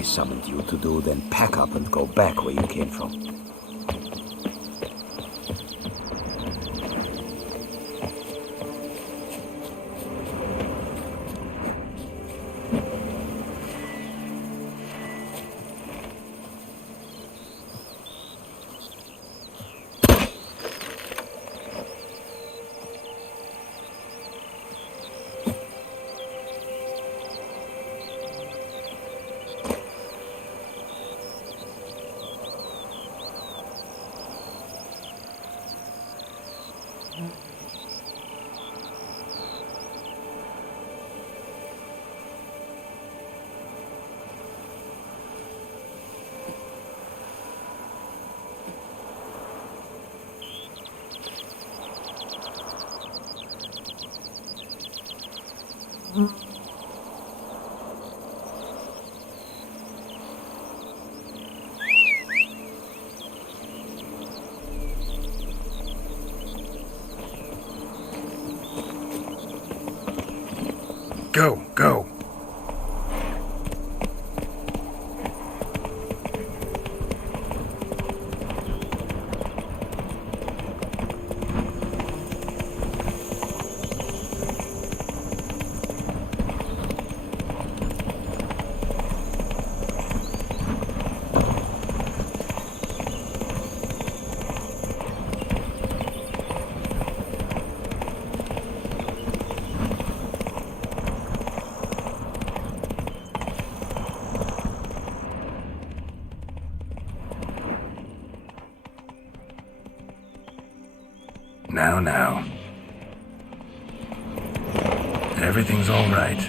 they summoned you to do than pack up and go back where you came from. Go, go. Now. Everything's all right.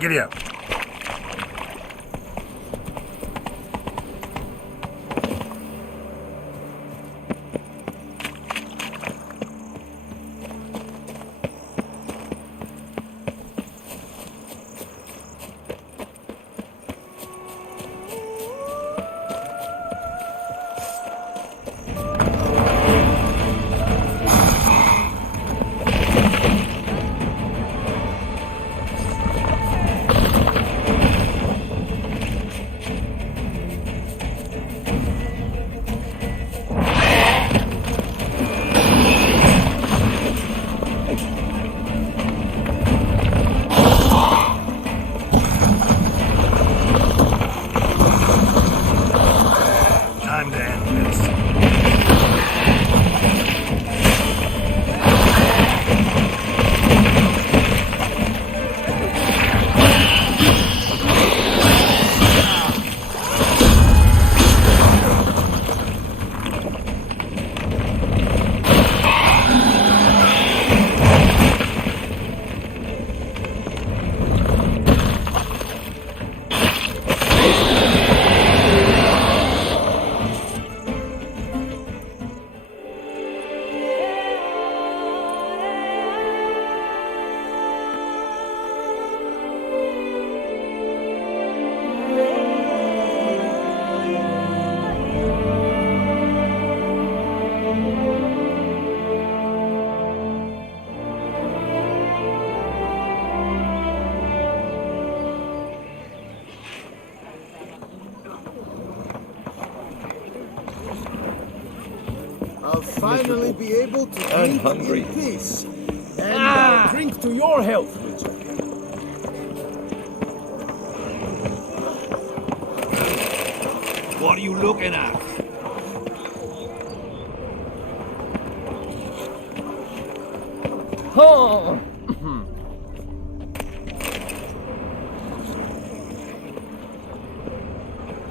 Giddy up. Time to end this. I'll finally be able to eat hungry. in peace. And I'll drink to your health, Richard. What are you looking at? Oh.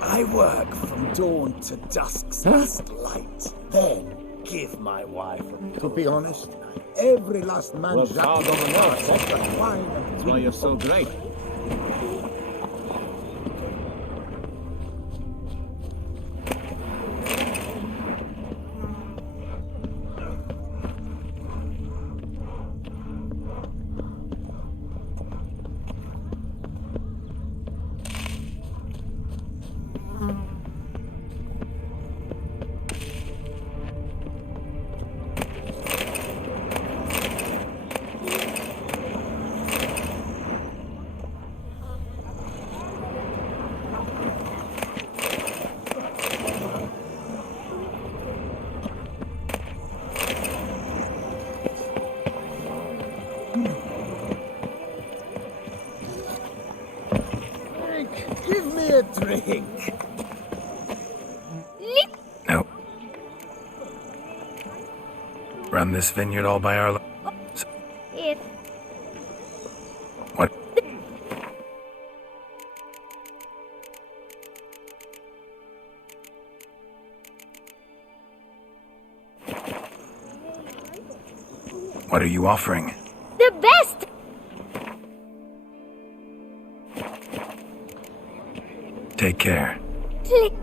I work from dawn to dusk's last light. Then give my wife a... To be honest, every last man Worked hard on the north, That's why you're so great. Run this vineyard all by our... It. What? What are you offering? The best! Take care. Click.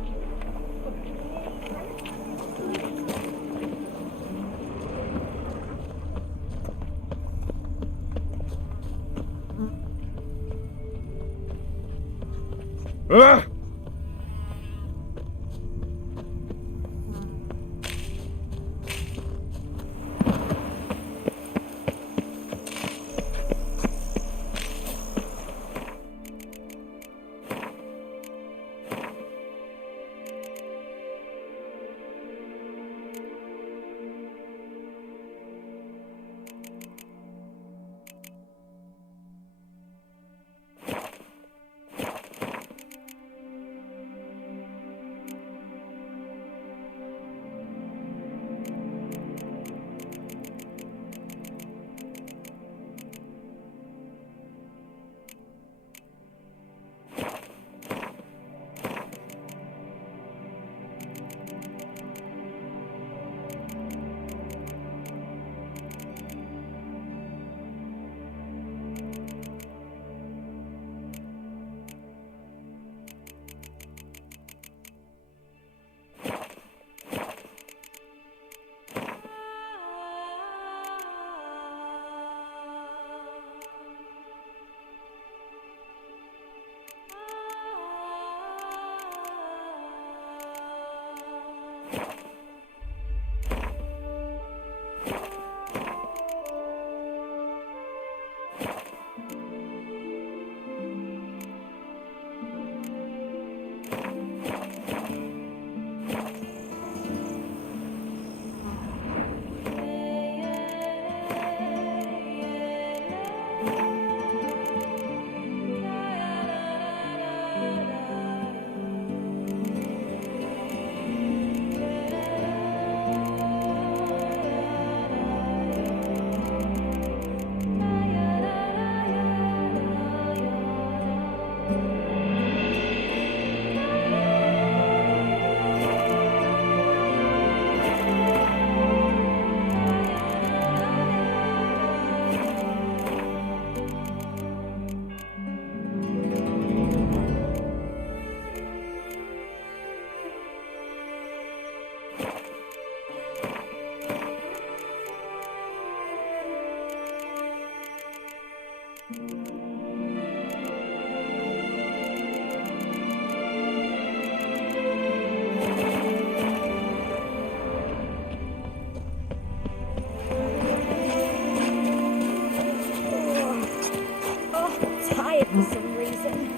Tired for some reason.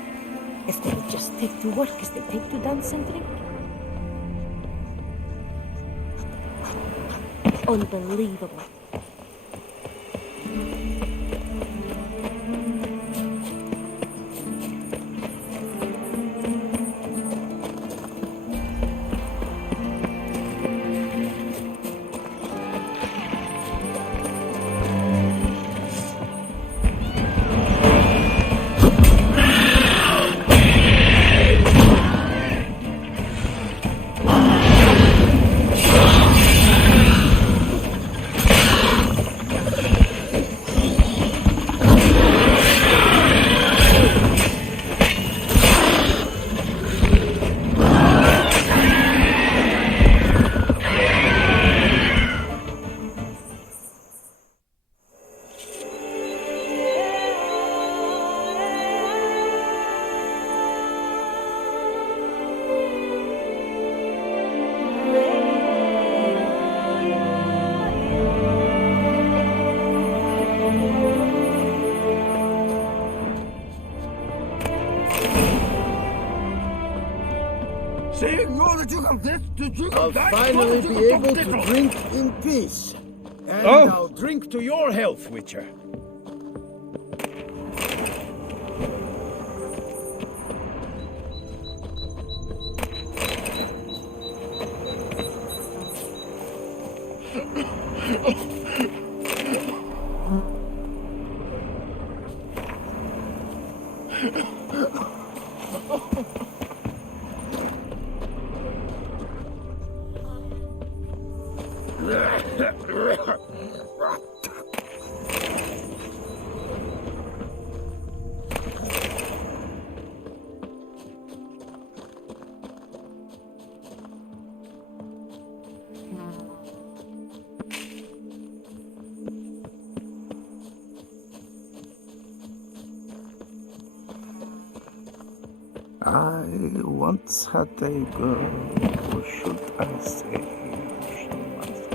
If they would just take to work as they take to dance and drink. Unbelievable. I'll finally be able to drink in peace. And I'll drink to your health, Witcher. I once had a girl, or should I say, she was.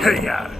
Hey, yeah.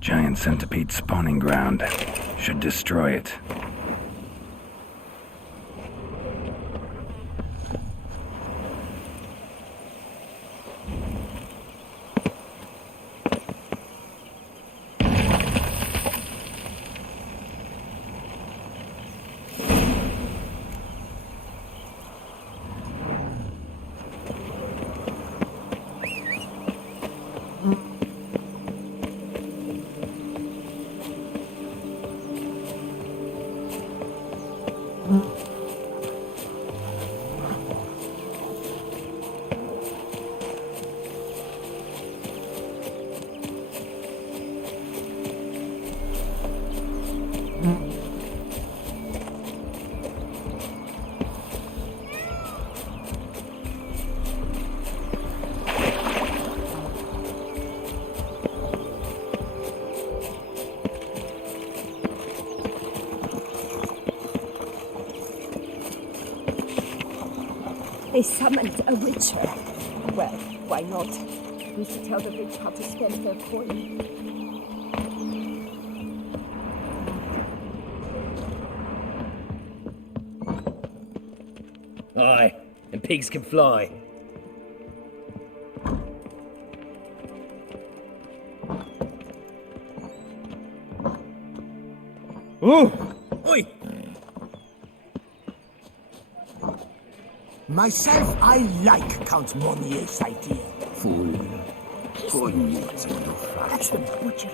Giant centipede spawning ground. Should destroy it. They summoned a witcher. Well, why not? We should tell the rich how to spend their coin. Aye, and pigs can fly. Ooh! Oi! Myself, I like Count Monier's idea. Fool. That's the butcher.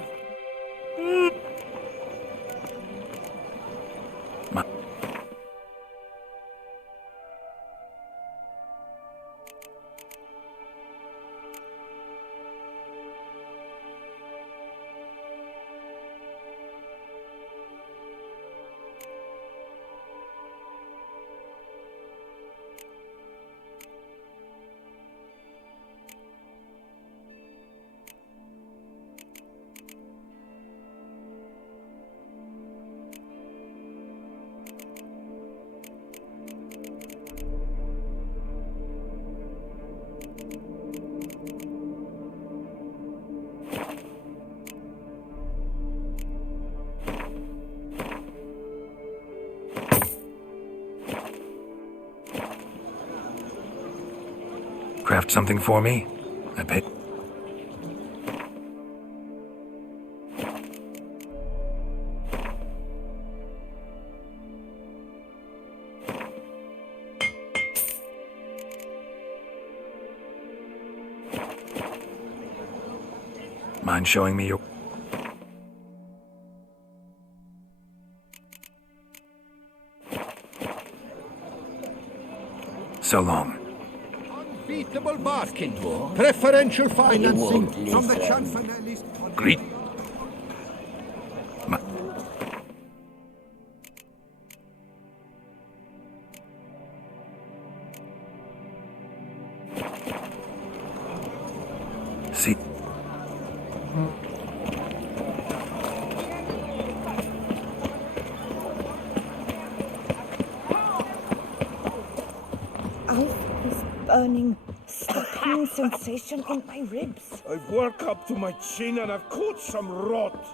Craft something for me? I bet. Mind showing me your... So long. Unbeatable bargain. Preferential financing from the Chanfanellis. Greet. See. Burning, stopping sensation in my ribs. I've worked up to my chin and I've caught some rot.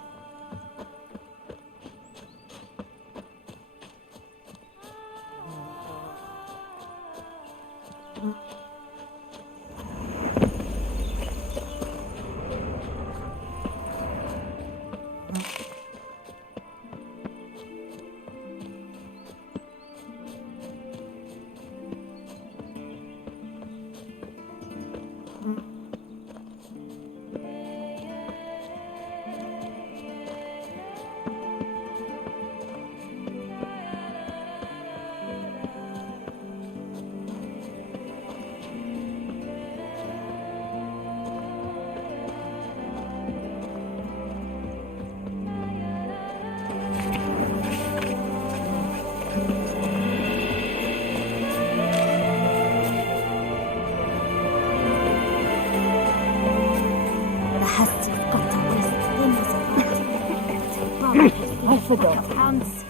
Orthodox hands.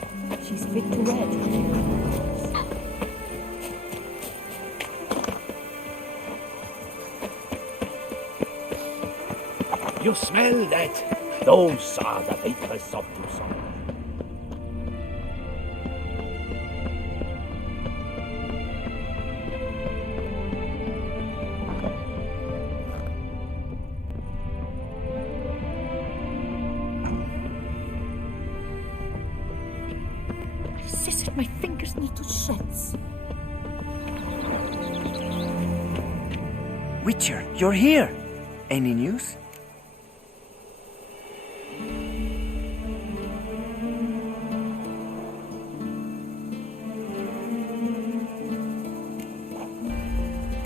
She's fit to wed. You smell that? Those are the vapors of Tucson. Sister, my fingers need to shreds. Witcher, you're here. Any news?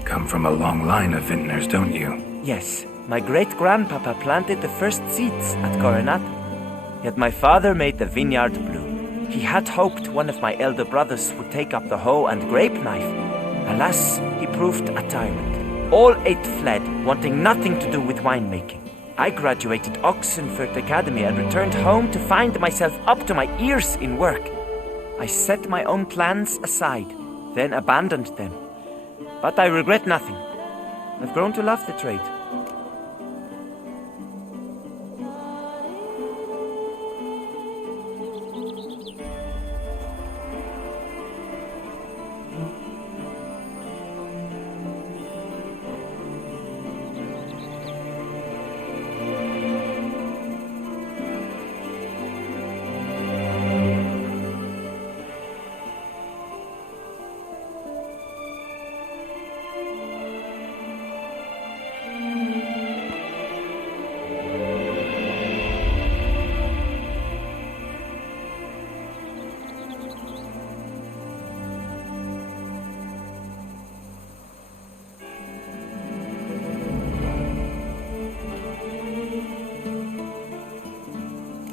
Come from a long line of vintners, don't you? Yes, my great-grandpapa planted the first seeds at Coronat. Yet my father made the vineyard bloom. He had hoped one of my elder brothers would take up the hoe and grape knife. Alas, he proved a tyrant. All 8 fled, wanting nothing to do with winemaking. I graduated Oxenford Academy and returned home to find myself up to my ears in work. I set my own plans aside, then abandoned them. But I regret nothing. I've grown to love the trade.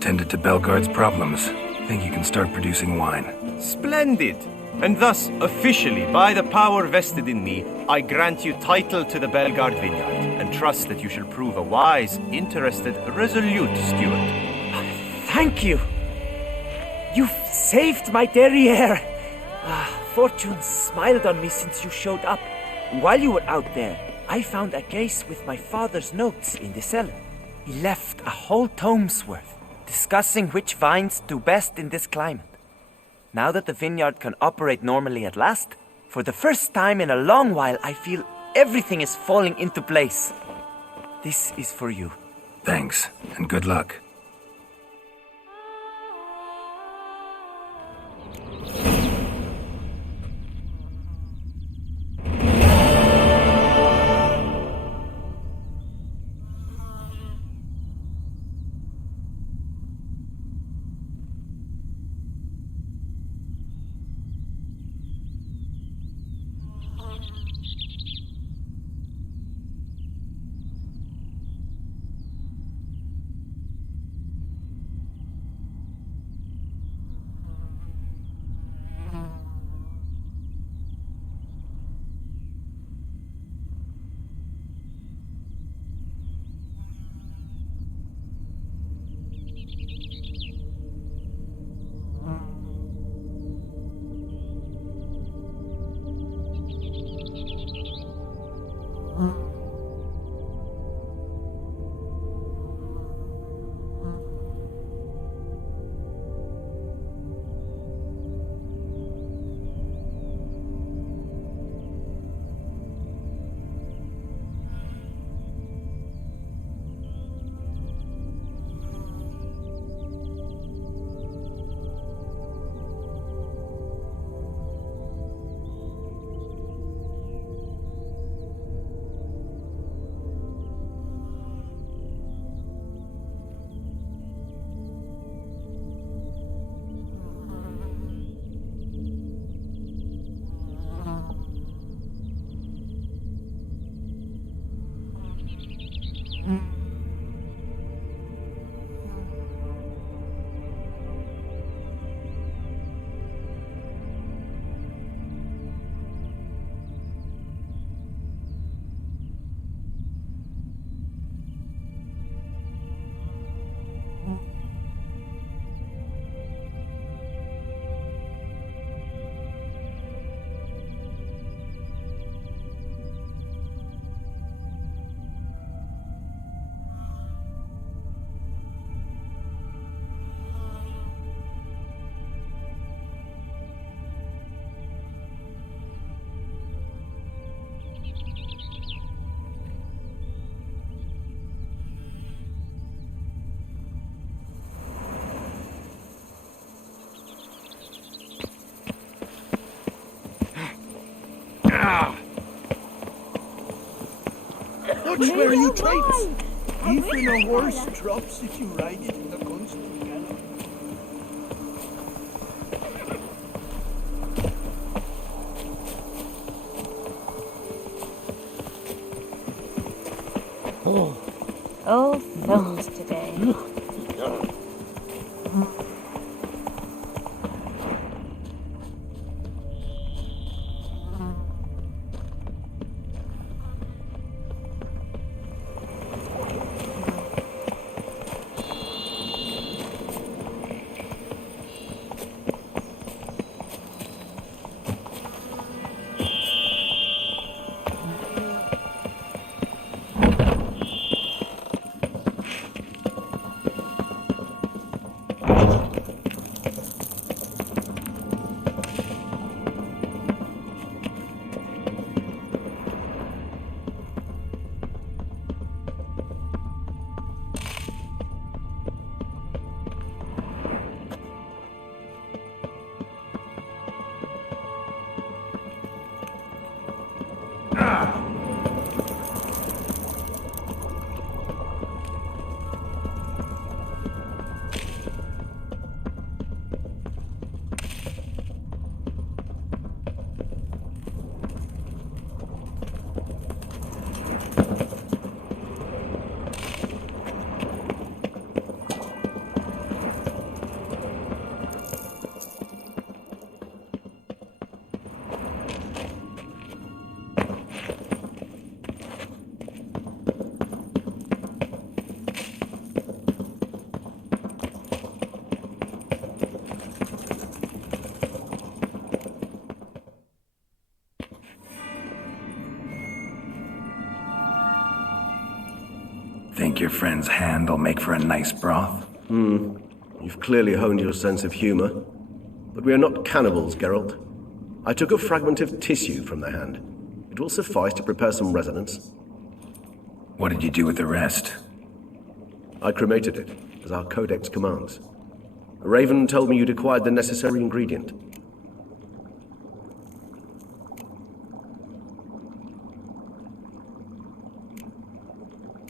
Tended to Belgard's problems. Think you can start producing wine. Splendid! And thus, officially, by the power vested in me, I grant you title to the Belgard vineyard, and trust that you shall prove a wise, interested, resolute steward. Thank you! You've saved my derriere! Fortune smiled on me since you showed up. While you were out there, I found a case with my father's notes in the cellar. He left a whole tome's worth, discussing which vines do best in this climate. Now that the vineyard can operate normally at last, for the first time in a long while, I feel everything is falling into place. This is for you. Thanks, and good luck. Watch where you tread. Even a horse drops if you ride it in the constant gallop. Oh, films today. your friend's hand will make for a nice broth? You've clearly honed your sense of humor. But we are not cannibals, Geralt. I took a fragment of tissue from the hand. It will suffice to prepare some resonance. What did you do with the rest? I cremated it, as our codex commands. Raven told me you'd acquired the necessary ingredient.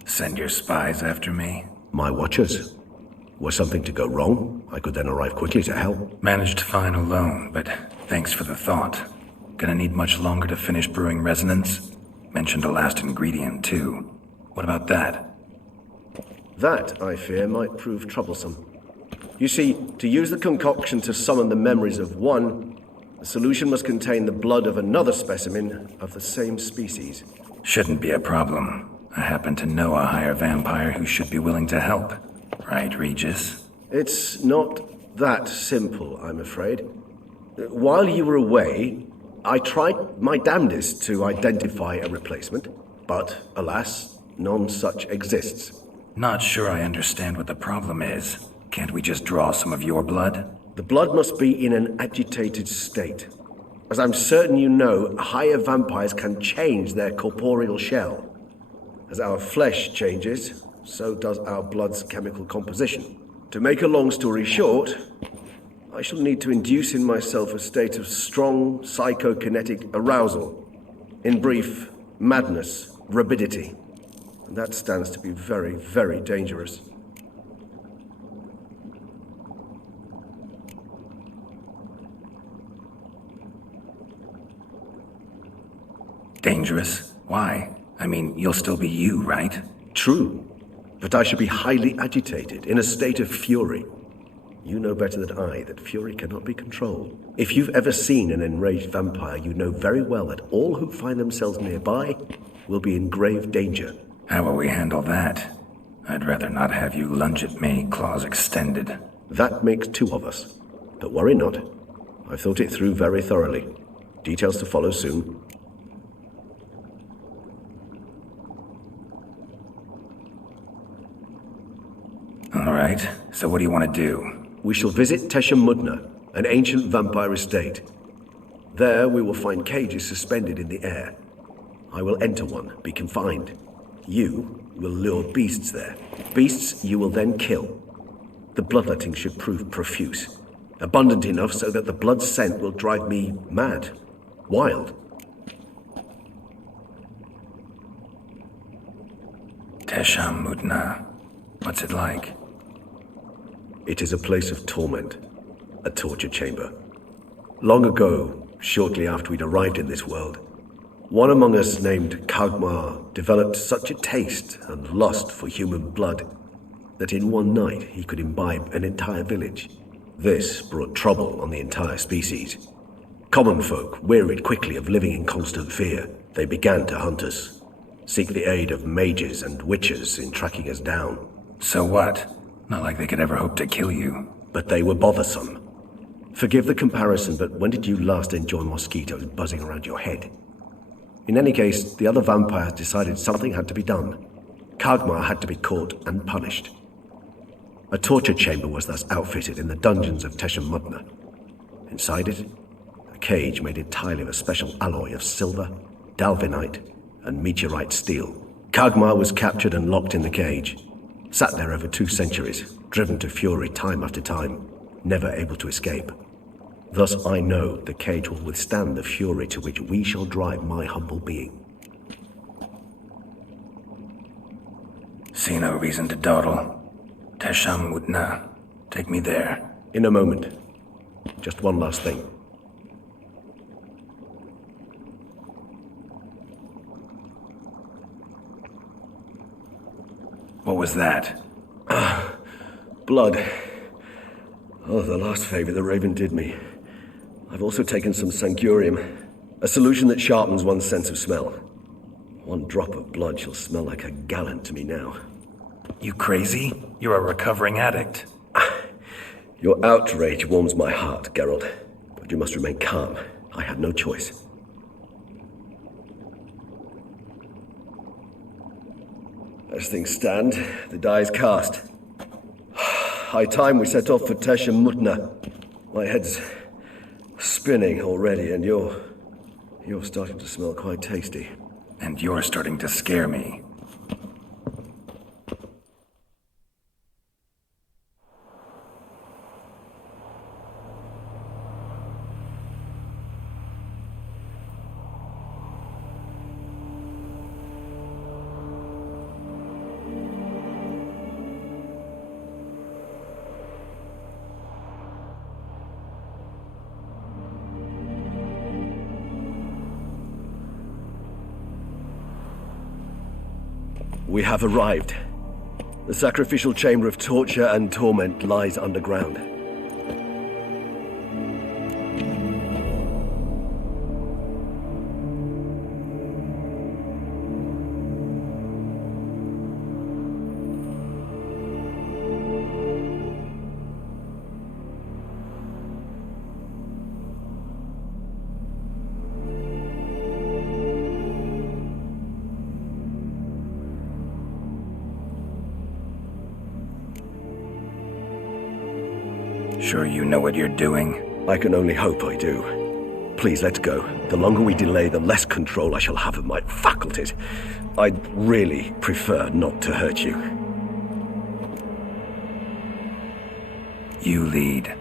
Send your spies after me? My watchers. Were something to go wrong, I could then arrive quickly to help. Managed fine alone, but thanks for the thought. Gonna need much longer to finish brewing resonance? Mentioned a last ingredient, too. What about that? That, I fear, might prove troublesome. You see, to use the concoction to summon the memories of one, the solution must contain the blood of another specimen of the same species. Shouldn't be a problem. I happen to know a higher vampire who should be willing to help. Right, Regis? It's not that simple, I'm afraid. While you were away, I tried my damnedest to identify a replacement, but alas, none such exists. Not sure I understand what the problem is. Can't we just draw some of your blood? The blood must be in an agitated state. As I'm certain you know, higher vampires can change their corporeal shell. As our flesh changes, so does our blood's chemical composition. To make a long story short, I shall need to induce in myself a state of strong psychokinetic arousal. In brief, madness, rabidity. And that stands to be very, very dangerous. Dangerous? Why? I mean, you'll still be you, right? True. But I should be highly agitated, in a state of fury. You know better than I that fury cannot be controlled. If you've ever seen an enraged vampire, you know very well that all who find themselves nearby will be in grave danger. How will we handle that? I'd rather not have you lunge at me, claws extended. That makes two of us. But worry not. I've thought it through very thoroughly. Details to follow soon. All right, so what do you want to do? We shall visit Tesha Mudna, an ancient vampire estate. There we will find cages suspended in the air. I will enter one, be confined. You will lure beasts there. Beasts you will then kill. The bloodletting should prove profuse. Abundant enough so that the blood scent will drive me mad. Wild. Tesha Mudna. What's it like? It is a place of torment. A torture chamber. Long ago, shortly after we'd arrived in this world, one among us named Kagmar developed such a taste and lust for human blood that in one night he could imbibe an entire village. This brought trouble on the entire species. Common folk wearied quickly of living in constant fear. They began to hunt us, seek the aid of mages and witches in tracking us down. So what? Not like they could ever hope to kill you. But they were bothersome. Forgive the comparison, but when did you last enjoy mosquitoes buzzing around your head? In any case, the other vampires decided something had to be done. Kagmar had to be caught and punished. A torture chamber was thus outfitted in the dungeons of Tesha Mudna. Inside it, a cage made entirely of a special alloy of silver, dalvinite, and meteorite steel. Kagmar was captured and locked in the cage. Sat there over 2 centuries, driven to fury time after time, never able to escape. Thus I know the cage will withstand the fury to which we shall drive my humble being. See no reason to dawdle. Tesha Mudna. Take me there. In a moment. Just one last thing. What was that? Blood. Oh, the last favor the Raven did me. I've also taken some Sancurium, a solution that sharpens one's sense of smell. 1 drop of blood shall smell like a gallon to me now. You crazy? You're a recovering addict. Your outrage warms my heart, Geralt. But you must remain calm. I had no choice. As things stand, the die is cast. High time we set off for Tesha Mutna. My head's spinning already, and you're starting to smell quite tasty. And you're starting to scare me. We have arrived. The sacrificial chamber of torture and torment lies underground. Sure you know what you're doing? I can only hope I do. Please, let's go. The longer we delay, the less control I shall have of my faculties. I'd really prefer not to hurt you. You lead.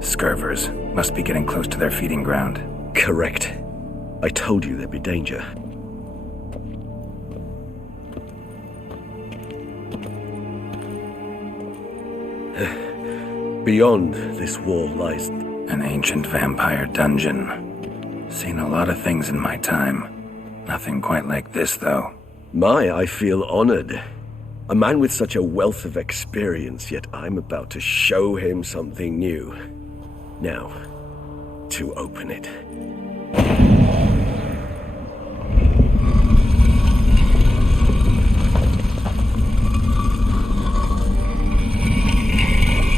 Scurvers must be getting close to their feeding ground. Correct. I told you there'd be danger. Beyond this wall lies an ancient vampire dungeon. Seen a lot of things in my time. Nothing quite like this, though. I feel honored. A man with such a wealth of experience, yet I'm about to show him something new. Now, to open it.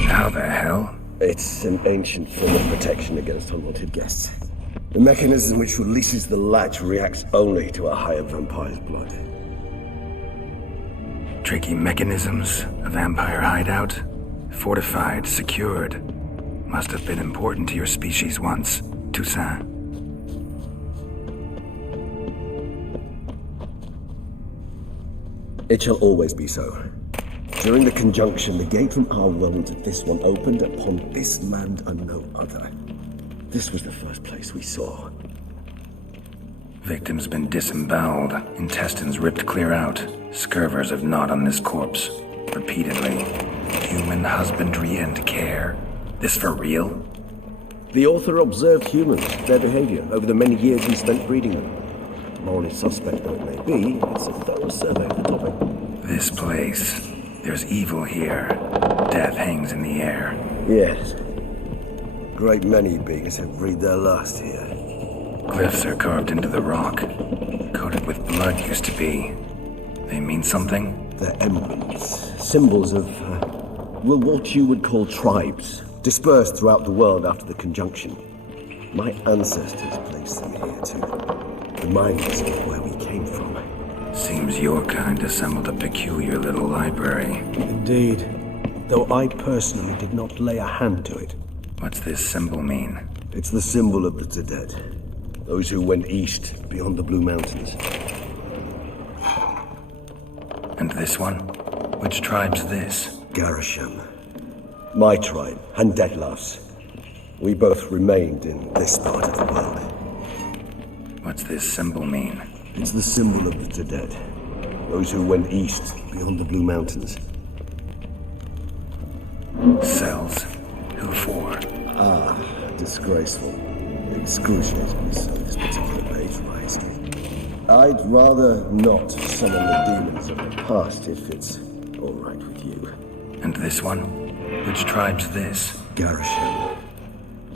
How the hell? It's an ancient form of protection against unwanted guests. The mechanism which releases the latch reacts only to a higher vampire's blood. Tricky mechanisms, a vampire hideout, fortified, secured. Must have been important to your species once, Toussaint. It shall always be so. During the conjunction, the gate from our realm to this one opened upon this land and no other. This was the first place we saw. Victim's been disemboweled, intestines ripped clear out. Scurvers have gnawed on this corpse. Repeatedly. Human husbandry and care. This for real? The author observed humans, their behavior, over the many years he spent breeding them. Morally suspect though it may be, it's a thorough survey of the topic. This place. There's evil here. Death hangs in the air. Yes. Great many beings have breathed their last here. Glyphs are carved into the rock. Coated with blood used to be. They mean something? They're emblems. Symbols of, what you would call tribes. Dispersed throughout the world after the conjunction. My ancestors placed them here to remind us of where we came from. Seems your kind assembled a peculiar little library. Indeed. Though I personally did not lay a hand to it. What's this symbol mean? It's the symbol of the Dead. Those who went east, beyond the Blue Mountains. And this one? Which tribe's this? Garisham. My tribe, and Deadlaugh's. We both remained in this part of the world. What's this symbol mean? It's the symbol of the Dead. Those who went east, beyond the Blue Mountains. Cells. Who for? Disgraceful. Excruciatingly so, this particular page from my history. I'd rather not summon the demons of the past if it's all right with you. And this one? Which tribe's this? Garisham.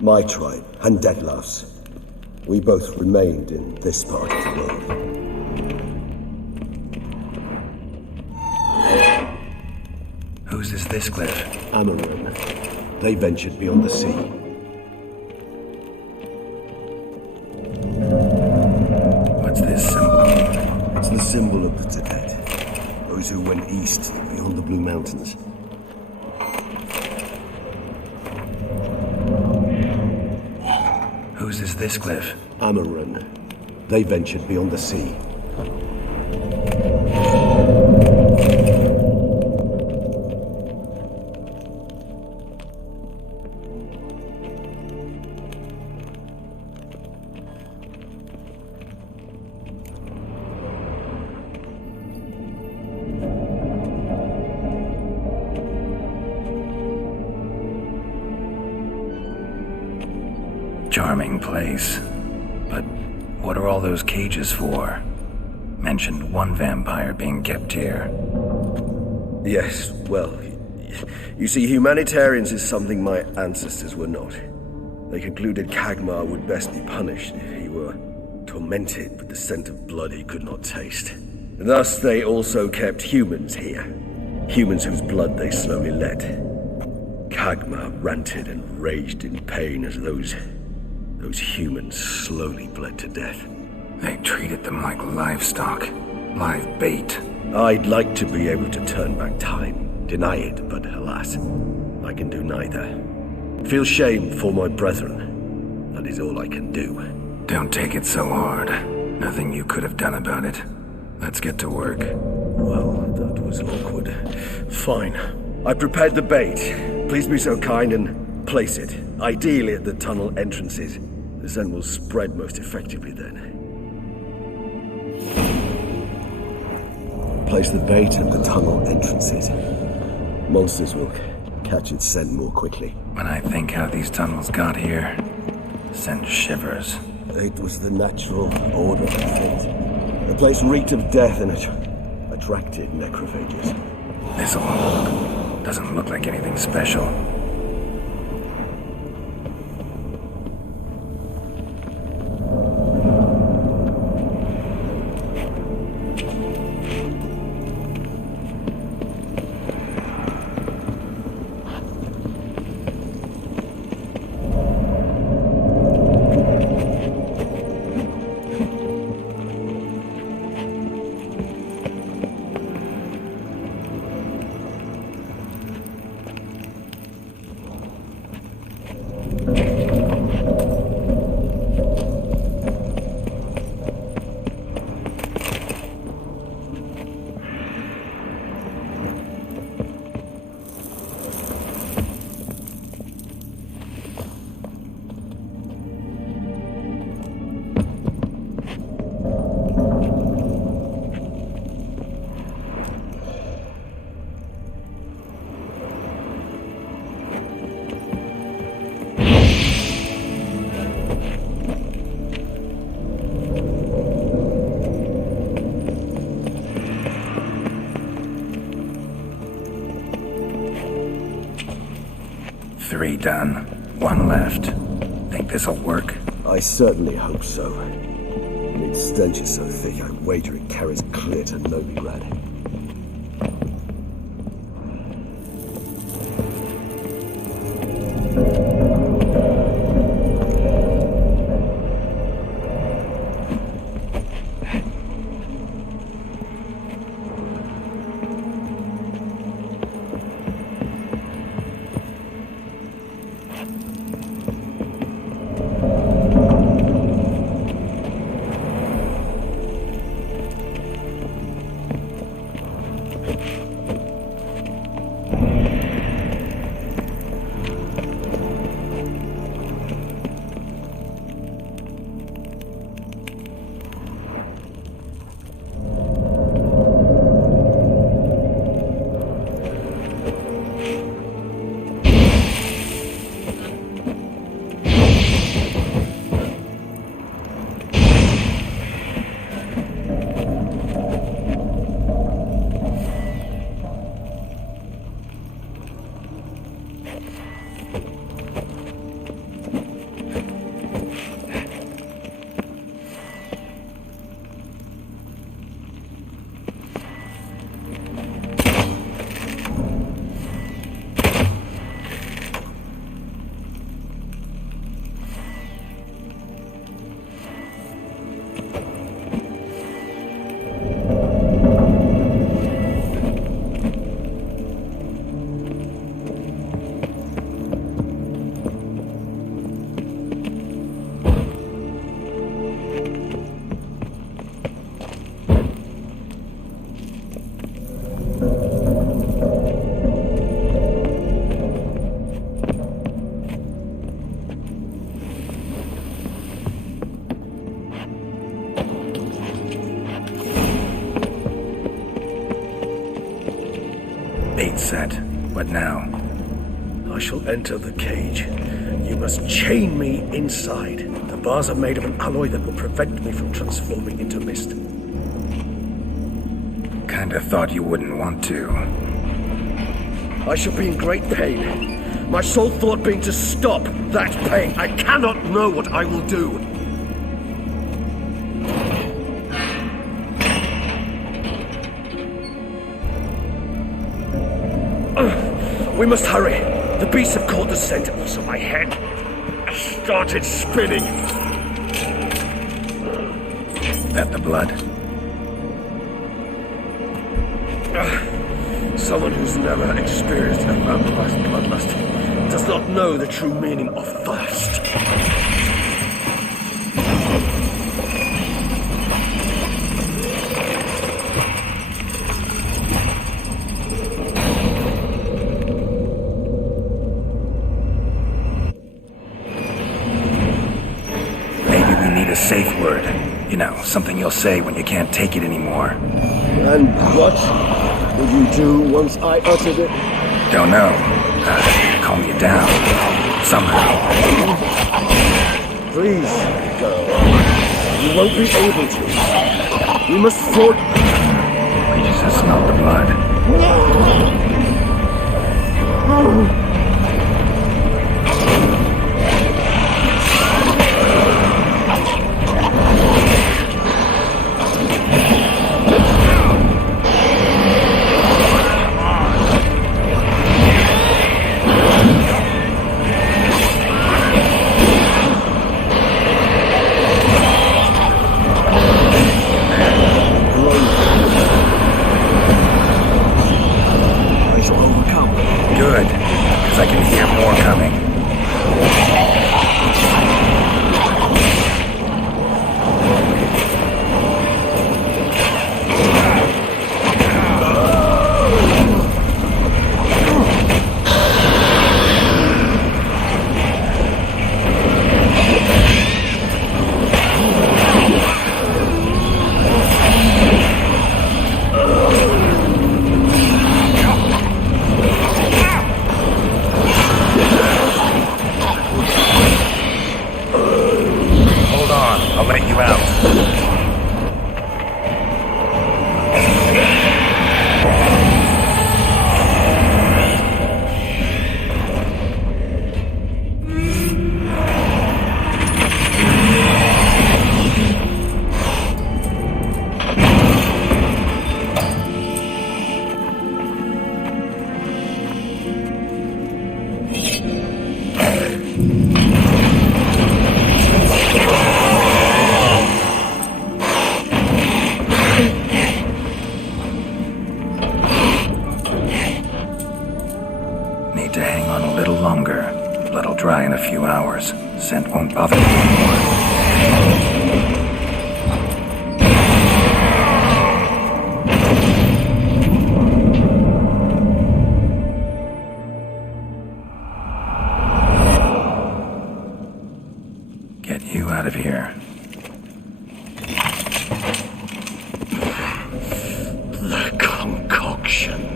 My tribe, and Deadlaugh's. We both remained in this part of the world. Whose is this cliff? Amaran. They ventured beyond the sea. What's this symbol mean? It's the symbol of the Tibet. Those who went east beyond the Blue Mountains. Whose is this cliff? Amaran. They ventured beyond the sea. Charming place. But what are all those cages for? Mentioned one vampire being kept here. Yes, well, you see, humanitarians is something my ancestors were not. They concluded Kagmar would best be punished if he were tormented with the scent of blood he could not taste. Thus, they also kept humans here. Humans whose blood they slowly let. Kagmar ranted and raged in pain as those humans slowly bled to death. They treated them like livestock, live bait. I'd like to be able to turn back time, deny it, but alas, I can do neither. Feel shame for my brethren. That is all I can do. Don't take it so hard. Nothing you could have done about it. Let's get to work. Well, that was awkward. Fine. I prepared the bait. Please be so kind and place it, ideally at the tunnel entrances. The scent will spread most effectively then. Place the bait at the tunnel entrances. Monsters will catch its scent more quickly. When I think how these tunnels got here, send shivers. It was the natural order of things. The place reeked of death and attracted necrophages. This'll hold. Doesn't look like anything special. Three done. One left. Think this'll work? I certainly hope so. And its stench is so thick, I wager it carries clear to Novigrad. set. What now? I shall enter the cage. You must chain me inside. The bars are made of an alloy that will prevent me from transforming into mist. Kinda thought you wouldn't want to. I shall be in great pain. My sole thought being to stop that pain. I cannot know what I will do. We must hurry. The beasts have caught the scent, also my head has started spinning. That the blood? Someone who's never experienced a vampire's bloodlust does not know the true meaning of thirst. A safe word. You know, something you'll say when you can't take it anymore. And what would you do once I uttered it? Don't know. Calm you down. Somehow. Please, girl. You won't be able to. We must fort. We just have smelled the blood. Good, because I can hear more coming. I'll let you out. Need to hang on a little longer. Blood'll dry in a few hours. Scent won't bother me anymore. Get you out of here. The concoction.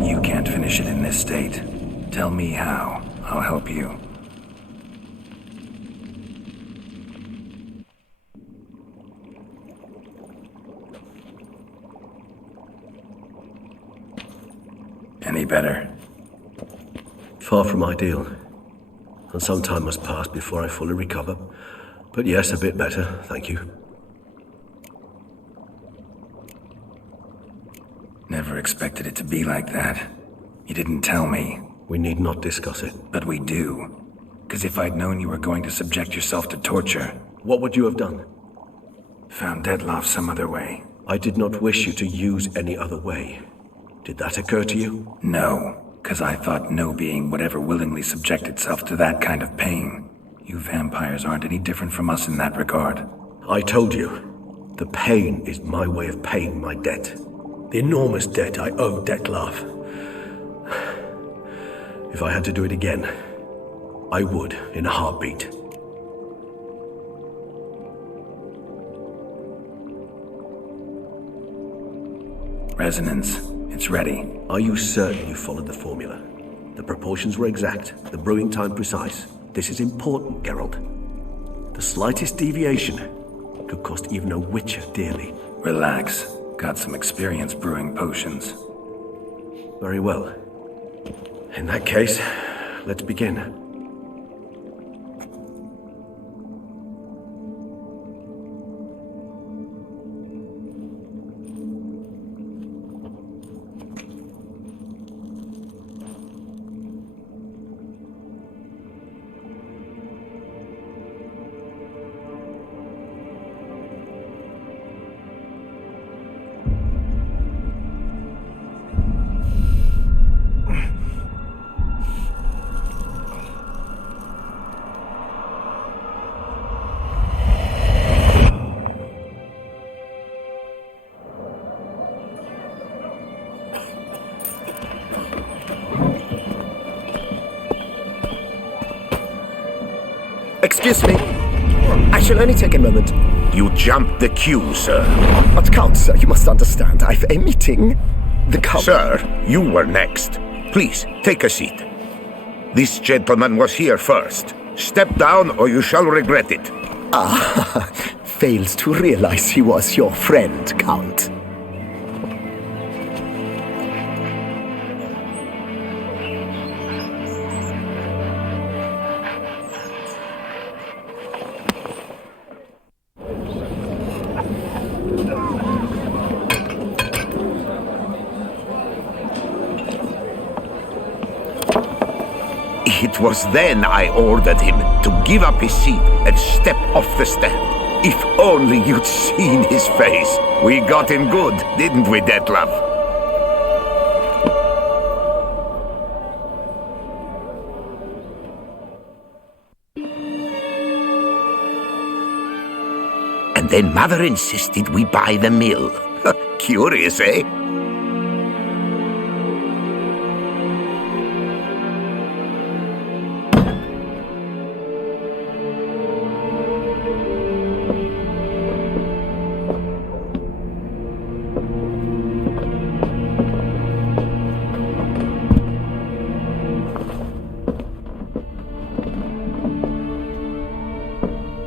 You can't finish it in this state. Tell me how. I'll help you. Any better? Far from ideal. And some time must pass before I fully recover. But yes, a bit better, thank you. Never expected it to be like that. You didn't tell me. We need not discuss it. But we do. Because if I'd known you were going to subject yourself to torture... What would you have done? Found Dettlaff some other way. I did not wish you to use any other way. Did that occur to you? No, because I thought no being would ever willingly subject itself to that kind of pain. You vampires aren't any different from us in that regard. I told you. The pain is my way of paying my debt. The enormous debt I owe Detlef. If I had to do it again, I would in a heartbeat. Resonance. It's ready. Are you certain you followed the formula? The proportions were exact, the brewing time precise. This is important, Geralt. The slightest deviation could cost even a witcher dearly. Relax. Got some experience brewing potions. Very well. In that case, let's begin. Excuse me. I shall only take a moment. You jumped the queue, sir. But Count, sir, you must understand. I've a meeting. The Count... Sir, you were next. Please, take a seat. This gentleman was here first. Step down or you shall regret it. Ah, fails to realize he was your friend, Count. It was then I ordered him to give up his seat and step off the stand. If only you'd seen his face. We got him good, didn't we, Detlef? And then Mother insisted we buy the mill. Curious, eh?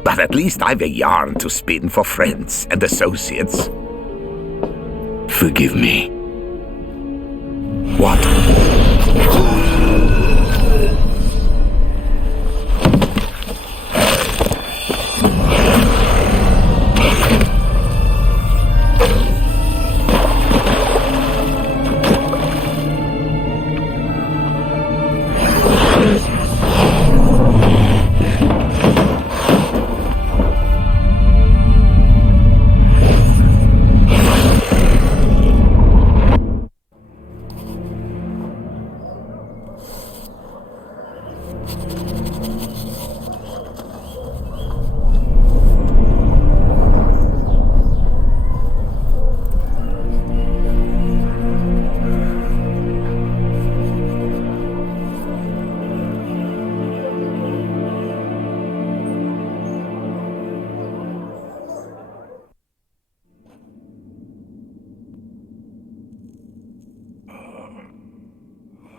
But at least I've a yarn to spin for friends and associates. Forgive me. What?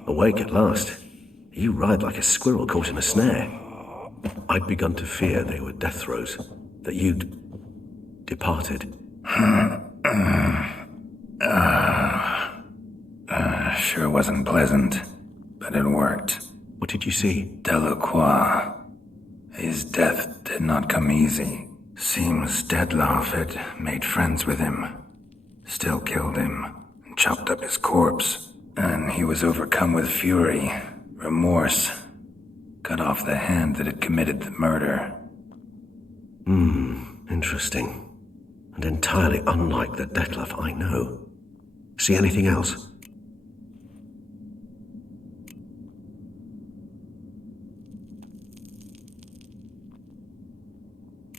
Awake at last. You writhed like a squirrel caught in a snare. I'd begun to fear they were death throes, that you'd departed. Sure wasn't pleasant, but it worked. What did you see? Delacroix. His death did not come easy. Seems Detlef had made friends with him, still killed him, and chopped up his corpse. And he was overcome with fury, remorse, cut off the hand that had committed the murder. Interesting. And entirely unlike the Detlef I know. See anything else?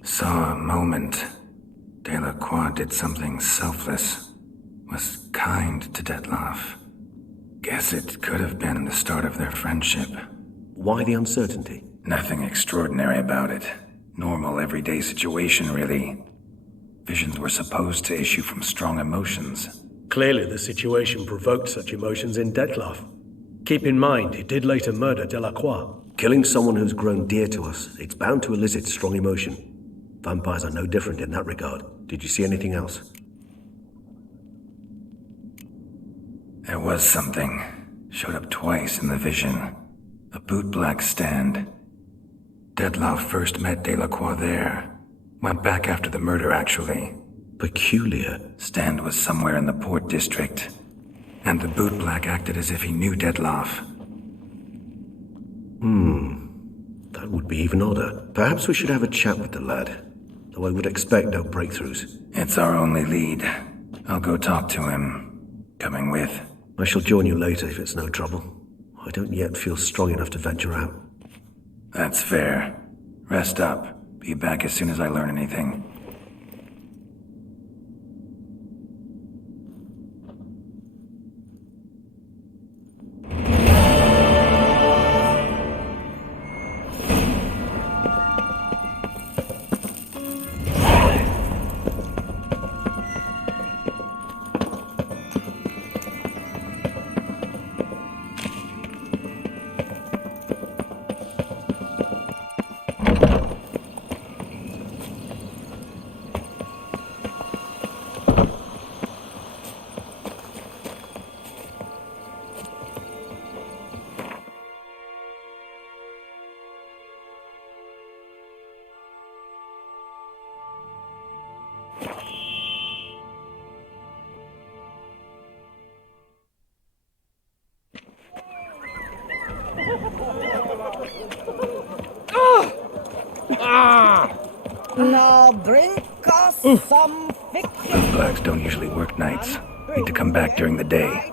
Saw a moment. Delacroix did something selfless. Was kind to Detloff. Guess it could have been the start of their friendship. Why the uncertainty? Nothing extraordinary about it. Normal, everyday situation, really. Visions were supposed to issue from strong emotions. Clearly the situation provoked such emotions in Detloff. Keep in mind, he did later murder Delacroix. Killing someone who's grown dear to us, it's bound to elicit strong emotion. Vampires are no different in that regard. Did you see anything else? There was something. Showed up twice in the vision. A bootblack stand. Detloff first met Delacroix there. Went back after the murder, actually. Peculiar. Stand was somewhere in the Port District. And the bootblack acted as if he knew Detloff. That would be even odder. Perhaps we should have a chat with the lad. Though I would expect no breakthroughs. It's our only lead. I'll go talk to him. Coming with? I shall join you later if it's no trouble. I don't yet feel strong enough to venture out. That's fair. Rest up. Be back as soon as I learn anything. Now drink us some Blacks don't usually work nights. Need to come back during the day.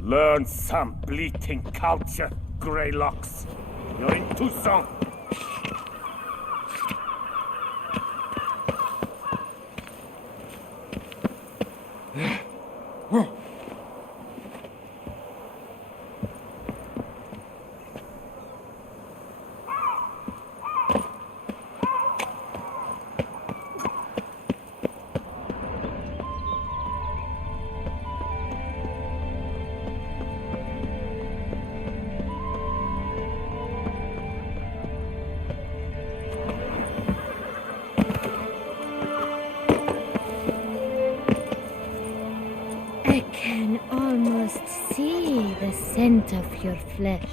Learn some bleating culture, Greylocks. You're in Tucson. I can almost see the scent of your flesh.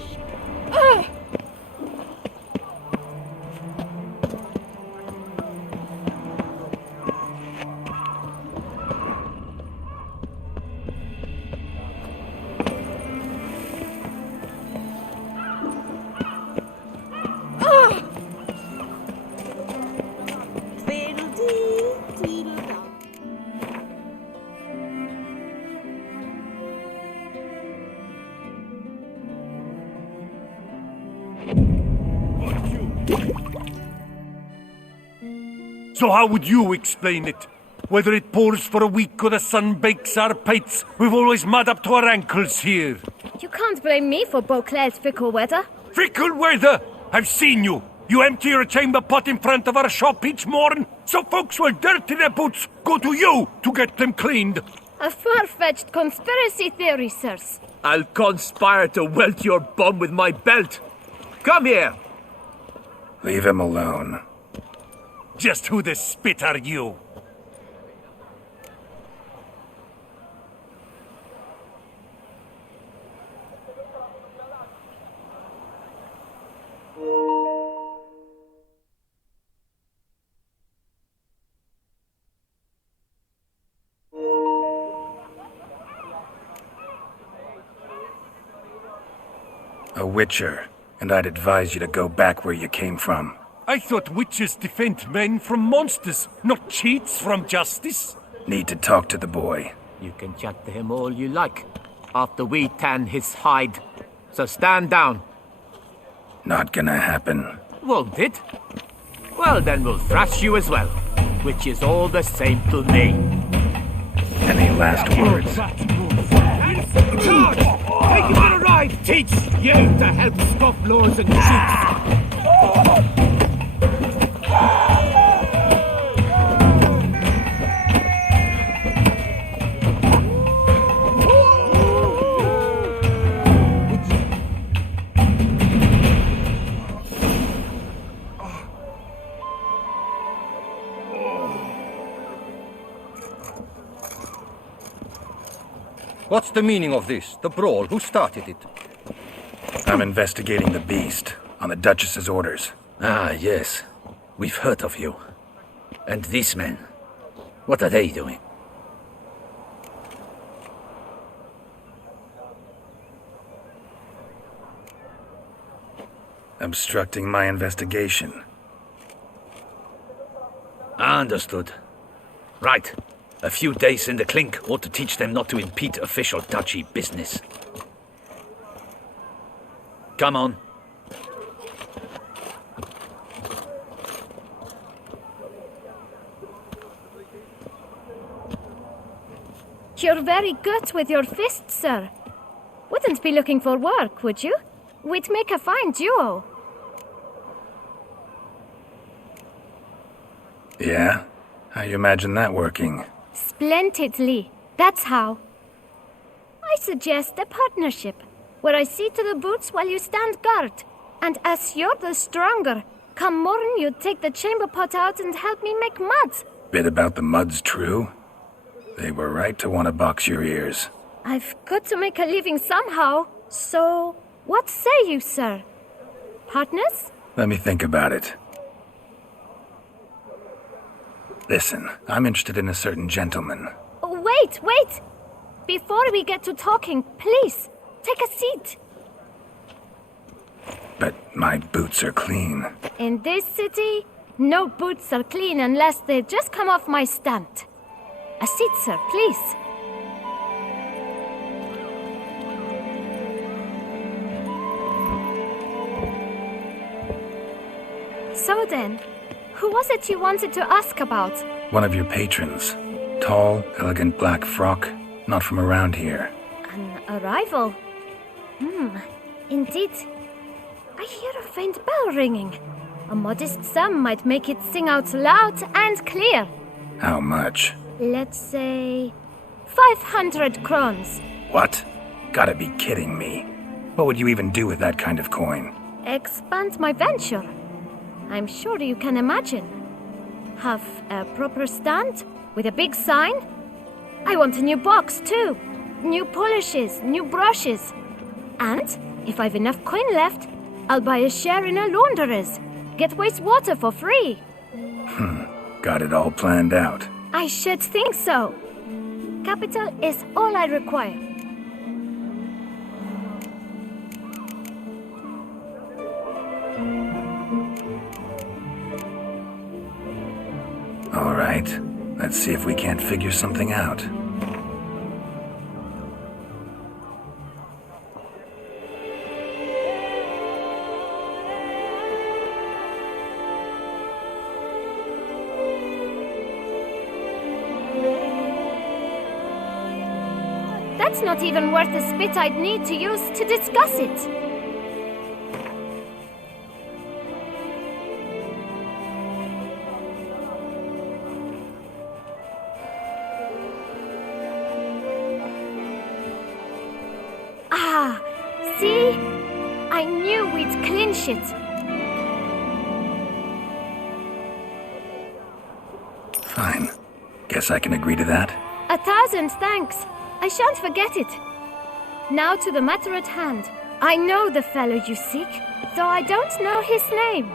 So how would you explain it? Whether it pours for a week or the sun bakes our pates, we've always mud up to our ankles here. You can't blame me for Beauclair's fickle weather. Fickle weather! I've seen you. You empty your chamber pot in front of our shop each morn, so folks will dirty their boots go to you to get them cleaned. A far-fetched conspiracy theory, sirs. I'll conspire to welt your bum with my belt. Come here. Leave him alone. Just who the spit are you? A witcher, and I'd advise you to go back where you came from. I thought witches defend men from monsters, not cheats from justice. Need to talk to the boy. You can chat to him all you like, after we tan his hide. So stand down. Not gonna happen. Won't it? Well, then we'll thrash you as well, which is all the same to me. Any last words? Charge! Take him on a ride! Teach you to help scofflaws and cheats! What's the meaning of this? The brawl? Who started it? I'm investigating the beast, on the Duchess's orders. Ah, yes. We've heard of you. And these men, what are they doing? Obstructing my investigation. Understood. Right. A few days in the clink ought to teach them not to impede official duchy business. Come on. You're very good with your fists, sir. Wouldn't be looking for work, would you? We'd make a fine duo. Yeah? How you imagine that working? Splendidly. That's how. I suggest a partnership, where I see to the boots while you stand guard. And as you're the stronger, come morn you take the chamber pot out and help me make mud. Bit about the mud's true? They were right to want to box your ears. I've got to make a living somehow, so what say you, sir? Partners? Let me think about it. Listen, I'm interested in a certain gentleman. Wait! Before we get to talking, please, take a seat. But my boots are clean. In this city, no boots are clean unless they just come off my stand. A seat, sir, please. So then, who was it you wanted to ask about? One of your patrons. Tall, elegant black frock. Not from around here. An arrival? Indeed. I hear a faint bell ringing. A modest sum might make it sing out loud and clear. How much? Let's say 500 crowns. What? Gotta be kidding me. What would you even do with that kind of coin? Expand my venture. I'm sure you can imagine. Have a proper stand with a big sign. I want a new box too. New polishes, new brushes. And if I've enough coin left, I'll buy a share in a launderer's. Get wastewater for free. Got it all planned out. I should think so. Capital is all I require. All right. Let's see if we can't figure something out. That's not even worth the spit I'd need to use to discuss it. Ah, see? I knew we'd clinch it. Fine. Guess I can agree to that. 1,000 thanks. I shan't forget it. Now to the matter at hand. I know the fellow you seek, though I don't know his name.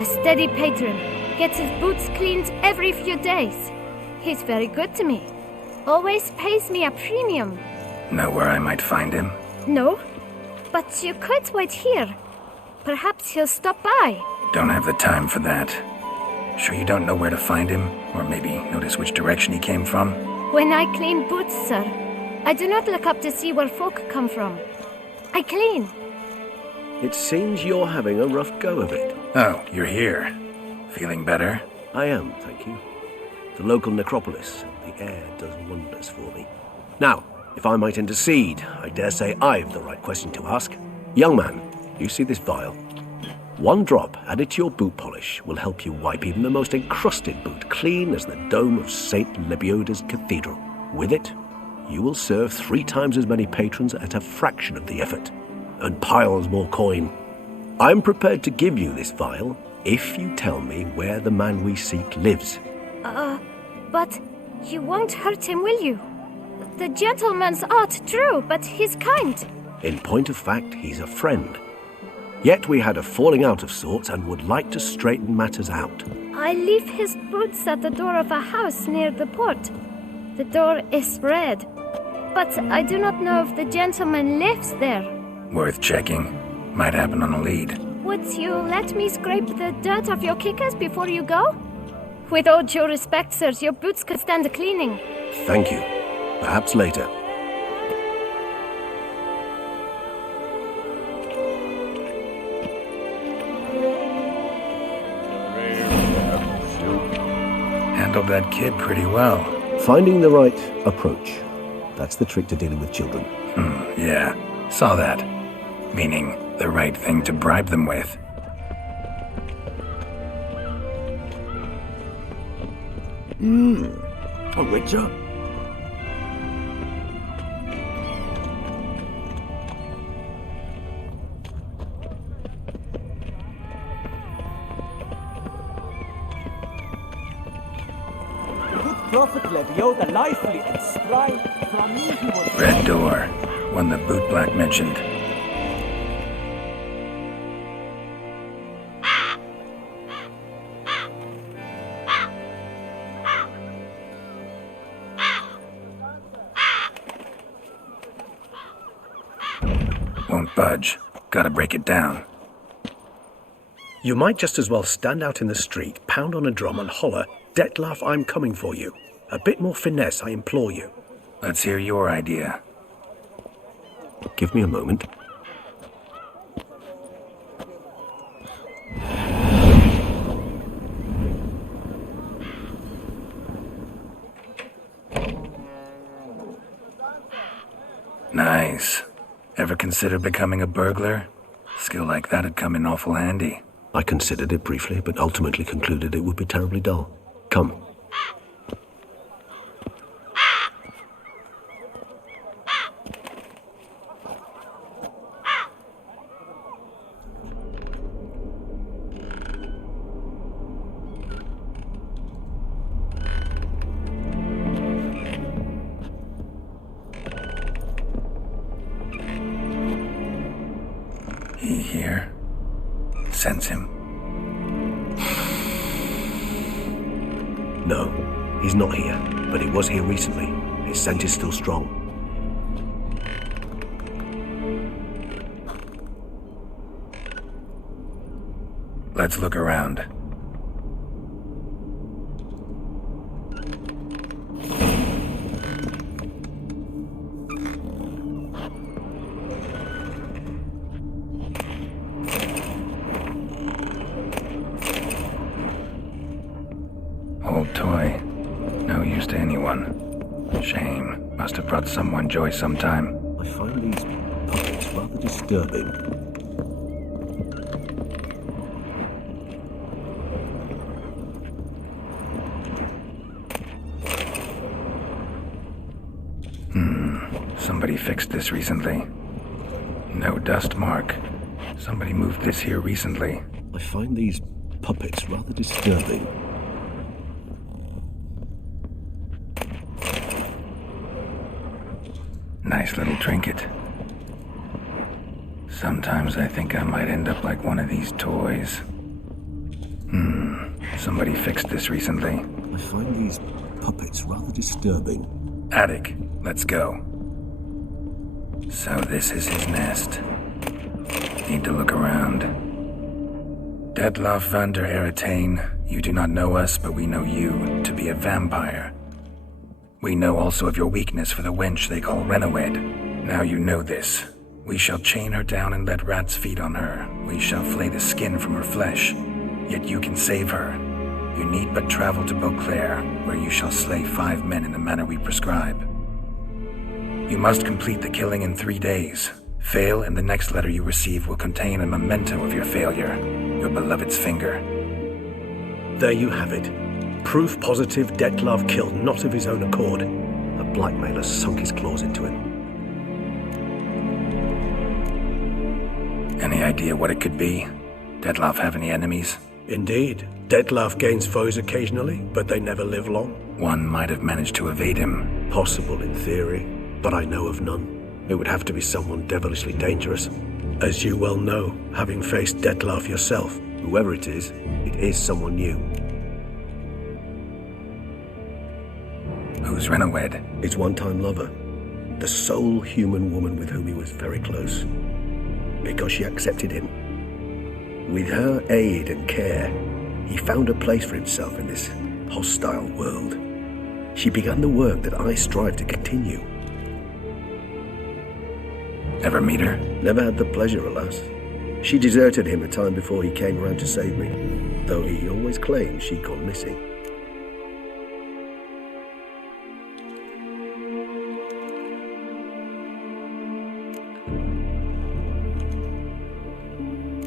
A steady patron, gets his boots cleaned every few days. He's very good to me. Always pays me a premium. Know where I might find him? No, but you could wait here. Perhaps he'll stop by. Don't have the time for that. Sure you don't know where to find him? Or maybe notice which direction he came from? When I clean boots, sir, I do not look up to see where folk come from. I clean. It seems you're having a rough go of it. Oh, you're here. Feeling better? I am, thank you. The local necropolis. The air does wonders for me. Now, if I might intercede, I dare say I've the right question to ask. Young man, you see this vial? One drop added to your boot polish will help you wipe even the most encrusted boot clean as the dome of St. Lebioda's Cathedral. With it, you will serve 3 times as many patrons at a fraction of the effort, and piles more coin. I'm prepared to give you this vial if you tell me where the man we seek lives. But you won't hurt him, will you? The gentleman's art, true, but he's kind. In point of fact, he's a friend. Yet we had a falling out of sorts and would like to straighten matters out. I leave his boots at the door of a house near the port. The door is red, but I do not know if the gentleman lives there. Worth checking. Might happen on a lead. Would you let me scrape the dirt off your kickers before you go? With all due respect, sirs, your boots could stand a cleaning. Thank you. Perhaps later. Handled that kid pretty well. Finding the right approach. That's the trick to dealing with children. Yeah. Saw that. Meaning, the right thing to bribe them with. A witcher? Good prophet Lebioda lively and strive from me he was... Red door. One the boot black mentioned. Won't budge. Gotta break it down. You might just as well stand out in the street, pound on a drum and holler, "Detlef, I'm coming for you." A bit more finesse, I implore you. Let's hear your idea. Give me a moment. Nice. Ever consider becoming a burglar? Skill like that'd come in awful handy. I considered it briefly, but ultimately concluded it would be terribly dull. Come. He here? Sense him. No, he's not here, but he was here recently. His scent is still strong. Let's look around. Old toy. No use to anyone. Shame. Must have brought someone joy sometime. I find these puppets rather disturbing. Somebody fixed this recently. No dust mark. Somebody moved this here recently. I find these puppets rather disturbing. Nice little trinket. Sometimes I think I might end up like one of these toys. Somebody fixed this recently. I find these puppets rather disturbing. Attic, let's go. So this is his nest. Need to look around. Detlef van der Eretain, you do not know us, but we know you to be a vampire. We know also of your weakness for the wench they call Renawed. Now you know this. We shall chain her down and let rats feed on her. We shall flay the skin from her flesh. Yet you can save her. You need but travel to Beauclair, where you shall slay 5 men in the manner we prescribe. You must complete the killing in 3 days. Fail, and the next letter you receive will contain a memento of your failure, your beloved's finger. There you have it. Proof positive Detlef killed not of his own accord. A blackmailer sunk his claws into him. Any idea what it could be? Detlef have any enemies? Indeed. Detlef gains foes occasionally, but they never live long. One might have managed to evade him. Possible in theory, but I know of none. It would have to be someone devilishly dangerous. As you well know, having faced Detlef yourself. Whoever it is someone new. Who's Renawed? His one-time lover. The sole human woman with whom he was very close. Because she accepted him. With her aid and care, he found a place for himself in this hostile world. She began the work that I strive to continue. Ever meet her? Never had the pleasure, alas. She deserted him a time before he came around to save me, though he always claimed she'd gone missing.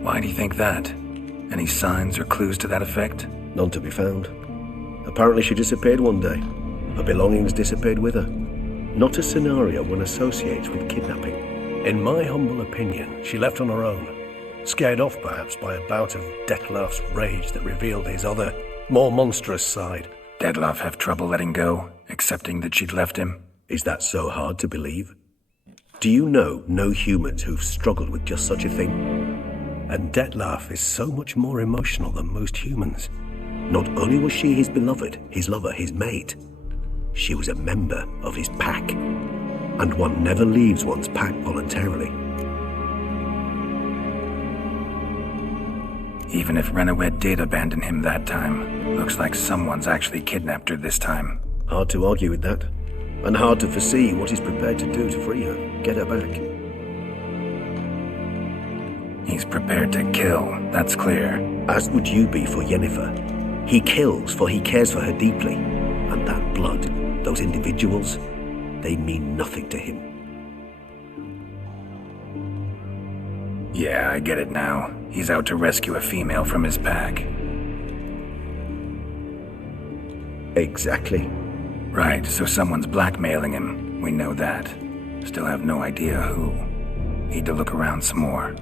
Why do you think that? Any signs or clues to that effect? None to be found. Apparently she disappeared one day. Her belongings disappeared with her. Not a scenario one associates with kidnapping. In my humble opinion, she left on her own. Scared off perhaps by a bout of Detlef's rage that revealed his other, more monstrous side. Detlef have trouble letting go, accepting that she'd left him? Is that so hard to believe? Do you know no humans who've struggled with just such a thing? And Detlef is so much more emotional than most humans. Not only was she his beloved, his lover, his mate, she was a member of his pack. And one never leaves one's pack voluntarily. Even if Renawed did abandon him that time, looks like someone's actually kidnapped her this time. Hard to argue with that. And hard to foresee what he's prepared to do to free her, get her back. He's prepared to kill, that's clear. As would you be for Yennefer. He kills, for he cares for her deeply. And that blood, those individuals, they mean nothing to him. Yeah, I get it now. He's out to rescue a female from his pack. Exactly. Right, so someone's blackmailing him. We know that. Still have no idea who. Need to look around some more.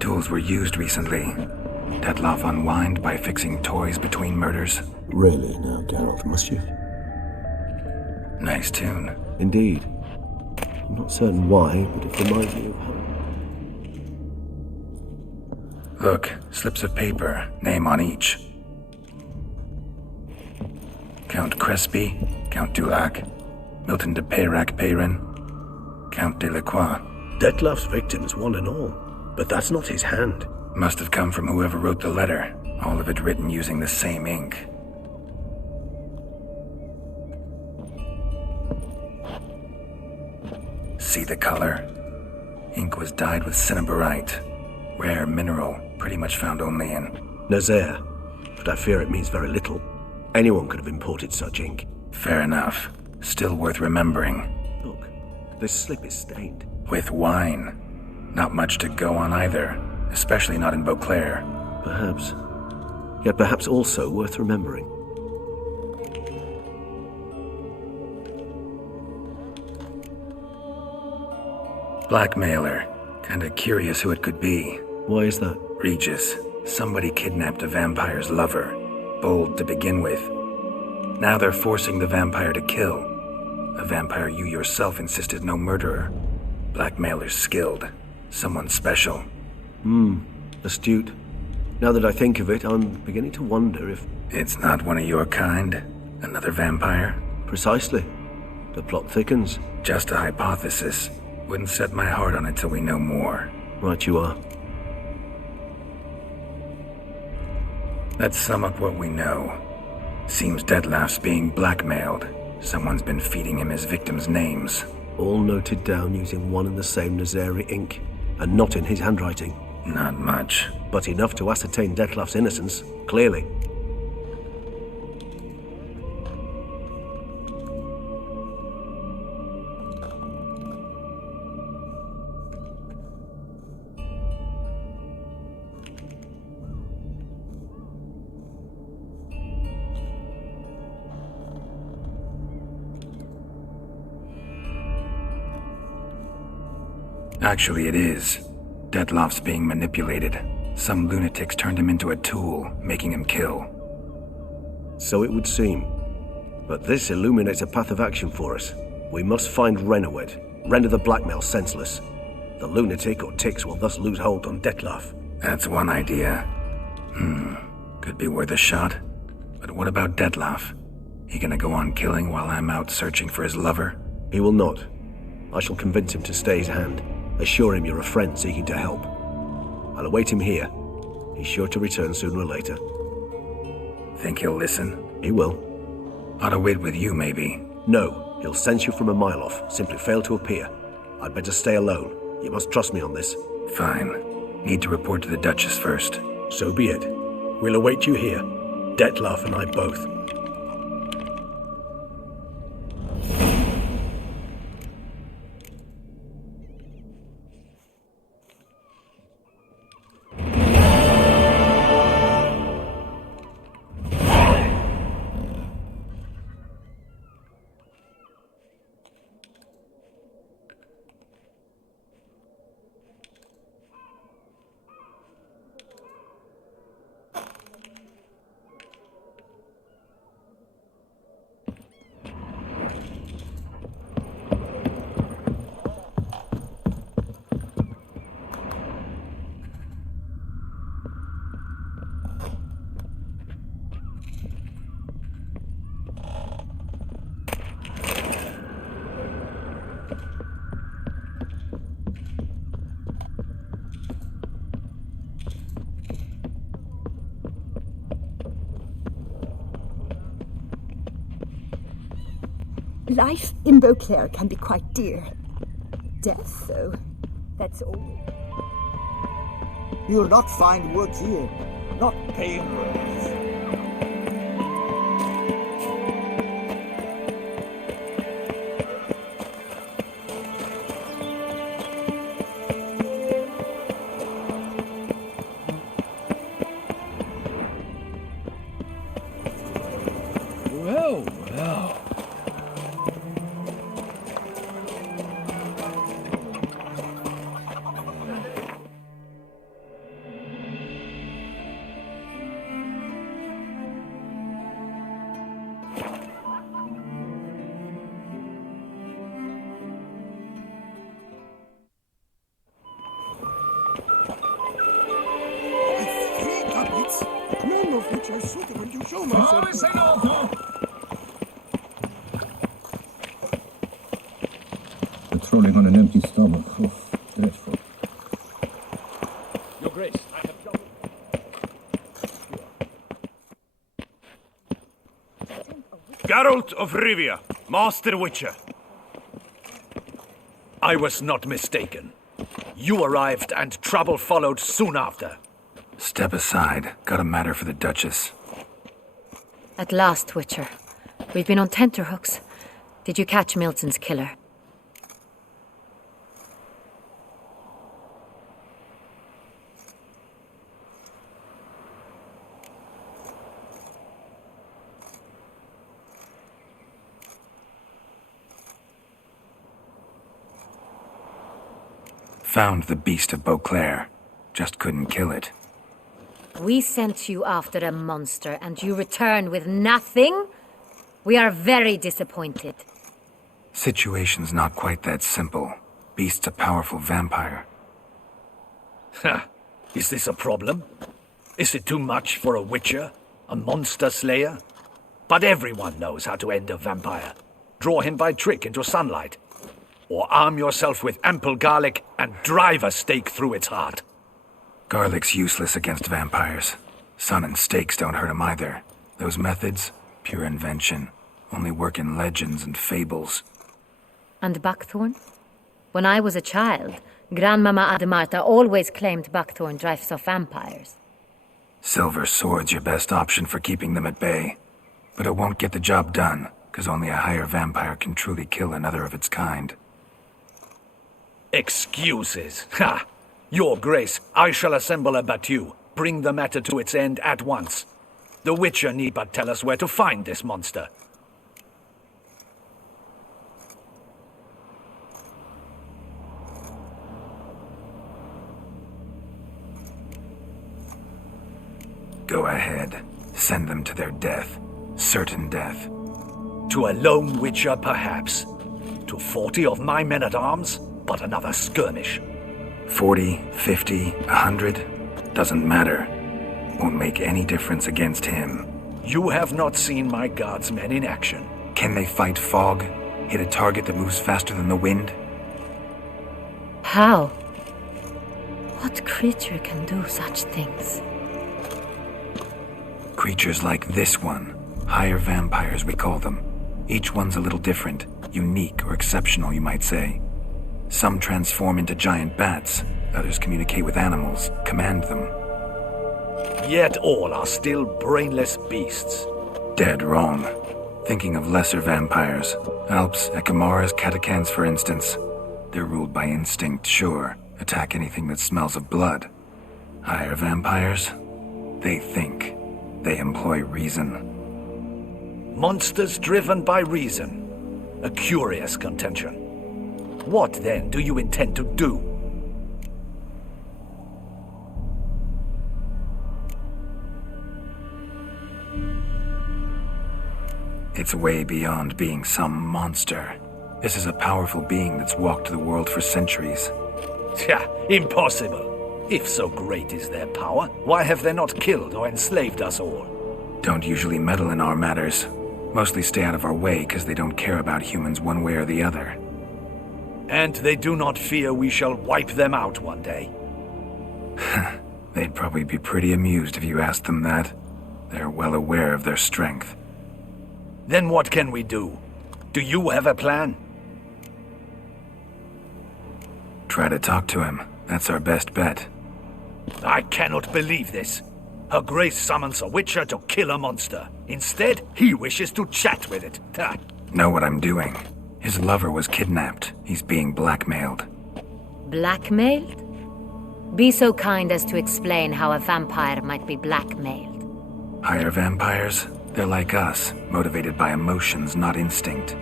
Tools were used recently. Detlef unwind by fixing toys between murders. Really now, Geralt, must you? Nice tune. Indeed. I'm not certain why, but it reminds me of home. Look, slips of paper, name on each. Count Crespi, Count Dulac, Milton de Peyrac-Peyrin, Count Delacroix. Detlef's victims, one and all. But that's not his hand. Must have come from whoever wrote the letter. All of it written using the same ink. See the color? Ink was dyed with cinnabarite. Rare mineral, pretty much found only in Nazaire, but I fear it means very little. Anyone could have imported such ink. Fair enough. Still worth remembering. Look, this slip is stained. With wine. Not much to go on either, especially not in Beauclair. Perhaps. Yet perhaps also worth remembering. Blackmailer. Kinda curious who it could be. Why is that? Regis. Somebody kidnapped a vampire's lover, bold to begin with. Now they're forcing the vampire to kill. A vampire you yourself insisted no murderer. Blackmailer's skilled. Someone special. Astute. Now that I think of it, I'm beginning to wonder if... It's not one of your kind? Another vampire? Precisely. The plot thickens. Just a hypothesis. Wouldn't set my heart on it till we know more. Right you are. Let's sum up what we know. Seems Detlef's being blackmailed. Someone's been feeding him his victims' names. All noted down using one and the same Nazari ink, and not in his handwriting. Not much. But enough to ascertain Detlef's innocence, clearly. Actually, it is. Detlef's being manipulated. Some lunatics turned him into a tool, making him kill. So it would seem. But this illuminates a path of action for us. We must find Renowed, render the blackmail senseless. The lunatic or ticks will thus lose hold on Detlef. That's one idea. Could be worth a shot. But what about Detlef? He gonna go on killing while I'm out searching for his lover? He will not. I shall convince him to stay his hand. Assure him you're a friend seeking to help. I'll await him here. He's sure to return sooner or later. Think he'll listen? He will. Ought to wait with you, maybe. No, he'll sense you from a mile off. Simply fail to appear. I'd better stay alone. You must trust me on this. Fine. Need to report to the Duchess first. So be it. We'll await you here. Detlef and I both. Life in Beauclair can be quite dear. Death, though, that's all. You'll not find work here. Not paying workers. Well, well. None of which are suitable to show myself. Patrolling on an empty stomach. Oh, dreadful. Your Grace, I have trouble. Geralt of Rivia, Master Witcher. I was not mistaken. You arrived and trouble followed soon after. Step aside. Got a matter for the Duchess. At last, Witcher. We've been on tenterhooks. Did you catch Milton's killer? Found the beast of Beauclair. Just couldn't kill it. We sent you after a monster and you return with nothing? We are very disappointed. Situation's not quite that simple. Beast's a powerful vampire. Ha! Is this a problem? Is it too much for a witcher? A monster slayer? But everyone knows how to end a vampire. Draw him by trick into sunlight. Or arm yourself with ample garlic and drive a stake through its heart. Garlic's useless against vampires. Sun and stakes don't hurt him either. Those methods, pure invention, only work in legends and fables. And buckthorn? When I was a child, Grandmama Ademarta always claimed buckthorn drives off vampires. Silver sword's your best option for keeping them at bay. But it won't get the job done, because only a higher vampire can truly kill another of its kind. Excuses! Ha! Your Grace, I shall assemble a battue. Bring the matter to its end at once. The Witcher need but tell us where to find this monster. Go ahead. Send them to their death. Certain death. To a lone Witcher, perhaps. To 40 of my men-at-arms, but another skirmish. 40, 50, 100, doesn't matter. Won't make any difference against him. You have not seen my guardsmen in action. Can they fight fog? Hit a target that moves faster than the wind? How? What creature can do such things? Creatures like this one. Higher vampires, we call them. Each one's a little different. Unique or exceptional, you might say. Some transform into giant bats. Others communicate with animals, command them. Yet all are still brainless beasts. Dead wrong. Thinking of lesser vampires. Alps, Ekamaras, Catacans, for instance. They're ruled by instinct, sure. Attack anything that smells of blood. Higher vampires? They think. They employ reason. Monsters driven by reason. A curious contention. What, then, do you intend to do? It's way beyond being some monster. This is a powerful being that's walked the world for centuries. Tja, impossible. If so great is their power, why have they not killed or enslaved us all? Don't usually meddle in our matters. Mostly stay out of our way because they don't care about humans one way or the other. And they do not fear we shall wipe them out one day. They'd probably be pretty amused if you asked them that. They're well aware of their strength. Then what can we do? Do you have a plan? Try to talk to him. That's our best bet. I cannot believe this. Her Grace summons a Witcher to kill a monster. Instead, he wishes to chat with it. Ha. Know what I'm doing. His lover was kidnapped. He's being blackmailed. Blackmailed? Be so kind as to explain how a vampire might be blackmailed. Higher vampires? They're like us, motivated by emotions, not instinct.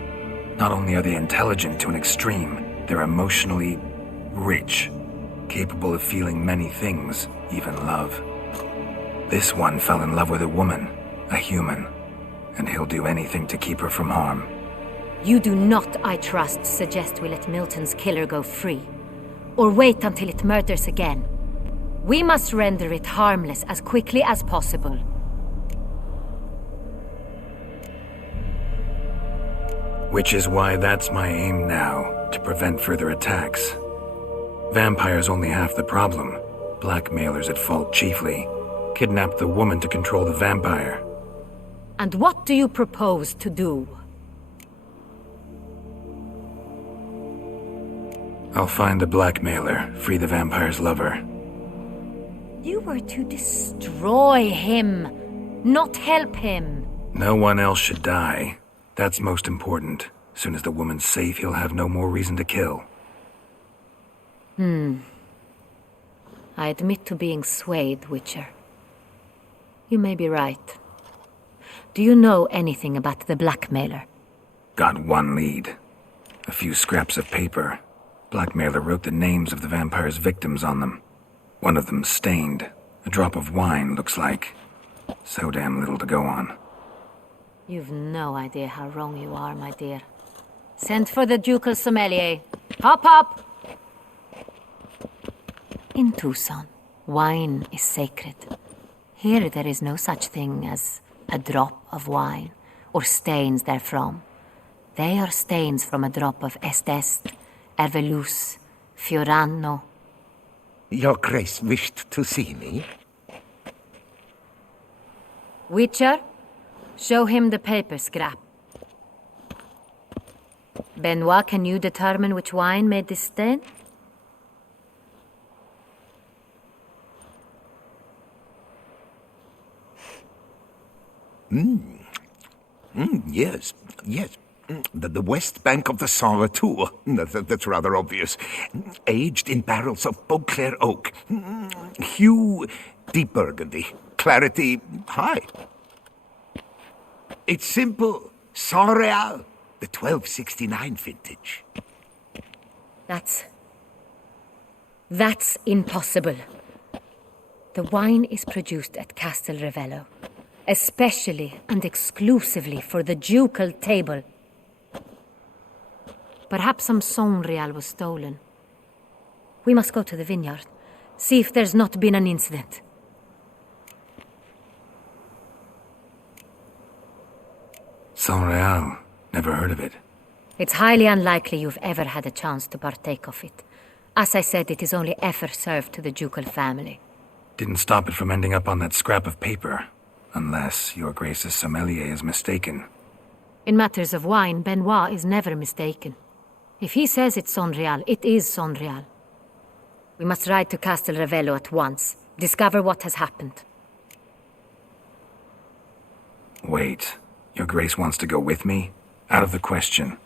Not only are they intelligent to an extreme, they're emotionally rich, capable of feeling many things, even love. This one fell in love with a woman, a human, and he'll do anything to keep her from harm. You do not, I trust, suggest we let Milton's killer go free, or wait until it murders again. We must render it harmless as quickly as possible. Which is why that's my aim now, to prevent further attacks. Vampires only half the problem. Blackmailers at fault chiefly. Kidnap the woman to control the vampire. And what do you propose to do? I'll find the blackmailer, free the vampire's lover. You were to destroy him, not help him. No one else should die. That's most important. Soon as the woman's safe, he'll have no more reason to kill. I admit to being swayed, Witcher. You may be right. Do you know anything about the blackmailer? Got one lead. A few scraps of paper. Blackmailer wrote the names of the vampire's victims on them. One of them stained. A drop of wine looks like so damn little to go on. You've no idea how wrong you are, my dear. Send for the ducal sommelier. Hop, hop! In Tucson, wine is sacred. Here there is no such thing as a drop of wine, or stains therefrom. They are stains from a drop of Est, Ervelus, Fiorano. Your Grace wished to see me? Witcher, show him the paper scrap. Benoit, can you determine which wine made this stain? Yes, yes. The west bank of the Saint Retour. That's rather obvious. Aged in barrels of Beauclair oak. Hue, deep burgundy. Clarity, high. It's simple. Saint Real, the 1269 vintage. That's impossible. The wine is produced at Castel Ravello, especially and exclusively for the ducal table. Perhaps some Saint Real was stolen. We must go to the vineyard, see if there's not been an incident. Saint Real. Never heard of it. It's highly unlikely you've ever had a chance to partake of it. As I said, it is only ever served to the ducal family. Didn't stop it from ending up on that scrap of paper. Unless your Grace's sommelier is mistaken. In matters of wine, Benoit is never mistaken. If he says it's Saint Real, it is Saint Real. We must ride to Castel Ravello at once. Discover what has happened. Wait. Your Grace wants to go with me? Out of the question.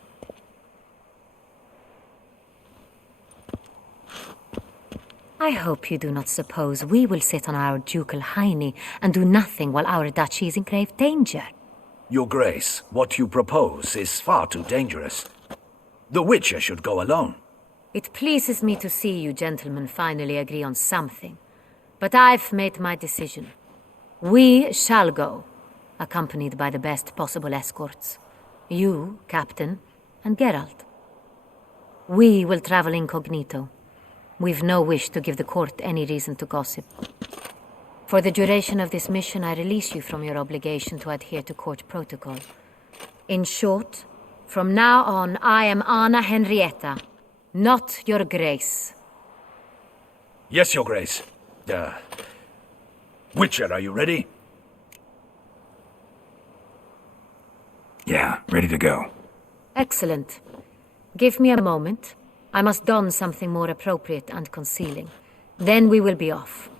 I hope you do not suppose we will sit on our ducal hiney and do nothing while our duchy is in grave danger. Your Grace, what you propose is far too dangerous. The Witcher should go alone. It pleases me to see you gentlemen finally agree on something. But I've made my decision. We shall go, accompanied by the best possible escorts. You, Captain, and Geralt. We will travel incognito. We've no wish to give the court any reason to gossip. For the duration of this mission, I release you from your obligation to adhere to court protocol. In short, from now on, I am Anna Henrietta, not your Grace. Yes, Your Grace. Witcher, are you ready? Yeah, ready to go. Excellent. Give me a moment. I must don something more appropriate and concealing. Then we will be off.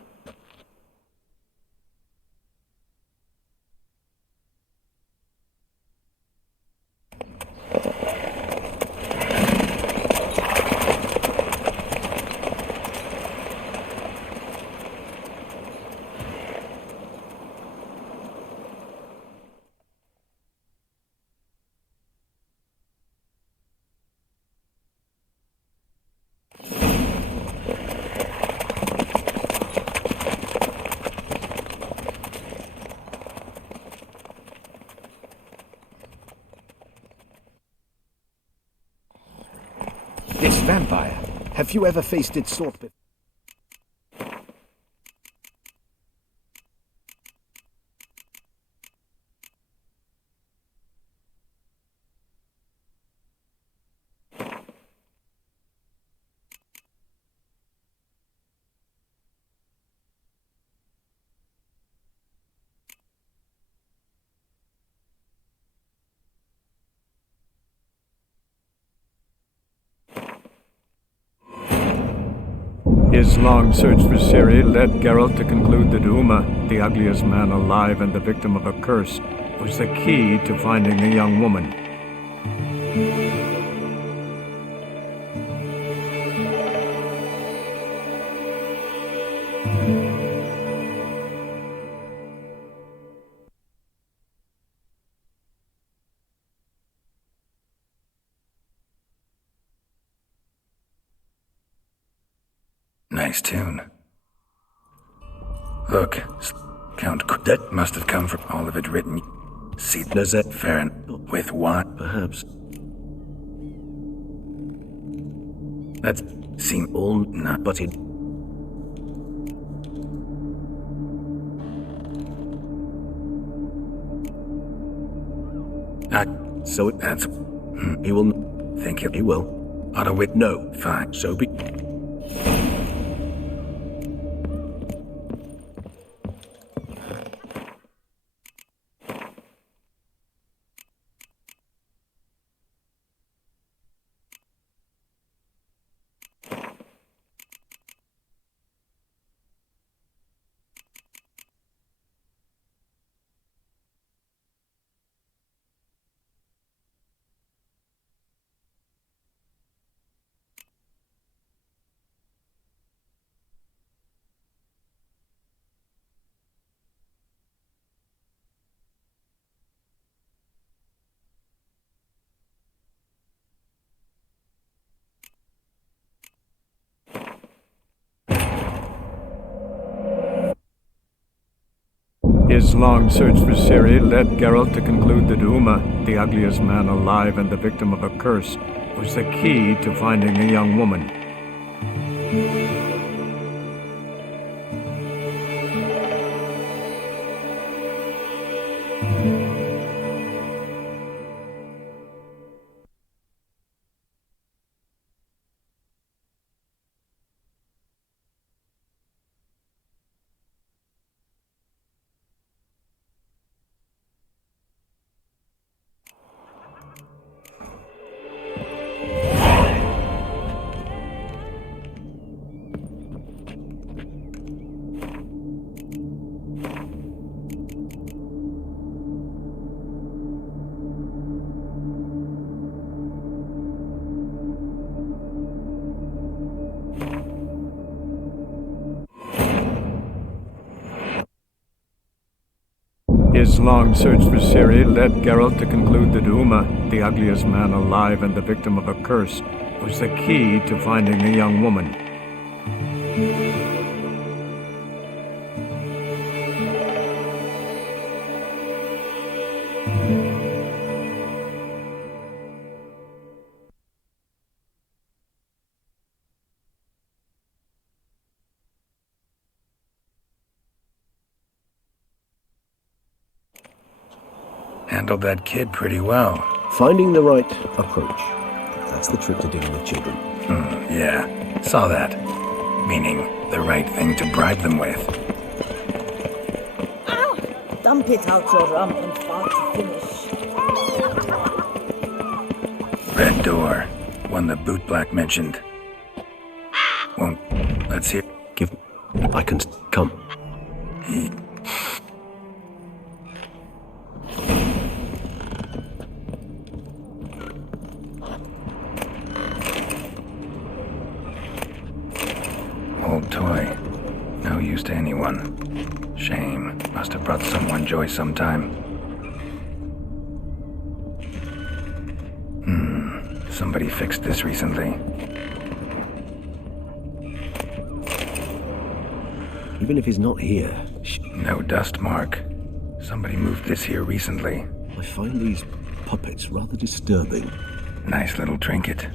This vampire, have you ever faced its sort before? His long search for Ciri led Geralt to conclude that Uma, the ugliest man alive and the victim of a curse, was the key to finding the young woman. Nice tune. Look, that must have come from all of it written. See, does it fair and with what? Perhaps. That seem all not, but it. So that's. He will. Think he will. Ought to wit. No. Fine. So be. His long search for Ciri led Geralt to conclude that Uma, the ugliest man alive and the victim of a curse, was the key to finding a young woman. His long search for Ciri led Geralt to conclude that Uma, the ugliest man alive and the victim of a curse, was the key to finding a young woman. Handled that kid pretty well. Finding the right approach. That's the trick to dealing with children. Yeah, saw that. Meaning, the right thing to bribe them with. Ow! Dump it out your rump and fart to finish. Red door. One the bootblack mentioned. Won't. Let's hear. I can come. He. Old toy. No use to anyone. Shame. Must have brought someone joy sometime. Somebody fixed this recently. Even if he's not here. No dust mark. Somebody moved this here recently. I find these puppets rather disturbing. Nice little trinket.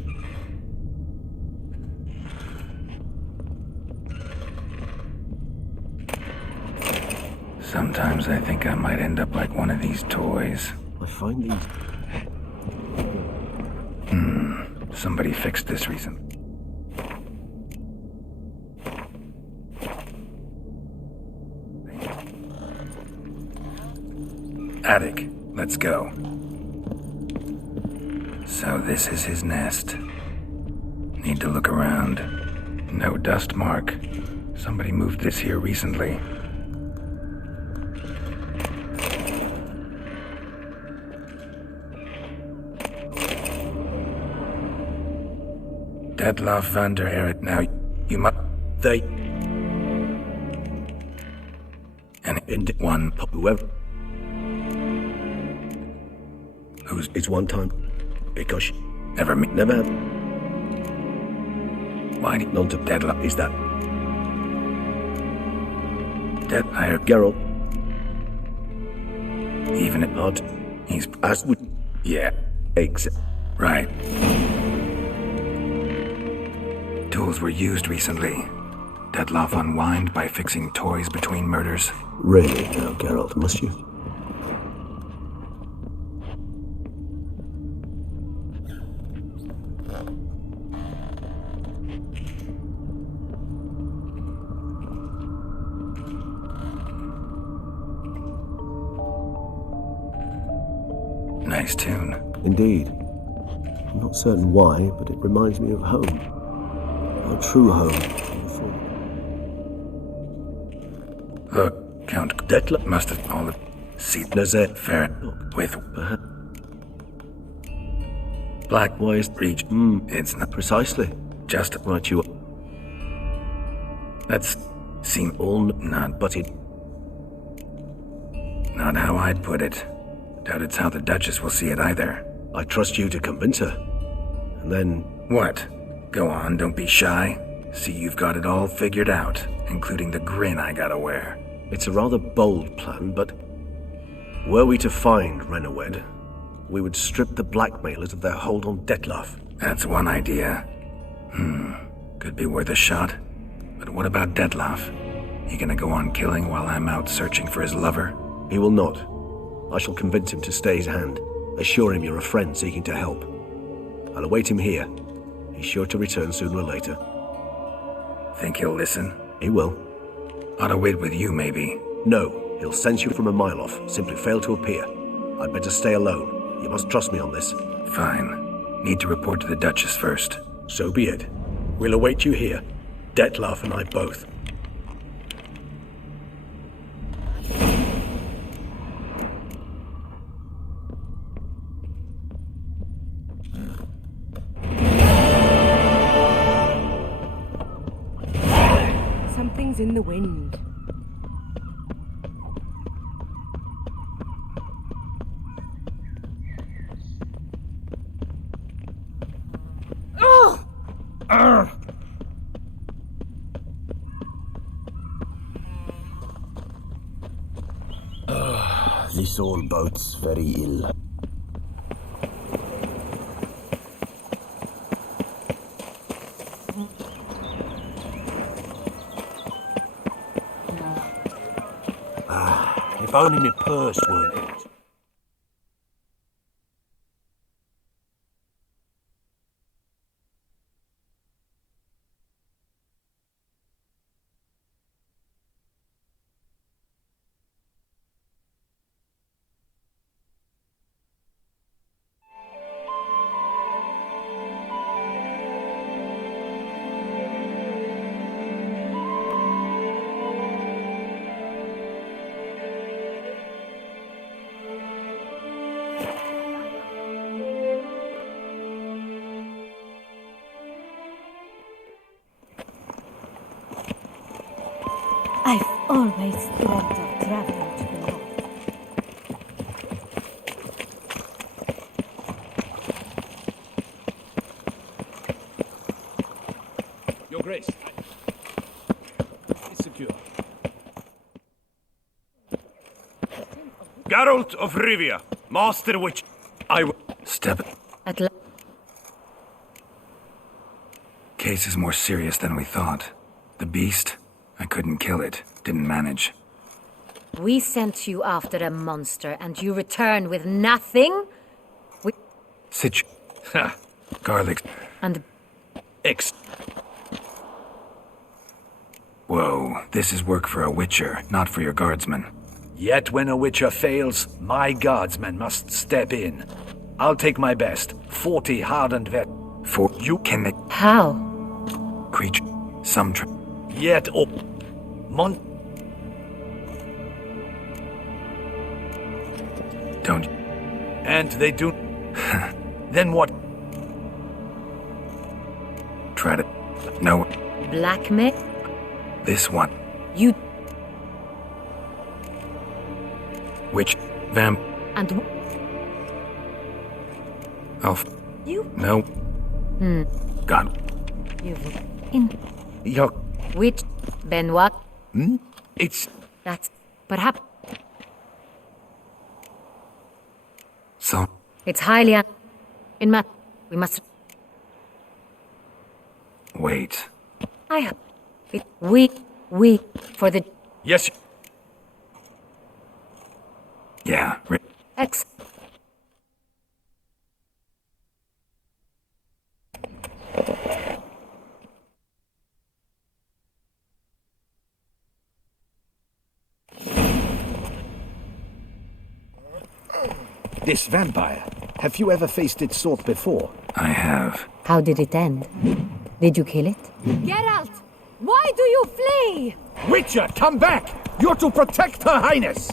Sometimes I think I might end up like one of these toys. I find these... Somebody fixed this recently. Attic, let's go. So this is his nest. Need to look around. No dust mark. Somebody moved this here recently. Detlef van der Heret. Now, you must... They... And one... Whoever... Who's... It's one time. Because she... Never me... Never had... Why... None to Detlef... Is that... Dead higher Geralt. Even at odd. He's as would. Yeah. Exit. Right. Tools were used recently. Dettlaff unwind by fixing toys between murders. Really now, Geralt, must you? Nice tune. Indeed. I'm not certain why, but it reminds me of home. Our true home. Look, Count Dettlaff must have all the Nazet fair with Black Wise Reach. It's not precisely. Just right you That's seem all not but it not how I'd put it. Doubt it's how the Duchess will see it either. I trust you to convince her. And then what? Go on, don't be shy. See you've got it all figured out, including the grin I gotta wear. It's a rather bold plan, but were we to find Renawed, we would strip the blackmailers of their hold on Dettlaff. That's one idea. Could be worth a shot. But what about Dettlaff? He gonna go on killing while I'm out searching for his lover? He will not. I shall convince him to stay his hand. Assure him you're a friend seeking to help. I'll await him here. He's sure to return sooner or later. Think he'll listen? He will. Ought to wait with you, maybe. No, he'll sense you from a mile off. Simply fail to appear. I'd better stay alone. You must trust me on this. Fine. Need to report to the Duchess first. So be it. We'll await you here. Dettlaff and I both. Something's in the wind. This all bodes very ill. If only my purse weren't empty. I've always dreamt of traveling to the north. Your Grace. It's secure. Geralt of Rivia, Master Witch. Step. Case is more serious than we thought. The beast, I couldn't kill it. Didn't manage. We sent you after a monster, and you return with nothing? Ha! Garlic. And... Whoa, this is work for a witcher, not for your guardsmen. Yet when a witcher fails, my guardsmen must step in. I'll take my best. 40 hardened vet. For you can... How? Creature. Some Yet up. Don't... And they do... Then what? Try to... No. Blackmail? This one. You... Which... Vamp... And... Elf... You... No. God. You've... In... Yuck. Which... Benoit? It's... That's perhaps. So, It's highly in my. We must. wait. I have. We for the. Yes. Yeah, X. This vampire. Have you ever faced its sort before? I have. How did it end? Did you kill it? Geralt, why do you flee? Witcher, come back! You're to protect Her Highness!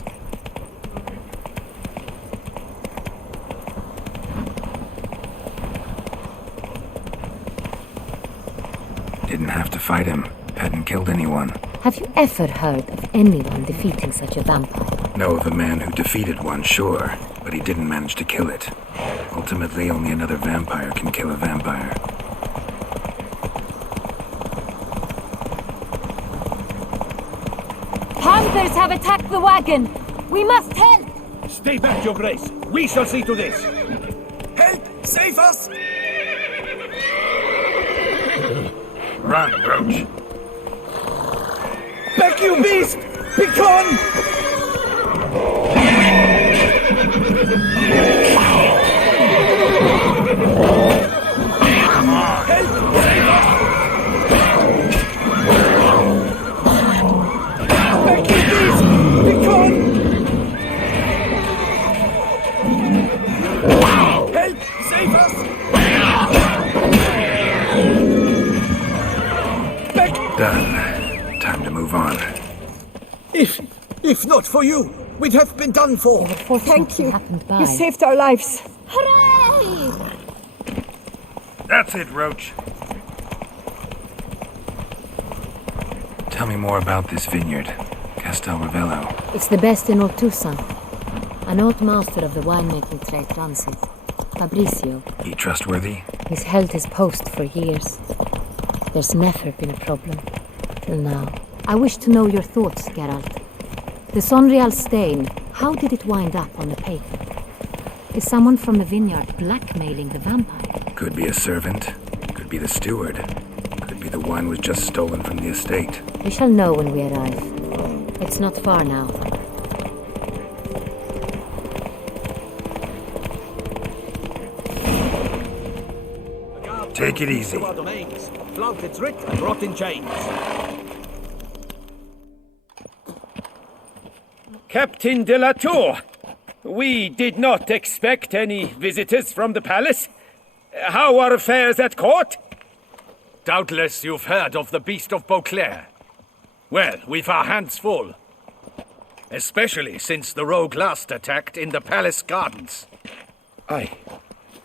Didn't have to fight him. Hadn't killed anyone. Have you ever heard of anyone defeating such a vampire? Know of a man who defeated one, sure, but he didn't manage to kill it. Ultimately, only another vampire can kill a vampire. Panthers have attacked the wagon. We must help. Stay back, Your Grace. We shall see to this. Help! Save us! Run, Roach. Back, you beast! Be gone! Come on. Help! Save us! Back, you beast! Be gone! Help! Save us! Back! Done. Time to move on. If not for you, we'd have been done for. Thank you. By. You saved our lives. Hooray! That's it, Roach. Tell me more about this vineyard, Castel Ravello. It's the best in Ortusan. An old master of the winemaking trade runs it. Fabrizio. He trustworthy? He's held his post for years. There's never been a problem. Till now. I wish to know your thoughts, Geralt. The Sonreal stain, how did it wind up on the paper? Is someone from the vineyard blackmailing the vampire? Could be a servant. Could be the steward. Could be the wine was just stolen from the estate. We shall know when we arrive. It's not far now. Take it easy. Flout its writ and rot in chains. Captain de la Tour, we did not expect any visitors from the palace. How are affairs at court? Doubtless you've heard of the Beast of Beauclair. Well, we've our hands full. Especially since the rogue last attacked in the palace gardens. I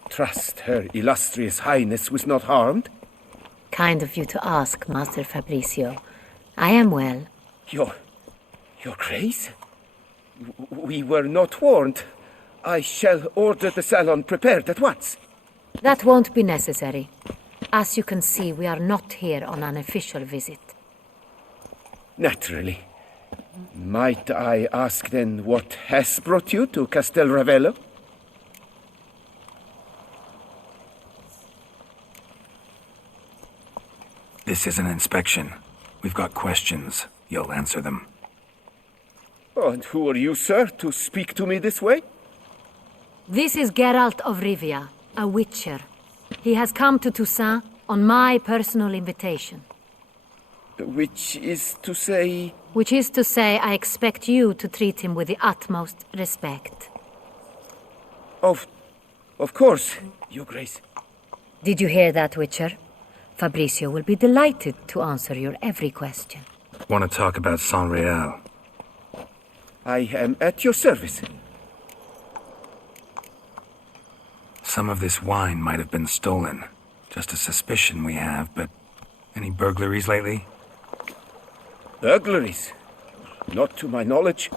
trust Her Illustrious Highness was not harmed. Kind of you to ask, Master Fabrizio. I am well. Your Grace? We were not warned. I shall order the salon prepared at once. That won't be necessary. As you can see, we are not here on an official visit. Naturally. Might I ask then what has brought you to Castel Ravello? This is an inspection. We've got questions. You'll answer them. Oh, and who are you, sir, to speak to me this way? This is Geralt of Rivia, a witcher. He has come to Toussaint on my personal invitation. Which is to say... Which is to say, I expect you to treat him with the utmost respect. Of course, Your Grace. Did you hear that, Witcher? Fabrizio will be delighted to answer your every question. Want to talk about Saint-Réal? I am at your service. Some of this wine might have been stolen. Just a suspicion we have, but any burglaries lately? Burglaries? Not to my knowledge.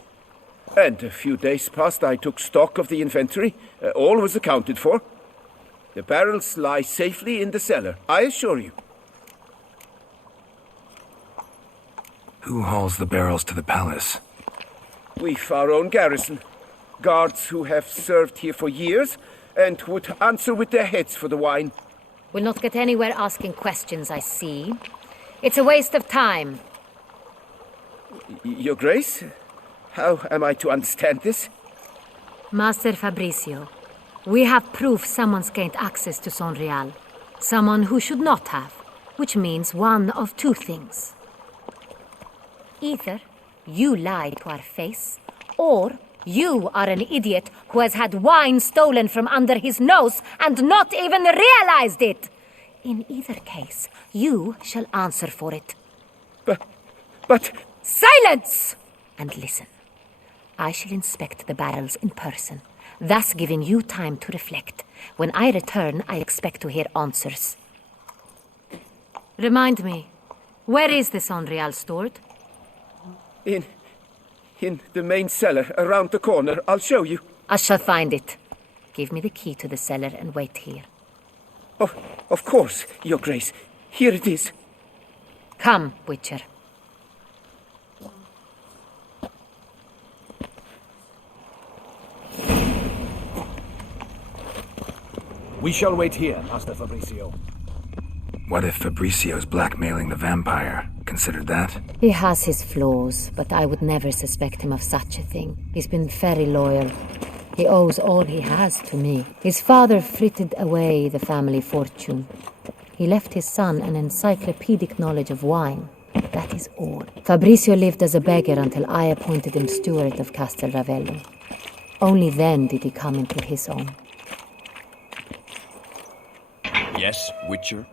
And a few days past I took stock of the inventory. All was accounted for. The barrels lie safely in the cellar, I assure you. Who hauls the barrels to the palace? We've our own garrison. Guards who have served here for years and would answer with their heads for the wine. We'll not get anywhere asking questions, I see. It's a waste of time. Your Grace? How am I to understand this? Master Fabricio, we have proof someone's gained access to Son Real. Someone who should not have, which means one of two things. Either you lied to our face, or you are an idiot who has had wine stolen from under his nose and not even realized it. In either case, you shall answer for it. But... Silence! And listen. I shall inspect the barrels in person, thus giving you time to reflect. When I return, I expect to hear answers. Remind me, where is the Son Real stored? In the main cellar, around the corner. I'll show you. I shall find it. Give me the key to the cellar and wait here. Oh, of course, Your Grace. Here it is. Come, Witcher. We shall wait here, Master Fabricio. What if Fabricio's blackmailing the vampire? Considered that? He has his flaws, but I would never suspect him of such a thing. He's been very loyal. He owes all he has to me. His father frittered away the family fortune. He left his son an encyclopedic knowledge of wine. That is all. Fabricio lived as a beggar until I appointed him steward of Castel Ravello. Only then did he come into his own. Yes, Witcher?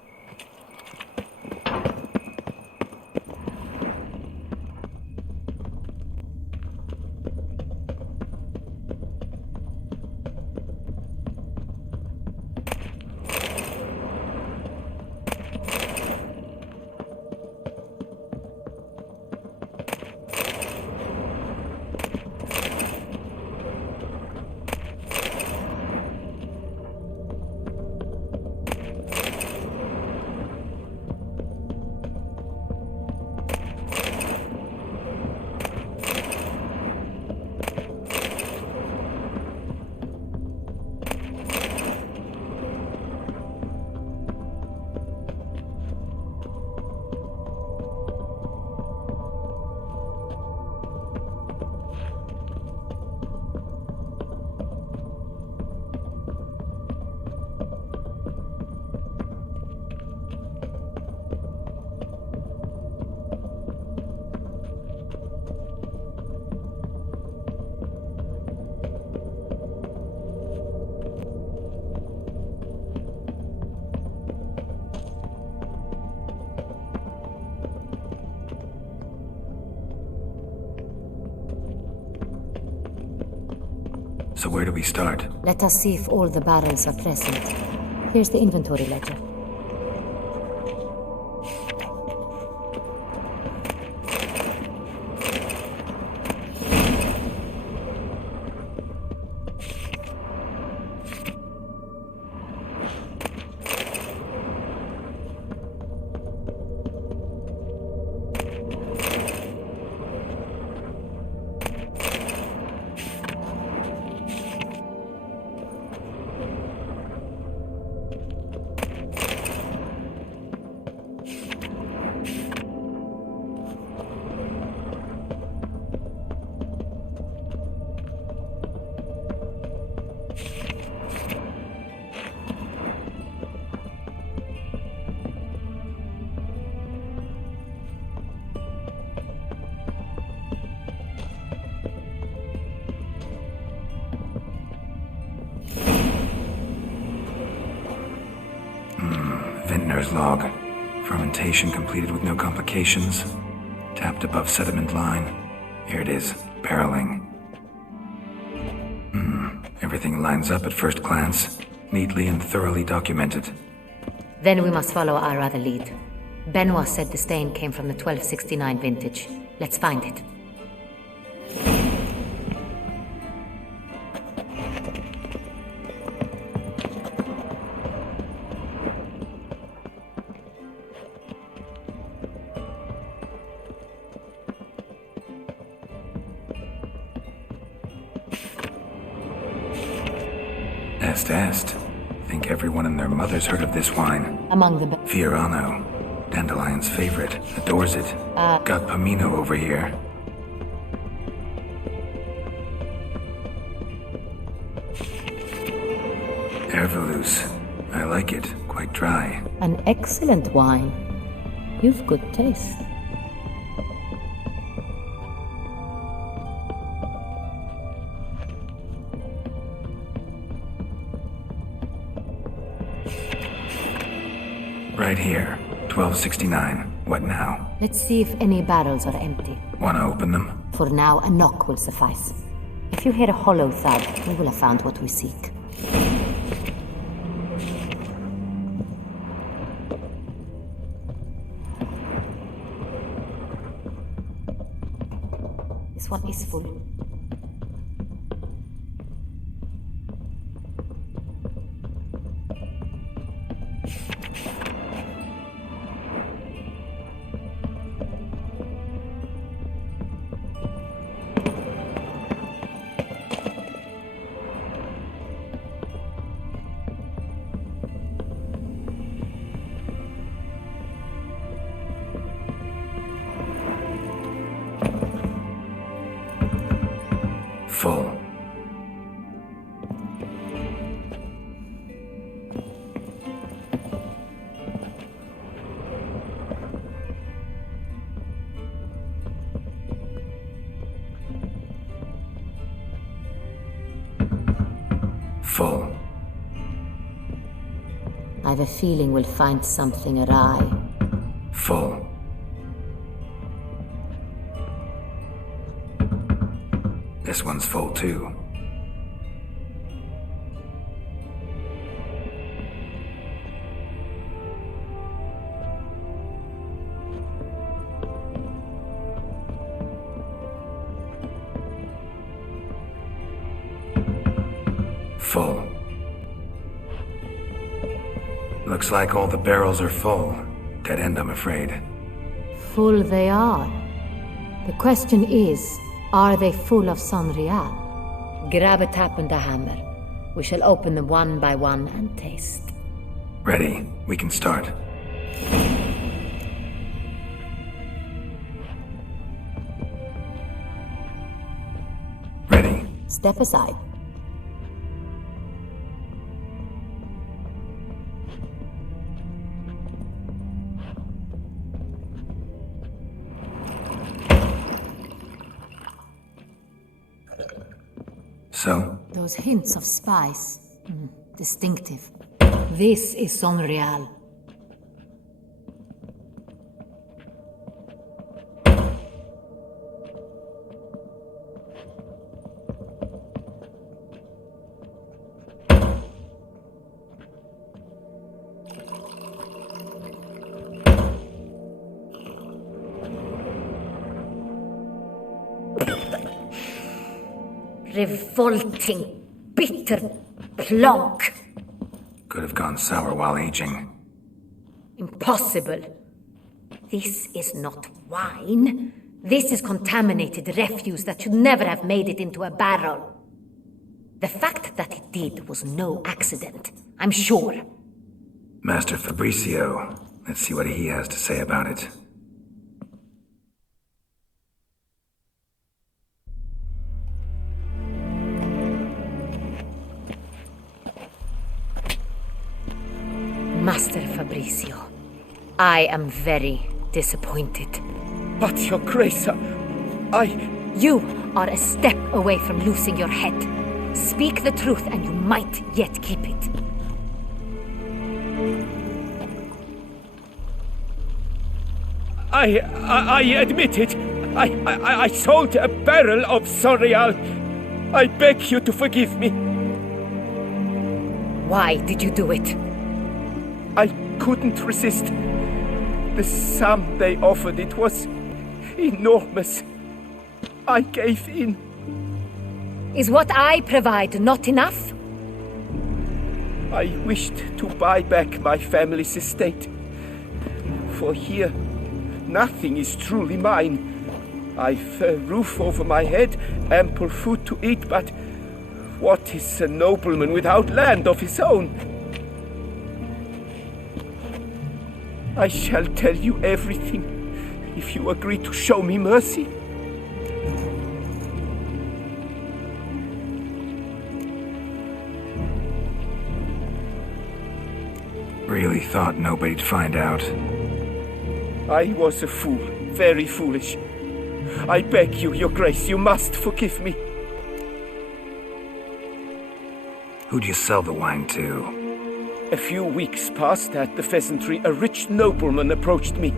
So where do we start? Let us see if all the barrels are present. Here's the inventory ledger. Vintner's log. Fermentation completed with no complications. Tapped above sediment line. Here it is. Barreling. Everything lines up at first glance. Neatly and thoroughly documented. Then we must follow our other lead. Benoit said the stain came from the 1269 vintage. Let's find it. Est. Think everyone and their mother's heard of this wine. Among the Fiorano. Dandelion's favorite. Adores it. Got Pomino over here. Herveloos. I like it. Quite dry. An excellent wine. You've good taste. Right here. 1269. What now? Let's see if any barrels are empty. Wanna open them? For now, a knock will suffice. If you hear a hollow thud, we will have found what we seek. This one is full. Full. Full. I have a feeling we'll find something awry. Full. This one's full too. Full. Looks like all the barrels are full. Dead end, I'm afraid. Full they are. The question is, are they full of Sonreal? Grab a tap and a hammer. We shall open them one by one and taste. Ready. We can start. Ready. Step aside. So? Those hints of spice. Distinctive. This is Sonreal. Revolting, bitter plonk. Could have gone sour while aging. Impossible. This is not wine. This is contaminated refuse that should never have made it into a barrel. The fact that it did was no accident, I'm sure. Master Fabricio. Let's see what he has to say about it. Master Fabricio, I am very disappointed. But, Your Grace, You are a step away from losing your head. Speak the truth and you might yet keep it. I admit it. I sold a barrel of Sonreal. I beg you to forgive me. Why did you do it? I couldn't resist. The sum they offered, it was enormous. I gave in. Is what I provide not enough? I wished to buy back my family's estate. For here, nothing is truly mine. I've a roof over my head, ample food to eat, but What is a nobleman without land of his own? I shall tell you everything if you agree to show me mercy. Really thought nobody'd find out. I was a fool, very foolish. I beg you, your grace, you must forgive me. Who'd you sell the wine to? A few weeks past at the pheasantry, a rich nobleman approached me.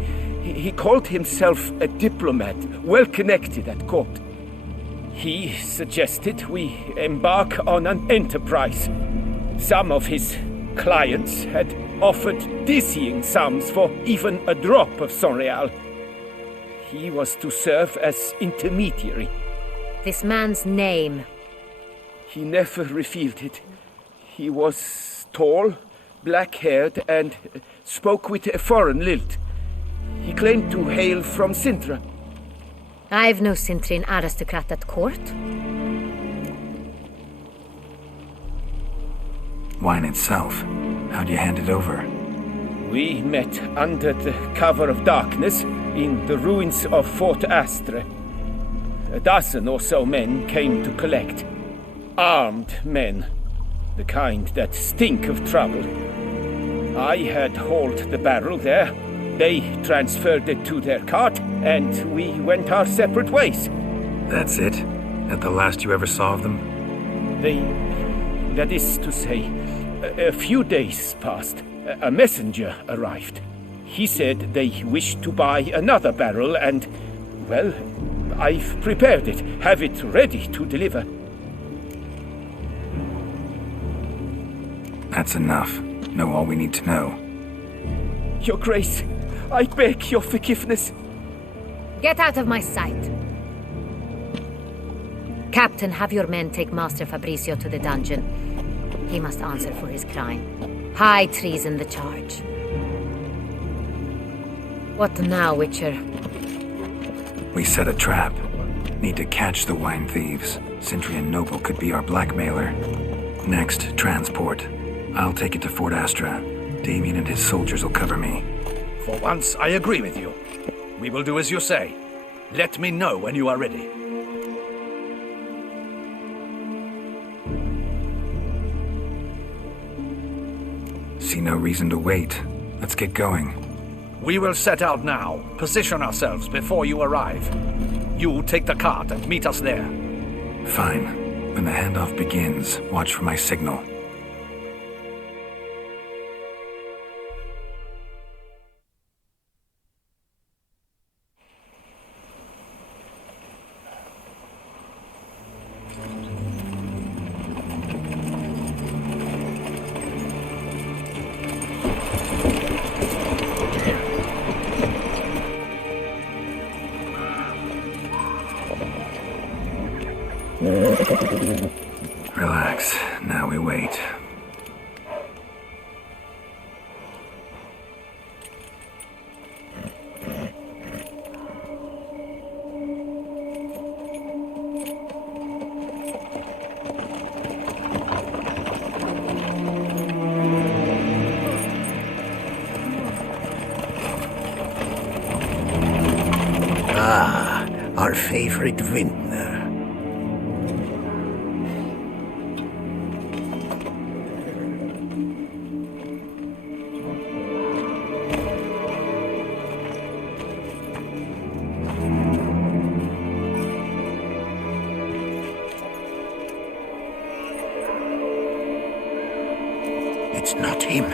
He called himself a diplomat, well connected at court. He suggested we embark on an enterprise. Some of his clients had offered dizzying sums for even a drop of Sonreal. He was to serve as intermediary. This man's name? He never revealed it. He was tall, black-haired, and spoke with a foreign lilt. He claimed to hail from Sintra. I've no Sintrin aristocrat at court. Wine itself, how'd you hand it over? We met under the cover of darkness in the ruins of Fort Astre. A dozen or so men came to collect. Armed men, the kind that stink of trouble. I had hauled the barrel there. They transferred it to their cart, and we went our separate ways. That's it? At the last you ever saw of them? That is to say, a few days passed. A messenger arrived. He said they wished to buy another barrel and, well, I've prepared it, have it ready to deliver. That's enough. Know all we need to know. Your Grace, I beg your forgiveness. Get out of my sight. Captain, have your men take Master Fabrizio to the dungeon. He must answer for his crime. High treason the charge. What now, Witcher? We set a trap. Need to catch the wine thieves. Cintrian Noble could be our blackmailer. Next, transport. I'll take it to Fort Astra. Damien and his soldiers will cover me. For once, I agree with you. We will do as you say. Let me know when you are ready. See no reason to wait. Let's get going. We will set out now. Position ourselves before you arrive. You take the cart and meet us there. Fine. When the handoff begins, watch for my signal. Relax. Now we wait. Ah, our favorite vintner. It's not him.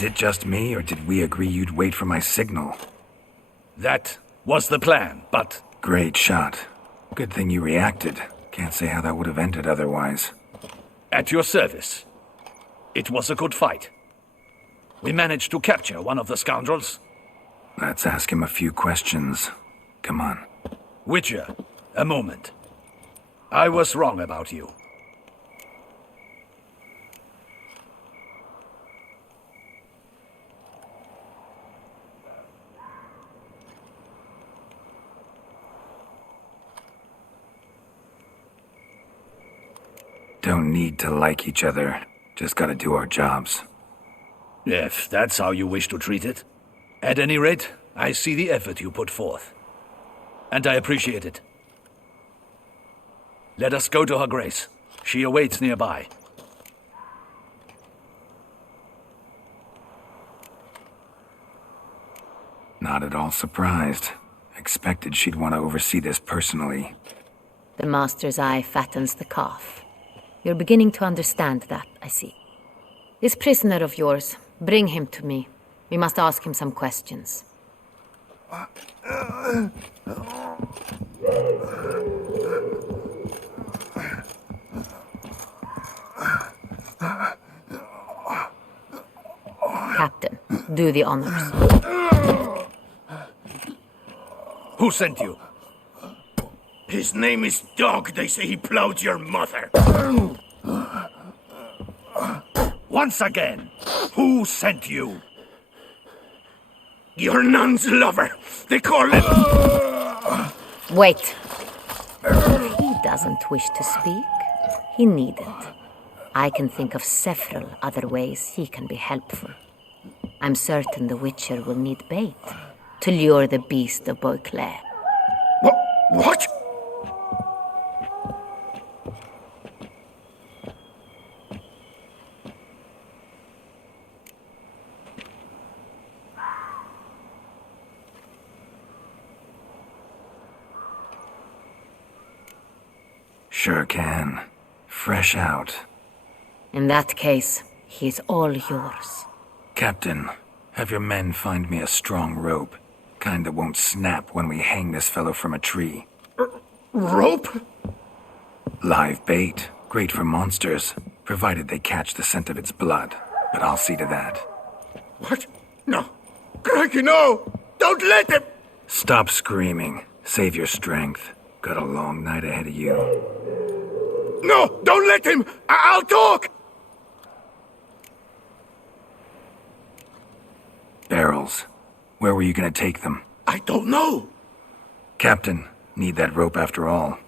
Is it just me, or did we agree you'd wait for my signal? That was the plan, but... Great shot. Good thing you reacted. Can't say how that would have ended otherwise. At your service. It was a good fight. We managed to capture one of the scoundrels. Let's ask him a few questions. Come on. Witcher, a moment. I was wrong about you. Don't need to like each other. Just gotta do our jobs. If that's how you wish to treat it. At any rate, I see the effort you put forth. And I appreciate it. Let us go to her grace. She awaits nearby. Not at all surprised. Expected she'd want to oversee this personally. The master's eye fattens the calf. You're beginning to understand that, I see. This prisoner of yours, bring him to me. We must ask him some questions. Captain, do the honors. Who sent you? His name is Dog. They say he plowed your mother. Once again, who sent you? Your nun's lover. They call him... Wait. If he doesn't wish to speak, he needn't. I can think of several other ways he can be helpful. I'm certain the Witcher will need bait to lure the beast of Beauclair. What? Sure can. Fresh out. In that case, he's all yours. Captain, have your men find me a strong rope. Kind that won't snap when we hang this fellow from a tree. Rope? Live bait. Great for monsters, provided they catch the scent of its blood. But I'll see to that. What? No. Crikey, no! Don't let him! Stop screaming. Save your strength. Got a long night ahead of you. No! Don't let him! I'll talk! Barrels. Where were you gonna take them? I don't know. Captain, need that rope after all.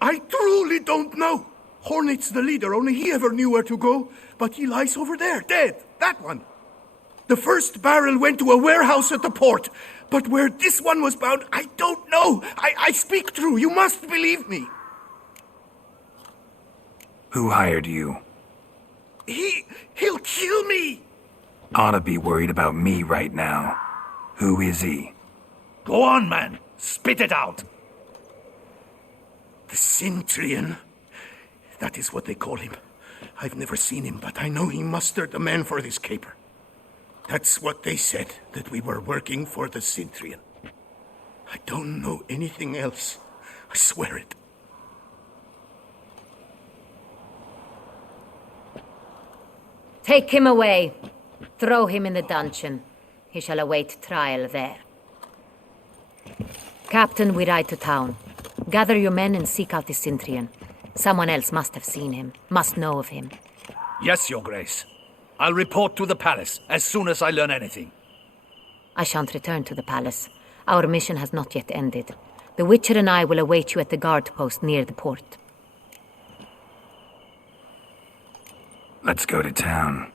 I truly don't know. Hornet's the leader, only he ever knew where to go. But he lies over there, dead. That one. The first barrel went to a warehouse at the port. But where this one was bound, I don't know. I speak true. You must believe me. Who hired you? He'll kill me. Oughta be worried about me right now. Who is he? Go on, man. Spit it out. The Cintrian. That is what they call him. I've never seen him, but I know he mustered the men for this caper. That's what they said, that we were working for the Cintrian. I don't know anything else. I swear it. Take him away. Throw him in the dungeon. He shall await trial there. Captain, we ride to town. Gather your men and seek out the Cintrian. Someone else must have seen him, must know of him. Yes, Your Grace. I'll report to the palace as soon as I learn anything. I shan't return to the palace. Our mission has not yet ended. The Witcher and I will await you at the guard post near the port. Let's go to town.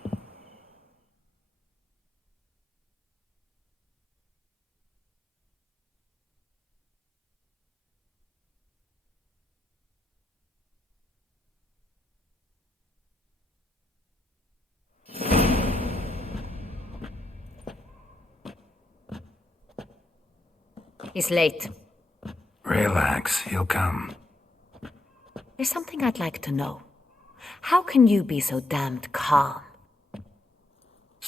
He's late. Relax, he'll come. There's something I'd like to know. How can you be so damned calm?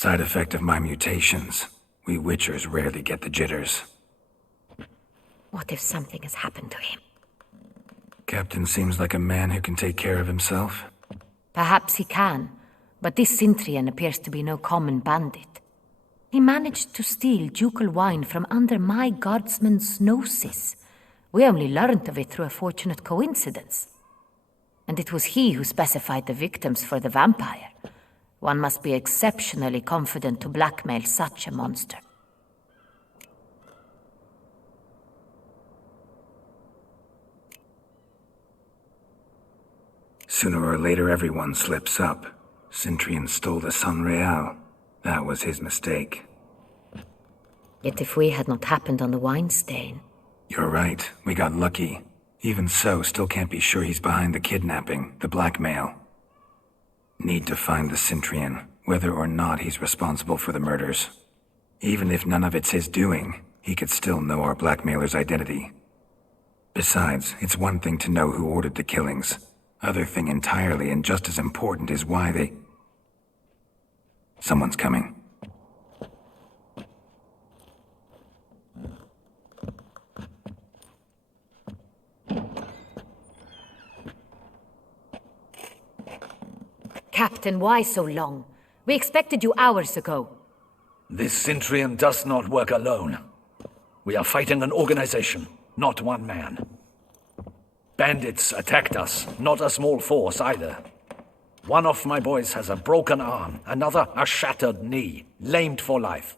Side effect of my mutations. We Witchers rarely get the jitters. What if something has happened to him? Captain seems like a man who can take care of himself. Perhaps he can, but this Sintrian appears to be no common bandit. He managed to steal ducal wine from under my guardsman's noses. We only learned of it through a fortunate coincidence. And it was he who specified the victims for the vampire. One must be exceptionally confident to blackmail such a monster. Sooner or later, everyone slips up. Sintrian stole the Sun Real. That was his mistake. Yet if we had not happened on the wine stain... You're right. We got lucky. Even so, still can't be sure he's behind the kidnapping, the blackmail. Need to find the Sintrian, whether or not he's responsible for the murders. Even if none of it's his doing, he could still know our blackmailer's identity. Besides, it's one thing to know who ordered the killings. Other thing entirely, and just as important, is why they... Someone's coming. Captain, why so long? We expected you hours ago. This Sintrian does not work alone. We are fighting an organization, not one man. Bandits attacked us, not a small force either. One of my boys has a broken arm, another a shattered knee, lamed for life.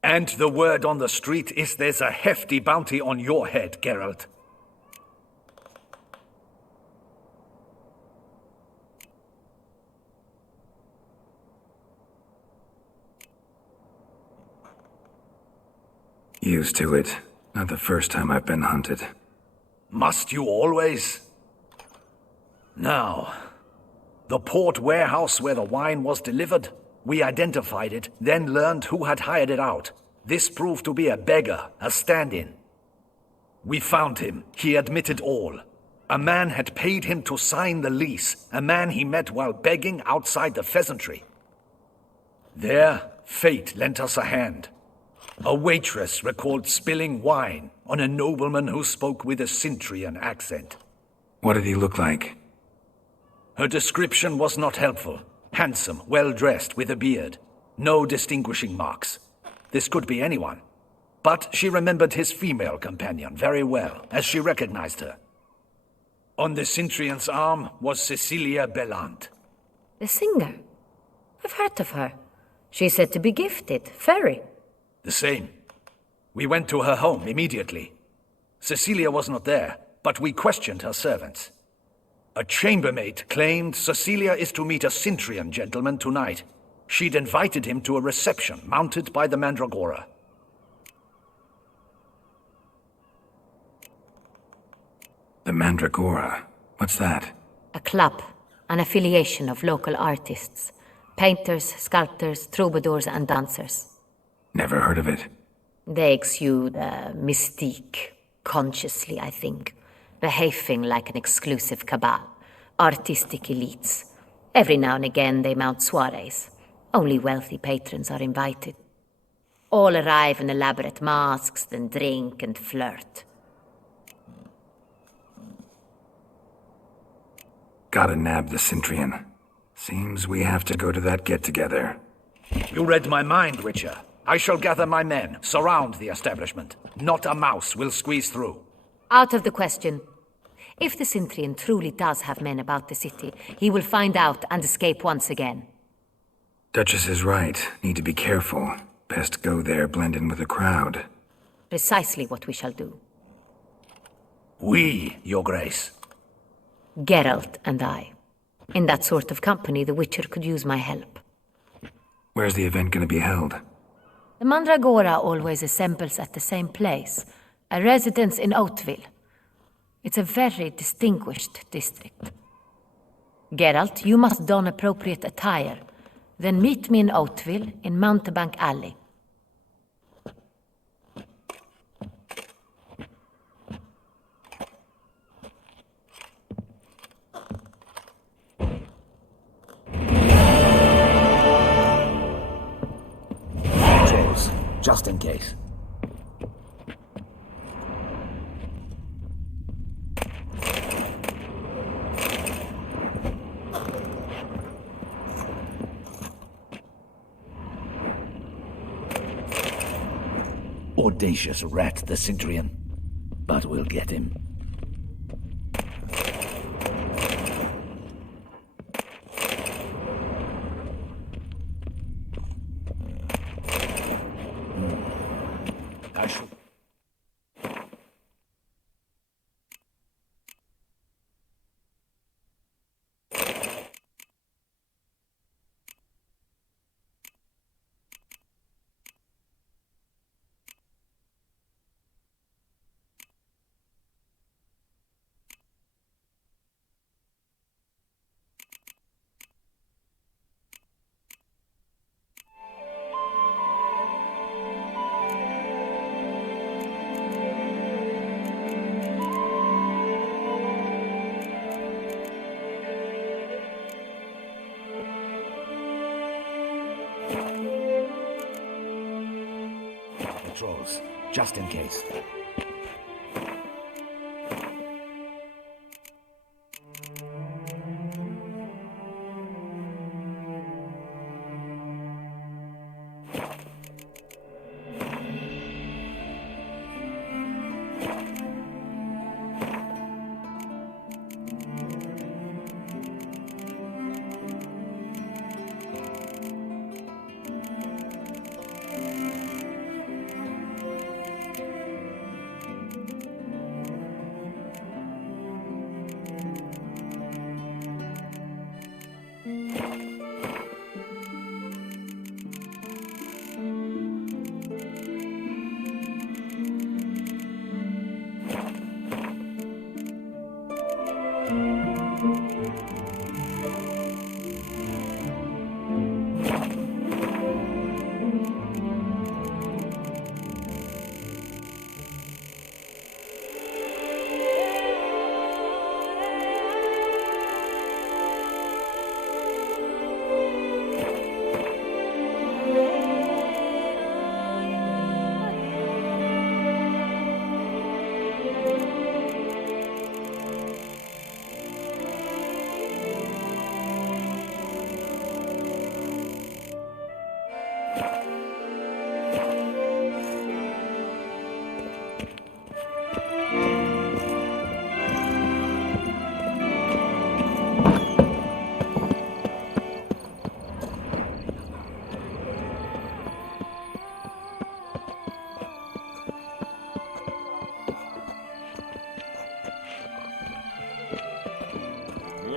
And the word on the street is there's a hefty bounty on your head, Geralt. Used to it. Not the first time I've been hunted. Must you always? Now, the port warehouse where the wine was delivered, we identified it, then learned who had hired it out. This proved to be a beggar, a stand-in. We found him. He admitted all. A man had paid him to sign the lease, a man he met while begging outside the pheasantry. There, fate lent us a hand. A waitress recalled spilling wine on a nobleman who spoke with a Sintrian accent. What did he look like? Her description was not helpful. Handsome, well-dressed, with a beard. No distinguishing marks. This could be anyone. But she remembered his female companion very well, as she recognized her. On the Sintrian's arm was Cecilia Bellant. The singer? I've heard of her. She's said to be gifted, fairy. The same. We went to her home immediately. Cecilia was not there, but we questioned her servants. A chambermaid claimed Cecilia is to meet a Sintrian gentleman tonight. She'd invited him to a reception mounted by the Mandragora. The Mandragora? What's that? A club, an affiliation of local artists. Painters, sculptors, troubadours and dancers. Never heard of it. They exude mystique, consciously, I think. Behaving like an exclusive cabal. Artistic elites. Every now and again they mount soirees. Only wealthy patrons are invited. All arrive in elaborate masks, then drink and flirt. Gotta nab the Sintrian. Seems we have to go to that get-together. You read my mind, Witcher. I shall gather my men, surround the establishment. Not a mouse will squeeze through. Out of the question. If the Sintrian truly does have men about the city, he will find out and escape once again. Duchess is right. Need to be careful. Best go there, blend in with the crowd. Precisely what we shall do. We, Your Grace. Geralt and I. In that sort of company, the Witcher could use my help. Where's the event going to be held? The Mandragora always assembles at the same place, a residence in Oatville. It's a very distinguished district. Geralt, you must don appropriate attire. Then meet me in Oatville, in Mountebank Alley. just in case. Audacious rat, the Centurion. But we'll get him. I should... Patrols, just in case.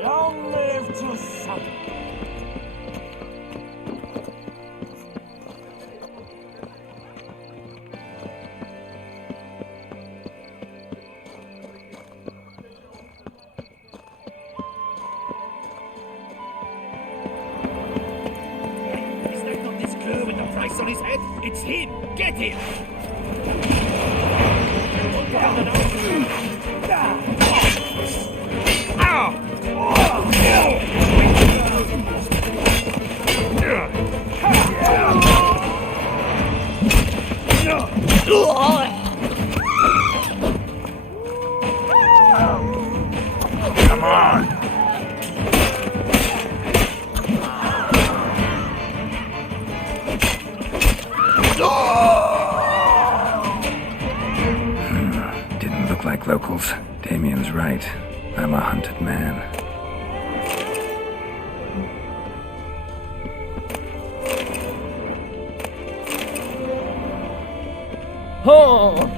Long live to some. Is that not this cur with the price on his head? It's him! Get him! Come on! Didn't look like locals. Damien's right. I'm a hunted man. Oh!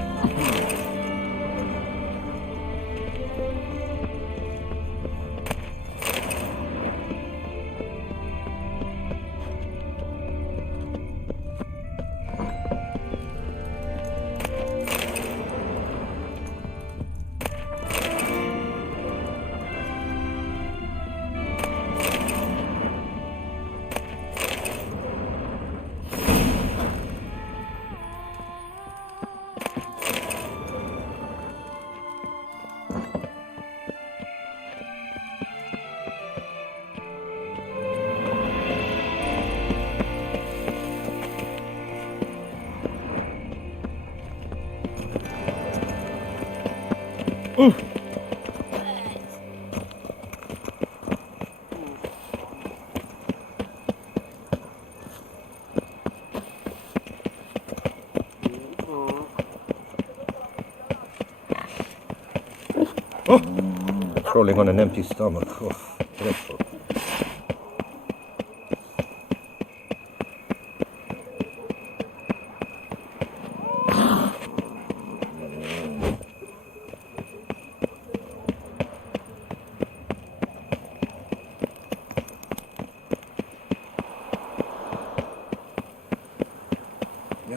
Crawling on an empty stomach. Oh, dreadful.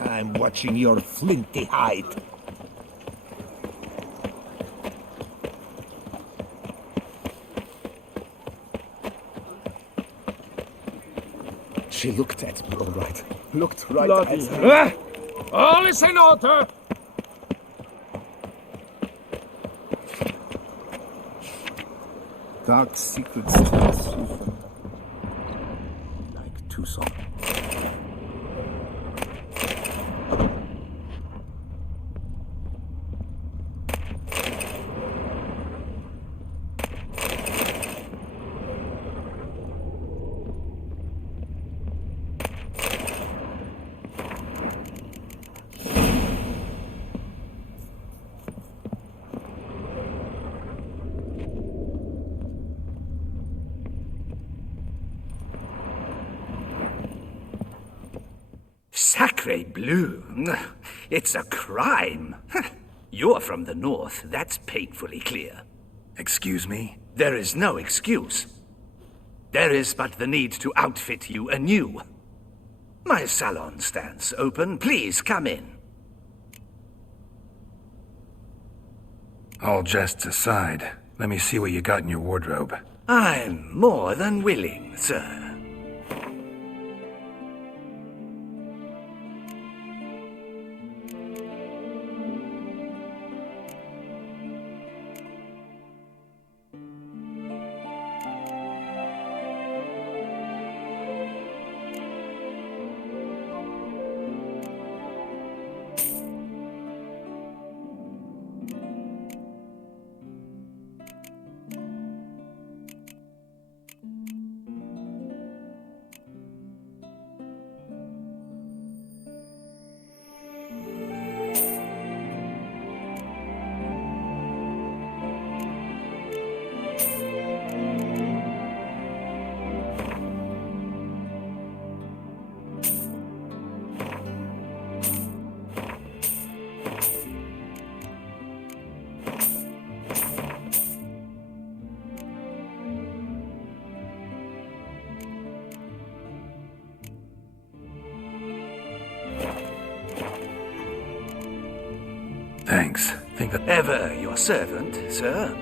I'm watching your flinty hide. She looked at me, all right. Looked right at me. All is in order! Dark secrets tell Sufa. Like Tucson. Sacre bleu! It's a crime! You're from the north, that's painfully clear. Excuse me? There is no excuse. There is but the need to outfit you anew. My salon stands open. Please come in. All jests aside, let me see what you got in your wardrobe. I'm more than willing, sir. Thanks. Think that Ever your servant, sir.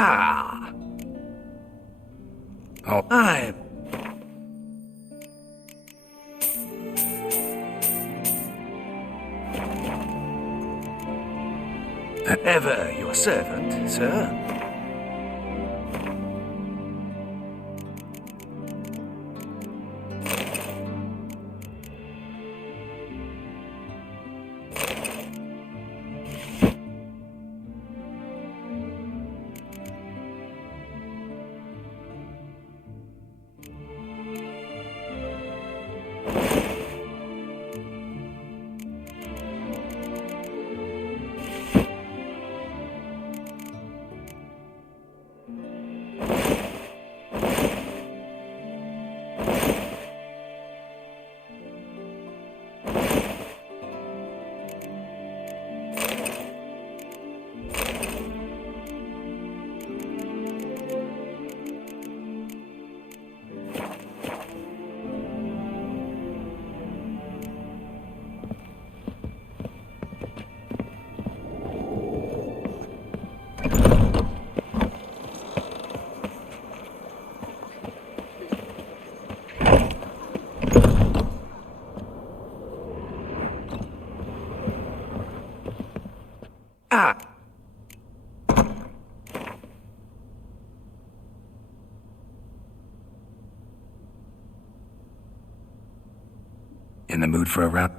Ah! Oh. I'm... Ever your servant, sir. In the mood for a round?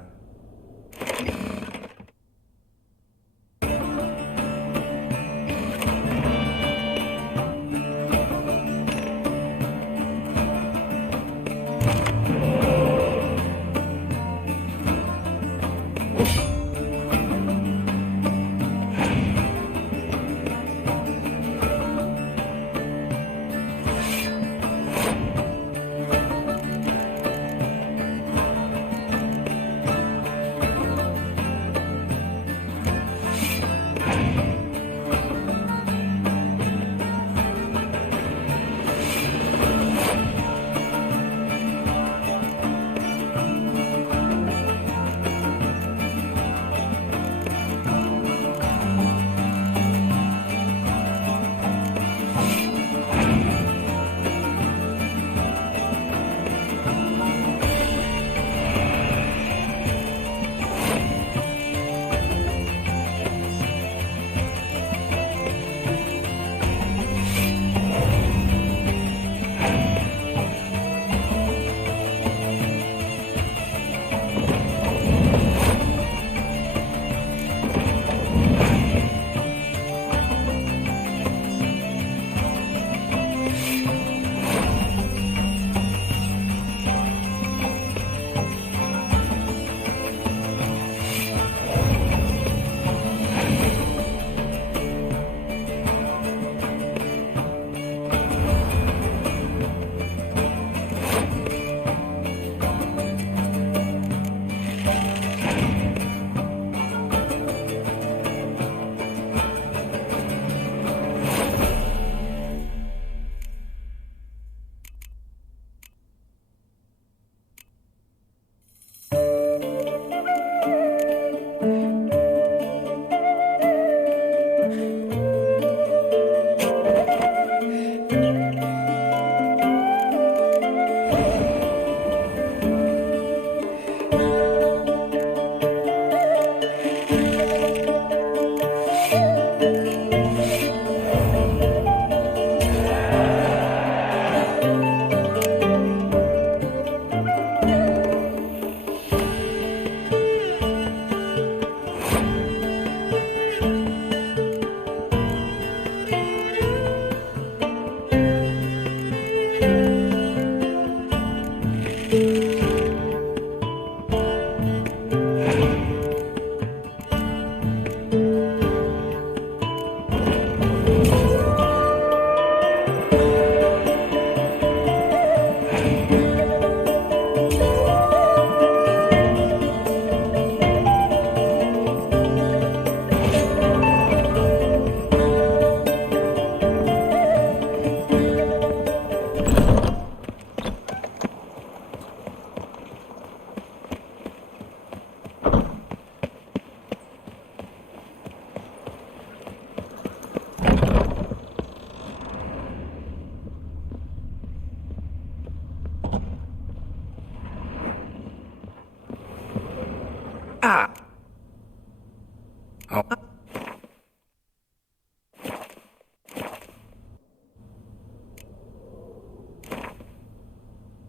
Oh.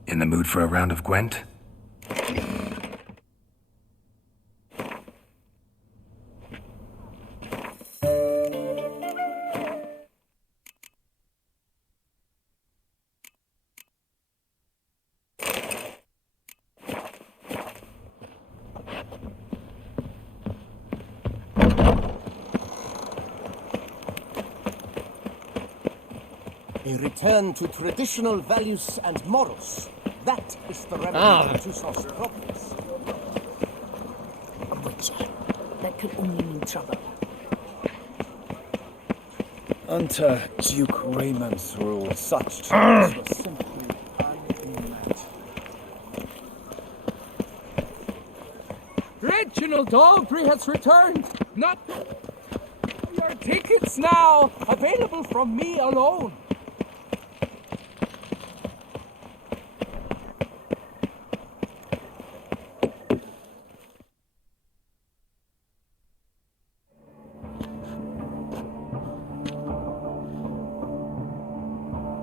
In the mood for a round of Gwent? A return to traditional values and morals. That is the remedy to Tussaud's problems. A witcher. That could only mean trouble. Under Duke Raymond's rule, such trials were simply unimaginable. Reginald Daltrey has returned! Not your tickets now! Available from me alone!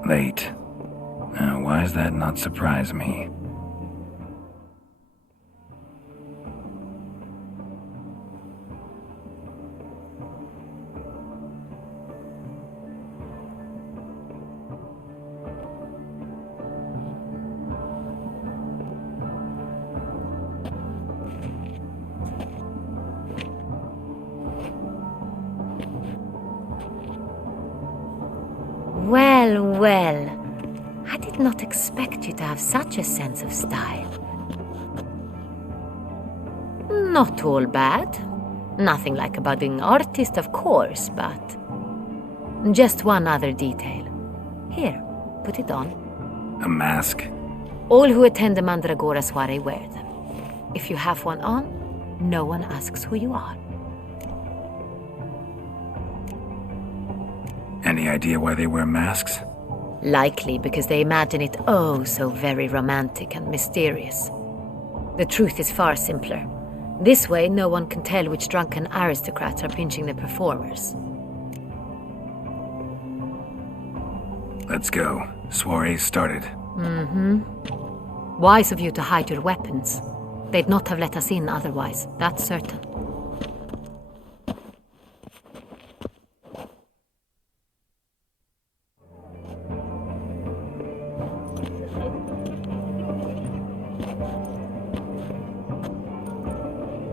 Late. Now, why does that not surprise me? Well, well. I did not expect you to have such a sense of style. Not all bad. Nothing like a budding artist, of course, but... just one other detail. Here, put it on. A mask? All who attend the Mandragora soiree wear them. If you have one on, no one asks who you are. Any idea why they wear masks? Likely because they imagine it oh so very romantic and mysterious. The truth is far simpler. This way, no one can tell which drunken aristocrats are pinching the performers. Let's go. Soiree's started. Mm-hmm. Wise of you to hide your weapons. They'd not have let us in otherwise, that's certain.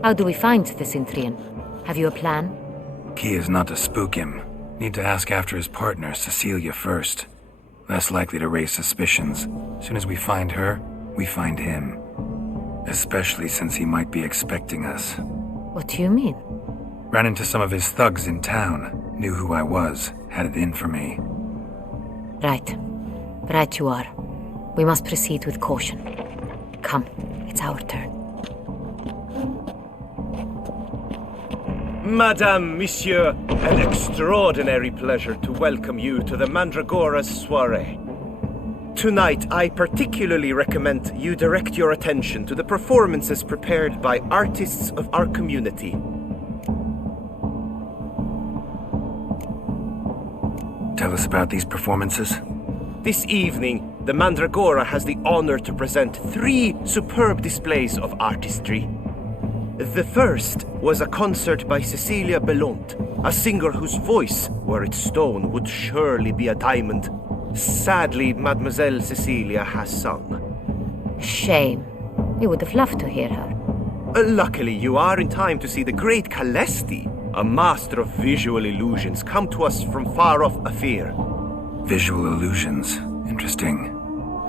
How do we find the Cintrian? Have you a plan? Key is not to spook him. Need to ask after his partner, Cecilia, first. Less likely to raise suspicions. Soon as we find her, we find him. Especially since he might be expecting us. What do you mean? Ran into some of his thugs in town. Knew who I was. Had it in for me. Right. Right you are. We must proceed with caution. Come, it's our turn. Madame, Monsieur, an extraordinary pleasure to welcome you to the Mandragora's soiree. Tonight, I particularly recommend you direct your attention to the performances prepared by artists of our community. Tell us about these performances. This evening, the Mandragora has the honor to present 3 superb displays of artistry. The first was a concert by Cecilia Belont, a singer whose voice, were it stone, would surely be a diamond. Sadly, Mademoiselle Cecilia has sung. Shame. We would have loved to hear her. Luckily, you are in time to see the great Calesti, a master of visual illusions, come to us from far off Afir. Visual illusions. Interesting.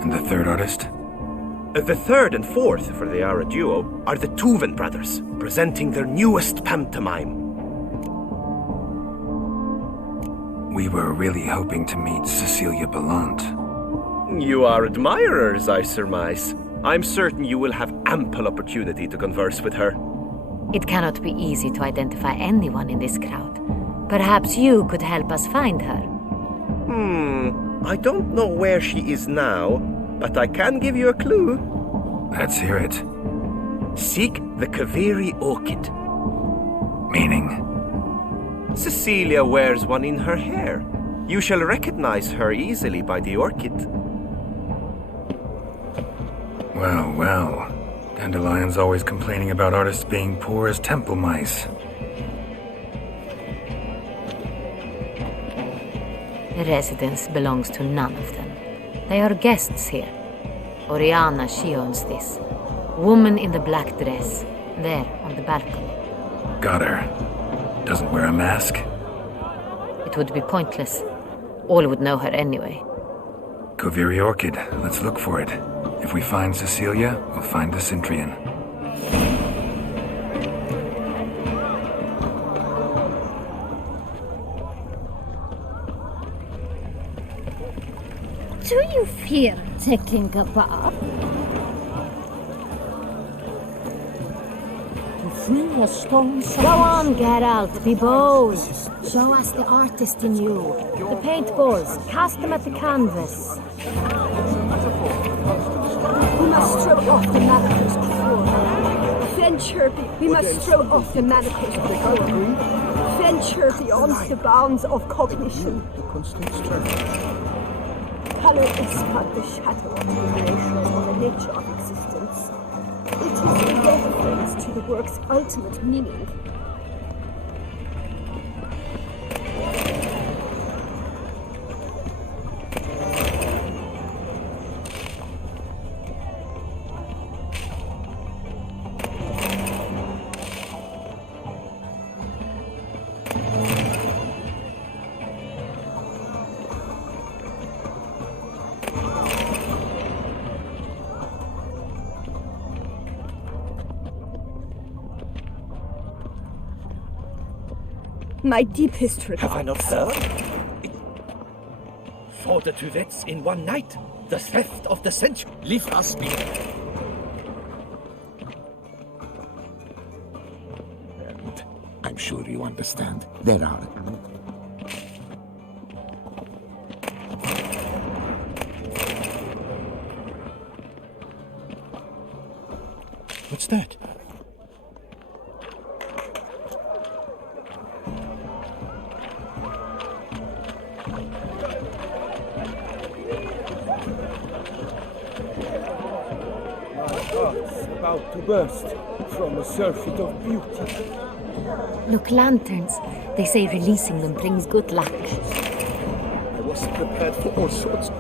And the third artist? The third and fourth, for they are a duo, are the Tuven brothers, presenting their newest pantomime. We were really hoping to meet Cecilia Belont. You are admirers, I surmise. I'm certain you will have ample opportunity to converse with her. It cannot be easy to identify anyone in this crowd. Perhaps you could help us find her. I don't know where she is now, but I can give you a clue. Let's hear it. Seek the Kaveri orchid. Meaning? Cecilia wears one in her hair. You shall recognize her easily by the orchid. Well, well. Dandelion's always complaining about artists being poor as temple mice. The residence belongs to none of them. They are guests here. Oriana, she owns this. Woman in the black dress. There, on the balcony. Got her. Doesn't wear a mask? It would be pointless. All would know her anyway. Kaveri orchid. Let's look for it. If we find Cecilia, we'll find the Cintrian. Do you fear taking a bath? To free a stone size. Go on, Geralt, be bold. Show us the artist in you. The paintballs, cast them at the canvas. We must throw off the manacles before. Venture, we must throw off the manacles before. Venture beyond the bounds of cognition. color is but the shadow of the creation or the nature of existence. It is irrelevant to the work's ultimate meaning. My deepest regret. Have I not heard? 4 two deaths in one night. The theft of the century. Leave us be. And I'm sure you understand. There are... What's that? About to burst from a surfeit of beauty. Look, lanterns. They say releasing them brings good luck. I was prepared for all sorts.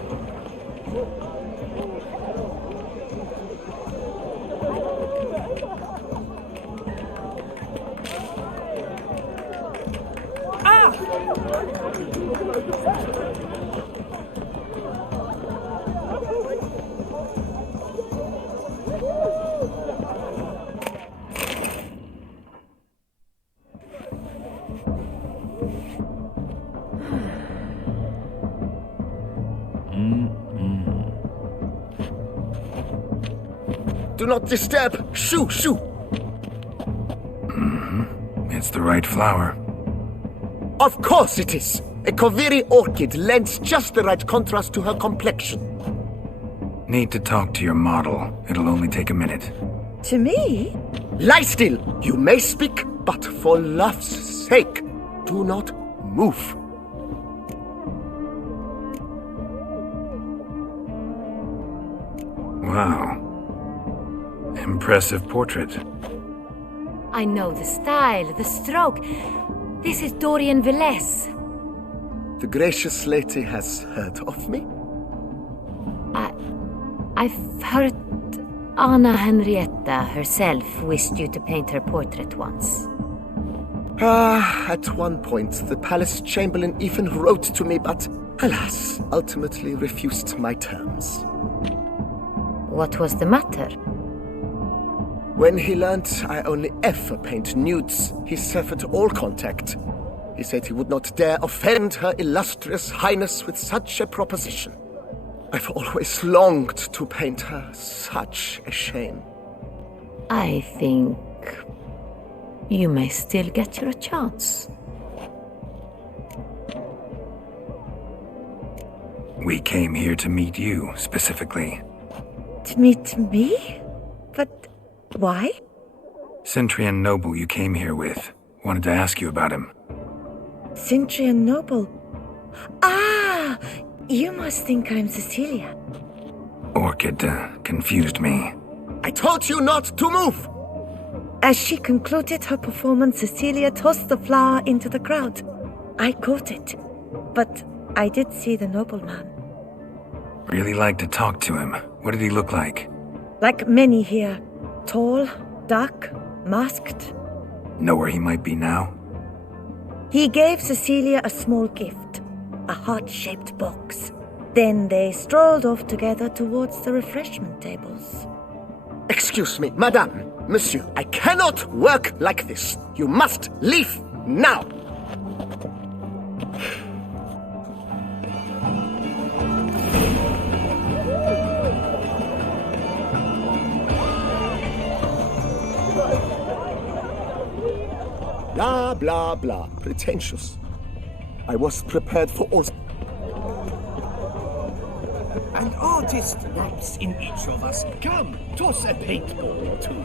Do not disturb! Shoo! Shoo! It's the right flower. Of course it is! A Koviri orchid lends just the right contrast to her complexion. Need to talk to your model. It'll only take a minute. To me? Lie still! You may speak, but for love's sake, do not move. Wow. Impressive portrait. I know the style, the stroke. This is Dorian Velez. The gracious lady has heard of me? I've heard Anna Henrietta herself wished you to paint her portrait once. At one point, the palace chamberlain even wrote to me, but alas, ultimately refused my terms. What was the matter? When he learned I only ever paint nudes, he severed all contact. He said he would not dare offend her illustrious highness with such a proposition. I've always longed to paint her. Such a shame. I think you may still get your chance. We came here to meet you, specifically. To meet me? But why? Centrian noble you came here with. Wanted to ask you about him. Centrian noble? Ah! You must think I'm Cecilia. Orchid confused me. I told you not to move! As she concluded her performance, Cecilia tossed the flower into the crowd. I caught it, but I did see the nobleman. Really like to talk to him. What did he look like? Like many here. Tall, dark, masked. Know where he might be now? He gave Cecilia a small gift, a heart-shaped box. Then they strolled off together towards the refreshment tables. Excuse me, madame, monsieur, I cannot work like this. You must leave now. Blah, blah, blah. Pretentious. I was prepared for all... An artist lives in each of us. Come, toss a paintball or two.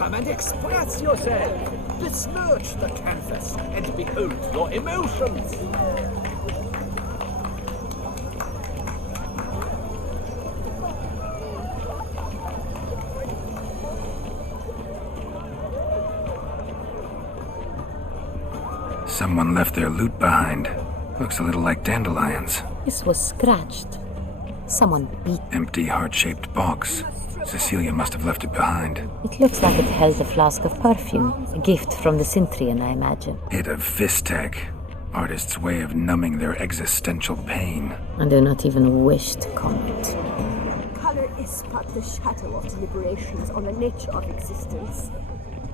Come and express yourself. Besmirch the canvas and behold your emotions. Someone left their loot behind. Looks a little like dandelions. This was scratched. Someone beat. Empty, heart-shaped box. Cecilia must have left it behind. It looks like it held a flask of perfume. A gift from the Cintrian, I imagine. Hit of Vistec. Artist's way of numbing their existential pain. I do not even wish to comment. Color is but the shadow of deliberations on the nature of existence.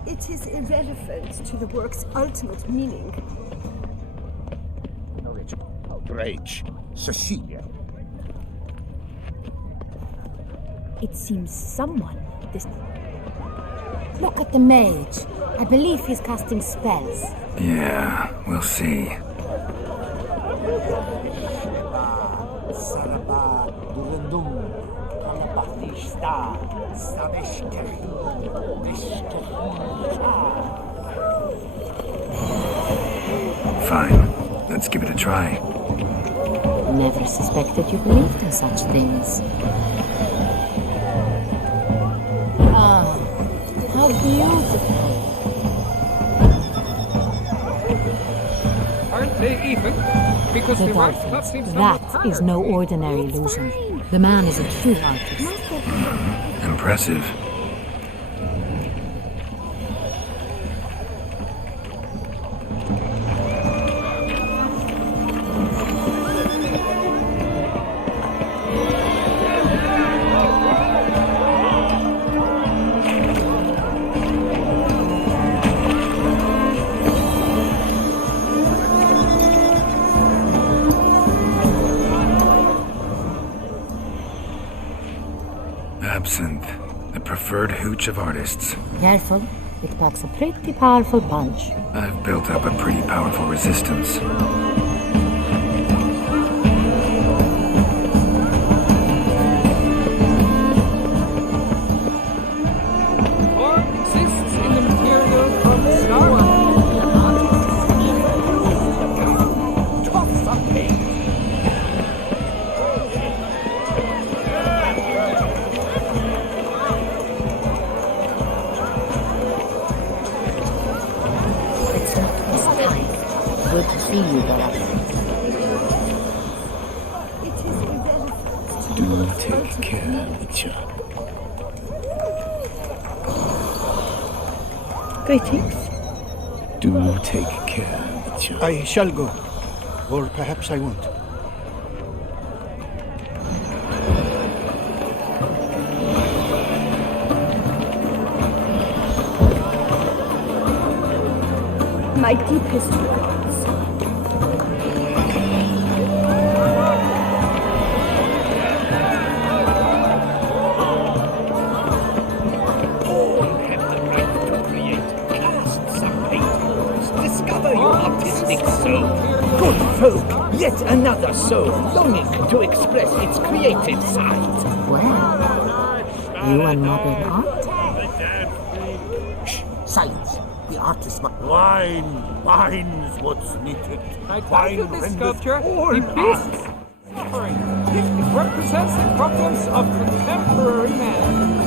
It is irrelevant to the work's ultimate meaning. Outrage. Cecilia. It seems someone... Look at the mage. I believe he's casting spells. Yeah, we'll see. Fine. Let's give it a try. Never suspected you believed in such things. Ah, how beautiful. Aren't they even? Because the right not seem That is no ordinary illusion. The man is a true artist. Impressive. Absinthe, the preferred hooch of artists. Careful, it packs a pretty powerful punch. I've built up a pretty powerful resistance. Or exists in the material from the start. Toss of paint. Good to see you, Bella. Do take care, Witcher. Greetings. Do take care, Witcher. I shall go. Or perhaps I won't. My deepest regards. All have the right to create, cast some paintings, discover your artistic soul. Good folk, yet another soul longing to express its creative side. Well, you and modern art? Shh, silence. The artist must... Wine's what's needed. I titled this sculpture, The Beast's Suffering. It represents the problems of contemporary man.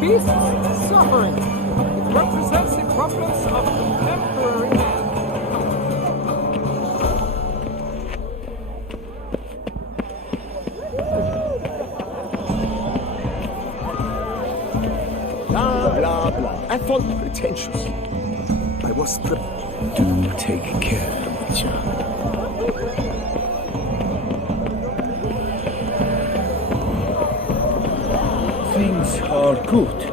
Beast's Suffering. It represents the problems of contemporary man. have fond pretensions. I was Do take care, Witcher. Things are good.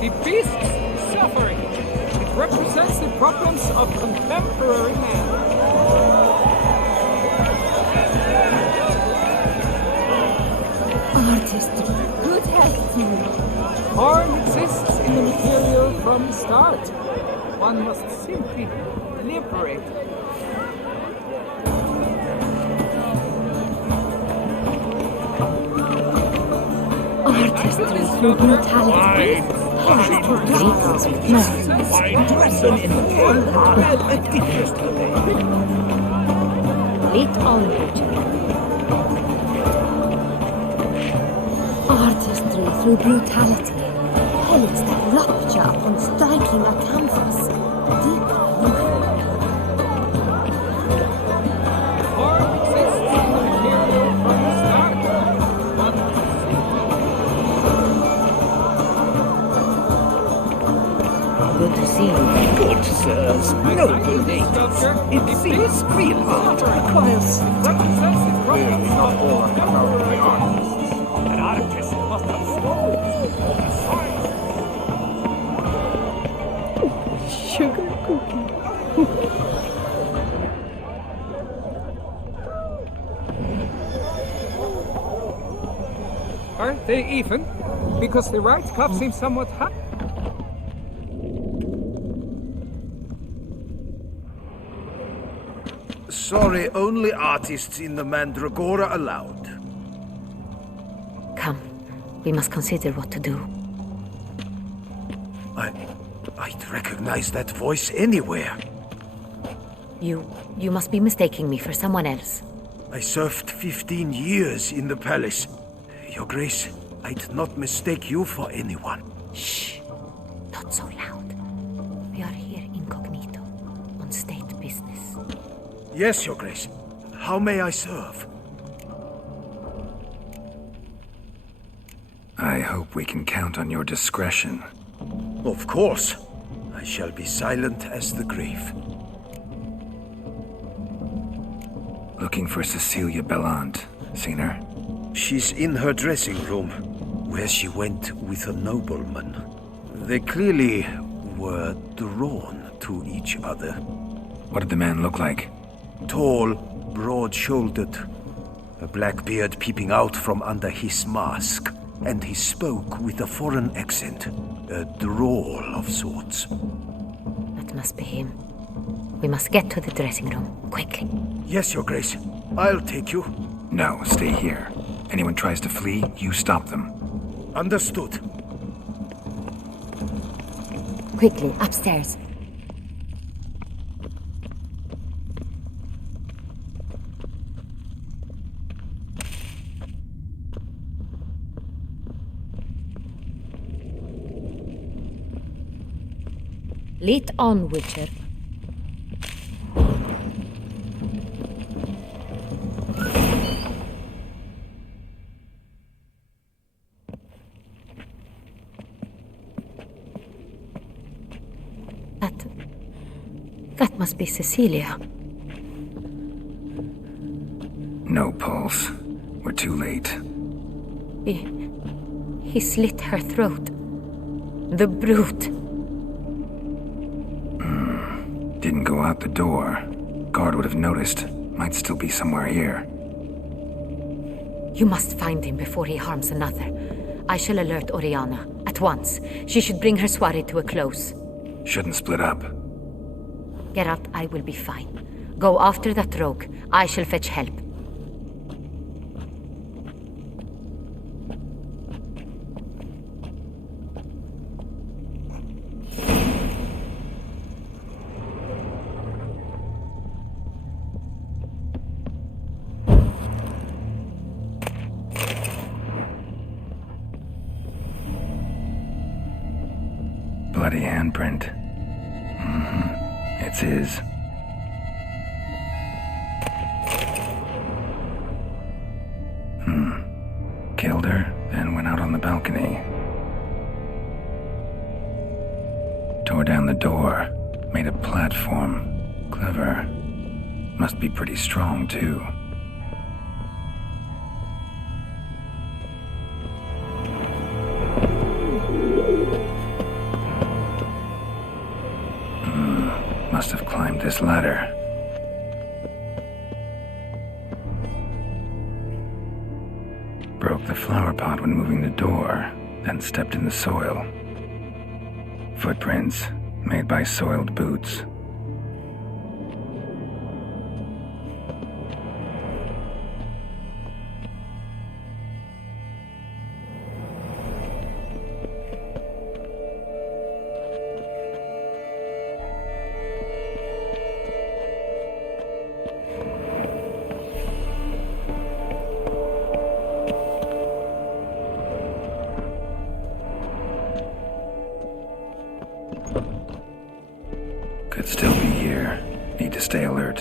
The beast's suffering. It represents the problems of contemporary man. Artistry, good health to you. Horn exists in the material from the start. One must simply liberate it. Artistry through brutality. Artistry greetings with nerves. Person in the pale had a different way. Lead on, Butcher. Artistry through brutality. Pellets that rupture upon striking a canvas. Deeply moving. Horn exists in the material from the start. Good to see you. Good sirs, noble ladies. It seems real art requires Represents the problems of contemporary art. An artist must have Sugar cookie. Aren't they even? Because the right cuff seems somewhat high. Sorry, only artists in the Mandragora allowed. Come, we must consider what to do. I'd recognize that voice anywhere. You must be mistaking me for someone else. I served 15 years in the palace. Your Grace, I'd not mistake you for anyone. Shh, not so loud. We are here incognito, on state business. Yes, Your Grace. How may I serve? I hope we can count on your discretion. Of course. I shall be silent as the grave. Looking for Cecilia Bellant. Seen her? She's in her dressing room, where she went with a nobleman. They clearly were drawn to each other. What did the man look like? Tall, broad-shouldered, a black beard peeping out from under his mask, and he spoke with a foreign accent, a drawl of sorts. That must be him. We must get to the dressing room, quickly. Yes, Your Grace. I'll take you. No, stay here. Anyone tries to flee, you stop them. Understood. Quickly, upstairs. Lead on, Witcher. That must be Cecilia. No pulse. We're too late. He slit her throat. The brute. Didn't go out the door. Guard would have noticed. Might still be somewhere here. You must find him before he harms another. I shall alert Oriana. At once. She should bring her soirée to a close. Shouldn't split up. Geralt, I will be fine. Go after that rogue. I shall fetch help. Bloody handprint. It's his. Killed her, then went out on the balcony. Tore down the door, made a platform. Clever. Must be pretty strong, too. Must have climbed this ladder. Broke the flower pot when moving the door, then stepped in the soil. Footprints made by soiled boots. Could still be here. Need to stay alert.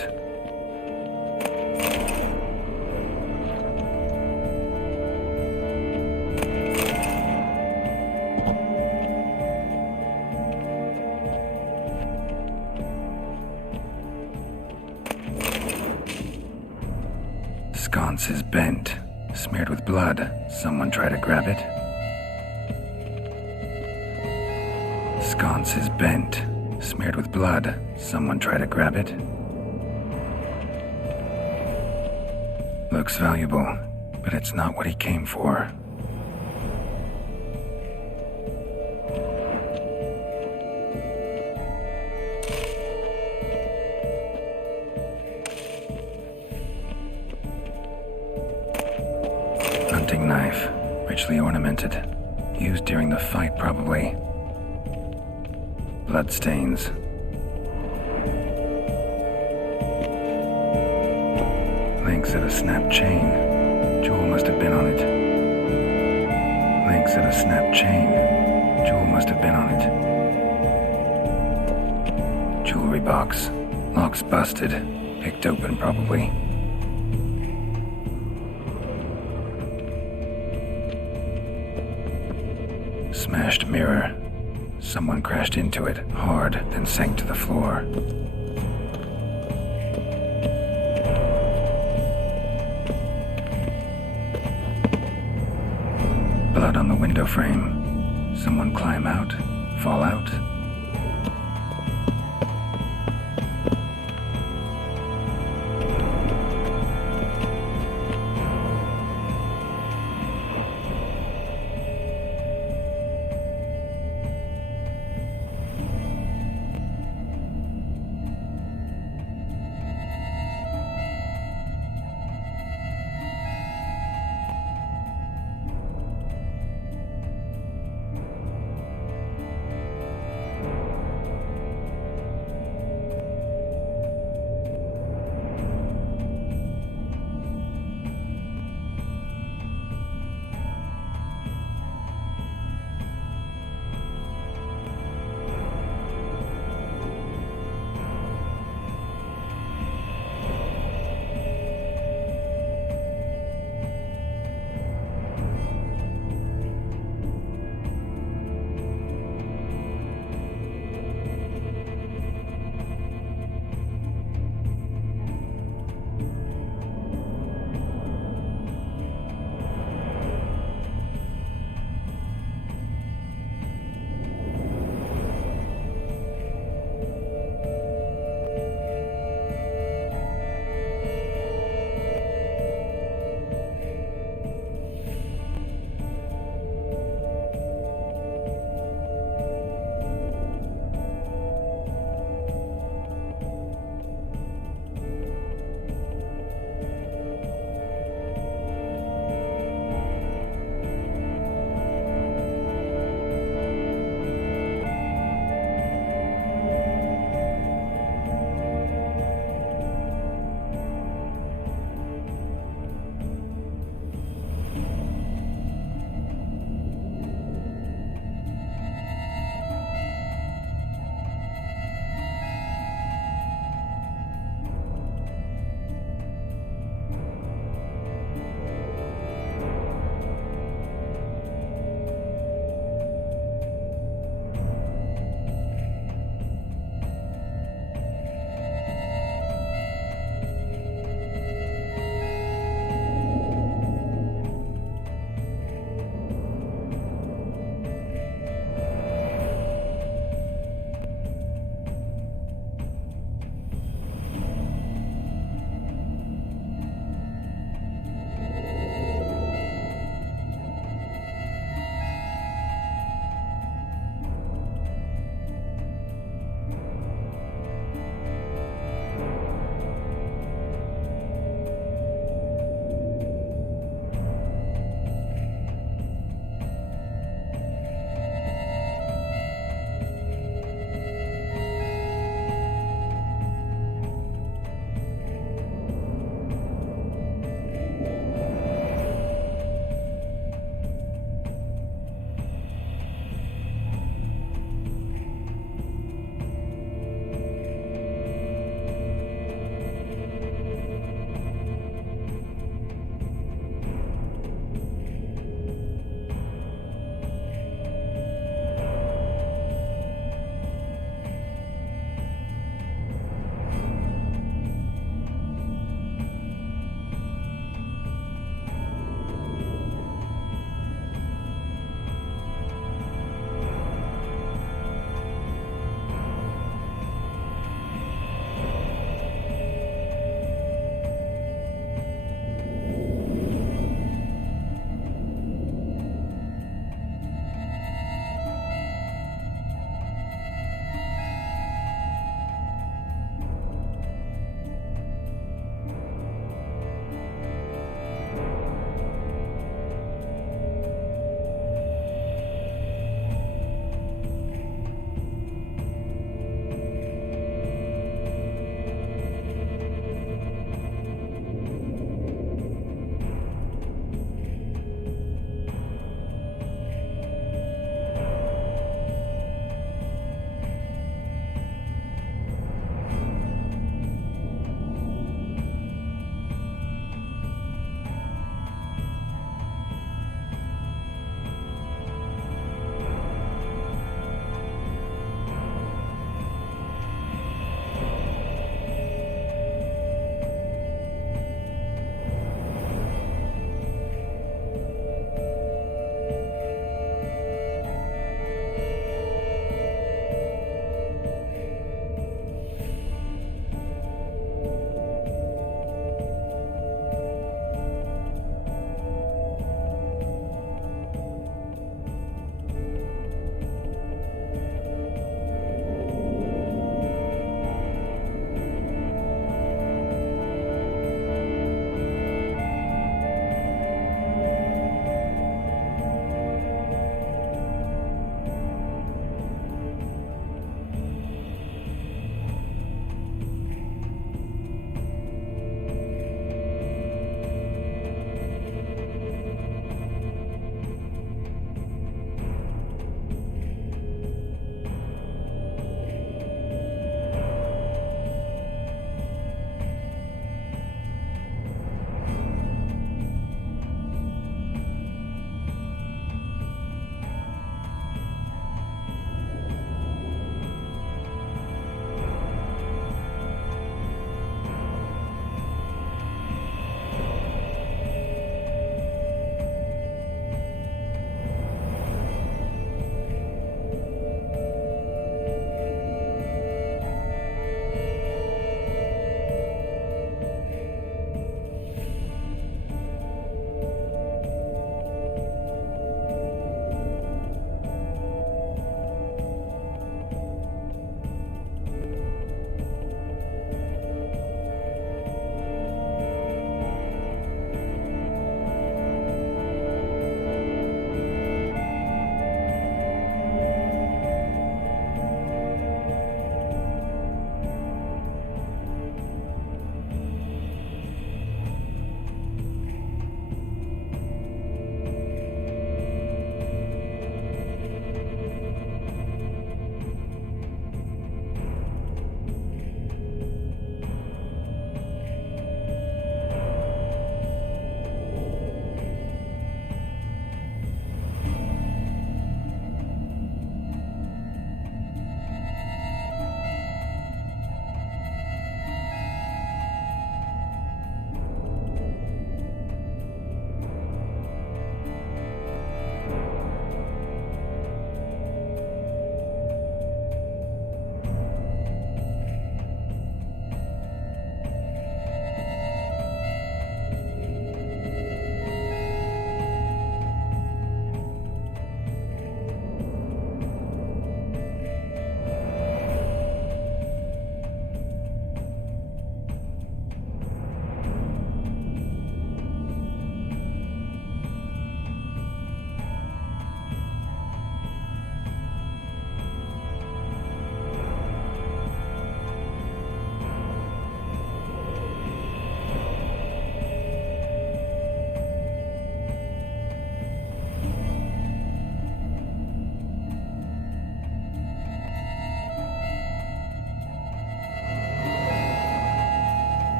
Sconce is bent, smeared with blood. Someone try to grab it. Sconce is bent, smeared with blood. Someone try to grab it. Looks valuable, but it's not what he came for. Hunting knife, richly ornamented. Used during the fight, probably. Bloodstains. Links of a snapped chain. Jewel must have been on it. Links of a snapped chain. Jewel must have been on it. Jewelry box. Lock's busted. Picked open, probably. Smashed mirror. Someone crashed into it, hard, then sank to the floor. Blood on the window frame. Someone climb out, fall out.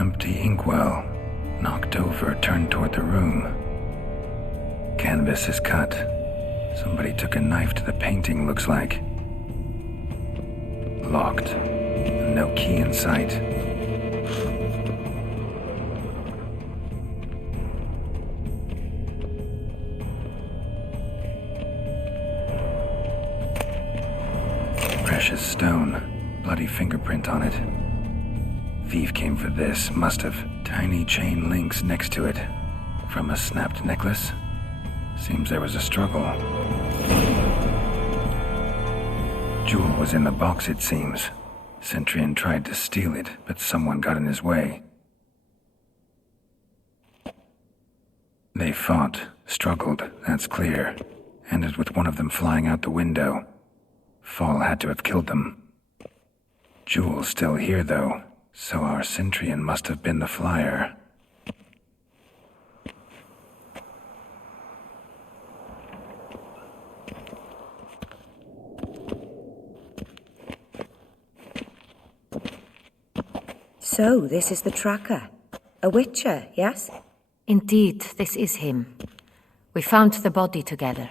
Empty inkwell. Knocked over, turned toward the room. Canvas is cut. Somebody took a knife to the painting, looks like. Locked. No key in sight. Precious stone. Bloody fingerprint on it. Thief came for this, must have. Tiny chain links next to it. From a snapped necklace? Seems there was a struggle. Jewel was in the box, it seems. Centurion tried to steal it, but someone got in his way. They fought, struggled, that's clear. Ended with one of them flying out the window. Fall had to have killed them. Jewel's still here, though, so our Centurion must have been the flyer. So, this is the tracker. A witcher, yes? Indeed, this is him. We found the body together.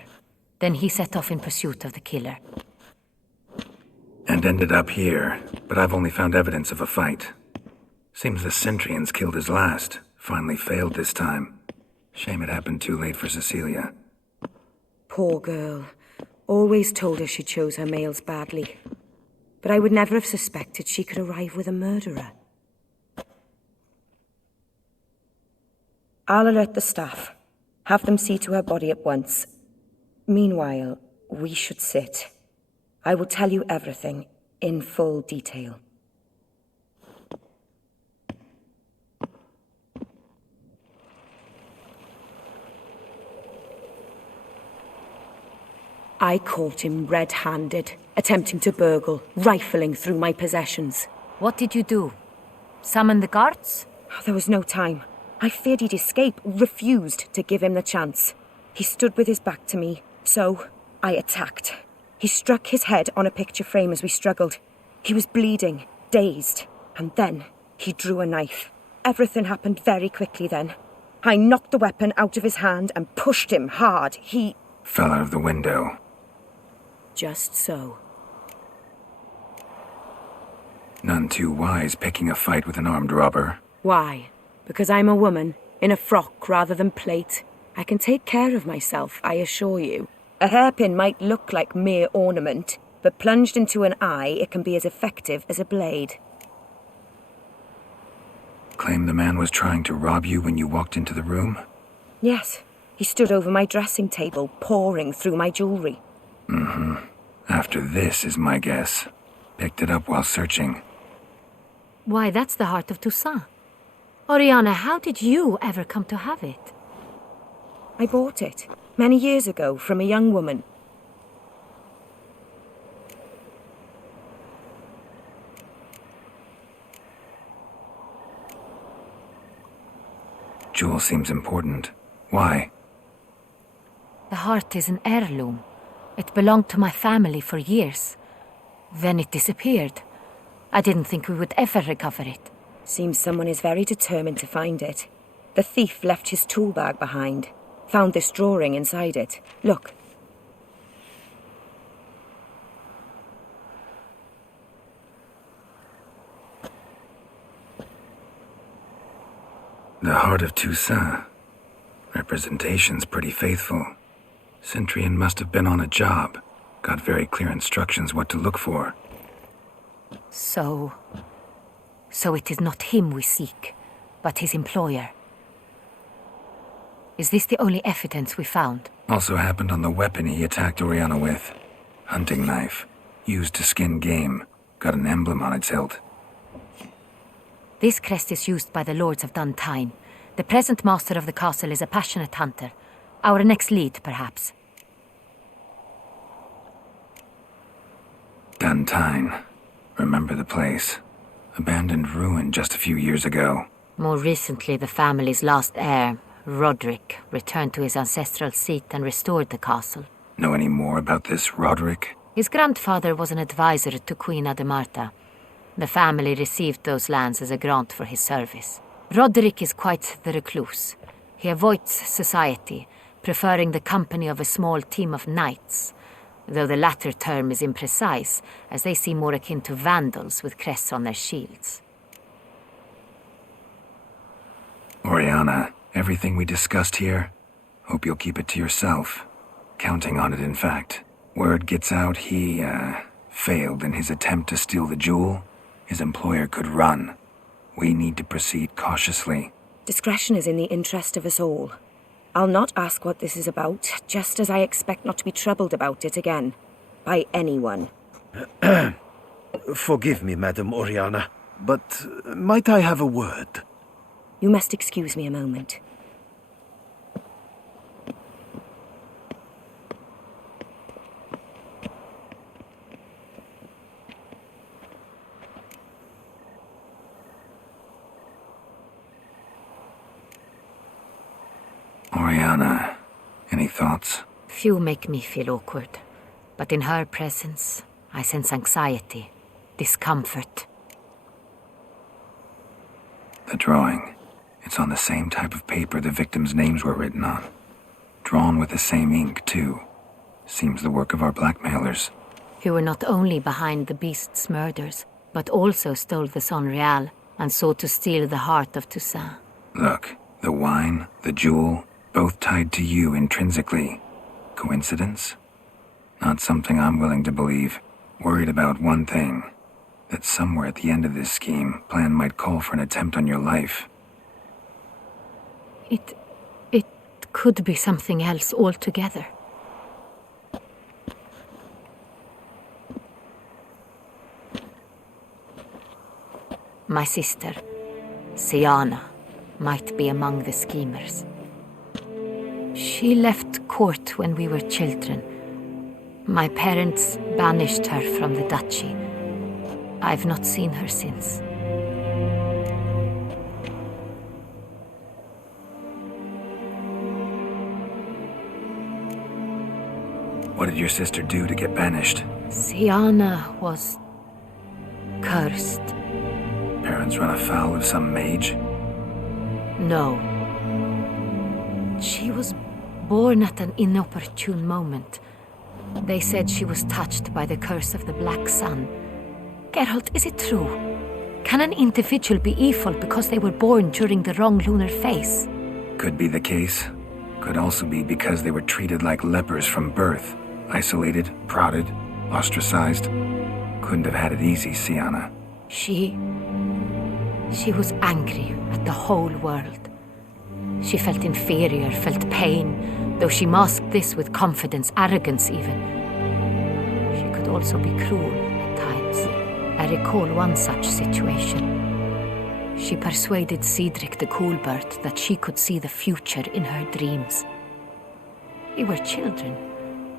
Then he set off in pursuit of the killer. And ended up here, but I've only found evidence of a fight. Seems the Centurions killed his last. Finally failed this time. Shame it happened too late for Cecilia. Poor girl. Always told her she chose her males badly. But I would never have suspected she could arrive with a murderer. I'll alert the staff. Have them see to her body at once. Meanwhile, we should sit. I will tell you everything, in full detail. I caught him red-handed, attempting to burgle, rifling through my possessions. What did you do? Summon the guards? There was no time. I feared he'd escape, refused to give him the chance. He stood with his back to me, so I attacked. He struck his head on a picture frame as we struggled. He was bleeding, dazed, and then he drew a knife. Everything happened very quickly then. I knocked the weapon out of his hand and pushed him hard. He fell out of the window. Just so. None too wise picking a fight with an armed robber. Why? Because I'm a woman, in a frock rather than plate. I can take care of myself, I assure you. A hairpin might look like mere ornament, but plunged into an eye, it can be as effective as a blade. Claim the man was trying to rob you when you walked into the room? Yes. He stood over my dressing table, pouring through my jewelry. Mm-hmm. After this is my guess. Picked it up while searching. Why, that's the heart of Toussaint. Oriana, how did you ever come to have it? I bought it, many years ago, from a young woman. Jewel seems important. Why? The heart is an heirloom. It belonged to my family for years. Then it disappeared. I didn't think we would ever recover it. Seems someone is very determined to find it. The thief left his tool bag behind. Found this drawing inside it. Look. The heart of Toussaint. Representation's pretty faithful. Centurion must have been on a job. Got very clear instructions what to look for. So it is not him we seek, but his employer. Is this the only evidence we found? Also happened on the weapon he attacked Oriana with. Hunting knife. Used to skin game. Got an emblem on its hilt. This crest is used by the Lords of Duntine. The present master of the castle is a passionate hunter. Our next lead, perhaps. Duntine. Remember the place. Abandoned ruin just a few years ago. More recently, the family's last heir, Roderick, returned to his ancestral seat and restored the castle. Know any more about this Roderick? His grandfather was an advisor to Queen Ademarta. The family received those lands as a grant for his service. Roderick is quite the recluse. He avoids society, preferring the company of a small team of knights, though the latter term is imprecise, as they seem more akin to vandals with crests on their shields. Oriana, everything we discussed here, hope you'll keep it to yourself. Counting on it, in fact. Word gets out he, failed in his attempt to steal the jewel. His employer could run. We need to proceed cautiously. Discretion is in the interest of us all. I'll not ask what this is about, just as I expect not to be troubled about it again. By anyone. Forgive me, Madam Oriana, but might I have a word? You must excuse me a moment. Oriana, any thoughts? Few make me feel awkward, but in her presence, I sense anxiety, discomfort. The drawing. It's on the same type of paper the victims' names were written on. Drawn with the same ink, too. Seems the work of our blackmailers. Who were not only behind the beast's murders, but also stole the Son Real and sought to steal the heart of Toussaint. Look, the wine, the jewel, both tied to you intrinsically. Coincidence? Not something I'm willing to believe. Worried about one thing. That somewhere at the end of this scheme, plan might call for an attempt on your life. It could be something else altogether. My sister, Siana, might be among the schemers. She left court when we were children. My parents banished her from the duchy. I've not seen her since. What did your sister do to get banished? Siana was cursed. Parents run afoul of some mage? No. She was born at an inopportune moment. They said she was touched by the curse of the Black Sun. Geralt, is it true? Can an individual be evil because they were born during the wrong lunar phase? Could be the case. Could also be because they were treated like lepers from birth. Isolated, prodded, ostracized. Couldn't have had it easy, Siana. She was angry at the whole world. She felt inferior, felt pain, though she masked this with confidence, arrogance even. She could also be cruel at times. I recall one such situation. She persuaded Cedric the Coolbird that she could see the future in her dreams. We were children,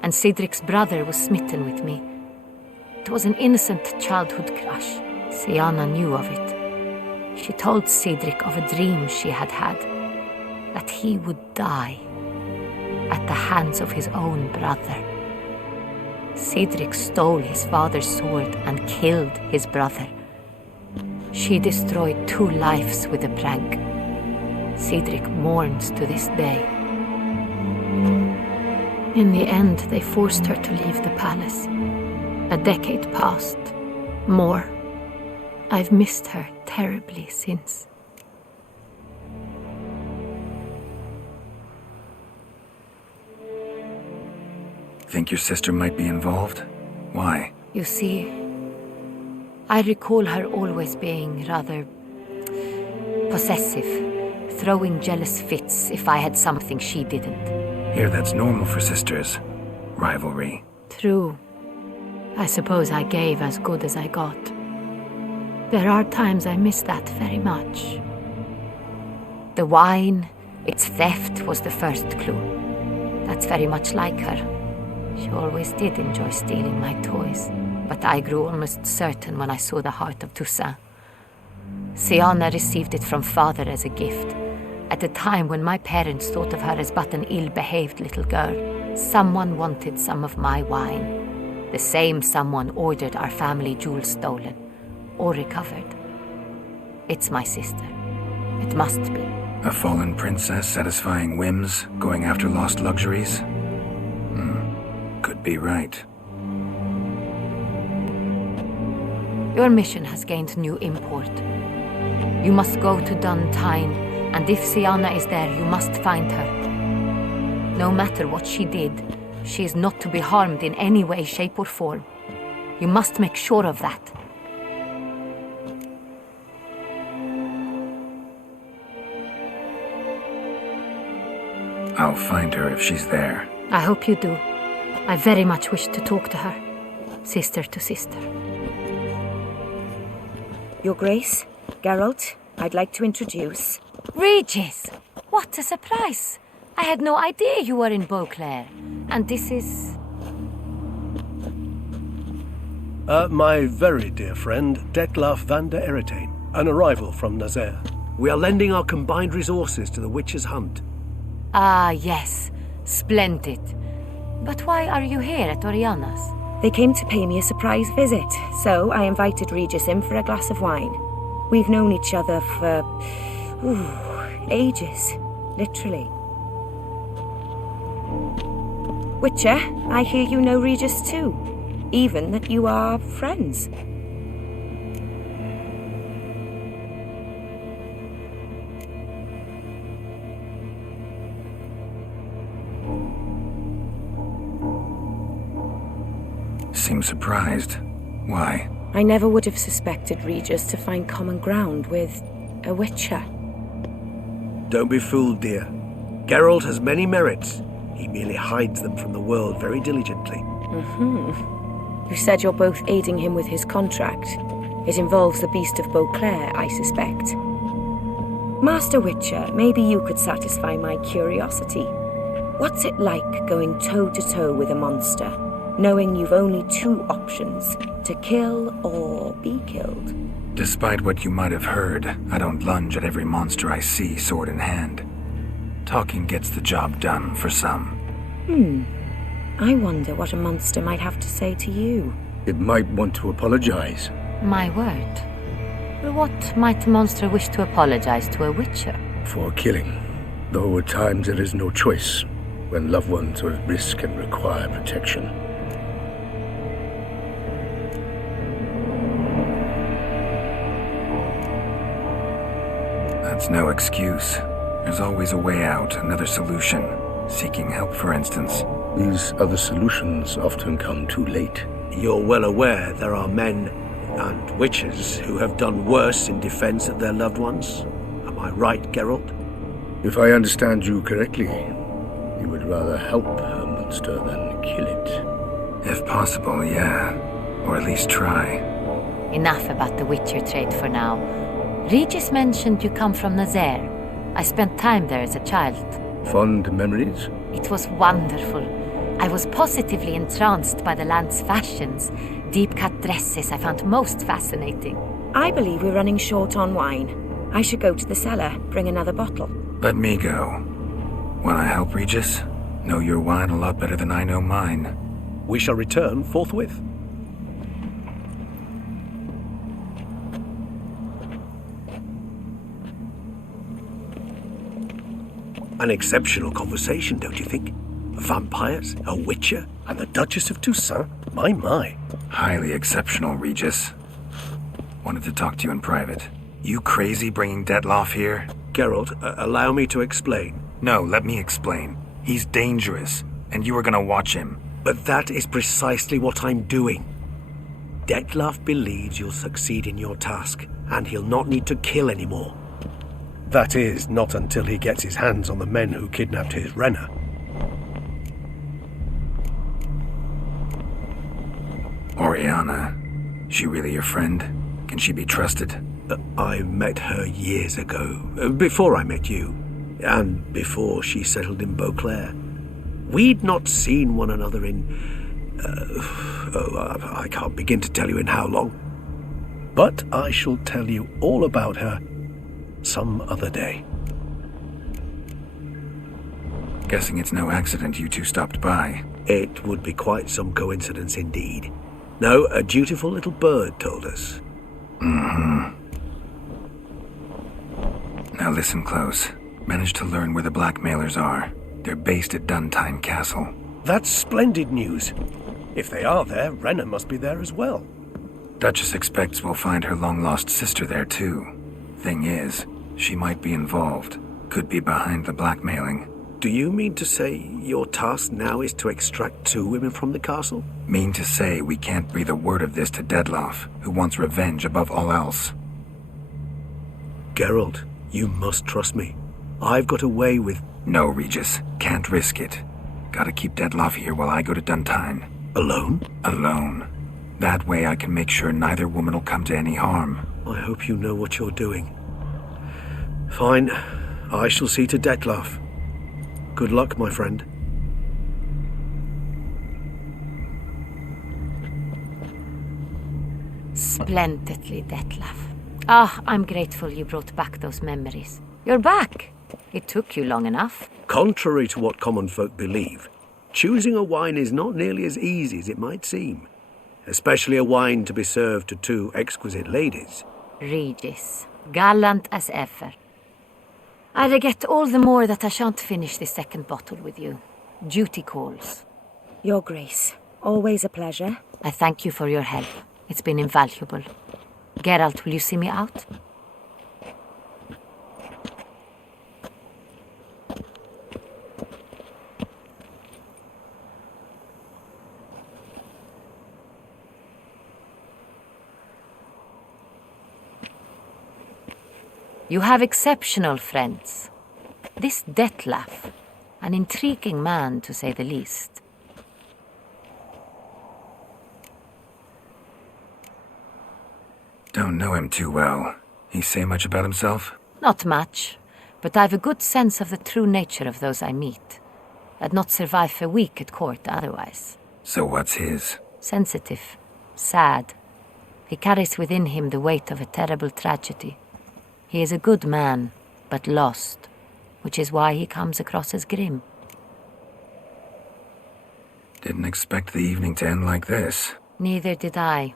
and Cedric's brother was smitten with me. It was an innocent childhood crush. Siana knew of it. She told Cedric of a dream she had had, that he would die at the hands of his own brother. Cedric stole his father's sword and killed his brother. She destroyed 2 lives with a prank. Cedric mourns to this day. In the end, they forced her to leave the palace. A decade passed. More. I've missed her terribly since. Think your sister might be involved? Why? You see, I recall her always being rather possessive, throwing jealous fits if I had something she didn't. Here, that's normal for sisters. Rivalry. True. I suppose I gave as good as I got. There are times I miss that very much. The wine, its theft, was the first clue. That's very much like her. She always did enjoy stealing my toys, but I grew almost certain when I saw the heart of Toussaint. Siana received it from father as a gift, at a time when my parents thought of her as but an ill-behaved little girl. Someone wanted some of my wine. The same someone ordered our family jewels stolen. or recovered. It's my sister. It must be. A fallen princess satisfying whims, going after lost luxuries? Could be right. Your mission has gained new import. You must go to Duntine, and if Sianna is there, you must find her. No matter what she did, she is not to be harmed in any way, shape, or form. You must make sure of that. I'll find her if she's there. I hope you do. I very much wish to talk to her. Sister to sister. Your Grace, Geralt, I'd like to introduce... Regis! What a surprise! I had no idea you were in Beauclair. And this is... My very dear friend, Detlaf van der Eretain, an arrival from Nazaire. We are lending our combined resources to the Witcher's hunt. Ah, yes. Splendid. But why are you here at Oriana's? They came to pay me a surprise visit, so I invited Regis in for a glass of wine. We've known each other for... ages. Literally. Witcher, I hear you know Regis too. Even that you are friends. Seem surprised. Why? I never would have suspected Regis to find common ground with a Witcher. Don't be fooled, dear. Geralt has many merits. He merely hides them from the world very diligently. You said you're both aiding him with his contract. It involves the Beast of Beauclair, I suspect. Master Witcher, maybe you could satisfy my curiosity. What's it like going toe-to-toe with a monster, knowing you've only two options, to kill or be killed? Despite what you might have heard, I don't lunge at every monster I see sword in hand. Talking gets the job done for some. I wonder what a monster might have to say to you. It might want to apologize. My word. What might a monster wish to apologize to a Witcher? For killing. Though at times there is no choice, when loved ones are at risk and require protection. That's no excuse. There's always a way out, another solution. Seeking help, for instance. These other solutions often come too late. You're well aware there are men and witches who have done worse in defense of their loved ones. Am I right, Geralt? If I understand you correctly, you would rather help a monster than kill it. If possible, yeah. Or at least try. Enough about the Witcher trade for now. Regis mentioned you come from Nazaire. I spent time there as a child. Fond memories? It was wonderful. I was positively entranced by the land's fashions. Deep-cut dresses I found most fascinating. I believe we're running short on wine. I should go to the cellar, bring another bottle. Let me go. Wanna help, Regis? Know your wine a lot better than I know mine. We shall return forthwith. An exceptional conversation, don't you think? Vampires, a Witcher, and the Duchess of Toussaint? My. Highly exceptional, Regis. Wanted to talk to you in private. You crazy bringing Detlaf here? Geralt, allow me to explain. No, let me explain. He's dangerous, and you were gonna watch him. But that is precisely what I'm doing. Detlaf believes you'll succeed in your task, and he'll not need to kill anymore. That is, not until he gets his hands on the men who kidnapped his Renner. Oriana, she really your friend? Can she be trusted? I met her years ago, before I met you, and before she settled in Beauclair. We'd not seen one another in... I can't begin to tell you in how long. But I shall tell you all about her some other day. Guessing it's no accident you two stopped by. It would be quite some coincidence indeed. No, a dutiful little bird told us. Now listen close. Managed to learn where the blackmailers are. They're based at Duntime Castle. That's splendid news. If they are there, Renna must be there as well. Duchess expects we'll find her long-lost sister there, too. Thing is, she might be involved. Could be behind the blackmailing. Do you mean to say your task now is to extract 2 women from the castle? Mean to say we can't breathe a word of this to Dedloff, who wants revenge above all else. Geralt, you must trust me. I've got a way with... No, Regis. Can't risk it. Gotta keep Dedloff here while I go to Duntine. Alone? Alone. That way I can make sure neither woman will come to any harm. I hope you know what you're doing. Fine. I shall see to Detlaff. Good luck, my friend. Splendidly, Detlaff. Ah, I'm grateful you brought back those memories. You're back. It took you long enough. Contrary to what common folk believe, choosing a wine is not nearly as easy as it might seem. Especially a wine to be served to 2 exquisite ladies. Regis, gallant as ever. I regret all the more that I shan't finish this second bottle with you. Duty calls. Your Grace, always a pleasure. I thank you for your help. It's been invaluable. Geralt, will you see me out? You have exceptional friends. This Detlaff, an intriguing man to say the least. Don't know him too well. He say much about himself? Not much, but I've a good sense of the true nature of those I meet. I'd not survive a week at court otherwise. So what's his? Sensitive, sad. He carries within him the weight of a terrible tragedy. He is a good man, but lost, which is why he comes across as grim. Didn't expect the evening to end like this. Neither did I.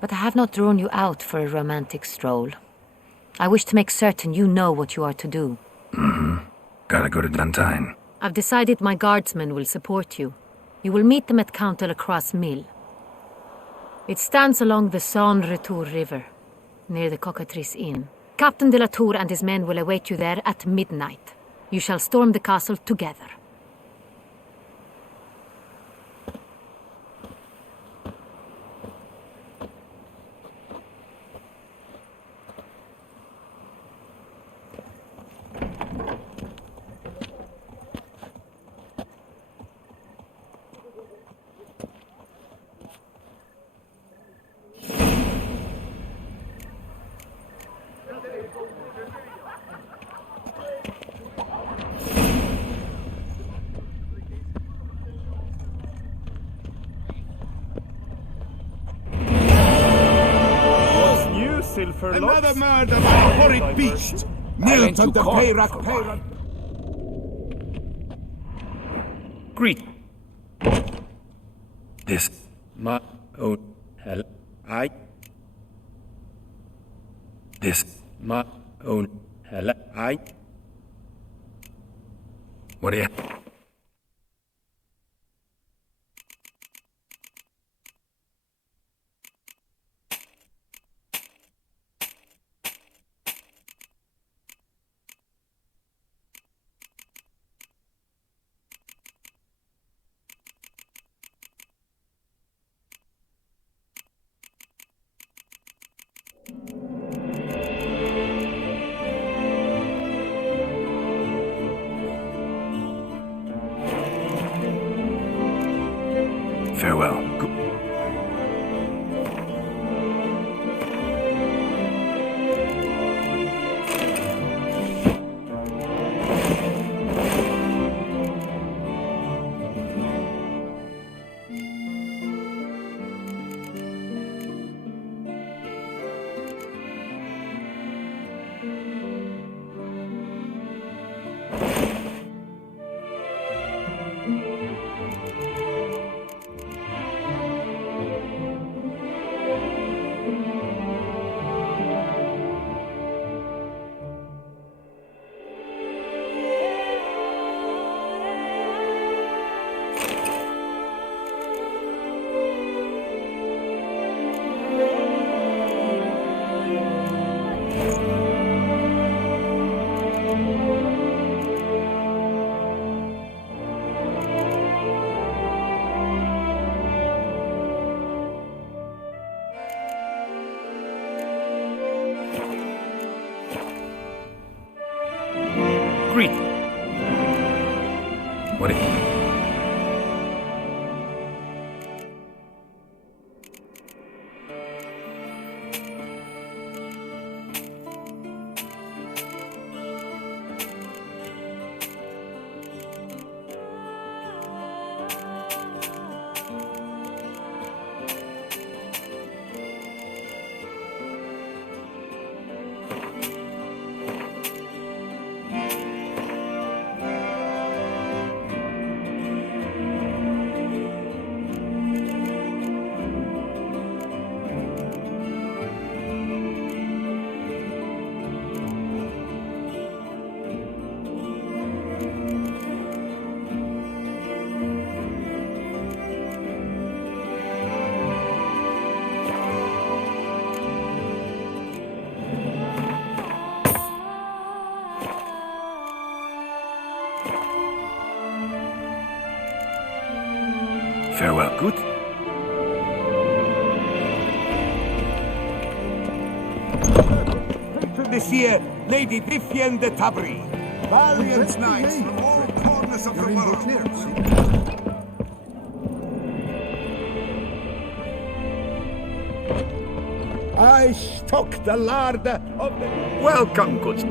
But I have not drawn you out for a romantic stroll. I wish to make certain you know what you are to do. Gotta go to Duntine. I've decided my guardsmen will support you. You will meet them at Count de la Croix's mill. It stands along the Saône-Retour River, near the Cockatrice Inn. Captain de la Tour and his men will await you there at midnight. You shall storm the castle together. Another murder by a horrid beast! Knelt under Peyrac. Greet. This. My own hell. I. This. My own hell. I. What do you... Agreed. What do you... Farewell. Good. This year, Lady Vivienne de Tabry. Valiant knights from all corners of the world. I stock the lard of the... Welcome, good.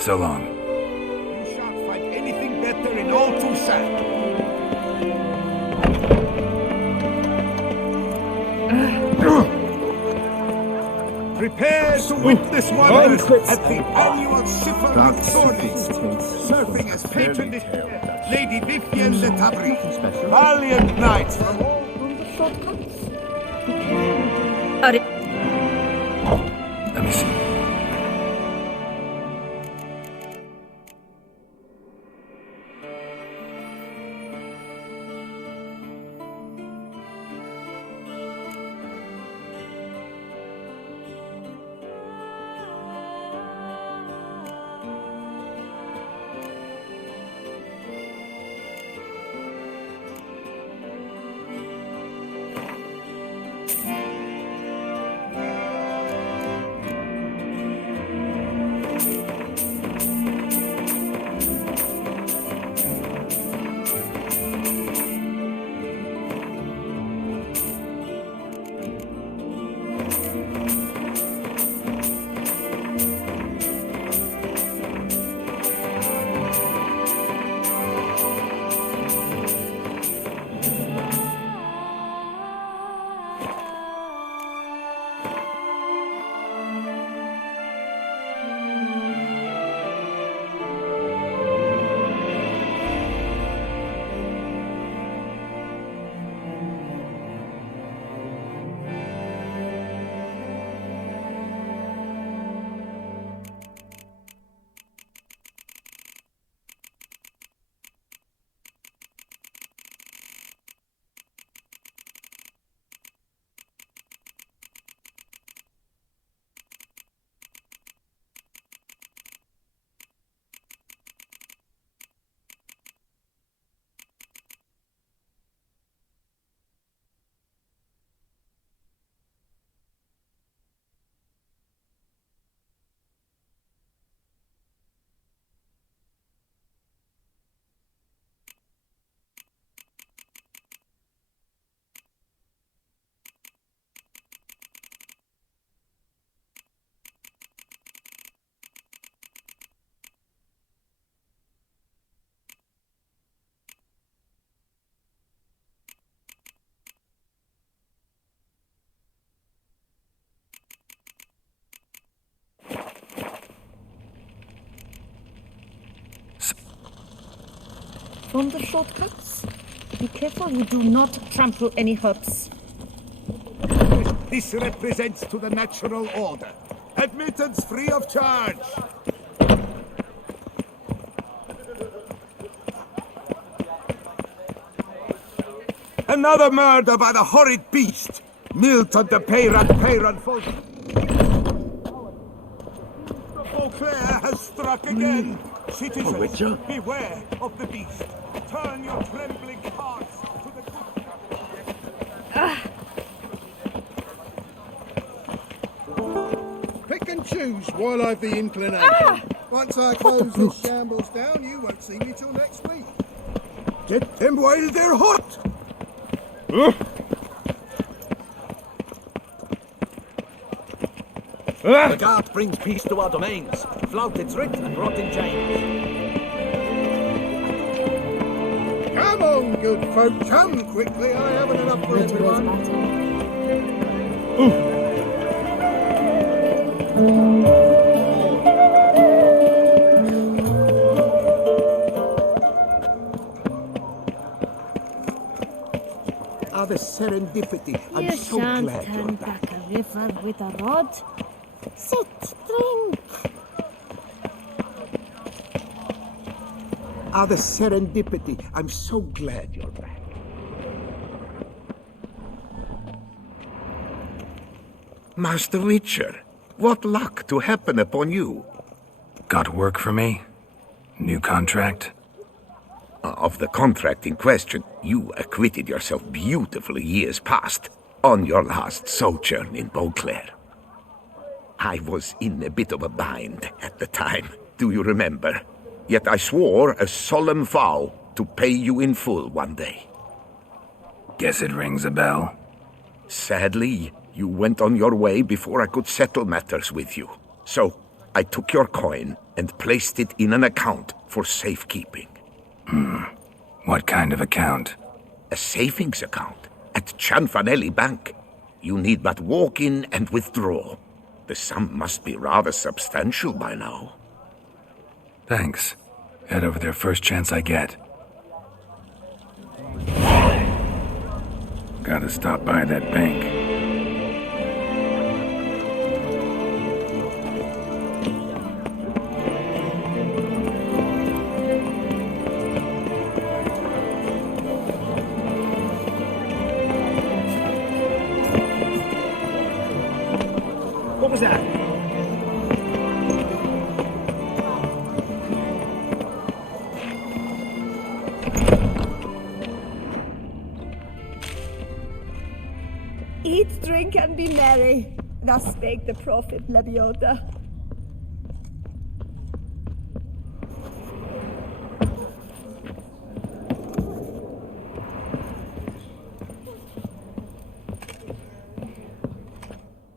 So long. You shan't find anything better in all Toussaint. Prepare to witness wonders at the annual Chiffon with Tourneys, serving as patroness Lady Vivienne de Tabry. Valiant knights from all Let me see. from the shortcuts. Be careful you do not trample any herbs. This represents to the natural order. Admittance free of charge. Another murder by the horrid beast! Milton the Peyran folk. Beauclair has struck again. Citizens, beware of the beast. Turn your trembling hearts to the good. Pick and choose while I've the inclination. Once I close this shambles down, you won't see me till next week. Get them while they're hot! The guard brings peace to our domains. Flout its writ and rot in chains. Come on, good folk, come quickly. I haven't enough for everyone. Ah, the serendipity. I'm You so shan't glad you're turn back. back a river with a rod. Sit, drink. Ah, the serendipity. I'm so glad you're back. Master Witcher, what luck to happen upon you. Got work for me? New contract? Of the contract in question, you acquitted yourself beautifully years past on your last sojourn in Beauclair. I was in a bit of a bind at the time, do you remember? Yet I swore a solemn vow to pay you in full one day. Guess it rings a bell. Sadly, you went on your way before I could settle matters with you. So, I took your coin and placed it in an account for safekeeping. What kind of account? A savings account at Cianfanelli Bank. You need but walk in and withdraw. The sum must be rather substantial by now. Thanks. Head over there first chance I get. Gotta stop by that bank. What was that? Eat, drink, and be merry. Thus spake the prophet Lebioda.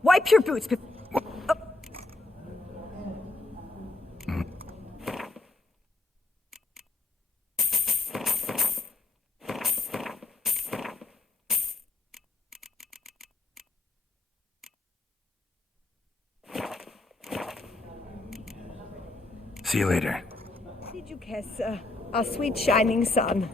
Wipe your boots before... See you later. Did you kiss our sweet shining sun?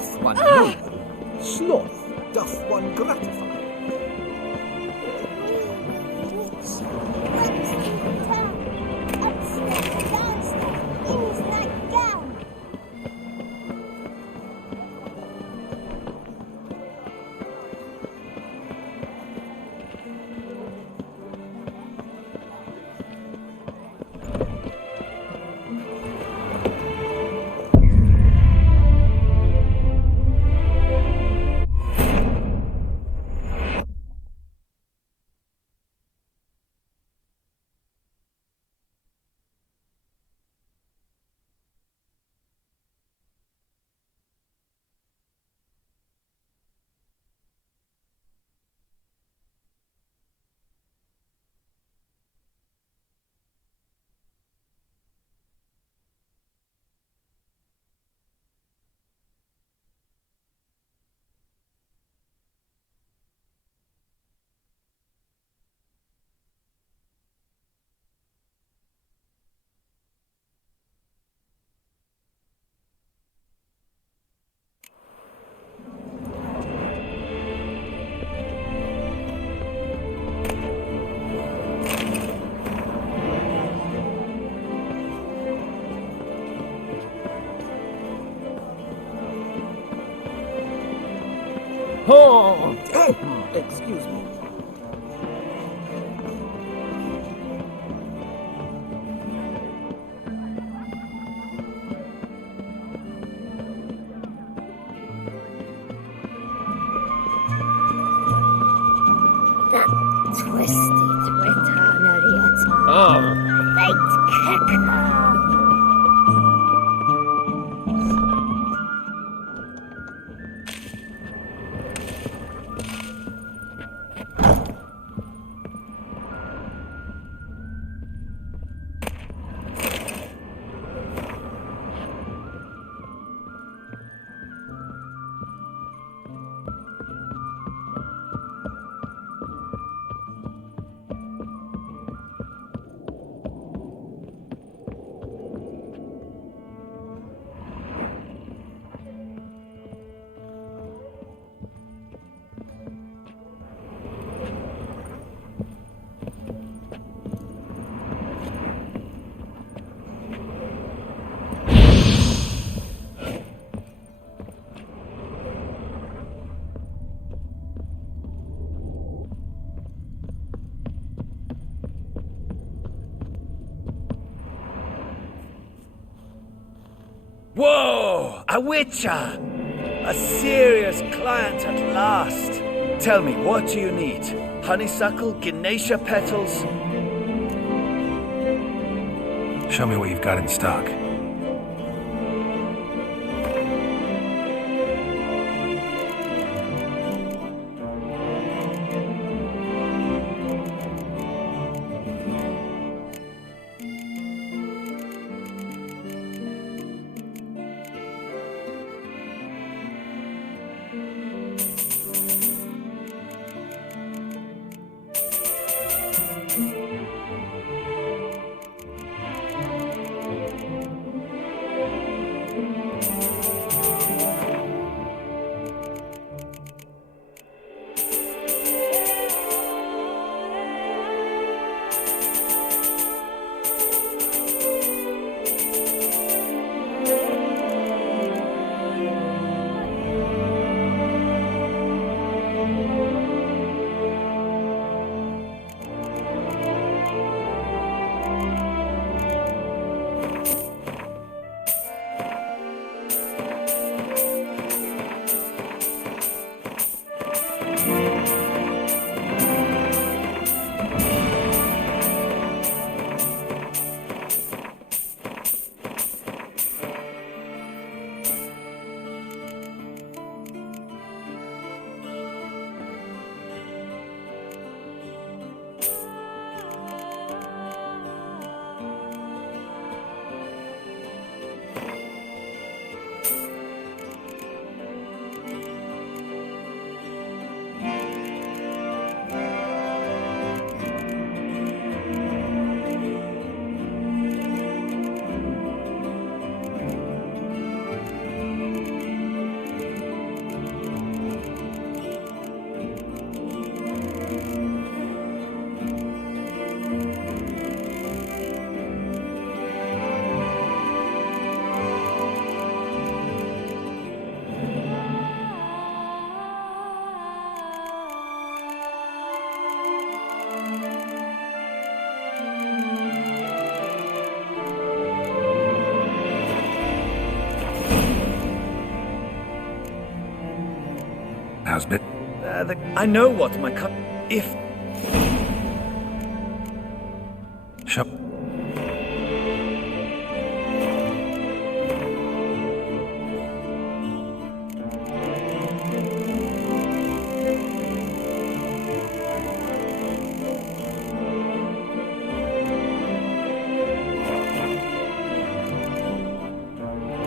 doth one know, sloth doth one gratify. Oh, excuse me. That twisted returner yet. Oh. Late kicker. Whoa! A witcher! A serious client at last. Tell me, what do you need? Honeysuckle? Ganesha petals? Show me what you've got in stock. How's bit? I know what my cut. If. Shut.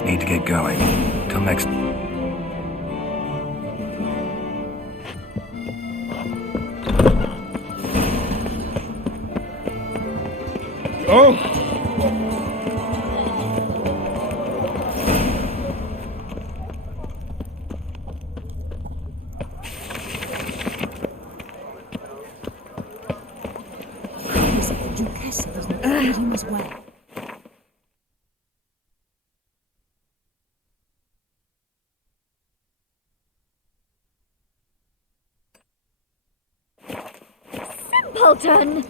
Need to get going. Till next. Oh! Duchess doesn't treat him as well. Simpleton!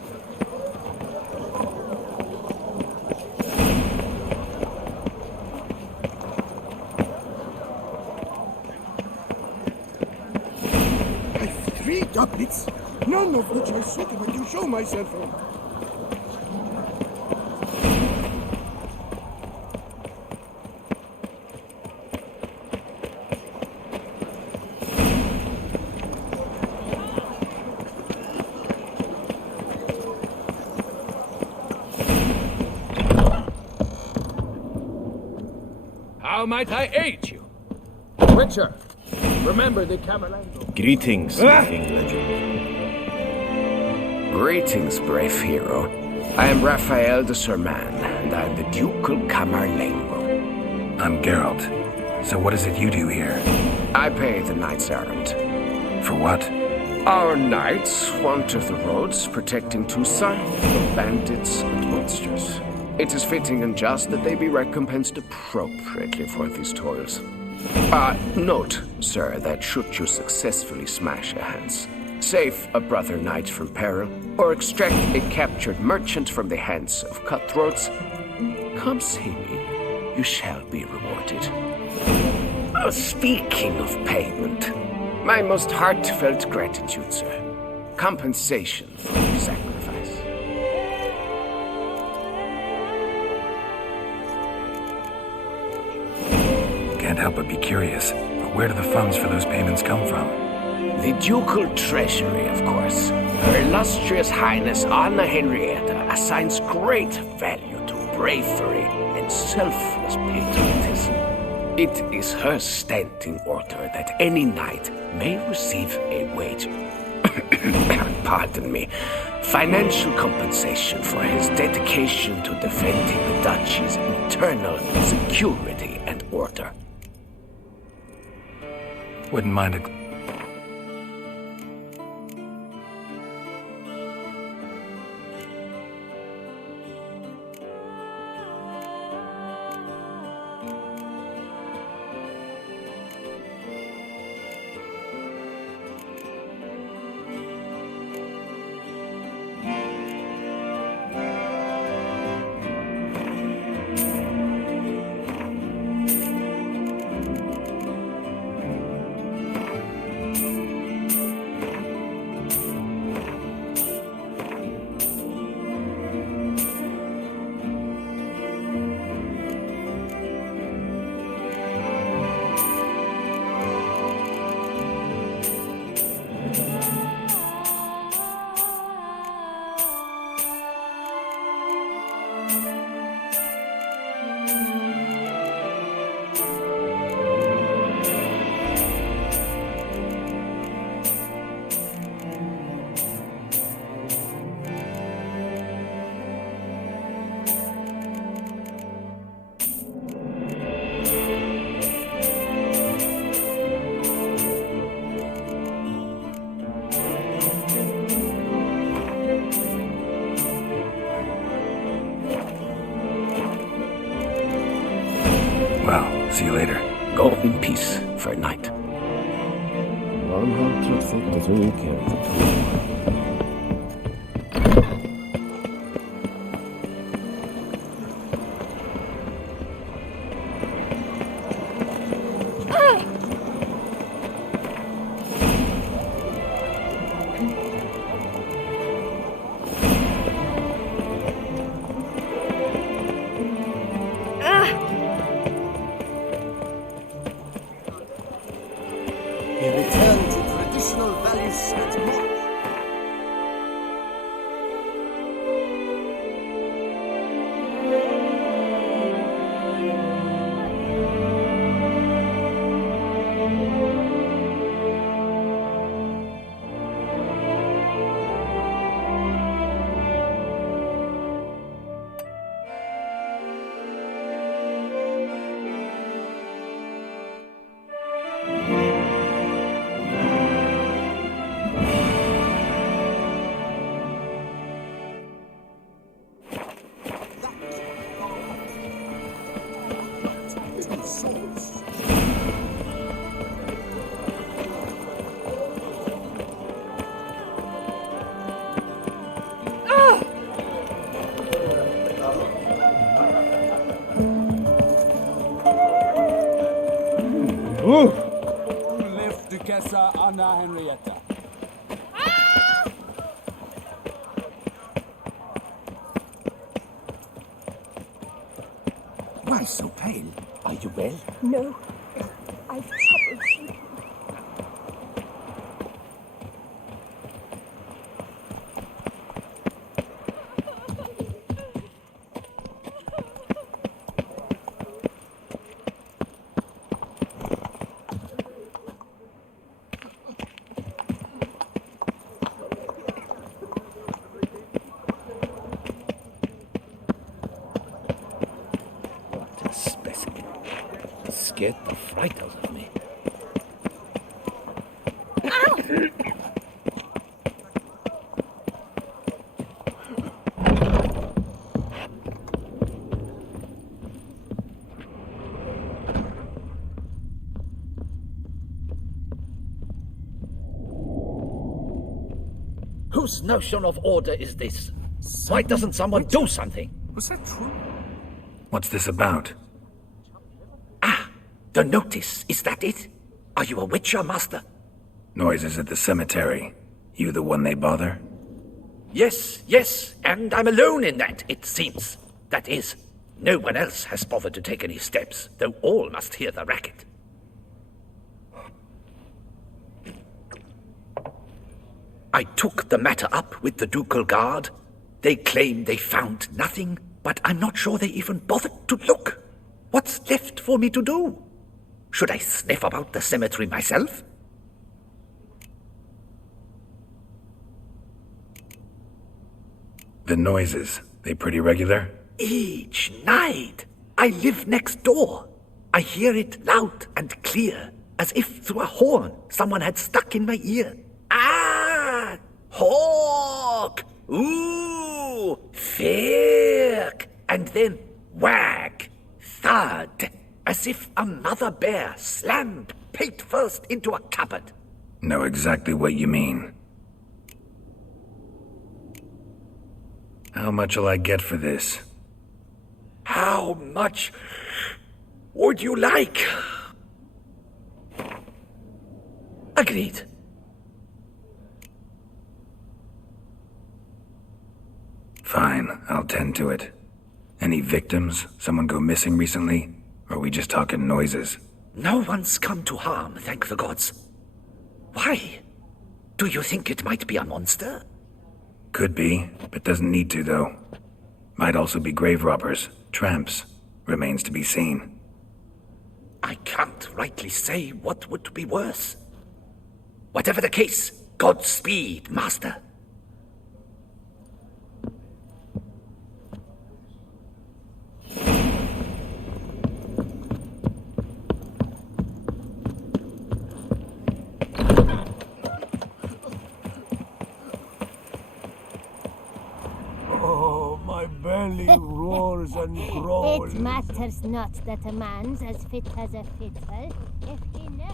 I've 3 doublets, none of which are suitable to show myself in. How might I aid you? Witcher, remember the Camerlengo. Greetings, King Legend. Greetings, brave hero. I am Raphael de Serman, and I am the Ducal Camerlengo. I'm Geralt. So what is it you do here? I pay the knights errant. For what? Our knights wander the roads, protecting Toussaint from bandits and monsters. It is fitting and just that they be recompensed appropriately for these toils. Note, sir, that should you successfully smash a hands, save a brother knight from peril, or extract a captured merchant from the hands of cutthroats, come see me. You shall be rewarded. Speaking of payment, my most heartfelt gratitude, sir. Compensation for your sacrifice. Can't help but be curious, but where do the funds for those payments come from? The ducal treasury, of course. Her illustrious highness Anna Henrietta assigns great value to bravery and selfless patriotism. It is her standing order that any knight may receive a wage, pardon me, financial compensation for his dedication to defending the duchy's internal security and order. Wouldn't mind a... Well, see you later. Go in peace, fair knight. Prinsessa Anna Henrietta. Why so pale? Are you well? No, I've trouble sleeping. Scared the fright out of me. Whose notion of order is this? Why doesn't someone do something? Was that true? What's this about? The notice, is that it? Are you a witcher, Master? Noises at the cemetery. You the one they bother? Yes, and I'm alone in that, it seems. That is, no one else has bothered to take any steps, though all must hear the racket. I took the matter up with the ducal guard. They claim they found nothing, but I'm not sure they even bothered to look. What's left for me to do? Should I sniff about the cemetery myself? The noises, they pretty regular? Each night. I live next door. I hear it loud and clear, as if through a horn someone had stuck in my ear. Ah! Hawk! Ooh! Firk! And then whack! Thud! As if a mother bear slammed pate first into a cupboard. Know exactly what you mean. How much'll I get for this? How much would you like? Agreed. Fine, I'll tend to it. Any victims? Someone go missing recently? Or are we just talking noises? No one's come to harm, thank the gods. Why? Do you think it might be a monster? Could be, but doesn't need to, though. Might also be grave robbers, tramps. Remains to be seen. I can't rightly say what would be worse. Whatever the case, Godspeed, Master. My belly roars and growls. It matters not that a man's as fit as a fiddle, if he never...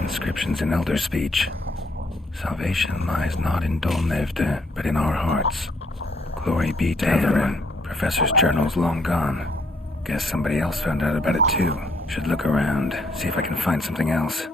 Inscriptions in Elder speech. Salvation lies not in Dolnevde, but in our hearts. Glory be to everyone. Professor's journal's long gone. Guess somebody else found out about it too. Should look around, see if I can find something else.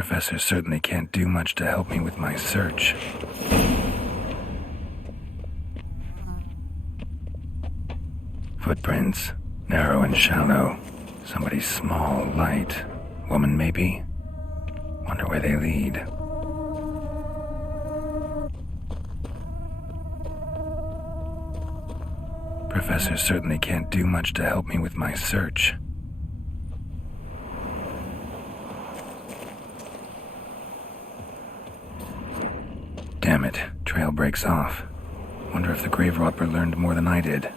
Professor certainly can't do much to help me with my search. Footprints, narrow and shallow. Somebody small, light. Woman, maybe? Wonder where they lead. Professor certainly can't do much to help me with my search. Damn it, trail breaks off. Wonder if the grave robber learned more than I did.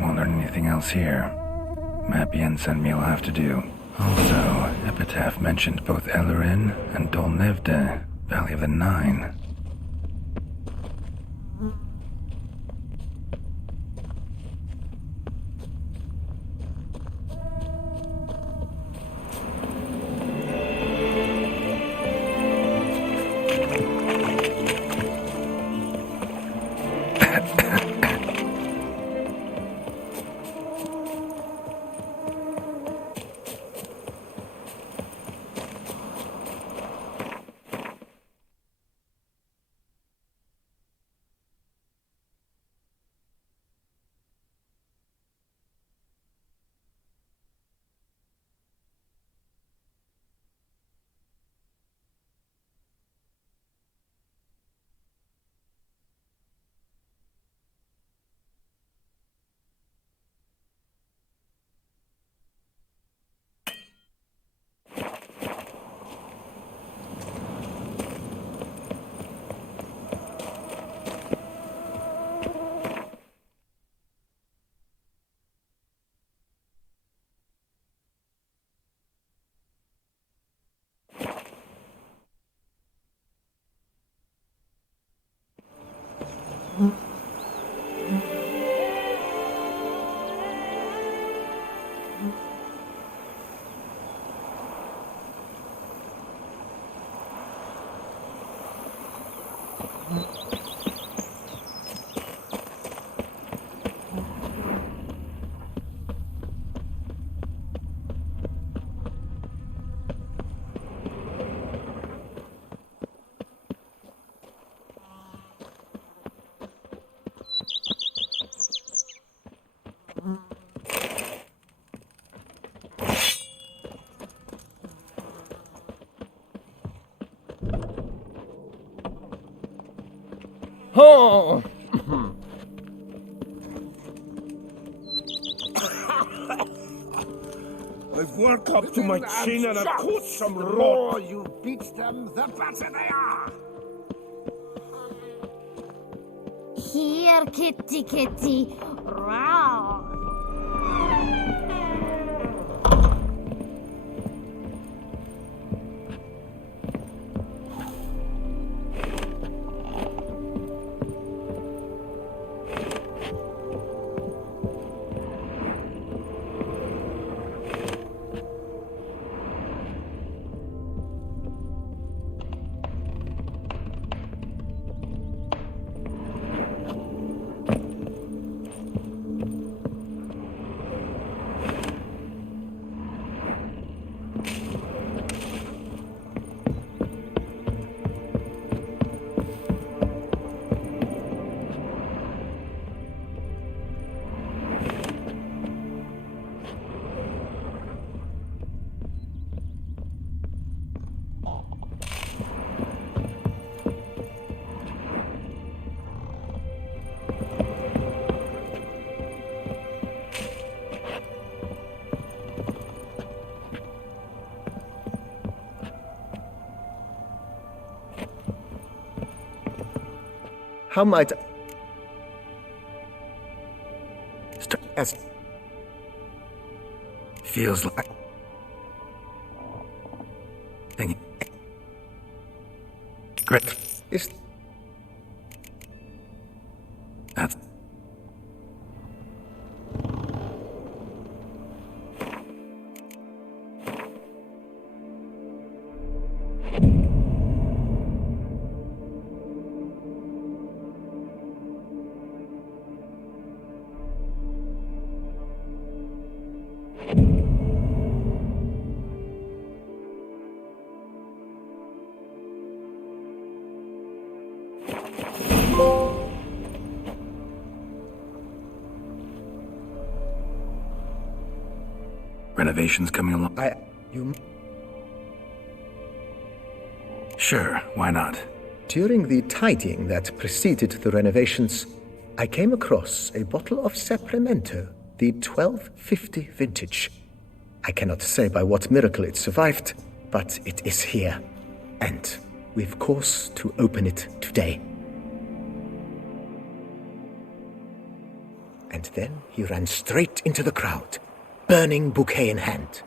Won't learn anything else here. Map Yen sent me will have to do. Also, Epitaph mentioned both Ellerin and Dolnevde, Valley of the Nine. Oh! I've worked up to my chin and I've caught some raw. You beat them, the better they are. Here, kitty, kitty. Row. How might... As... Feels like... Great. Is... That's... Renovations coming along? Sure, why not? During the tidying that preceded the renovations, I came across a bottle of Sapramento, the 1250 vintage. I cannot say by what miracle it survived, but it is here. And we've cause to open it today. And then he ran straight into the crowd, burning bouquet in hand.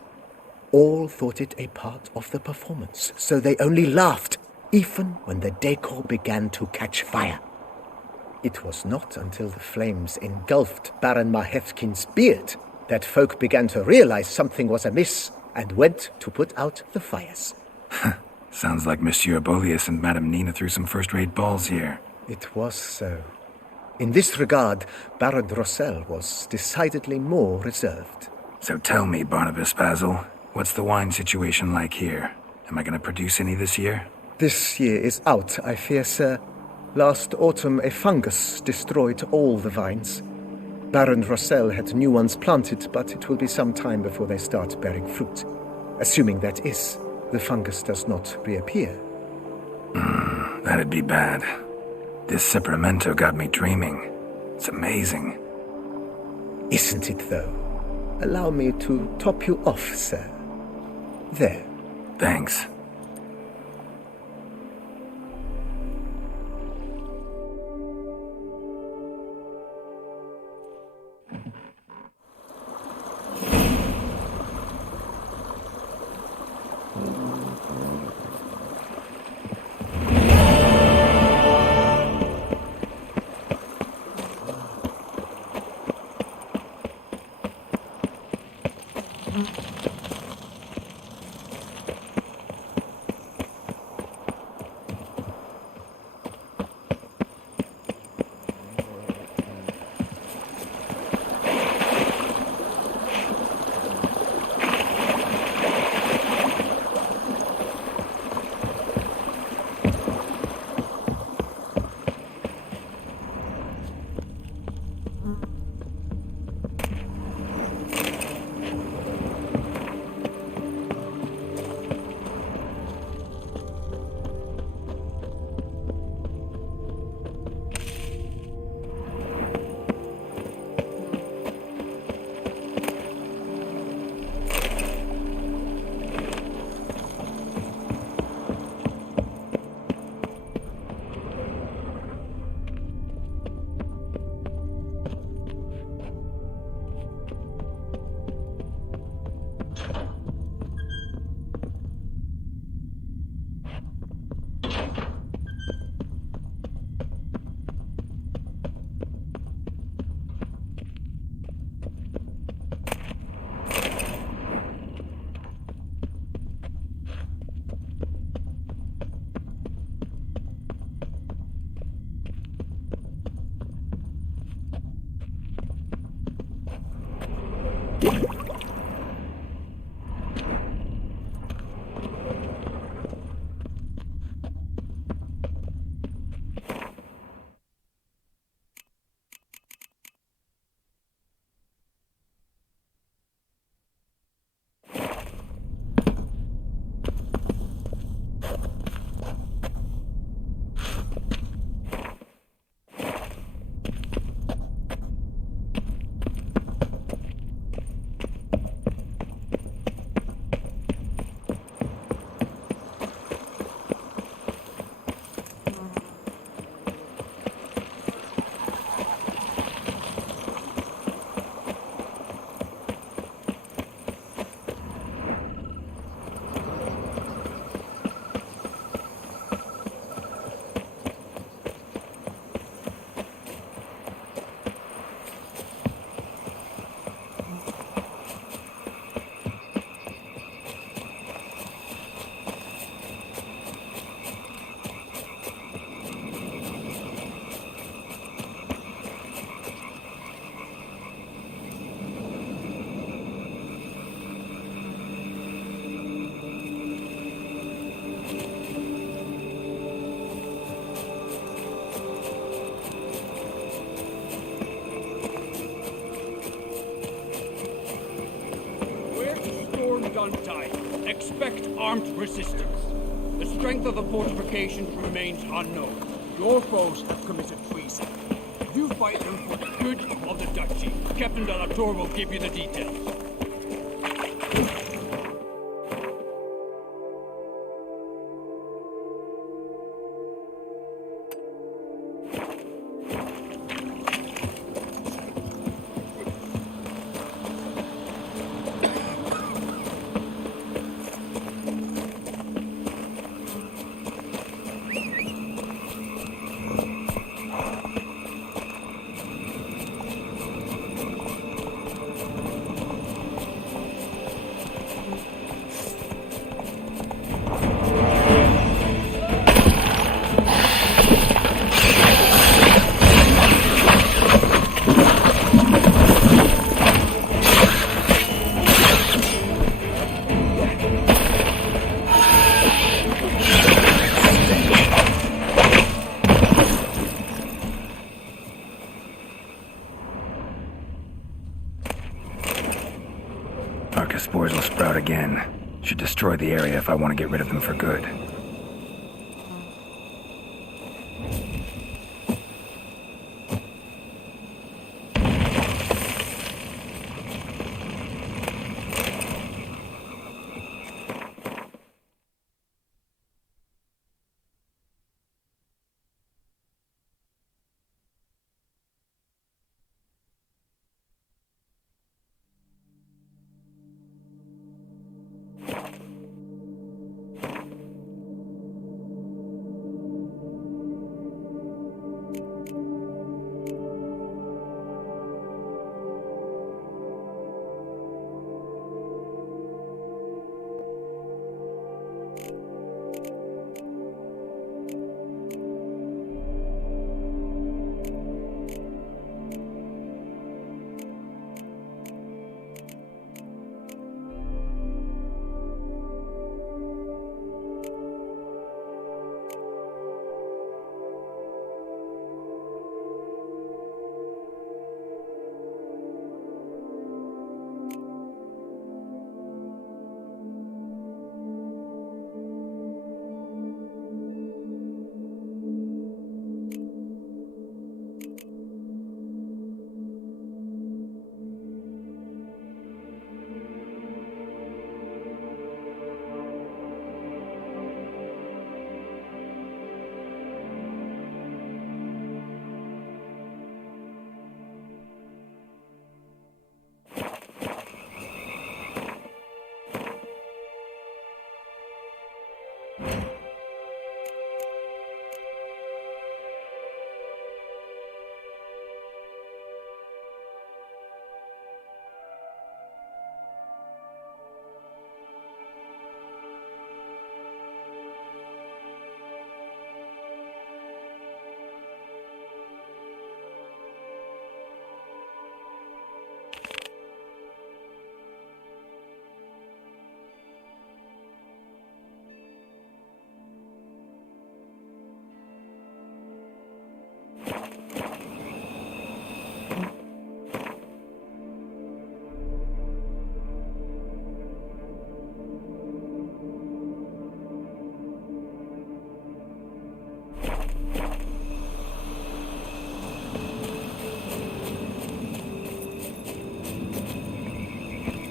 All thought it a part of the performance, so they only laughed, even when the decor began to catch fire. It was not until the flames engulfed Baron Mahevkin's beard that folk began to realize something was amiss and went to put out the fires. Sounds like Monsieur Bolius and Madame Nina threw some first-rate balls here. It was so. In this regard, Baron Rossel was decidedly more reserved. So tell me, Barnabas Basil, what's the wine situation like here? Am I going to produce any this year? This year is out, I fear, sir. Last autumn, a fungus destroyed all the vines. Baron Rossel had new ones planted, but it will be some time before they start bearing fruit. Assuming that is, the fungus does not reappear. That'd be bad. This Sapramento got me dreaming. It's amazing. Isn't it, though? Allow me to top you off, sir. There. Thanks. on tight. Expect armed resistance. The strength of the fortifications remains unknown. Your foes have committed treason. You fight them for the good of the duchy. Captain de la Tour will give you the details. Spores will sprout again. Should destroy the area if I want to get rid of them for good.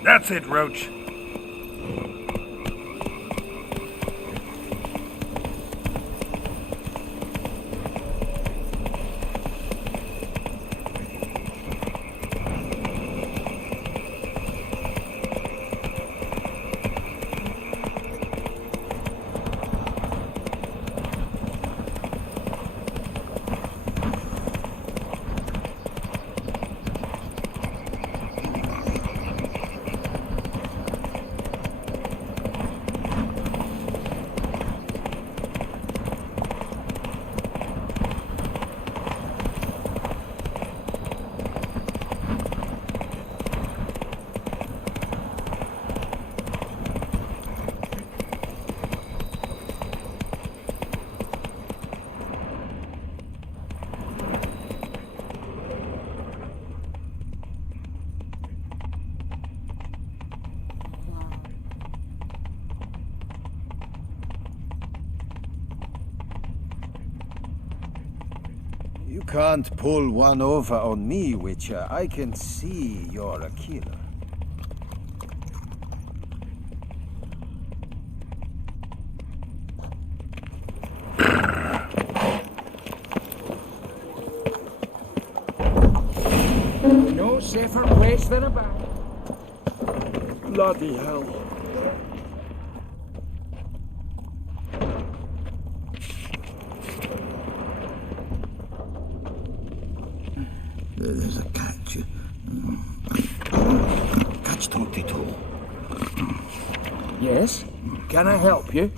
That's it, Roach. You can't pull one over on me, Witcher. I can see you're a killer. No safer place than a bank. Bloody hell. There's a catch. Catch 22. Yes? Can I help you?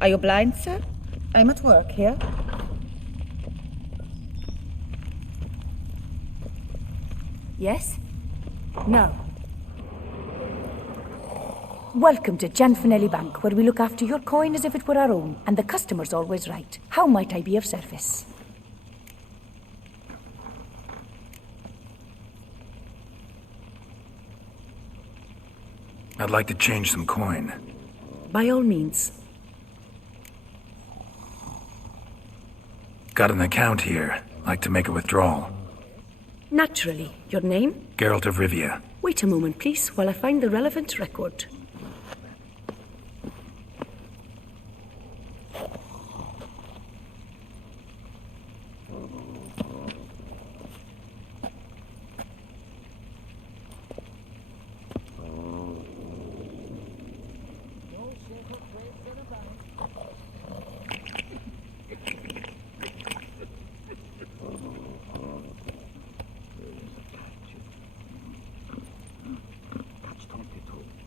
Are you blind, sir? I'm at work here. Yes? No. Welcome to Gianfinelli Bank, where we look after your coin as if it were our own, and the customer's always right. How might I be of service? I'd like to change some coin. By all means. Got an account here. Like to make a withdrawal. Naturally. Your name? Geralt of Rivia. Wait a moment, please, while I find the relevant record.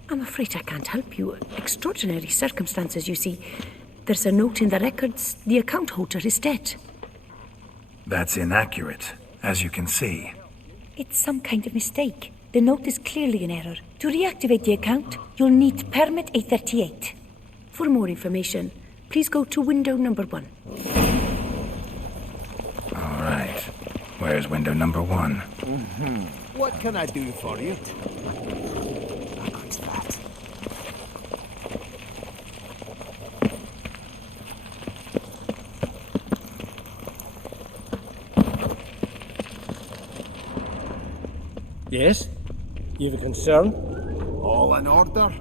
I'm afraid I can't help you. Extraordinary circumstances, you see. There's a note in the records. The account holder is dead. That's inaccurate, as you can see. It's some kind of mistake. The note is clearly an error. To reactivate the account, you'll need Permit A38. For more information, please go to window number 1. All right. Where's window number 1? What can I do for you? Yes? You've a concern? All in order?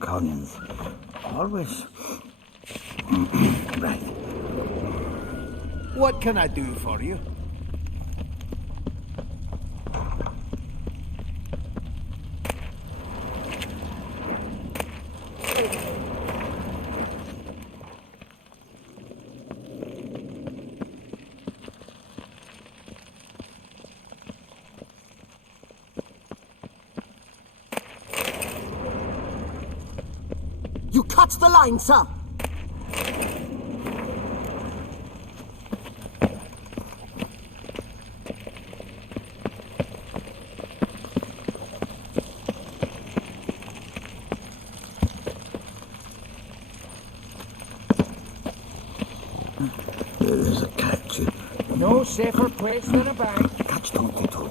Collins. Always. Right. What can I do for you? You cut the line, sir! There's a catch. No safer place than a bank. Catch 22.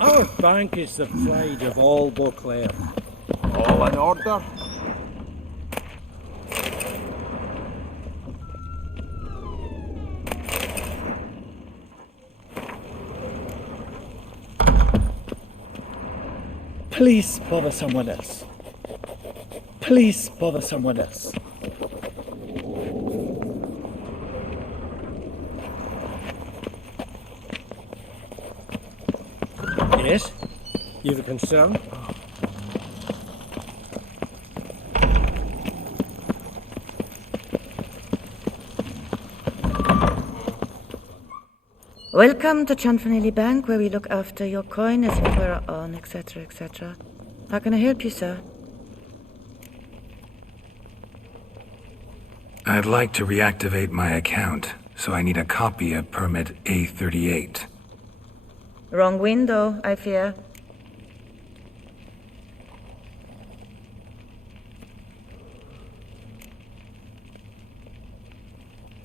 Our bank is the pride of all Beauclair. All in order? Please bother someone else. Please bother someone else. Yes? You've a concern? Welcome to Gianfinelli Bank, where we look after your coin as if it were our own, etc., etc. How can I help you, sir? I'd like to reactivate my account, so I need a copy of Permit A38. Wrong window, I fear.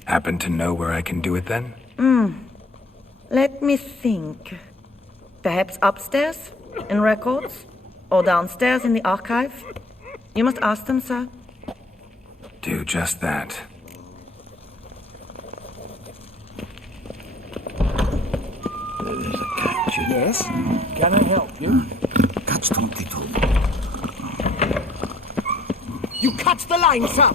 Happen to know where I can do it then? Let me think. Perhaps upstairs, in records? Or downstairs in the archive? You must ask them, sir. Do just that. There's a catch. Yes? Can I help you? Catch 22. You cut the line, sir!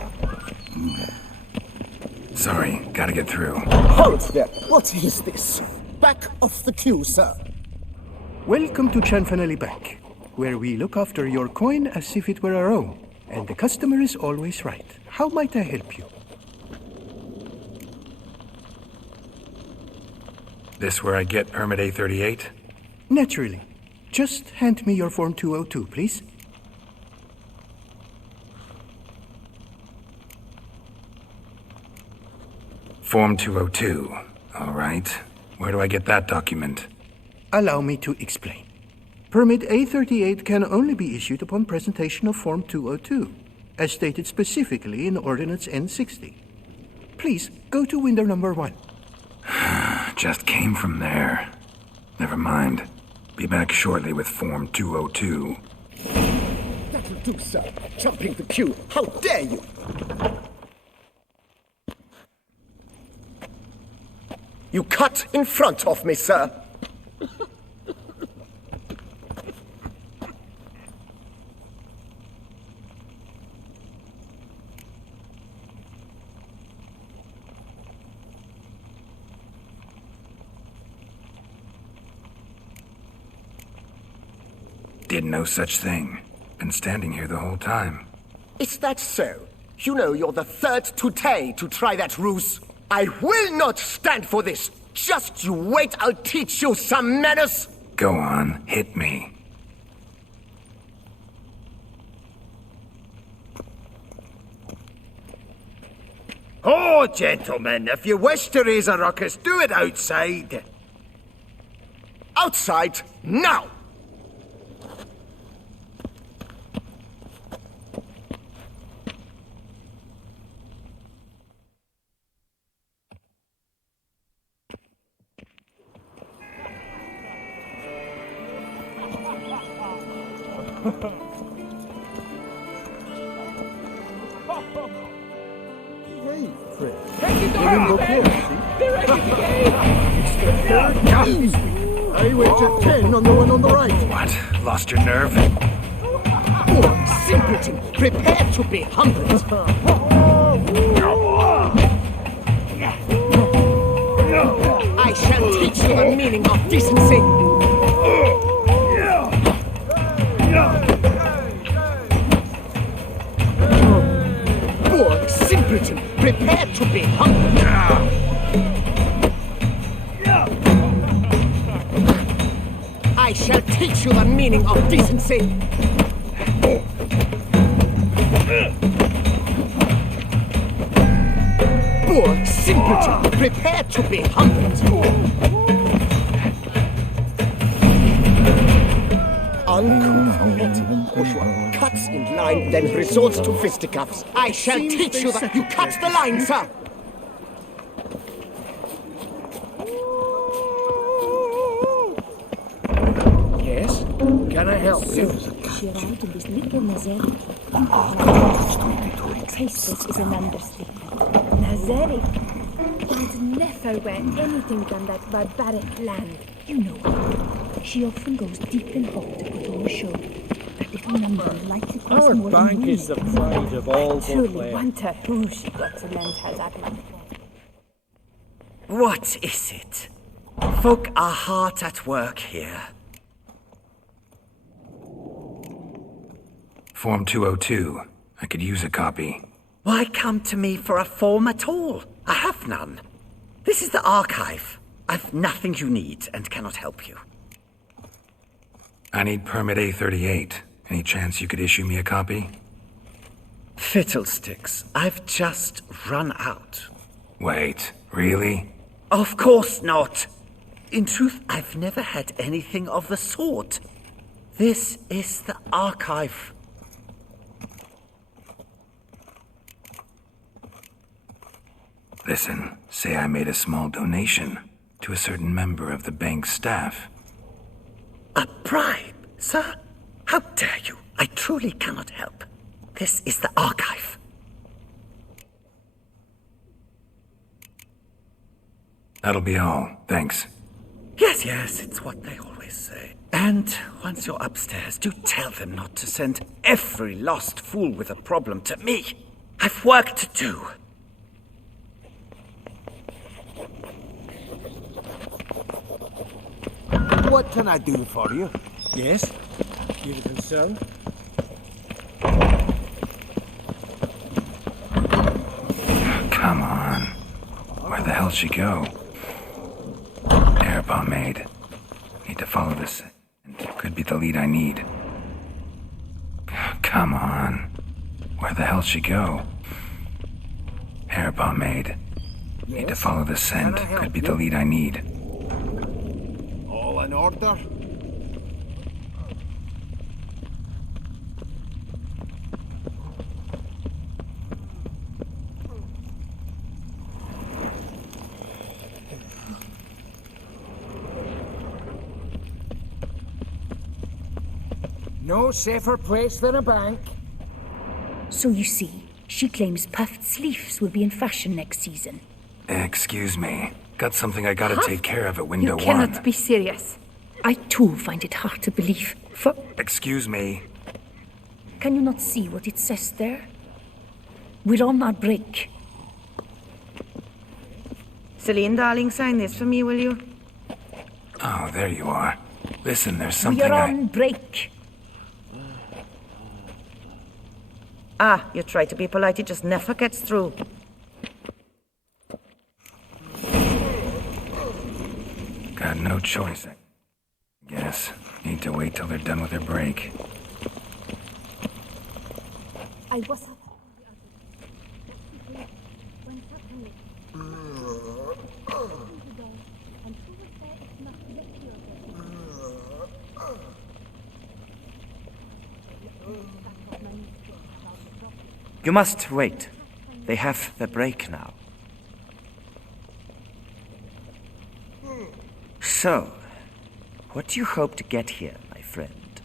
Sorry, gotta get through. Hold there. What is this? Back off the queue, sir. Welcome to Chanfanelli Bank, where we look after your coin as if it were our own, and the customer is always right. How might I help you? This where I get permit A38? Naturally. Just hand me your Form 202, please. Form 202. All right. Where do I get that document? Allow me to explain. Permit A38 can only be issued upon presentation of Form 202, as stated specifically in Ordinance N60. Please, go to window number 1. Just came from there. Never mind. Be back shortly with Form 202. That'll do, sir. Jumping the queue. How dare you! You cut in front of me, sir. Did no such thing. Been standing here the whole time. Is that so? You know you're the third today to try that ruse. I will not stand for this. Just you wait, I'll teach you some manners. Go on, hit me. Oh, gentlemen, if you wish to raise a ruckus, do it outside. Outside, now! Hey, Fred. Take it They're in down, Bouquet, Ben! see? They're ready to game! It's the third game. I wagered 10 on the one on the right. What? Lost your nerve? Oh, simpleton, prepare to be humbled. I shall teach you the meaning of decency. Poor simpleton, prepare to be humbled. I shall teach you the meaning of decency. Poor simpleton, prepare to be humbled. Uncompetitive bourgeois cuts in line, then resorts to fisticuffs. I shall teach you that you cut the line, sir. Yes? Can I help you? She arrived in this little Nazeri. Tasteless is an understatement. Nazeri. I'd never wear anything from that barbaric land. You know her. She often goes deep in hot to put on a show. That little number likely costs Our more bank than we. is the pride of all Truly Beauclair. wonder who she got to lend her that land. What is it? Folk are hard at work here. Form 202. I could use a copy. Why come to me for a form at all? I have none. This is the archive. I've nothing you need and cannot help you. I need permit A38. Any chance you could issue me a copy? Fiddlesticks, I've just run out. Wait, really? Of course not. In truth, I've never had anything of the sort. This is the archive. Listen, say I made a small donation to a certain member of the bank's staff. A bribe, sir? How dare you? I truly cannot help. This is the archive. That'll be all. Thanks. Yes, it's what they always say. And once you're upstairs, do tell them not to send every lost fool with a problem to me. I've work to do. What can I do for you? Yes? You have concern? Come on. Where the hell'd she go? Hair pomade. Need to follow this. Could be the lead I need. Come on. Where the hell'd she go? Hair pomade. Need to follow the scent. Could be the lead I need. All in order? No safer place than a bank. So you see, she claims puffed sleeves will be in fashion next season. Excuse me. Got something I gotta take care of at window You one. cannot be serious. I too find it hard to believe. For Excuse me. can you not see what it says there? We're on our break. Celine, darling, sign this for me, will you? Oh, there you are. Listen, there's We something are on break. Ah, you try to be polite, it just never gets through. Got no choice, I guess. Need to wait till they're done with their break. I was You must wait. They have their break now. So, what do you hope to get here, my friend?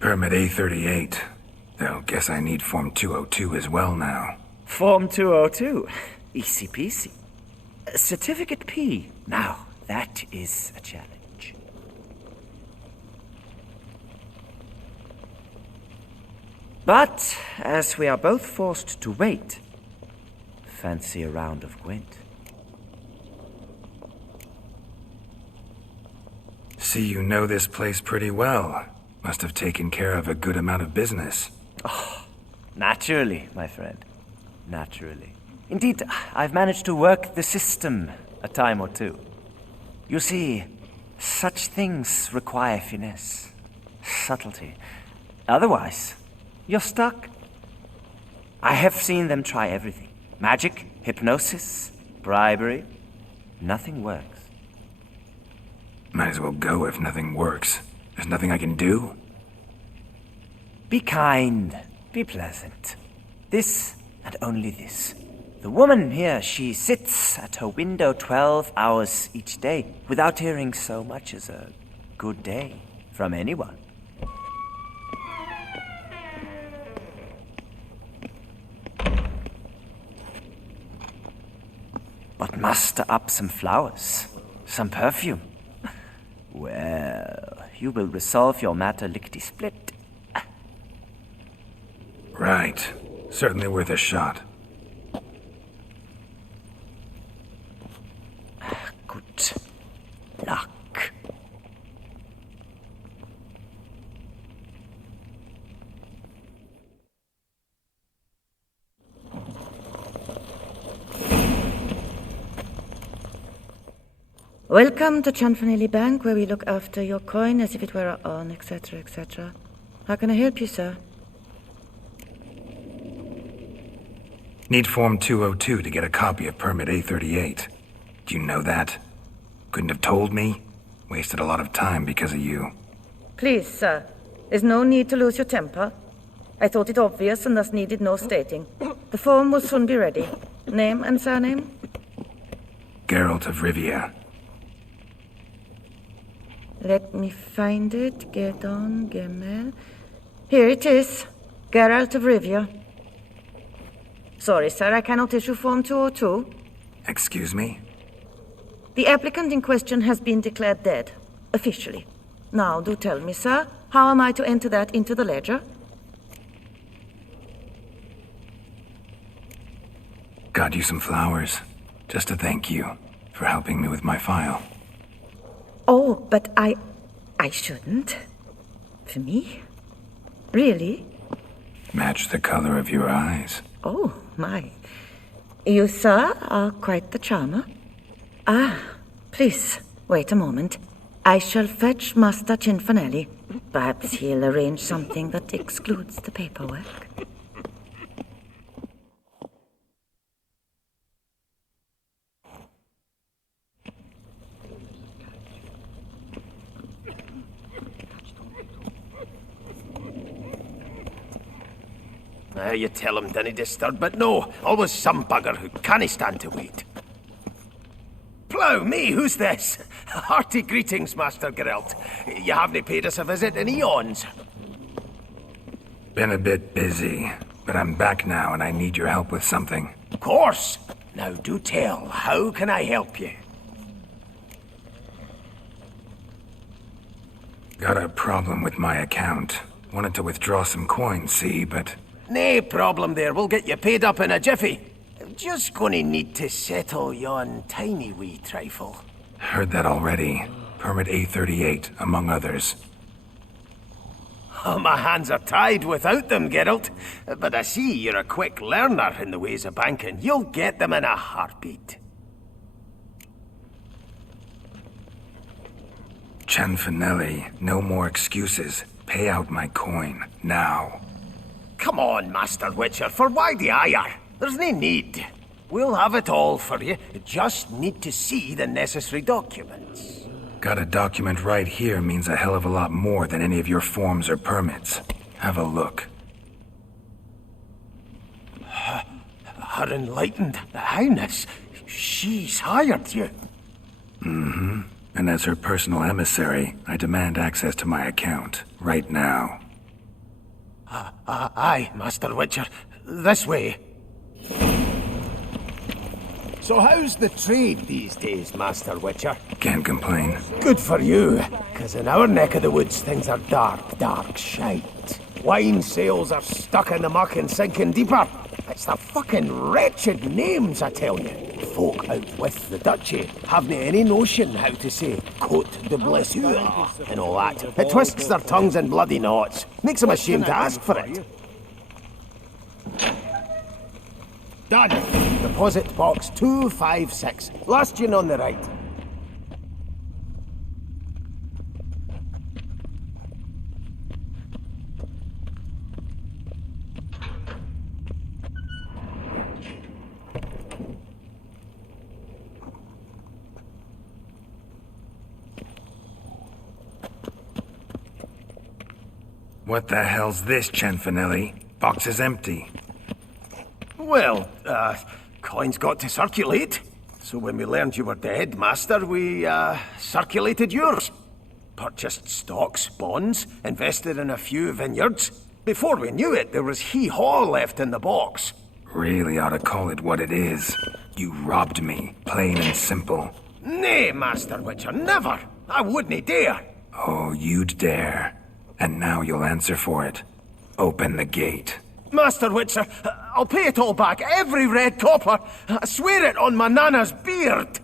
Permit A38. Though, guess I need Form 202 as well now. Form 202. Easy peasy. Certificate P. Now, that is a challenge. But, as we are both forced to wait, fancy a round of Gwent. See, you know this place pretty well. Must have taken care of a good amount of business. Oh, naturally, my friend. Naturally. Indeed, I've managed to work the system a time or two. You see, such things require finesse, subtlety. Otherwise, you're stuck. I have seen them try everything. Magic, hypnosis, bribery. Nothing works. Might as well go if nothing works. There's nothing I can do. Be kind. Be pleasant. This and only this. The woman here, she sits at her window 12 hours each day without hearing so much as a good day from anyone. But muster up some flowers, some perfume. Well, you will resolve your matter lickety-split. Right. Certainly worth a shot. Good luck. Welcome to Chanfanelli Bank, where we look after your coin as if it were our own, etc., etc. How can I help you, sir? Need Form 202 to get a copy of Permit A38. Do you know that? Couldn't have told me? Wasted a lot of time because of you. Please, sir. There's no need to lose your temper. I thought it obvious and thus needed no stating. The form will soon be ready. Name and surname? Geralt of Rivia. Let me find it. Gedon, Gemel. Here it is. Geralt of Rivia. Sorry, sir, I cannot issue Form 202. Excuse me? The applicant in question has been declared dead. Officially. Now, do tell me, sir, how am I to enter that into the ledger? Got you some flowers. Just to thank you for helping me with my file. Oh, but I shouldn't. For me? Really? Match the color of your eyes. Oh, my. You, sir, are quite the charmer. Ah, please, wait a moment. I shall fetch Master Cinfanelli. Perhaps he'll arrange something that excludes the paperwork. You tell him dinna disturb, but no, always some bugger who can't stand to wait. Plough me, who's this? Hearty greetings, Master Geralt. You haven't paid us a visit in eons. Been a bit busy, but I'm back now and I need your help with something. Of course. Now do tell, how can I help you? Got a problem with my account. Wanted to withdraw some coins, see, but... Nae problem there, we'll get you paid up in a jiffy. Just gonna need to settle yon tiny wee trifle. Heard that already. Permit A38, among others. Oh, my hands are tied without them, Geralt. But I see you're a quick learner in the ways of banking. You'll get them in a heartbeat. Cinfanelli, no more excuses. Pay out my coin, now. Come on, Master Witcher, for why the ire? There's no need. We'll have it all for you. Just need to see the necessary documents. Got a document right here means a hell of a lot more than any of your forms or permits. Have a look. Her Enlightened Highness, she's hired you. Mm-hmm. And as her personal emissary, I demand access to my account, right now. Aye, Master Witcher. This way. So how's the trade these days, Master Witcher? Can't complain. Good for you, because in our neck of the woods things are dark, dark shite. Wine sales are stuck in the muck and sinking deeper. It's the fucking wretched names, I tell you. Folk out with the duchy haven't any notion how to say Côte de Blessure and all that. It twists their tongues in bloody knots. Makes them ashamed to ask for it. Done. Deposit box 256. Last tune on the right. What the hell's this, Cinfanelli? Box is empty. Well, coins got to circulate. So when we learned you were dead, Master, we, circulated yours. Purchased stocks, bonds, invested in a few vineyards. Before we knew it, there was hee-haw left in the box. Really ought to call it what it is. You robbed me, plain and simple. Nay, Master Witcher, never! I wouldn't dare! Oh, you'd dare. And now you'll answer for it. Open the gate. Master Witcher, I'll pay it all back, every red copper. I swear it on my nana's beard.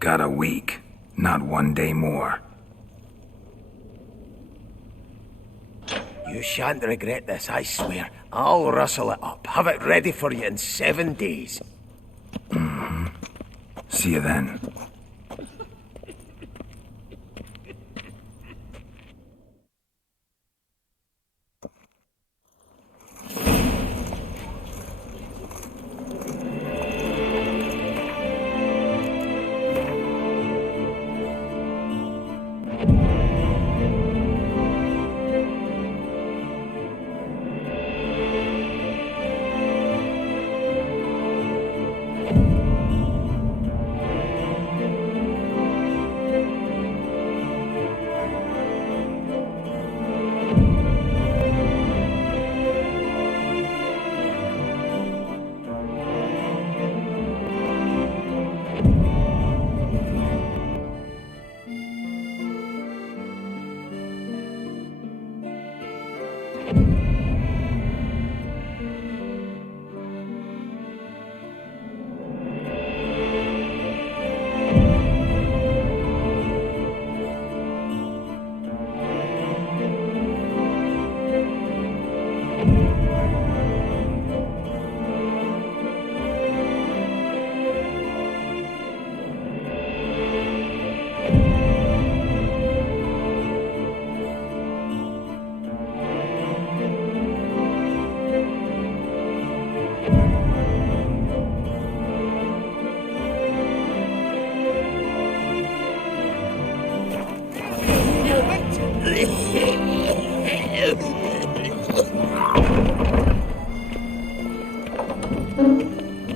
Got a week, not 1 day more. You shan't regret this, I swear. I'll rustle it up. Have it ready for you in 7 days. Mm-hmm. See you then.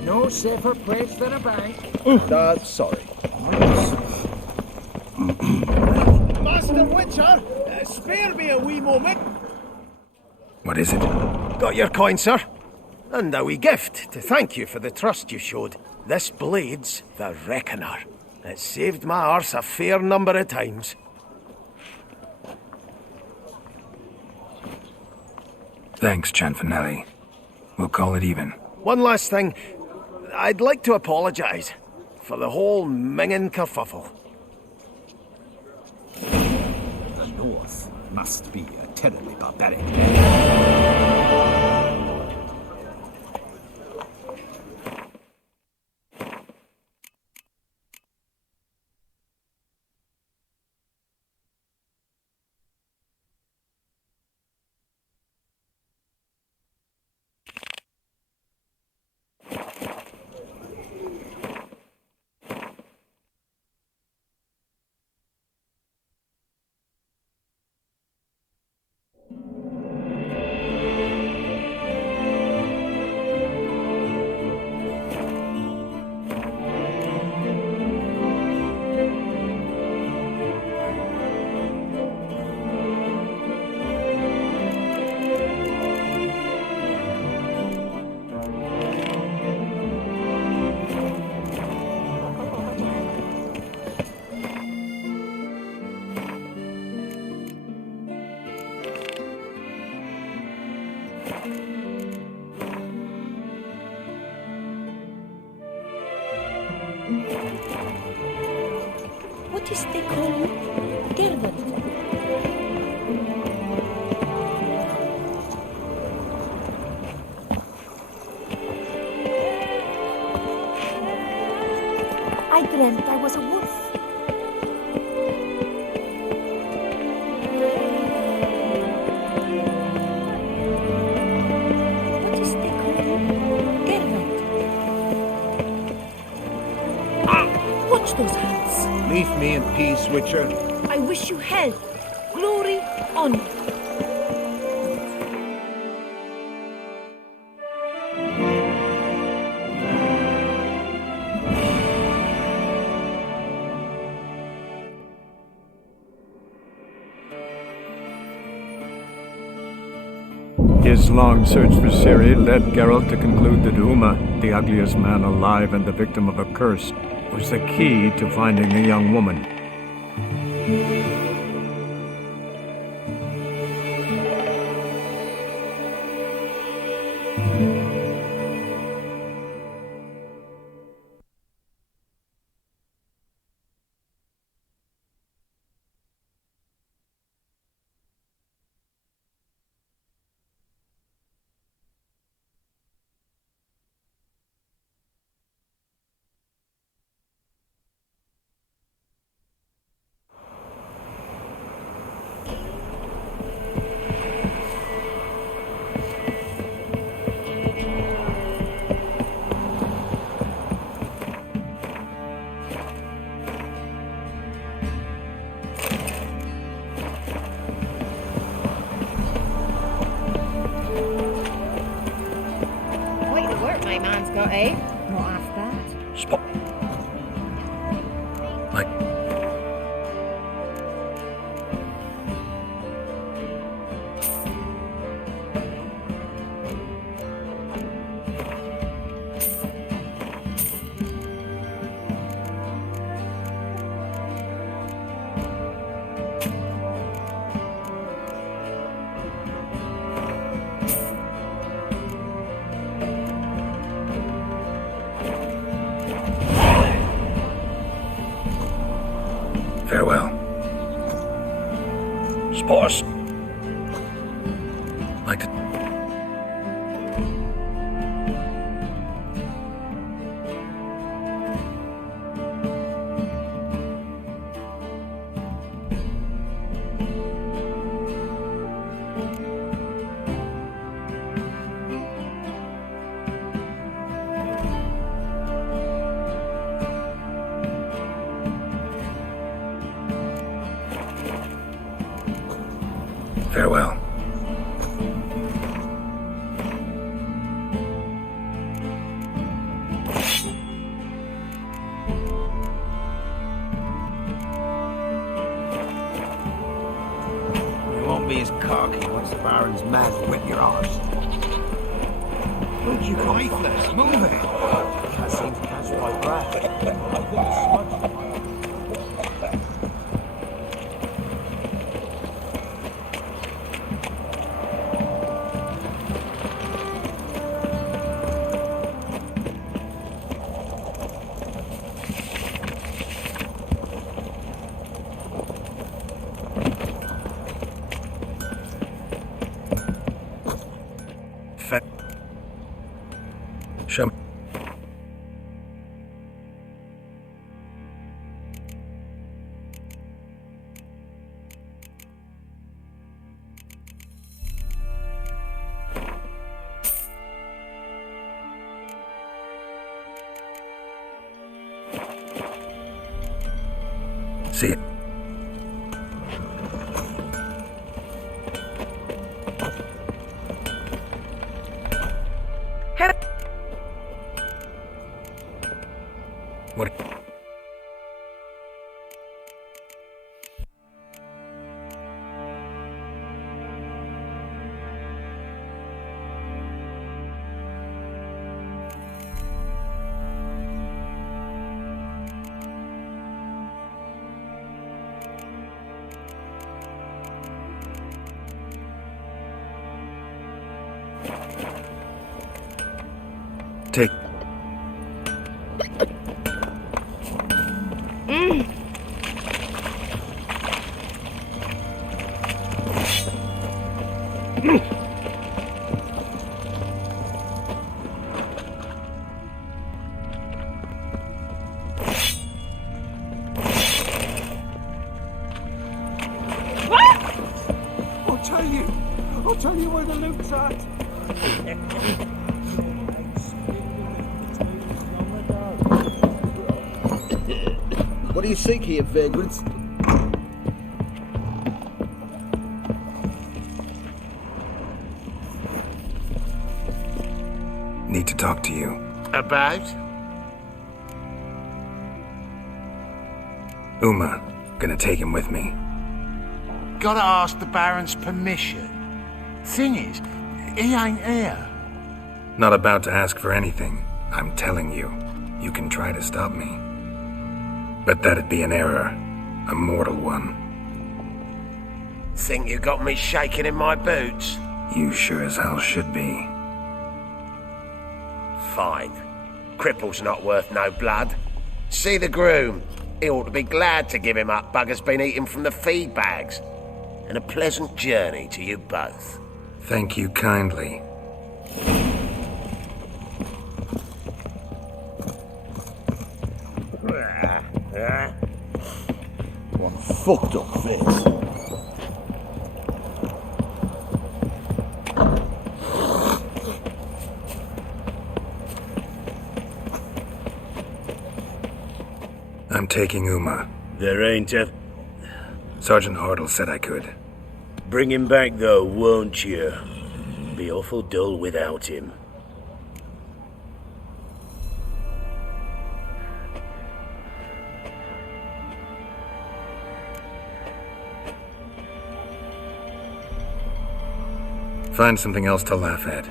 No safer place than a bank. Sorry. Master Witcher, spare me a wee moment. What is it? Got your coin, sir. And a wee gift to thank you for the trust you showed. This blade's the Reckoner. It saved my arse a fair number of times. Thanks, Cianfanelli. We'll call it even. One last thing. I'd like to apologise for the whole mingin' kerfuffle. The North must be a terribly barbaric. What is they call you? Gervin. I dreamt I was a wolf. What is they call you? Gervin. Watch those hands. Leave me in peace, Witcher. I wish you health, glory, honor. His long search for Ciri led Geralt to conclude that Uma, the ugliest man alive and the victim of a curse, was the key to finding the young woman. Quite the work my man's got, eh? Not half bad. Spot. Like. Farewell. Spores. Like to. Farewell. You won't be as cocky once the Baron's man will whip your arse. Where'd you come from? Move it! Can't seem to catch my breath. I've got a smudge. Shum. See it. What? Take. I'll tell you where the loot's at. What do you think here, vagrants? Need to talk to you. About? Uma. Gonna take him with me. Gotta ask the Baron's permission. Thing is, he ain't here. Not about to ask for anything. I'm telling you. You can try to stop me. But that'd be an error. A mortal one. Think you got me shaking in my boots? You sure as hell should be. Fine. Cripple's not worth no blood. See the groom. He ought to be glad to give him up. Bugger's been eating from the feed bags. And a pleasant journey to you both. Thank you kindly. One fucked up face. I'm taking Uma. There ain't a... Sergeant Hartle said I could. Bring him back, though, won't you? Be awful dull without him. Find something else to laugh at.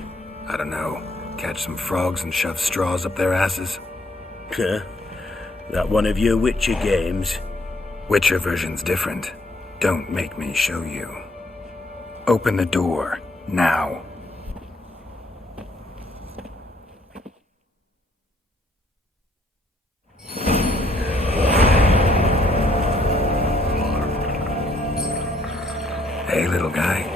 I don't know. Catch some frogs and shove straws up their asses. Huh? That one of your Witcher games? Witcher version's different. Don't make me show you. Open the door, now. Hey, little guy.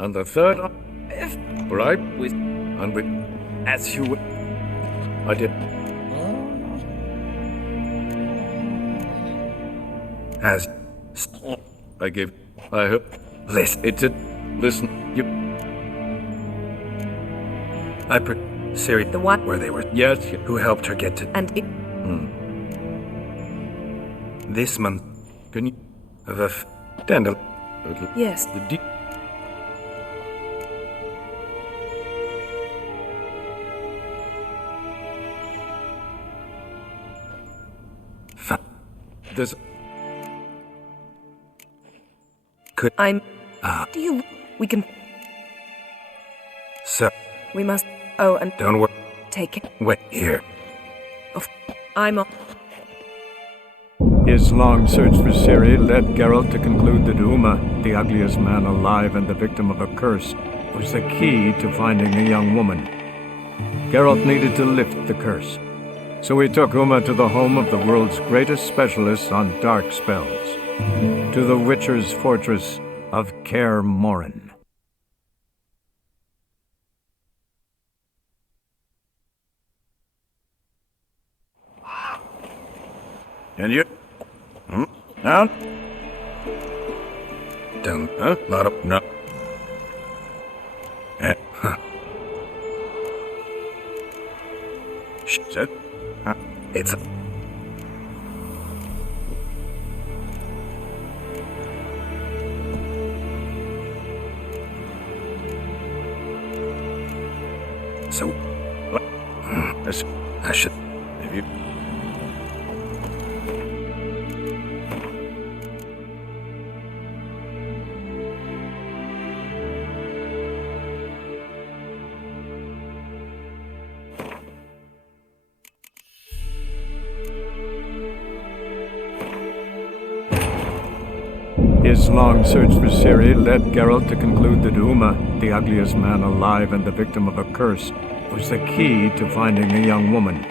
And the third, right with, and with, As you would. I did. As I gave, I heard. listen, It did. Listen, you. I put Siri The what? where they were. Yes. Who helped her get to And it. this month Can you? of a dandel. Yes. The deep. This. Could I'm. Do you. We can. so We must. Oh, and. don't worry. Take it. Wait here. I'm on. His long search for Ciri led Geralt to conclude that Uma, the ugliest man alive and the victim of a curse, was the key to finding the young woman. Geralt needed to lift the curse, so he took Uma to the home of the world's greatest specialist on dark spells, to the Witcher's fortress of Kaer Morhen. And you? Now? Don't. Not up. No. Huh. Shit. It's. So. I should. Have you. His long search for Ciri led Geralt to conclude that Uma, the ugliest man alive and the victim of a curse, was the key to finding the young woman.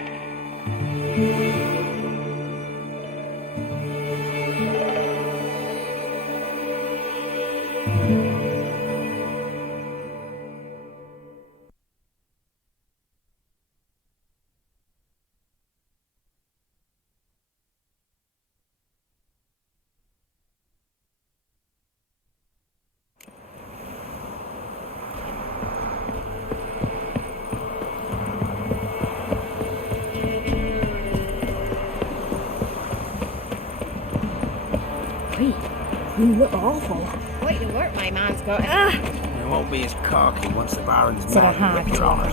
You look awful. Quite the work my man's got. It won't be as cocky once the Baron's It's a mad hard and job.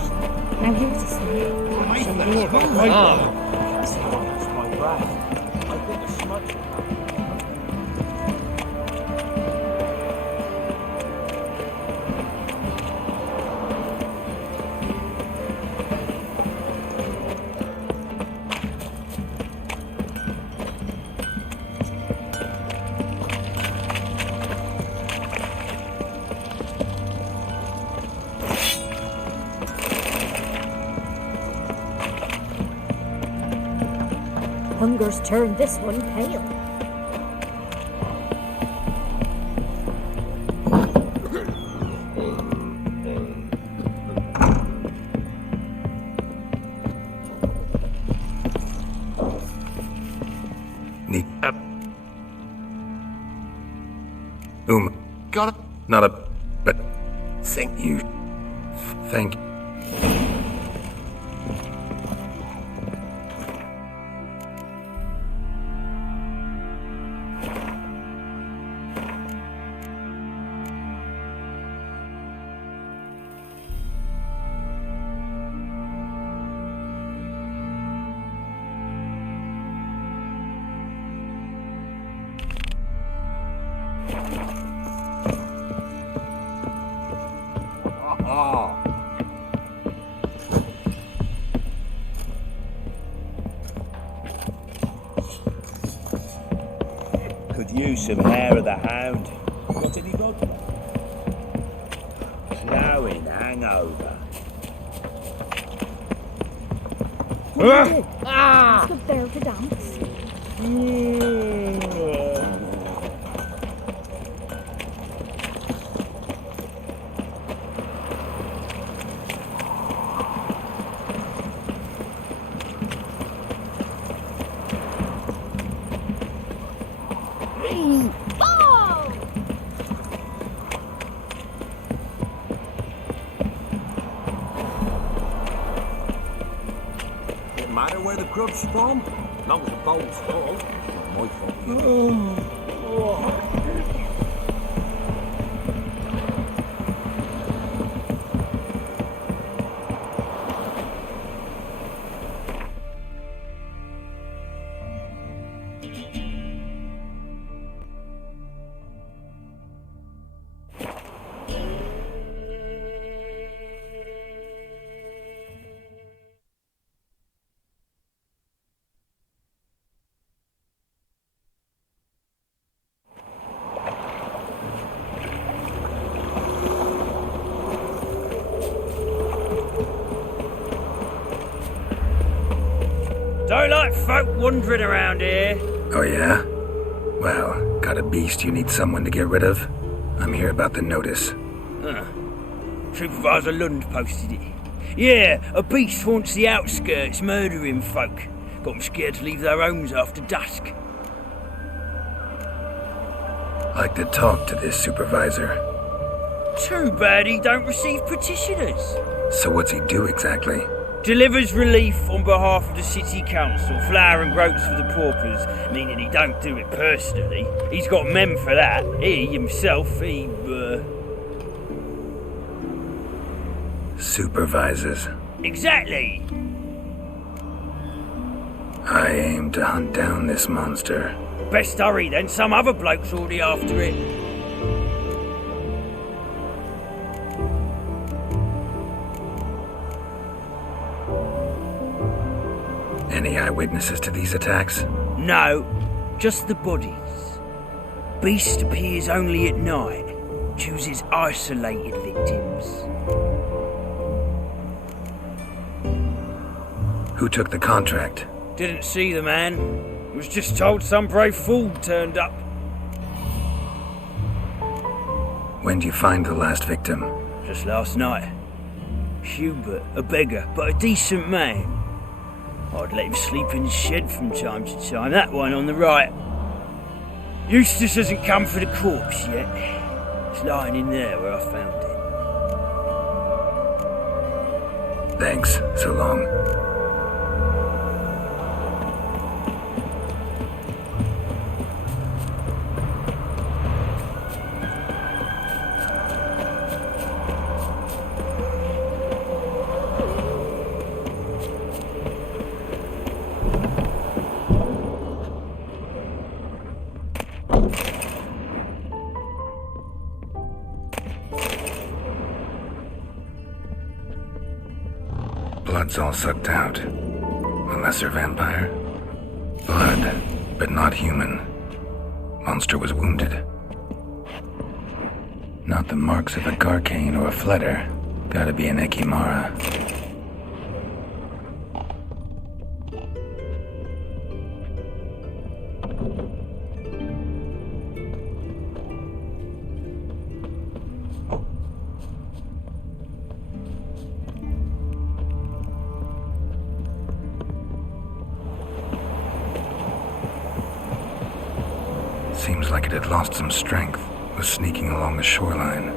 Now here's a snake. That's my breath. I think a smudge. Hunger's turned this one pale. Neat. Got it. Not a. But. Thank you. Thank you. Could use some hair of the hound. Got any good? Ploughing hangover. Ah! Is the bear to dance? mine! Oh! Doesn't matter where the grub's from, as long as the bone's full. My fault. Don't like folk wandering around here. Oh yeah? Well, got a beast you need someone to get rid of? I'm here about the notice. Supervisor Lund posted it. Yeah, a beast haunts the outskirts, murdering folk. Got them scared to leave their homes after dusk. Like to talk to this supervisor. Too bad he don't receive petitioners. So what's he do exactly? Delivers relief on behalf of the city council, flour and groats for the paupers, meaning he don't do it personally. He's got men for that. He, himself, Supervises. Exactly! I aim to hunt down this monster. Best hurry then, some other bloke's already after it. Any eyewitnesses to these attacks? No, just the bodies. Beast appears only at night, chooses isolated victims. Who took the contract? Didn't see the man. Was just told some brave fool turned up. When did you find the last victim? Just last night. Hubert, a beggar, but a decent man. I'd let him sleep in the shed from time to time, that one on the right. Eustace hasn't come for the corpse yet. It's lying in there where I found it. Thanks, so long. Blood's all sucked out. A lesser vampire? Blood, but not human. Monster was wounded. Not the marks of a Garcane or a Fletter. Gotta be an Ekimara. Seems like it had lost some strength, was sneaking along the shoreline.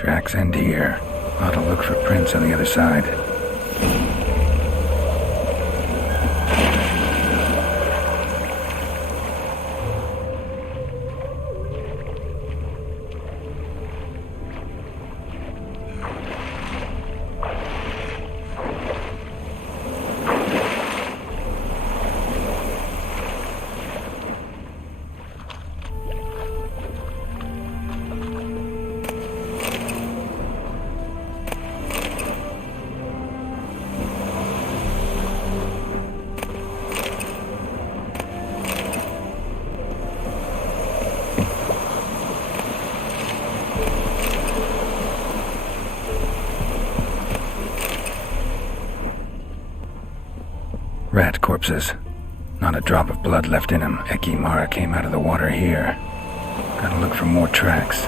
Tracks end here. Ought to look for prints on the other side. Rat corpses. Not a drop of blood left in him. Eki Mara came out of the water here. Gotta look for more tracks.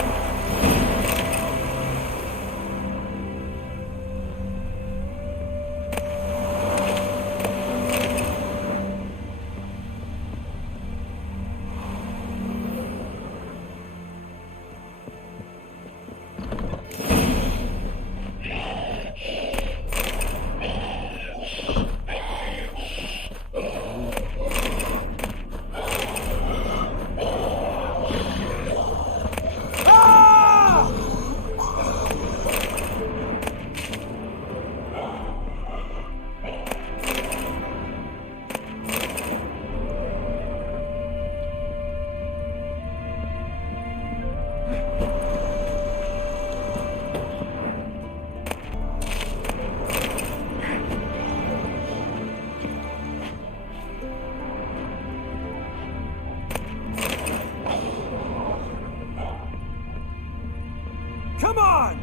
Come on!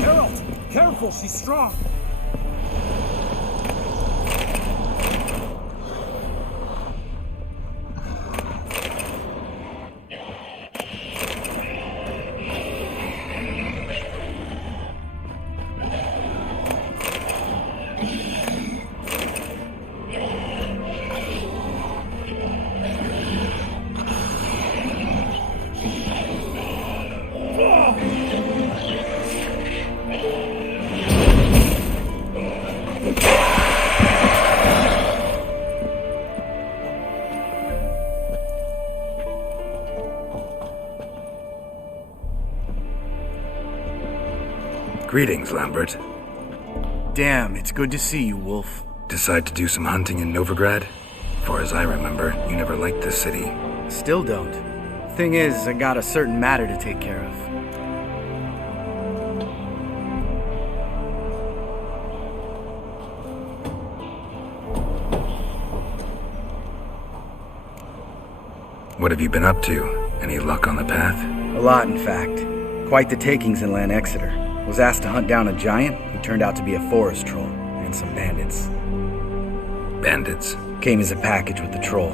Harold, careful, she's strong. Greetings, Lambert. Damn, it's good to see you, Wolf. Decide to do some hunting in Novigrad? Far as I remember, you never liked this city. Still don't. Thing is, I got a certain matter to take care of. What have you been up to? Any luck on the path? A lot, in fact. Quite the takings in Lan Exeter. Was asked to hunt down a giant who turned out to be a forest troll, and some bandits. Bandits? Came as a package with the troll.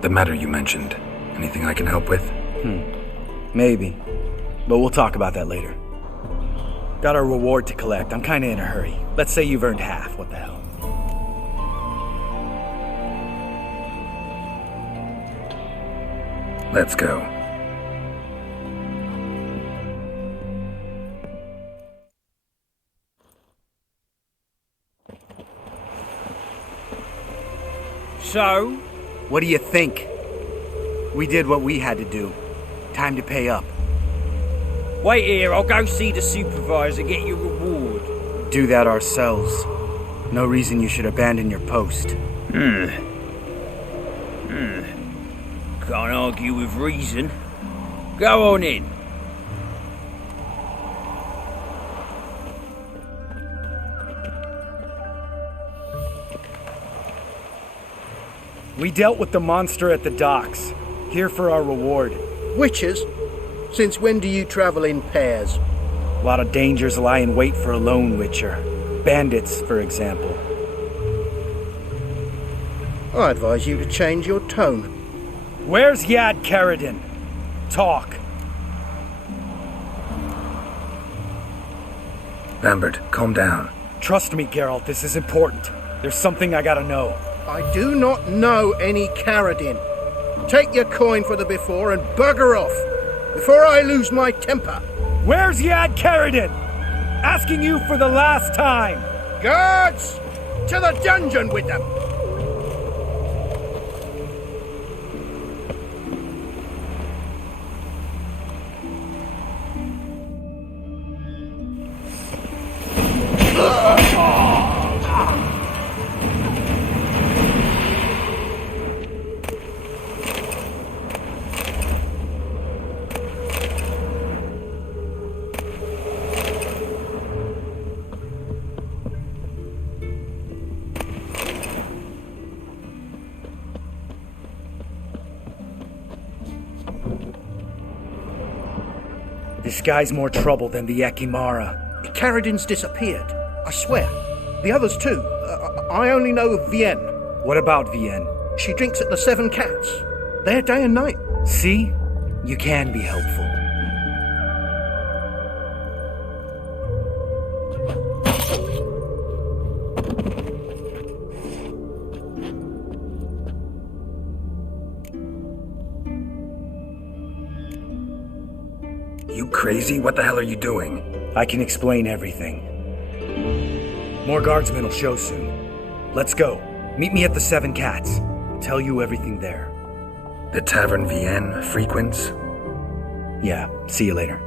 The matter you mentioned. Anything I can help with? Maybe. But we'll talk about that later. Got a reward to collect. I'm kinda in a hurry. Let's say you've earned half. What the hell? Let's go. So? What do you think? We did what we had to do. Time to pay up. Wait here, I'll go see the supervisor, get your reward. Do that ourselves. No reason you should abandon your post. Can't argue with reason. Go on in. We dealt with the monster at the docks. Here for our reward. Witches? Since when do you travel in pairs? A lot of dangers lie in wait for a lone witcher. Bandits, for example. I advise you to change your tone. Where's Yad Karadin? Talk. Lambert, calm down. Trust me, Geralt, this is important. There's something I gotta know. I do not know any Karadin. Take your coin for the before and bugger off, before I lose my temper. Where's Yad Carradine? Asking you for the last time. Guards! To the dungeon with them! This guy's more trouble than the Ekimara. Carradine's disappeared, I swear. The others too. I only know of Vienne. What about Vienne? She drinks at the Seven Cats. There day and night. See? You can be helpful. You crazy? What the hell are you doing? I can explain everything. More guardsmen will show soon. Let's go. Meet me at the Seven Cats. I'll tell you everything there. The Tavern Vienne frequents? Yeah, see you later.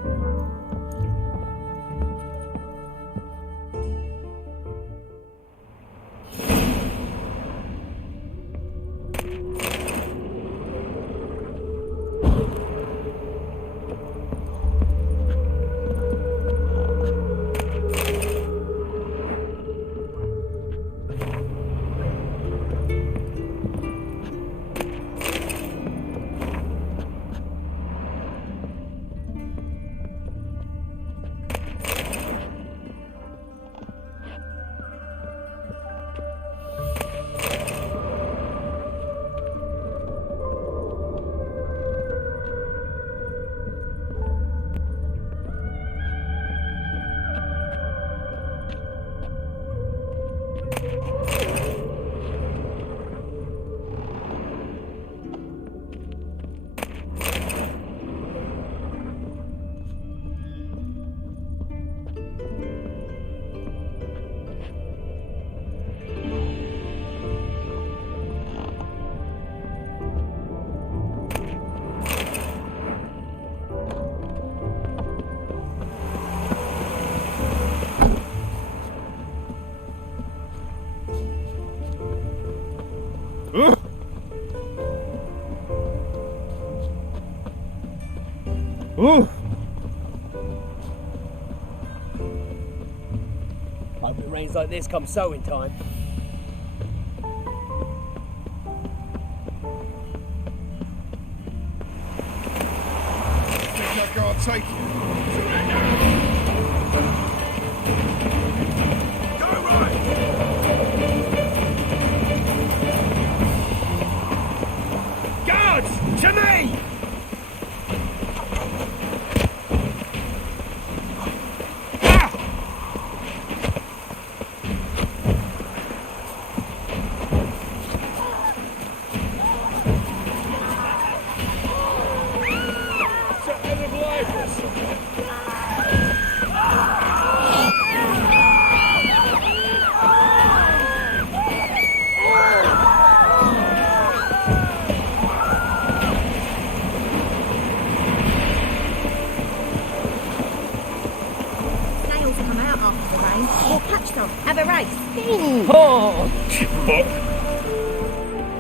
Ooh. Hope it rains like this come sowing time. Think I can't take you. Go right! Guards! To me!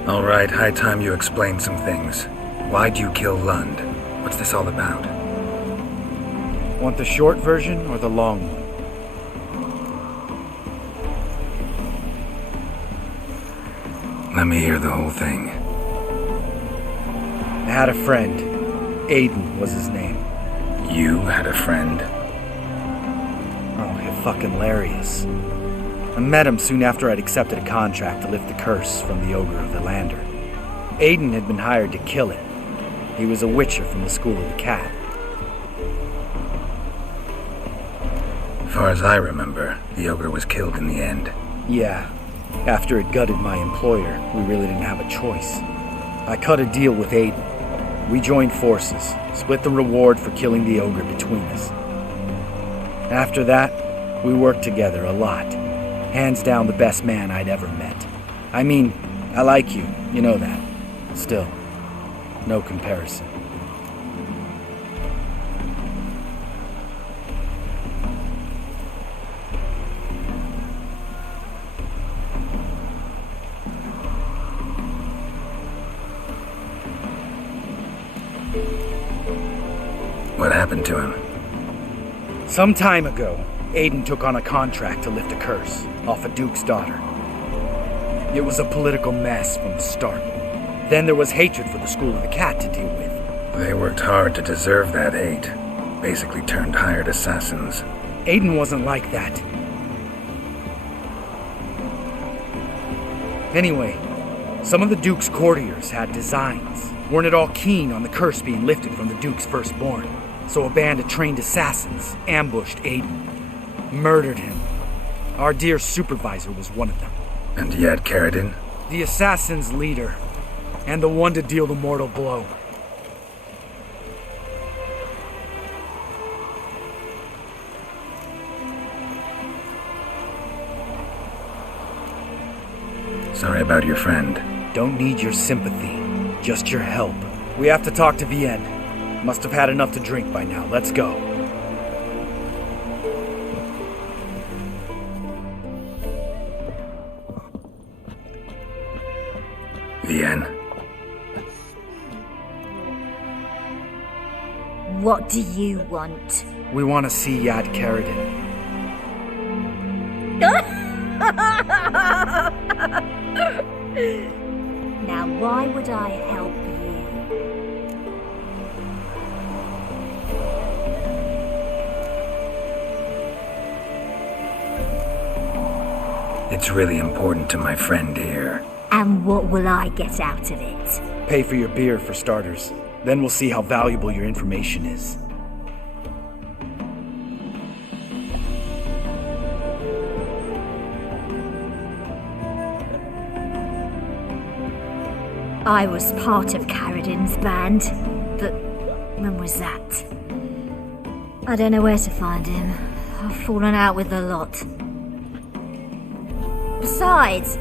All right, high time you explained some things. Why'd you kill Lund? What's this all about? Want the short version or the long one? Let me hear the whole thing. I had a friend. Aiden was his name. You had a friend? Oh, you're fucking hilarious. I met him soon after I'd accepted a contract to lift the curse from the Ogre of the Lander. Aiden had been hired to kill it. He was a witcher from the School of the Cat. Far as I remember, the Ogre was killed in the end. Yeah. After it gutted my employer, we really didn't have a choice. I cut a deal with Aiden. We joined forces, split the reward for killing the ogre between us. After that, we worked together a lot. Hands down the best man I'd ever met. I mean, I like you, you know that. Still, no comparison. What happened to him? Some time ago, Aiden took on a contract to lift a curse off a duke's daughter. It was a political mess from the start. Then there was hatred for the School of the Cat to deal with. They worked hard to deserve that hate. Basically turned hired assassins. Aiden wasn't like that. Anyway, some of the Duke's courtiers had designs. Weren't at all keen on the curse being lifted from the Duke's firstborn. So a band of trained assassins ambushed Aiden. Murdered him. Our dear supervisor was one of them. And yet, Carradine? The assassin's leader. And the one to deal the mortal blow. Sorry about your friend. Don't need your sympathy, just your help. We have to talk to Vienne. Must have had enough to drink by now. Let's go. Vienne? What do you want? We want to see Yad Carradine. Now, why would I help you? It's really important to my friend here. And what will I get out of it? Pay for your beer, for starters. Then we'll see how valuable your information is. I was part of Carradine's band, but when was that? I don't know where to find him. I've fallen out with the lot. Besides,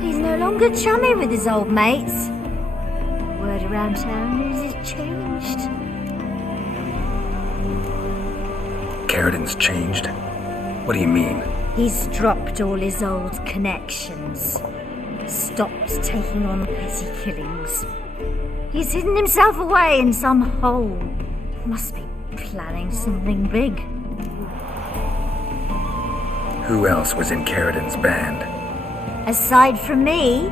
he's no longer chummy with his old mates. Word around town is he's changed. Carradine's changed? What do you mean? He's dropped all his old connections. Stopped taking on petty killings. He's hidden himself away in some hole. Must be planning something big. Who else was in Carradine's band? Aside from me,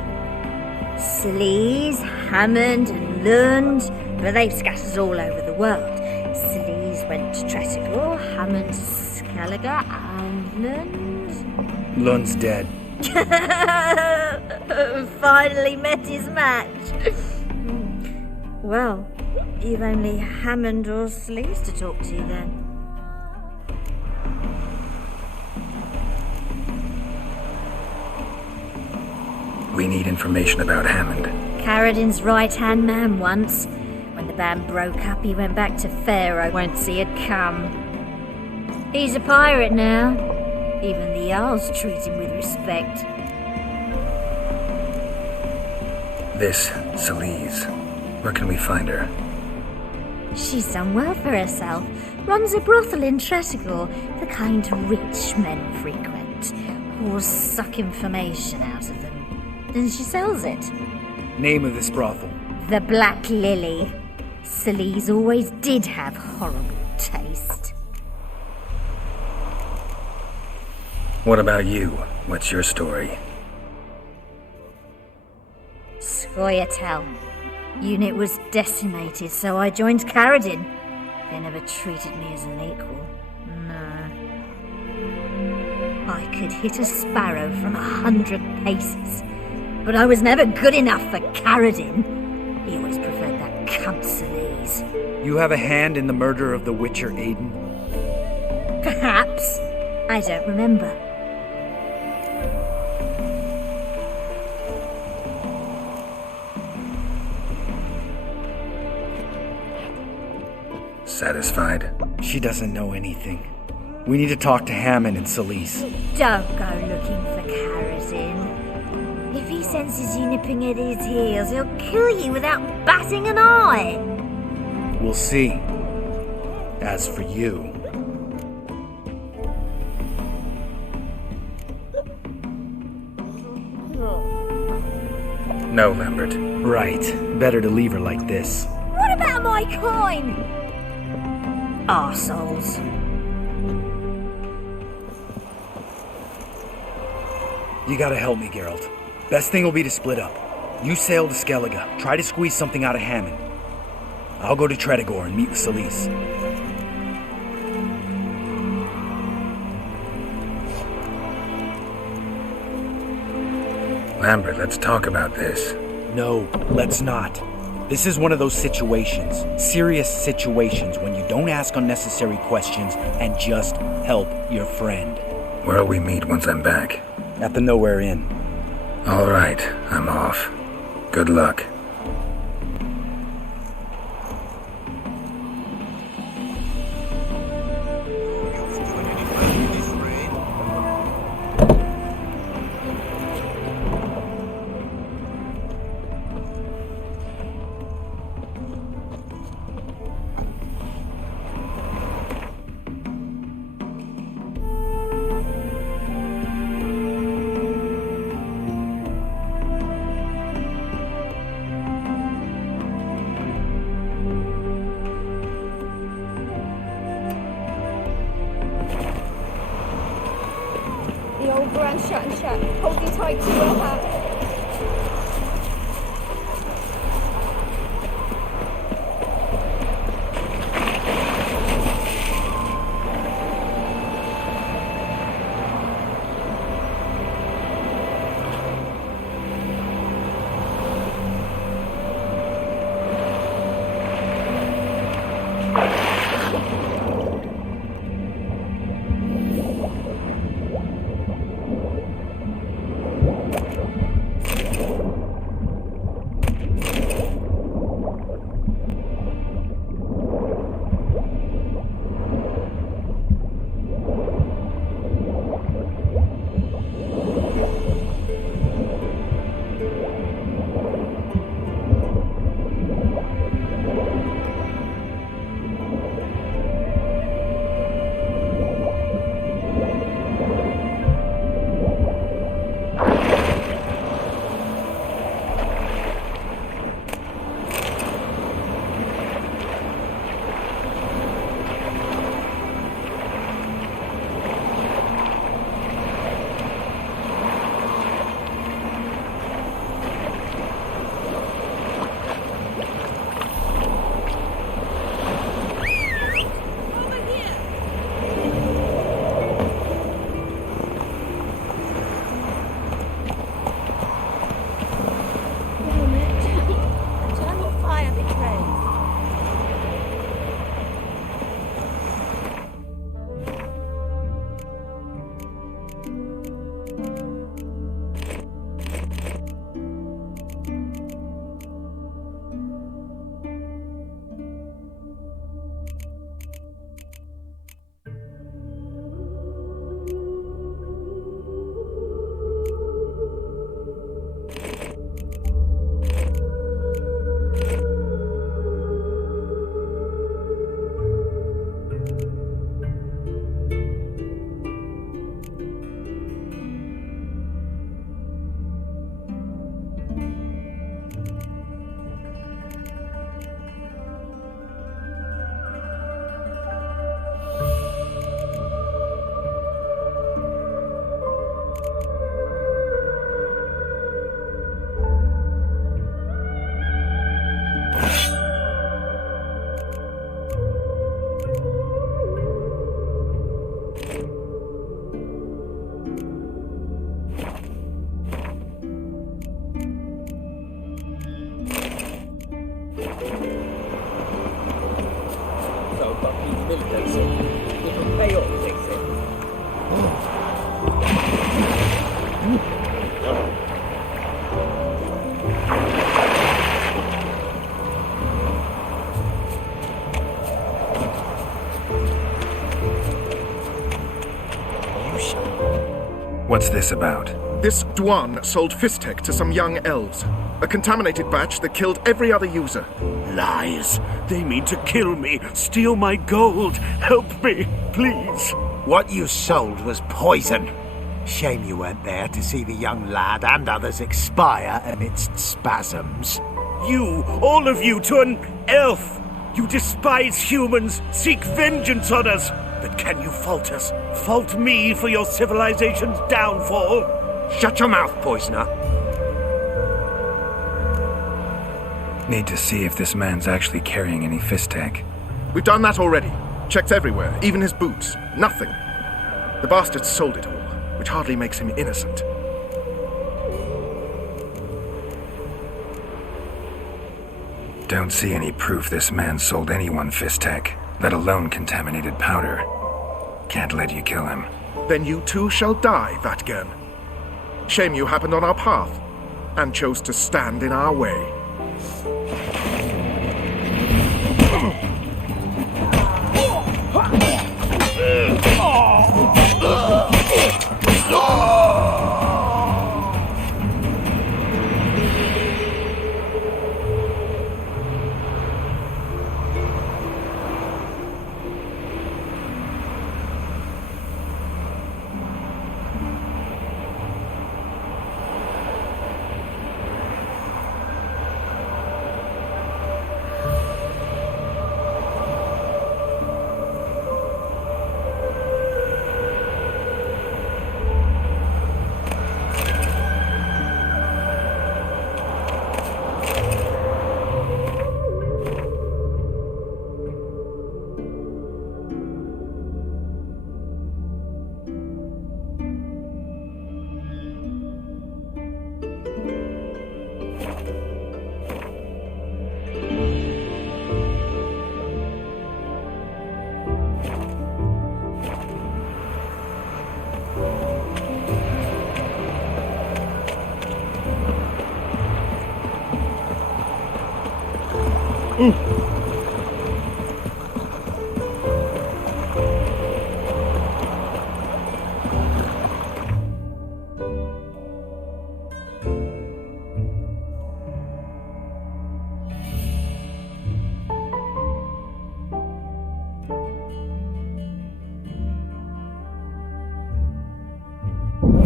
Sleaze, Hammond and Lund, but they've scattered all over the world. Sleaze went to Tretigor, Hammond to Skellige, and Lund... Lund's dead. Finally met his match. Well, you've only Hammond or Sleaze to talk to then. We need information about Hammond. Carradine's right-hand man once. When the band broke up, he went back to Pharaoh whence he had come. He's a pirate now. Even the Jarls treat him with respect. This Sleaze. Where can we find her? She's done well for herself. Runs a brothel in Tretigor, the kind rich men frequent. Whores suck information out of them. Then she sells it. Name of this brothel? The Black Lily. Sleaze always did have horrible taste. What about you? What's your story? Scoia'tael. Unit was decimated, so I joined Carradine. They never treated me as an equal. No. I could hit a sparrow from 100 paces, but I was never good enough for Carradine. He always preferred that cunt Sleaze. You have a hand in the murder of the Witcher Aiden? Perhaps. I don't remember. Satisfied? She doesn't know anything. We need to talk to Hammond and Celise. Don't go looking for Karazin. If he senses you nipping at his heels, he'll kill you without batting an eye. We'll see. As for you... No, Lambert. Right. Better to leave her like this. What about my coin? Arseholes. You gotta help me, Geralt. Best thing will be to split up. You sail to Skellige, try to squeeze something out of Hammond. I'll go to Tretogor and meet with Celise. Lambert, let's talk about this. No, let's not. This is one of those situations, serious situations, when you don't ask unnecessary questions and just help your friend. Where'll we meet once I'm back? At the Nowhere Inn. All right, I'm off. Good luck. The old grand shut and shut, holding tight to your hat. What's this about? This Dwan sold Fistek to some young elves. A contaminated batch that killed every other user. Lies. They mean to kill me, steal my gold. Help me, please. What you sold was poison. Shame you weren't there to see the young lad and others expire amidst spasms. You, all of you, to an elf. You despise humans, seek vengeance on us. But can you fault us? Fault me for your civilization's downfall? Shut your mouth, poisoner. Need to see if this man's actually carrying any Fistek. We've done that already. Checked everywhere, even his boots. Nothing. The bastard sold it all, which hardly makes him innocent. Don't see any proof this man sold anyone Fistek, let alone contaminated powder. Can't let you kill him. Then you too shall die, Vatgern. Shame you happened on our path, and chose to stand in our way.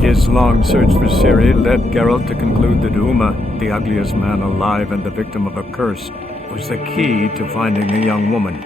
His long search for Ciri led Geralt to conclude that Uma, the ugliest man alive and the victim of a curse, was the key to finding the young woman.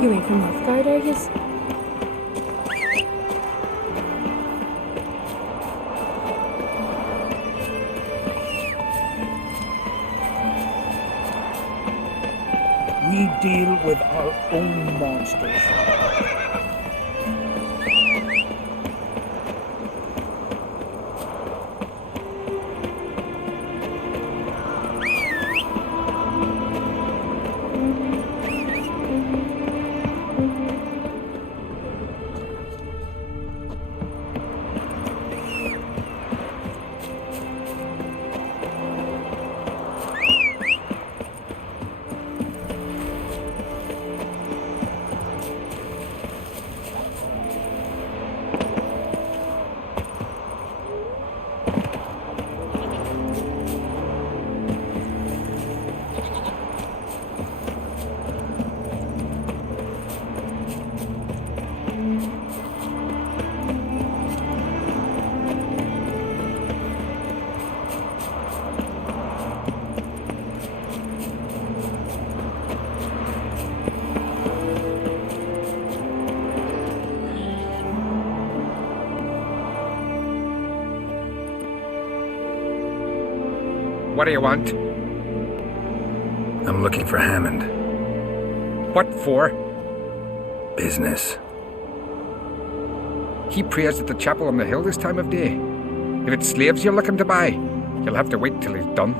You ain't from Northgard, are you? We deal with our own monsters. What do you want? I'm looking for Hammond. What for? Business. He prays at the chapel on the hill this time of day. If it's slaves you're looking to buy, you'll have to wait till he's done.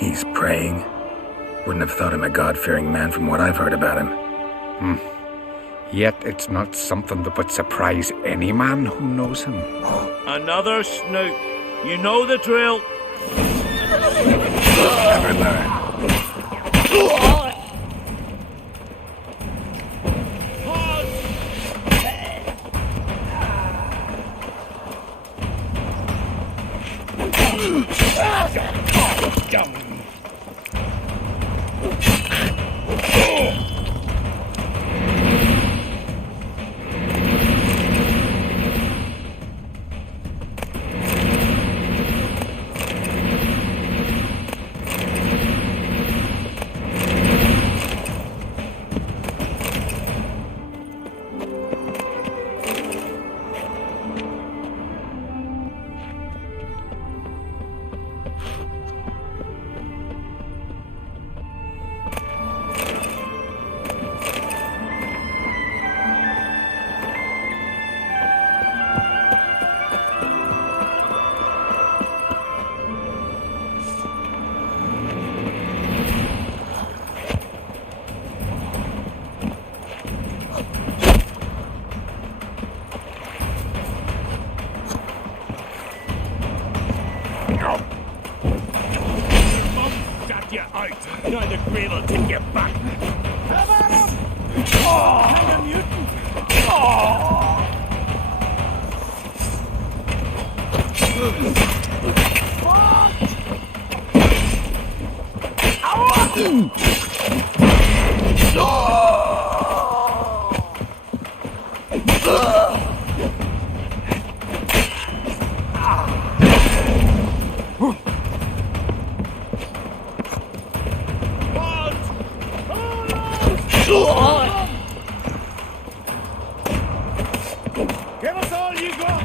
He's praying. Wouldn't have thought him a God-fearing man from what I've heard about him. Yet it's not something that would surprise any man who knows him. Another snoop. You know the drill. Never learn. Now the grave will take you back. Have at him! Oh, kind of mutant! Oh! Give us all you got!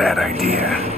bad idea.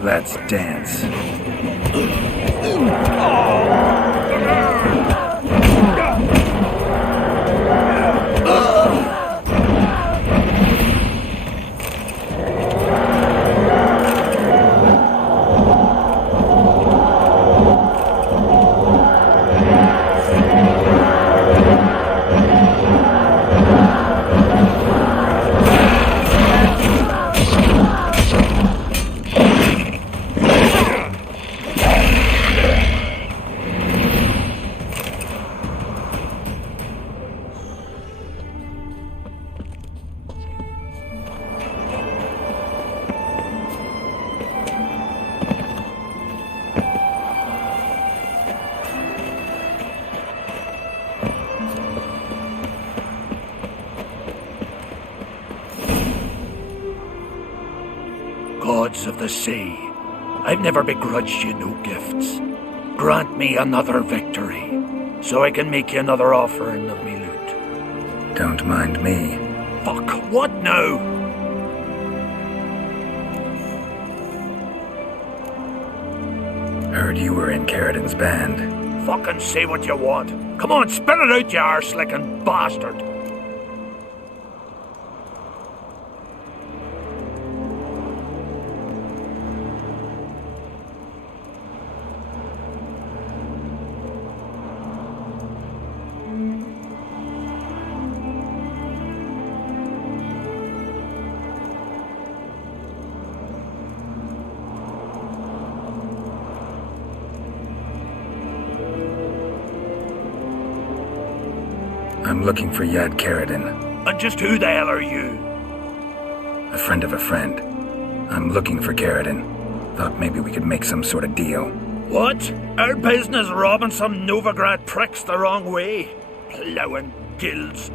Let's dance. Gods of the sea, I've never begrudged you no gifts. Grant me another victory, so I can make you another offering of me loot. Don't mind me. Fuck, what now? Heard you were in Carradin's band. Fucking say what you want. Come on, spit it out, you arse-licking bastard. I'm looking for Yad Carradin. And just who the hell are you? A friend of a friend. I'm looking for Carradin. Thought maybe we could make some sort of deal. What? Our business robbing some Novigrad pricks the wrong way? Plowing guilds.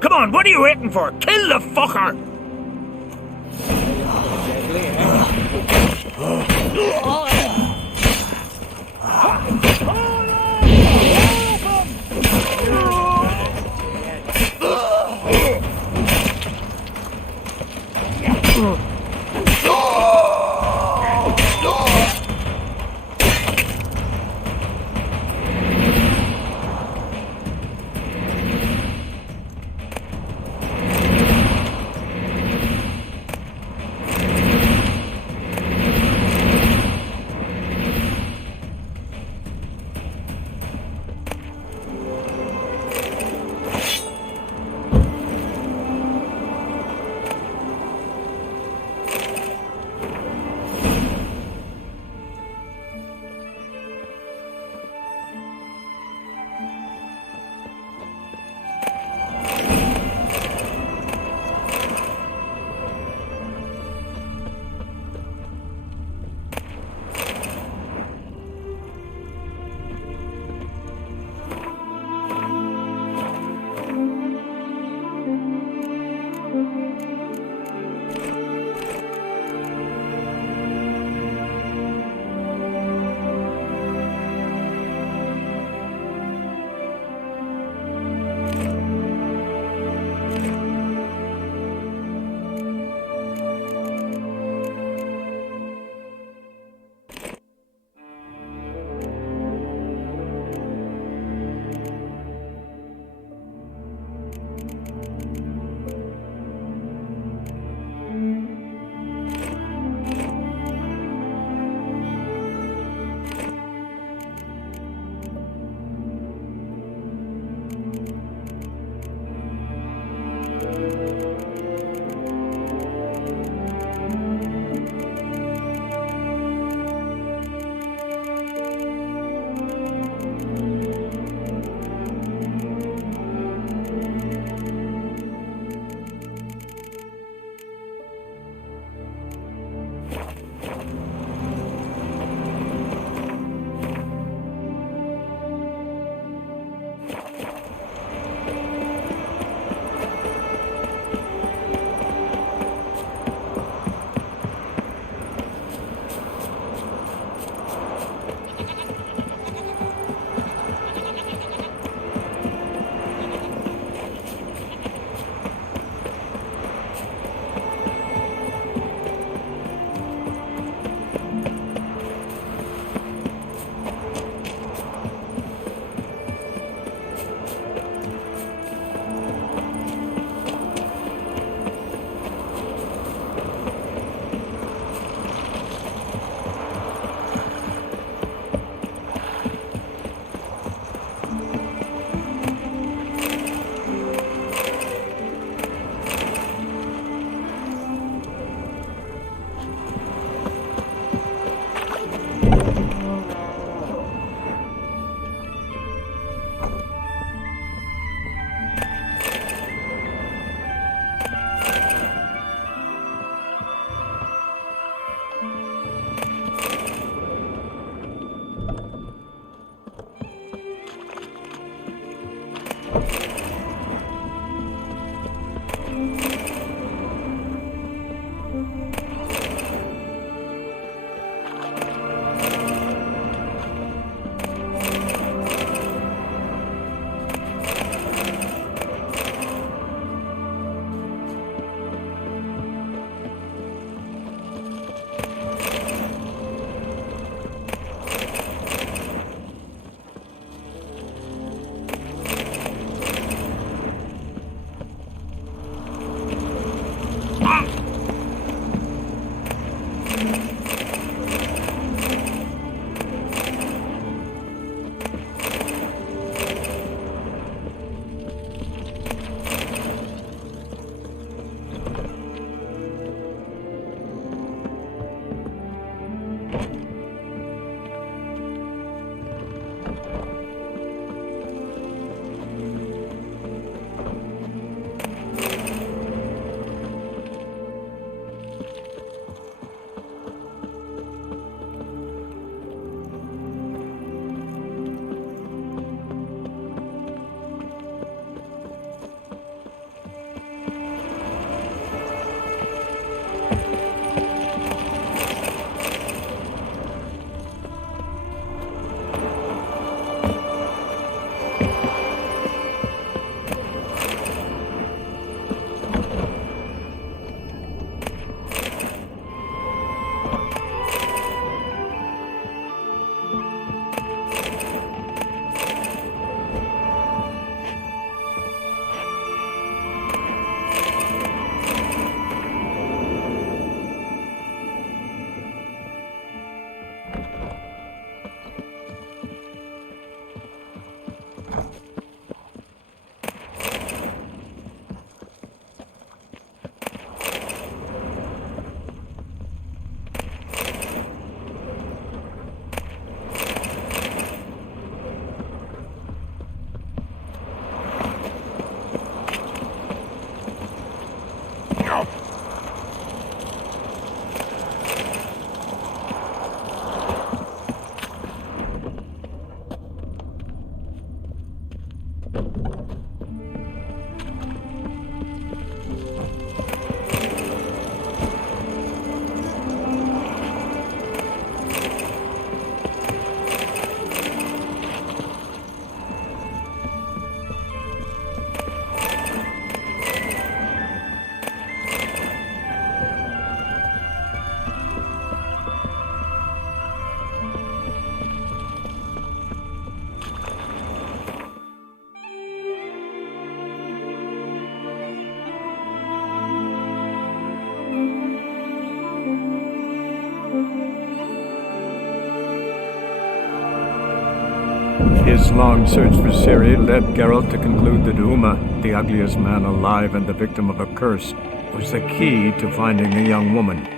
Come on, what are you waiting for? Kill the fucker! His long search for Ciri led Geralt to conclude that Uma, the ugliest man alive and the victim of a curse, was the key to finding the young woman.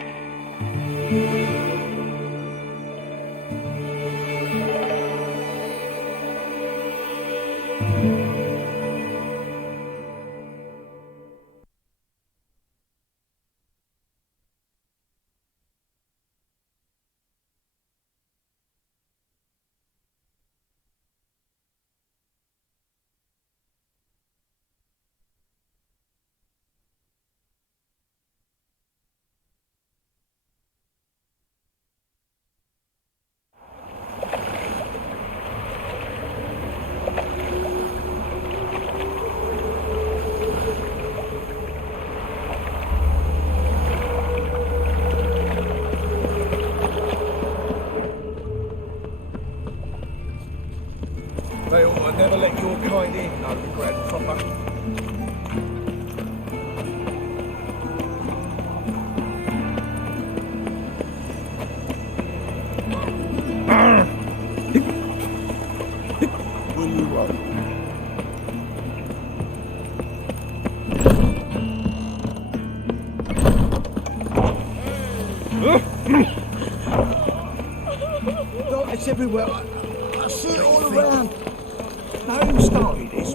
They ought to never let your kind in, Novigrad proper. What do you want? Look, it's everywhere. I see it all around. Now who started this?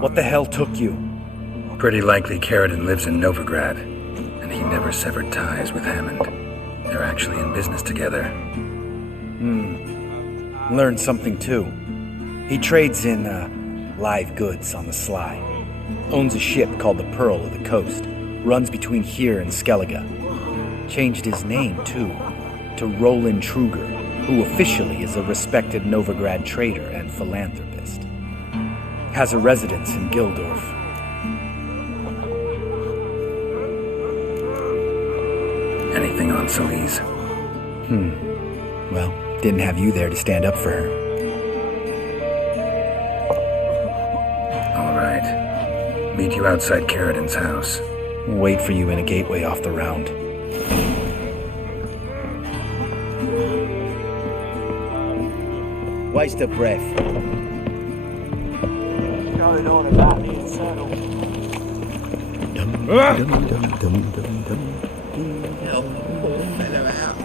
What the hell took you? Pretty likely Carradine lives in Novigrad, and he never severed ties with Hammond. They're actually in business together. Learned something too. He trades in, live goods on the sly. Owns a ship called the Pearl of the Coast. Runs between here and Skellige. Changed his name, too, to Roland Truger, who officially is a respected Novigrad trader and philanthropist. Has a residence in Gildorf. Anything on Celise? Well, didn't have you there to stand up for her. All right. Meet you outside Carradine's house. Wait for you in a gateway off the round. Waste of breath. Going on about the Eternal. Help the poor fellow out.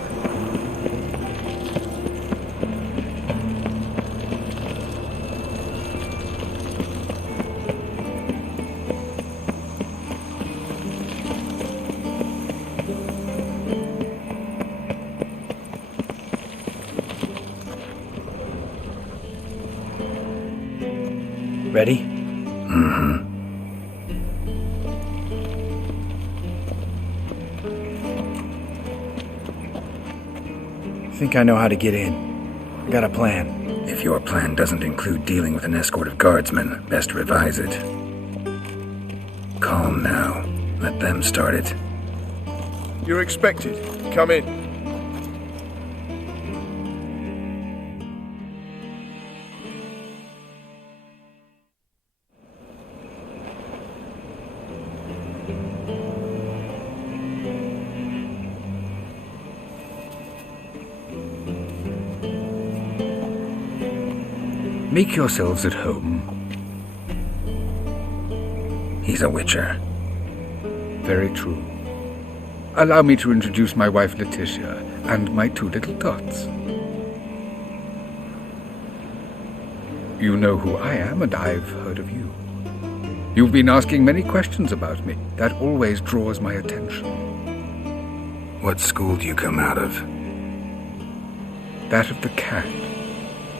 Ready? Think I know how to get in. I got a plan. If your plan doesn't include dealing with an escort of guardsmen, best revise it. Calm now. Let them start it. You're expected. Come in. Make yourselves at home. He's a witcher. Very true. Allow me to introduce my wife Letitia and my two little tots. You know who I am, and I've heard of you. You've been asking many questions about me. That always draws my attention. What school do you come out of? That of the cat.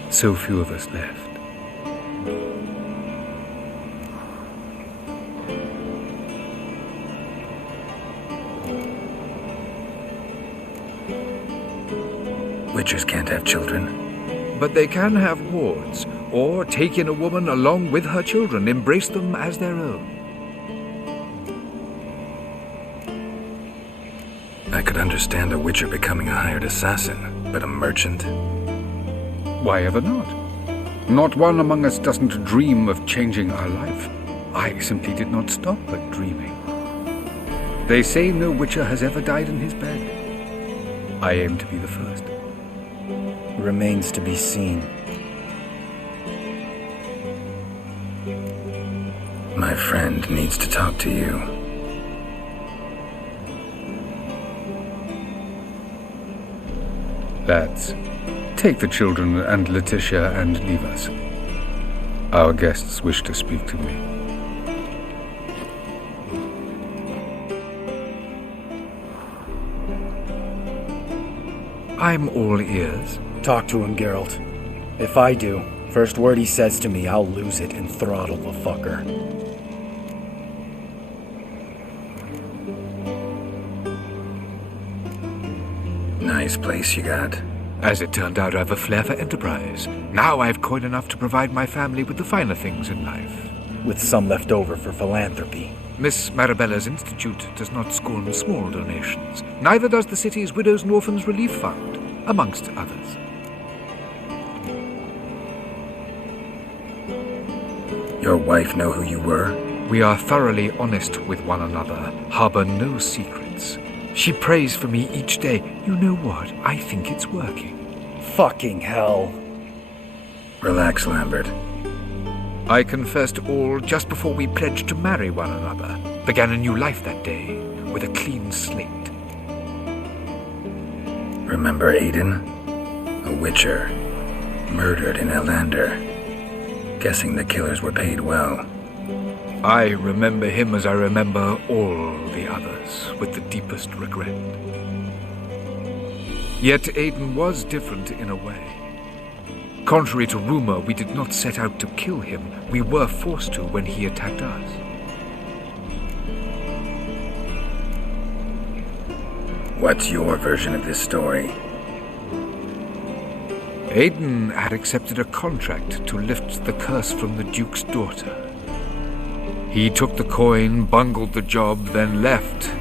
So few of us left. Witchers can't have children. But they can have wards, or take in a woman along with her children, embrace them as their own. I could understand a witcher becoming a hired assassin, but a merchant? Why ever not? Not one among us doesn't dream of changing our life. I simply did not stop at dreaming. They say no witcher has ever died in his bed. I aim to be the first. Remains to be seen. My friend needs to talk to you. Lads, take the children and Letitia and leave us. Our guests wish to speak to me. I'm all ears. Talk to him, Geralt. If I do, first word he says to me, I'll lose it and throttle the fucker. Nice place you got. As it turned out, I have a flair for enterprise. Now I have coin enough to provide my family with the finer things in life. With some left over for philanthropy. Miss Marabella's institute does not scorn small donations. Neither does the city's Widows and Orphans Relief Fund, amongst others. Your wife know who you were? We are thoroughly honest with one another, harbor no secrets. She prays for me each day. You know what? I think it's working. Fucking hell. Relax, Lambert. I confessed all just before we pledged to marry one another. Began a new life that day, with a clean slate. Remember Aiden? A witcher. Murdered in Elander. Guessing the killers were paid well. I remember him as I remember all the others, with the deepest regret. Yet Aiden was different in a way. Contrary to rumor, we did not set out to kill him. We were forced to when he attacked us. What's your version of this story? Aiden had accepted a contract to lift the curse from the Duke's daughter. He took the coin, bungled the job, then left,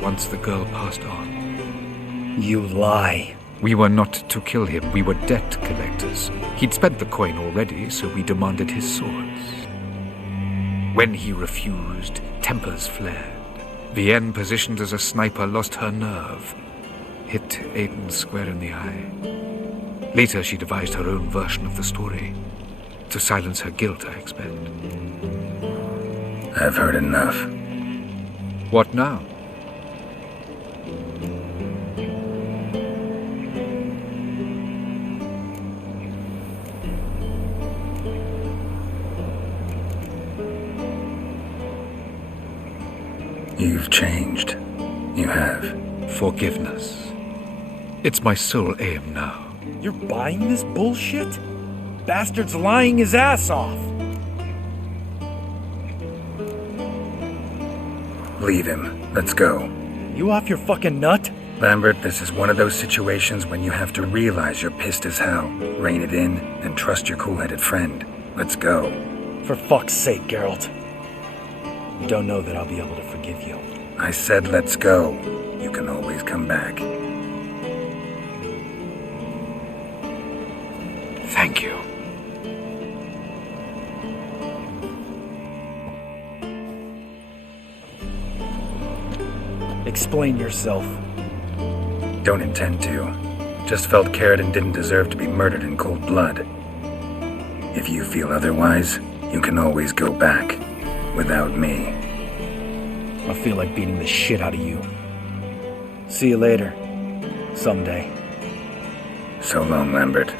once the girl passed on. You lie. We were not to kill him, we were debt collectors. He'd spent the coin already, so we demanded his swords. When he refused, tempers flared. Vienne, positioned as a sniper, lost her nerve. Hit Aiden square in the eye. Later, she devised her own version of the story. To silence her guilt, I expect. I've heard enough. What now? You've changed. You have. Forgiveness. It's my sole aim now. You're buying this bullshit? Bastard's lying his ass off. Leave him. Let's go. You off your fucking nut? Lambert, this is one of those situations when you have to realize you're pissed as hell, rein it in, and trust your cool-headed friend. Let's go. For fuck's sake, Geralt. You don't know that I'll be able to forgive you. I said let's go. You can always come back. Thank you. Explain yourself. Don't intend to. Just felt Carradine didn't deserve to be murdered in cold blood. If you feel otherwise, you can always go back. Without me. I feel like beating the shit out of you. See you later. Someday. So long, Lambert.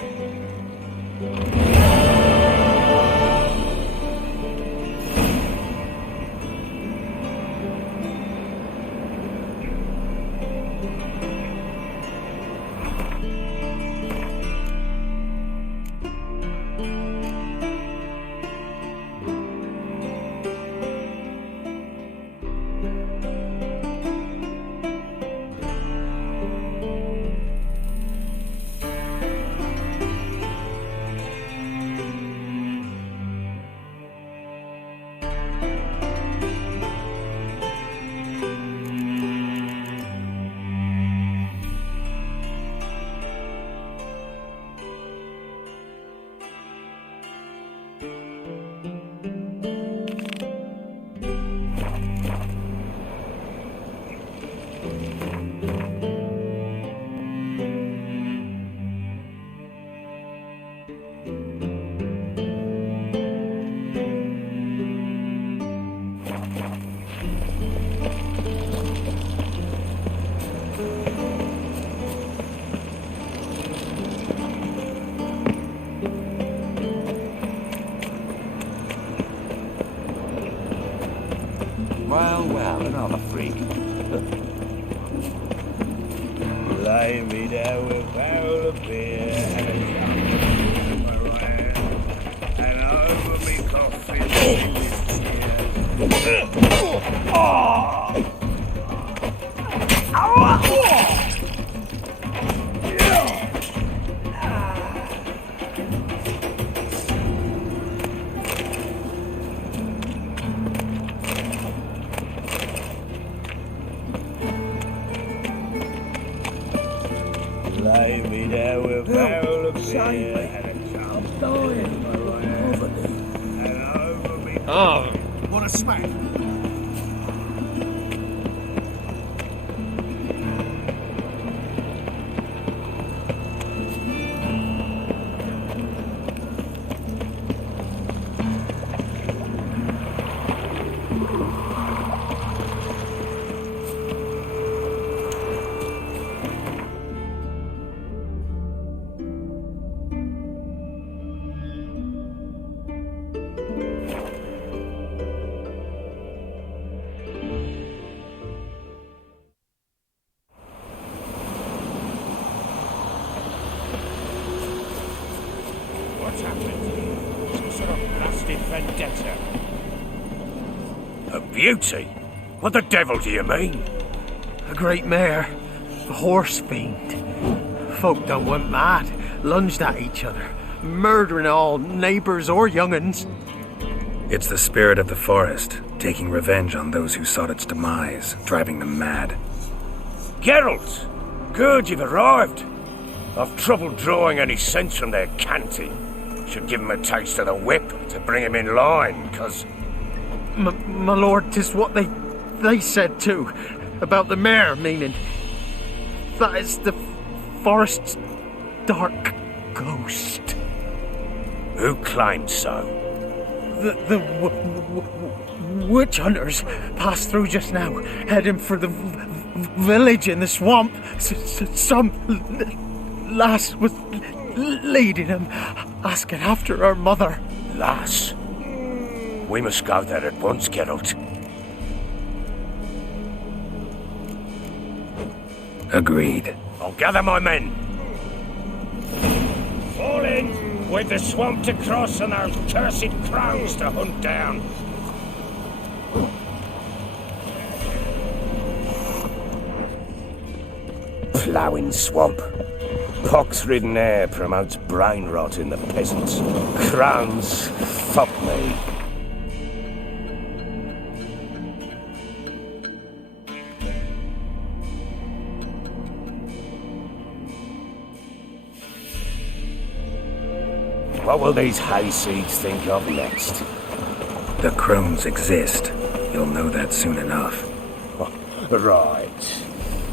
Well, another freak. Lay me down with a barrel of beer and a jump and over me coffin in this chair. Lay me down with a barrel of beer and a jump and over me. Oh, what a smack! What's happened? Some sort of blasted vendetta. A beauty? What the devil do you mean? A great mare. A horse fiend. Folk done went mad. Lunged at each other. Murdering all neighbours or young'uns. It's the spirit of the forest, taking revenge on those who sought its demise, driving them mad. Geralt! Good, you've arrived. I've trouble drawing any sense from their canty. Should give him a taste of the whip to bring him in line, 'cause... My lord, 'tis what they said too. About the mare, meaning. That is the forest's dark ghost. Who claimed so? The witch hunters passed through just now, heading for the village in the swamp. Some lass was leading them, asking after her mother. Lass? We must go there at once, Geralt. Agreed. I'll gather my men. Fall in! With the swamp to cross and our cursed crows to hunt down. Ploughing swamp. Pox-ridden air promotes brain rot in the peasants. Crowns, fuck me. What will these hayseeds think of next? The crones exist. You'll know that soon enough. Right.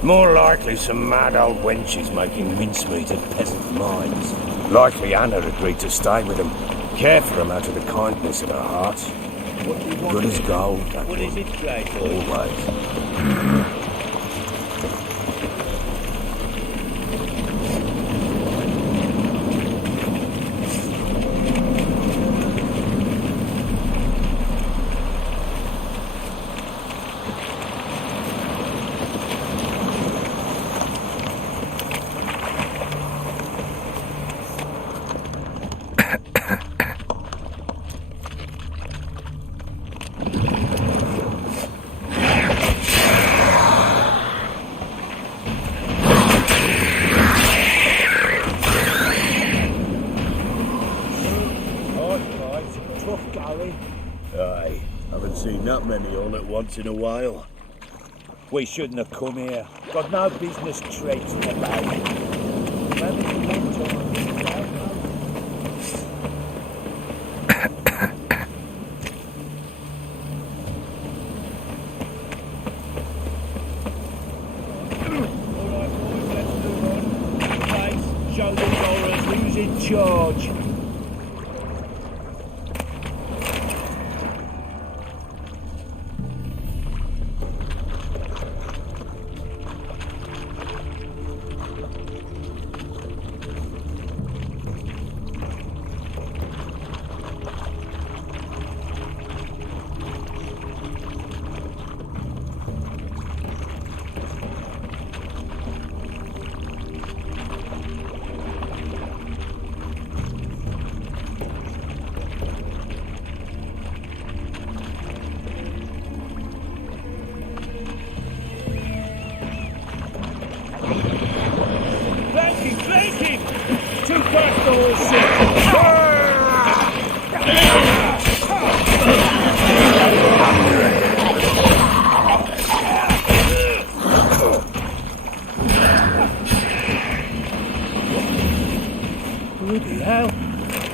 More likely some mad old wenches making mincemeat at peasant mines. Likely Anna agreed to stay with them. Care for them out of the kindness of her heart. Good as gold, that What is one. it, Drake? Always. Tough, Gary. Aye, haven't seen that many all at once in a while. We shouldn't have come here. Got no business traipsing about. Maybe we won't talk. Show the horrors who's in charge.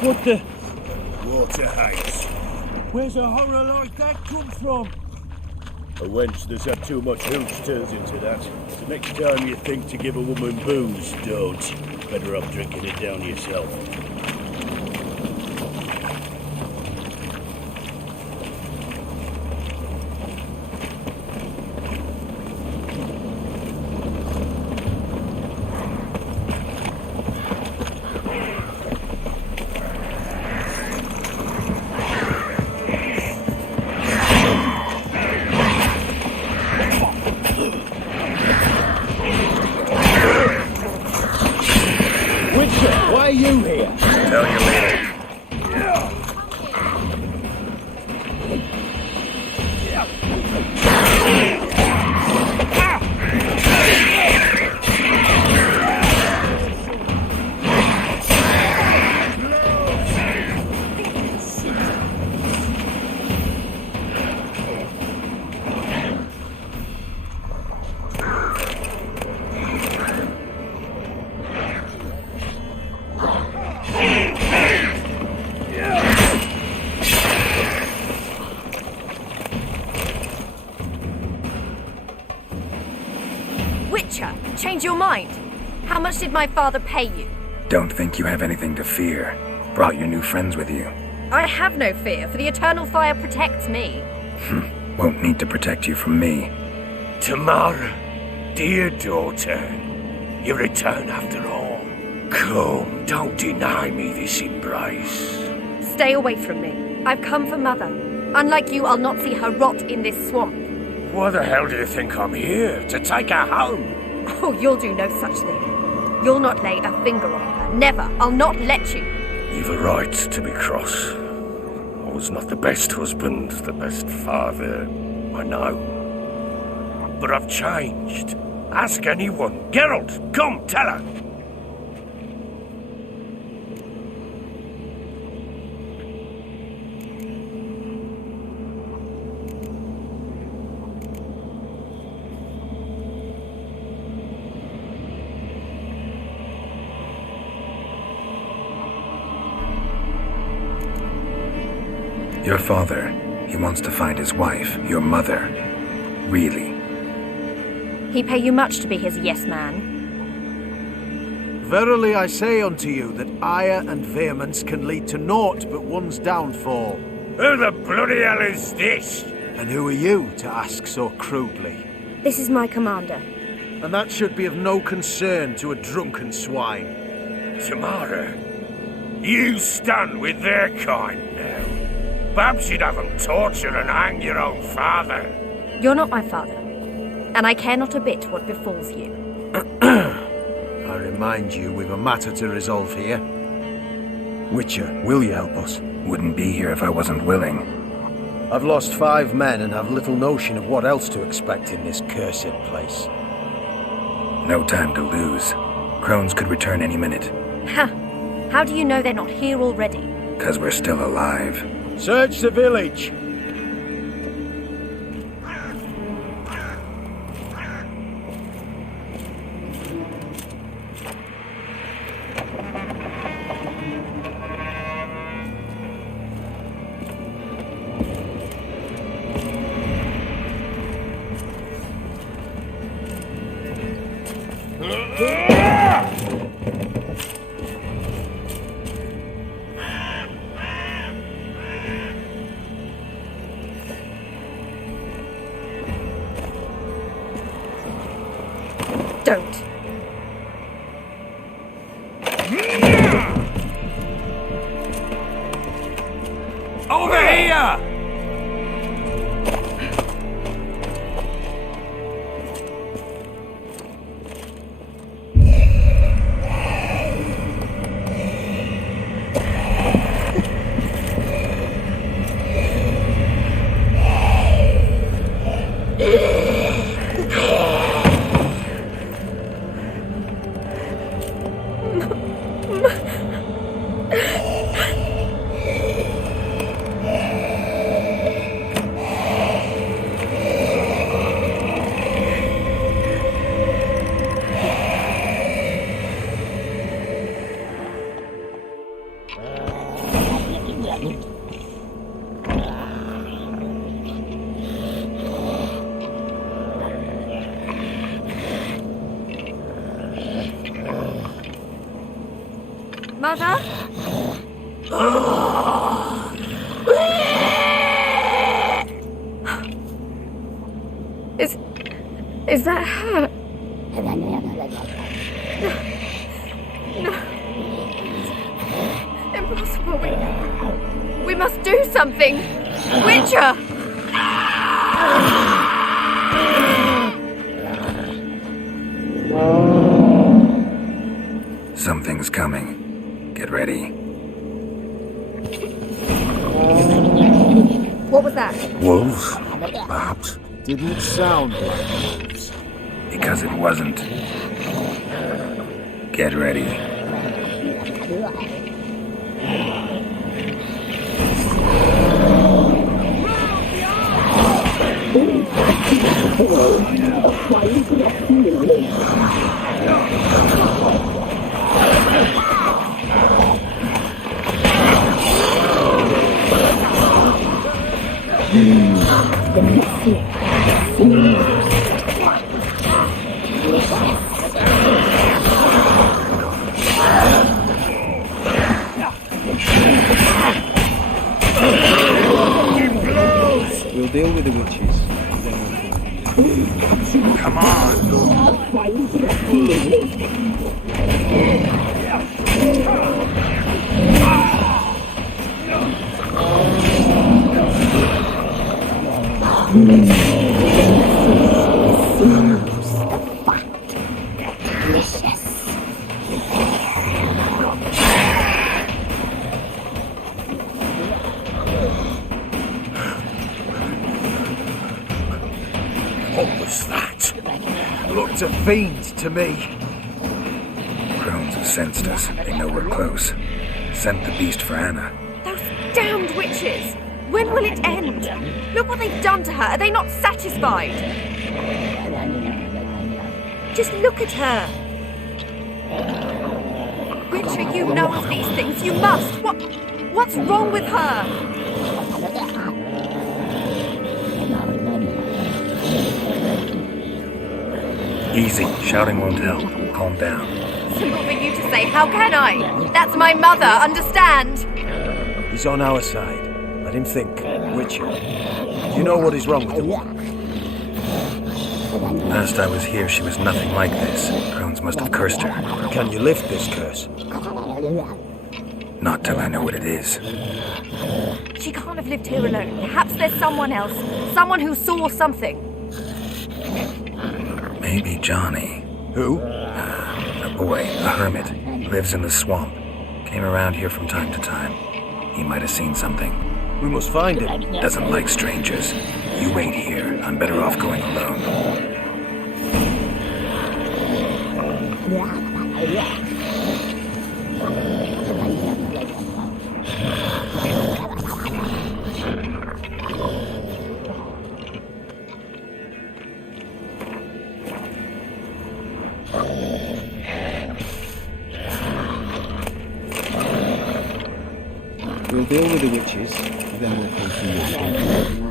What the? Water heights. Where's a horror like that come from? A wench that's had too much hooch turns into that. So next time you think to give a woman booze, don't. Better off drinking it down yourself. Why are you here? Tell you later. Witcher, change your mind. How much did my father pay you? Don't think you have anything to fear. Brought your new friends with you. I have no fear, for the eternal fire protects me. Won't need to protect you from me. Tamara, dear daughter, you return after all. Come, don't deny me this embrace. Stay away from me. I've come for Mother. Unlike you, I'll not see her rot in this swamp. Why the hell do you think I'm here? To take her home? Oh, you'll do no such thing. You'll not lay a finger on her. Never. I'll not let you. You've a right to be cross. I was not the best husband, the best father, I know. But I've changed. Ask anyone. Geralt, come, tell her. Your father, he wants to find his wife, your mother. Really. He pay you much to be his yes man. Verily I say unto you that ire and vehemence can lead to naught but one's downfall. Who the bloody hell is this? And who are you to ask so crudely? This is my commander. And that should be of no concern to a drunken swine. Tamara, you stand with their kind now. Perhaps you'd have them torture and hang your own father. You're not my father, and I care not a bit what befalls you. I remind you we've a matter to resolve here. Witcher, will you help us? Wouldn't be here if I wasn't willing. I've lost 5 men and have little notion of what else to expect in this cursed place. No time to lose. Crones could return any minute. Ha! How do you know they're not here already? 'Cause we're still alive. Search the village! Don't. Over here! Mother? Is that her? No. Impossible. We must do something. Witcher! Something's coming. Get ready. What was that? Wolves? Perhaps. Didn't sound like wolves. Because it wasn't. Get ready. We'll deal with the witches. Come on! What was that? Looked a fiend to me. Crones have sensed us. They know we're close. Sent the beast for Anna. Those damned witches! When will it end? Look what they've done to her. Are they not satisfied? Just look at her. Witcher, you know of these things. You must. What's wrong with her? Easy. Shouting won't help. Calm down. Simple for you to say. How can I? That's my mother. Understand? He's on our side. Let him think. Witcher. You know what is wrong with him? Last I was here, she was nothing like this. Crones must have cursed her. Can you lift this curse? Not till I know what it is. She can't have lived here alone. Perhaps there's someone else. Someone who saw something. Maybe Johnny. Who? A boy, a hermit. Lives in the swamp. Came around here from time to time. He might have seen something. We must find him. Doesn't like strangers. You wait here. I'm better off going alone. We'll deal with the witches, then we'll come for you.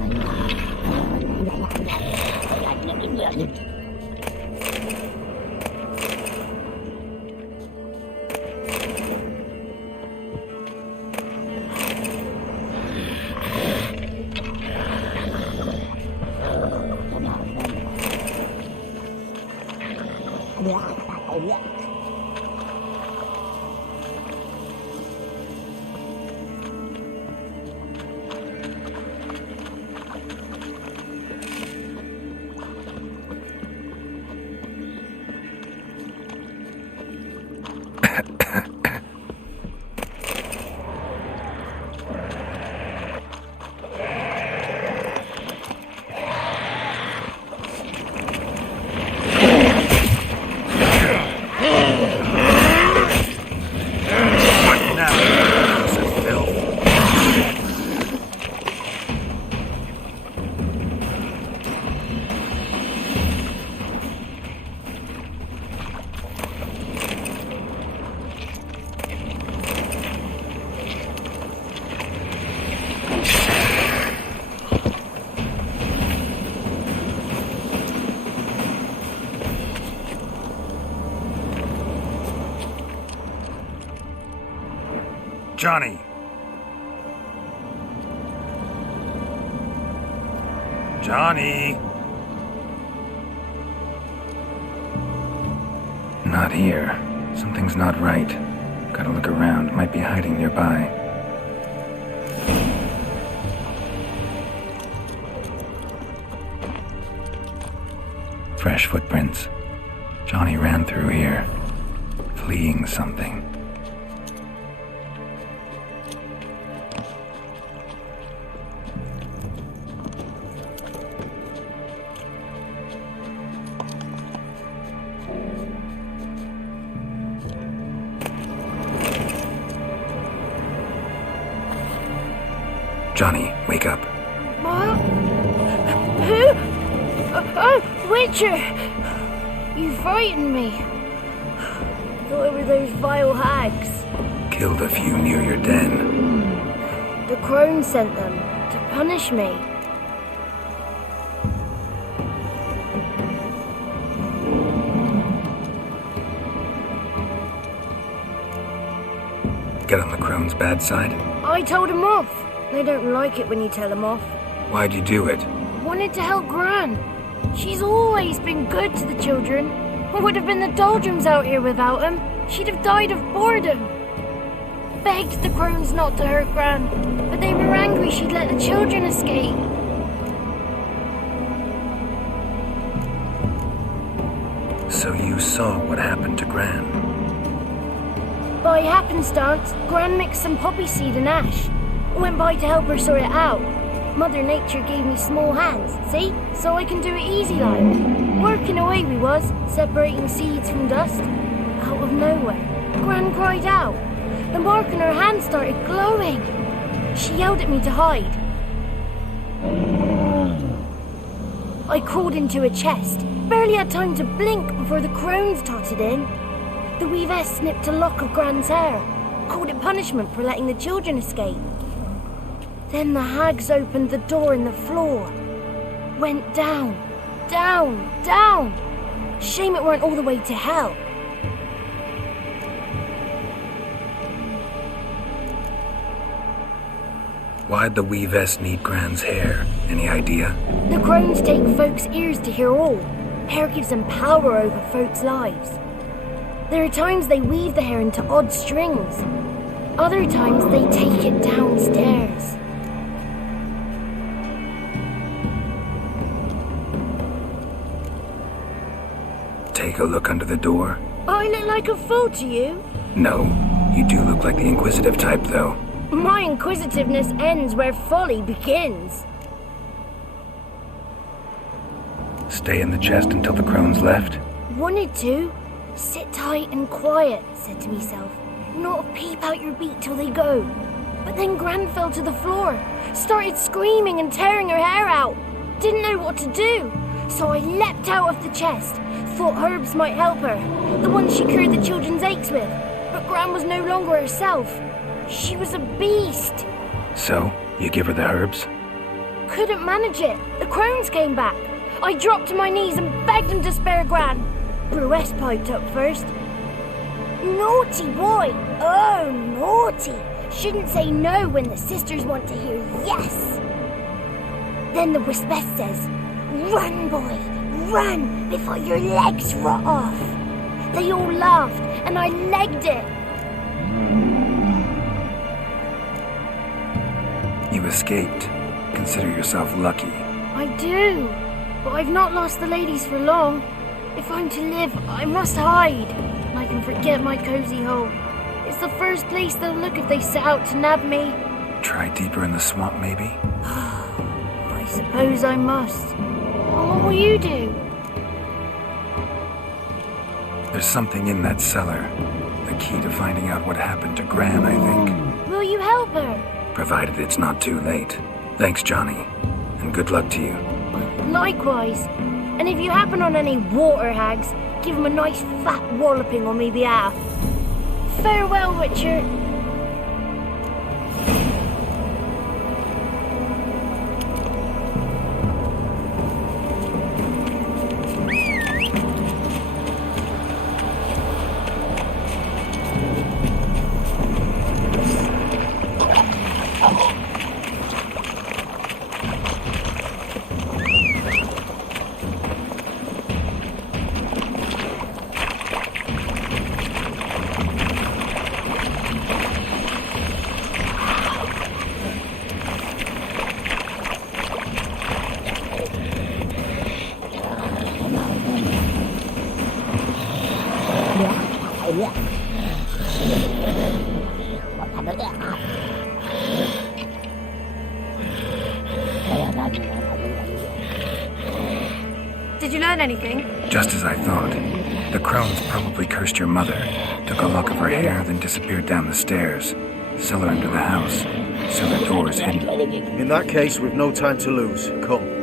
Johnny! Johnny! Not here. Something's not right. Gotta look around. Might be hiding nearby. Fresh footprints. Johnny ran through here, fleeing something. Johnny, wake up. What? Who? Oh, Witcher! You frightened me. Thought it were those vile hags. Killed a few near your den. The crone sent them to punish me. Get on the crone's bad side? I told them off. They don't like it when you tell them off. Why'd you do it? Wanted to help Gran. She's always been good to the children. It would have been the doldrums out here without him. She'd have died of boredom. Begged the crones not to hurt Gran, but they were angry she'd let the children escape. So you saw what happened to Gran? By happenstance, Gran mixed some poppy seed and ash. Went by to help her sort it out. Mother Nature gave me small hands, see? So I can do it easy like. Working away we was, separating seeds from dust. Out of nowhere, Gran cried out. The mark on her hand started glowing. She yelled at me to hide. I crawled into a chest. Barely had time to blink before the crones totted in. The weavess snipped a lock of Gran's hair. Called it punishment for letting the children escape. Then the hags opened the door in the floor. Went down, down, down. Shame it weren't all the way to hell. Why'd the weavess need Gran's hair? Any idea? The crones take folks' ears to hear all. Hair gives them power over folks' lives. There are times they weave the hair into odd strings. Other times they take it downstairs. Take a look under the door? I look like a fool to you? No, you do look like the inquisitive type, though. My inquisitiveness ends where folly begins. Stay in the chest until the crones left? Wanted to. Sit tight and quiet, said to myself. Not a peep out your beak till they go. But then Gran fell to the floor. Started screaming and tearing her hair out. Didn't know what to do. So I leapt out of the chest. Thought herbs might help her. The ones she cured the children's aches with. But Gran was no longer herself. She was a beast. So, you give her the herbs? Couldn't manage it. The crones came back. I dropped to my knees and begged them to spare Gran. Bruess piped up first. Naughty boy. Oh, naughty. Shouldn't say no when the sisters want to hear yes. Then the Wispess says, run, boy, run before your legs rot off. They all laughed and I legged it. You escaped. Consider yourself lucky. I do, but I've not lost the ladies for long. If I'm to live, I must hide. And I can forget my cozy home. It's the first place they'll look if they set out to nab me. Try deeper in the swamp, maybe? I suppose I must. What will you do? There's something in that cellar. The key to finding out what happened to Gran, I think. Will you help her? Provided it's not too late. Thanks, Johnny. And good luck to you. Likewise. And if you happen on any water hags, give them a nice fat walloping on me behalf. Farewell, Witcher. Did you learn anything? Just as I thought. The crones probably cursed your mother, took a lock of her hair, then disappeared down the stairs. Cellar into the house. Cellar doors hidden. In that case, we've no time to lose. Come.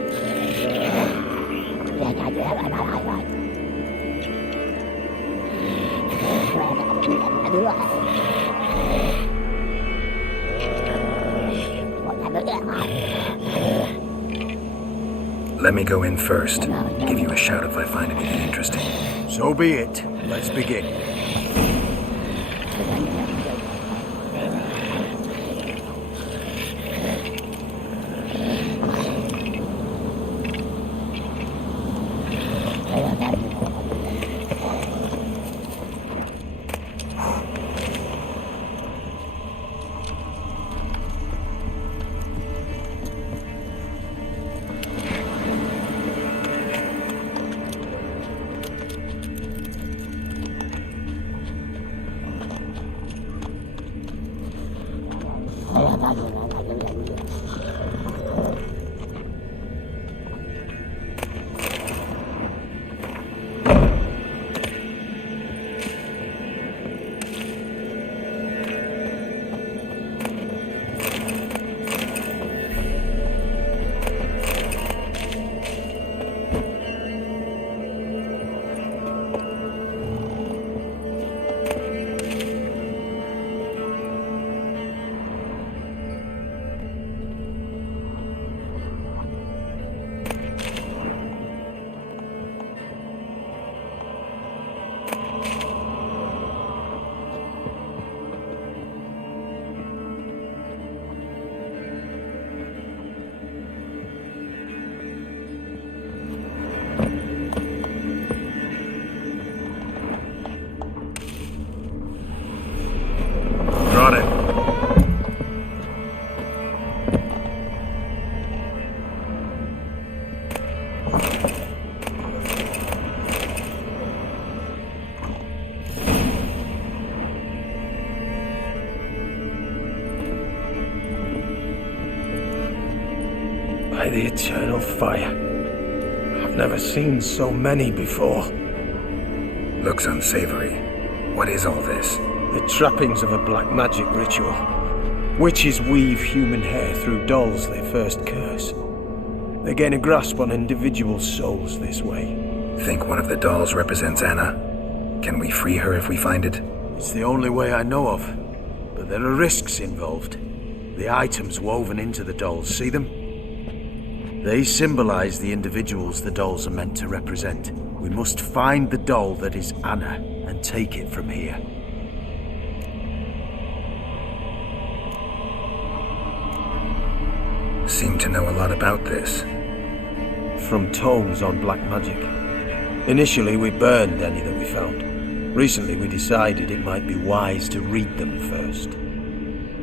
Let me go in first. Give you a shout if I find anything interesting. So be it. Let's begin. By the eternal fire. I've never seen so many before. Looks unsavory. What is all this? The trappings of a black magic ritual. Witches weave human hair through dolls they first curse. They gain a grasp on individual souls this way. Think one of the dolls represents Anna? Can we free her if we find it? It's the only way I know of. But there are risks involved. The items woven into the dolls, see them? They symbolize the individuals the dolls are meant to represent. We must find the doll that is Anna and take it from here. Seem to know a lot about this. From tomes on black magic. Initially, we burned any that we found. Recently, we decided it might be wise to read them first.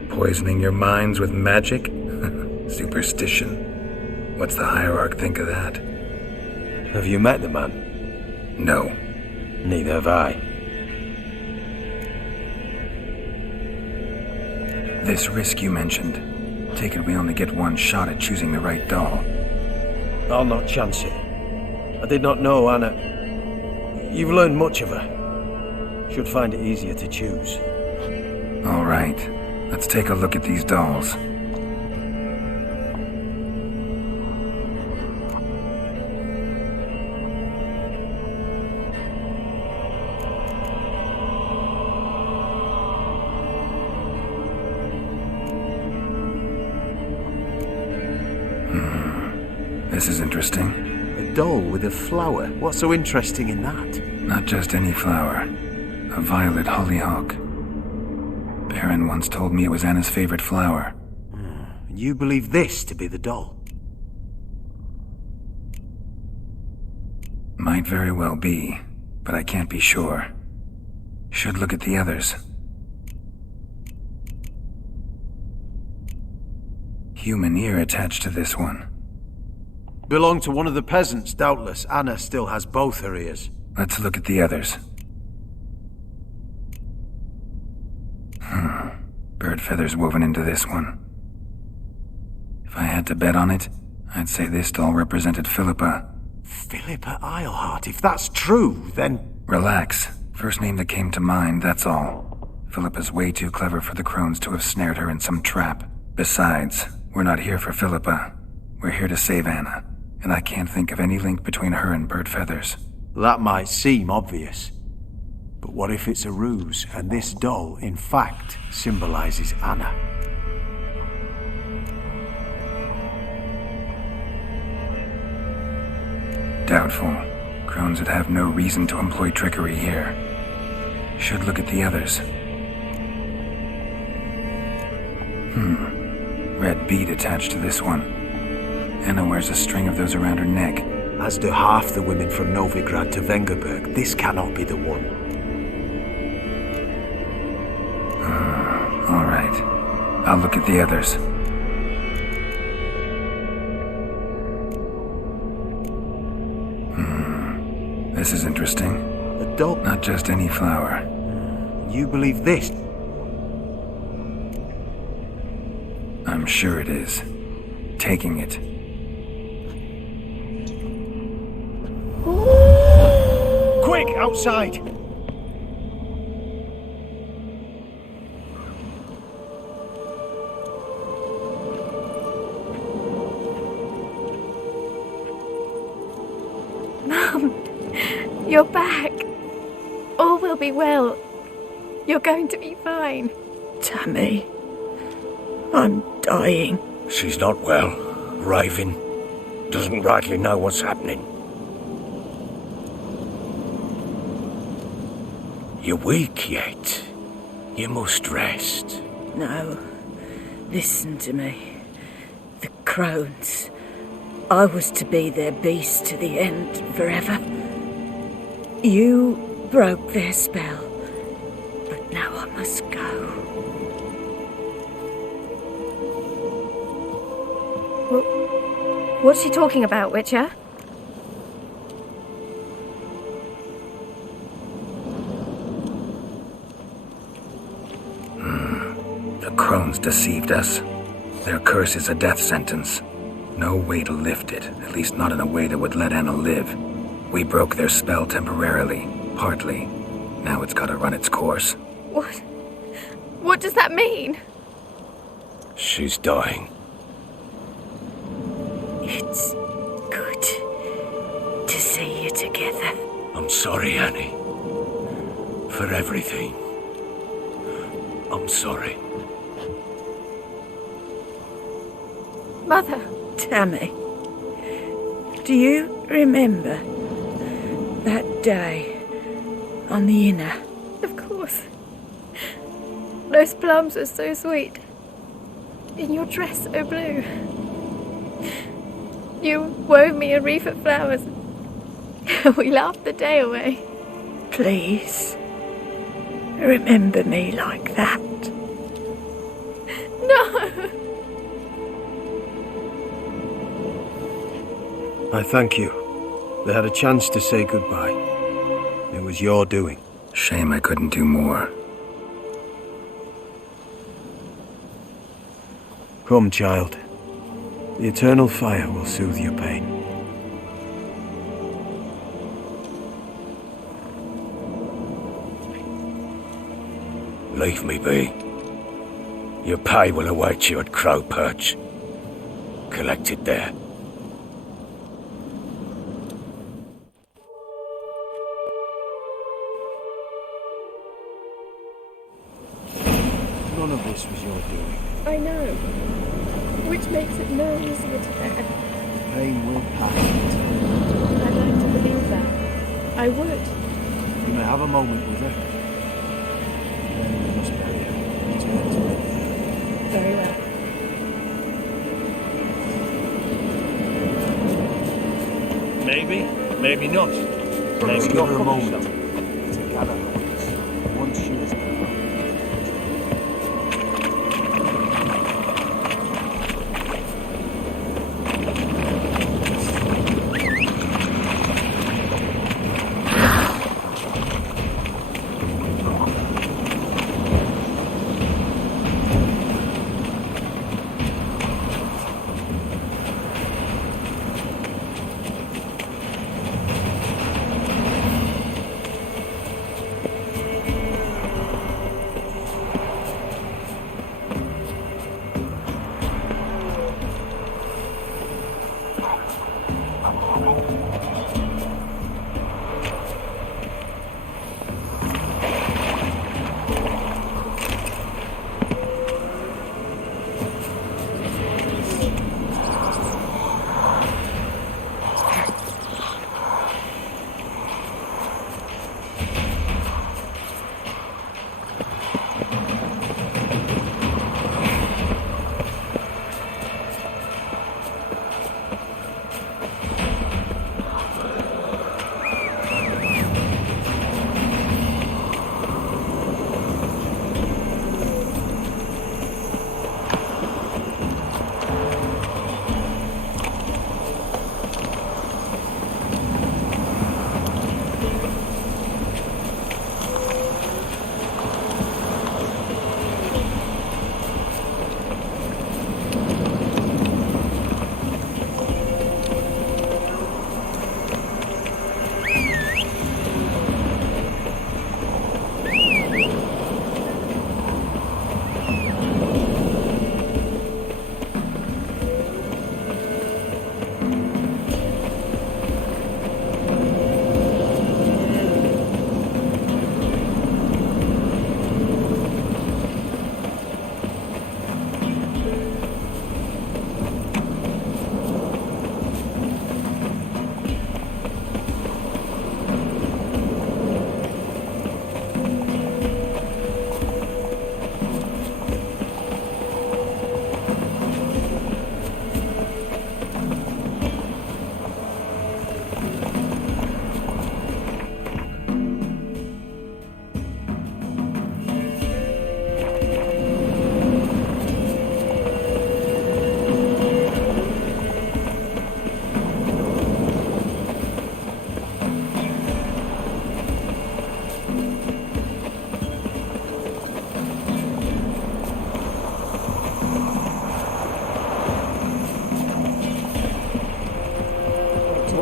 Poisoning your minds with magic? Superstition? What's the hierarch think of that? Have you met the man? No. Neither have I. This risk you mentioned. Take it we only get one shot at choosing the right doll. I'll not chance it. I did not know Anna. You've learned much of her. Should find it easier to choose. All right. Let's take a look at these dolls. This is interesting. A doll with a flower. What's so interesting in that? Not just any flower. A violet hollyhock. Baron once told me it was Anna's favorite flower. And you believe this to be the doll? Might very well be, but I can't be sure. Should look at the others. Human ear attached to this one. Belonged to one of the peasants, doubtless. Anna still has both her ears. Let's look at the others. Bird feathers woven into this one. If I had to bet on it, I'd say this doll represented Philippa, Philippa Eilhart, if that's true, then... Relax. First name that came to mind, that's all. Philippa's way too clever for the crones to have snared her in some trap. Besides, we're not here for Philippa. We're here to save Anna, and I can't think of any link between her and Bird Feathers. That might seem obvious. But what if it's a ruse, and this doll, in fact, symbolizes Anna? Doubtful. Crones would have no reason to employ trickery here. Should look at the others. Red bead attached to this one. Anna wears a string of those around her neck. As do half the women from Novigrad to Vengerberg. This cannot be the one. All right. I'll look at the others. This is interesting. A doll? Not just any flower. You believe this? I'm sure it is. Taking it. Quick, outside! Mum, you're back. All will be well. You're going to be fine. Tammy, I'm dying. She's not well. Raving. Doesn't rightly know what's happening. You're weak yet. You must rest. No. Listen to me. The crones. I was to be their beast to the end, forever. You broke their spell. But now I must go. What's she talking about, Witcher? The crones deceived us. Their curse is a death sentence. No way to lift it, at least not in a way that would let Anna live. We broke their spell temporarily, partly. Now it's gotta run its course. What? What does that mean? She's dying. It's good to see you together. I'm sorry, Annie. For everything. I'm sorry. Mother. Tammy, do you remember that day on the Inner? Of course. Those plums are so sweet. In your dress so blue. You wove me a wreath of flowers. We laughed the day away. Please, remember me like that. No! I thank you. They had a chance to say goodbye. It was your doing. Shame I couldn't do more. Come, child. The eternal fire will soothe your pain. Leave me be. Your pay will await you at Crow Perch. Collect it there. None of this was your doing. I know. Which makes it no easier to bear. Pain will pass. I'd like to believe that. I would. You may have a moment with her. Then we must bury her. It's meant to be. Very well. Maybe, maybe not. Let's give her a moment to gather her wits. Once she is gone.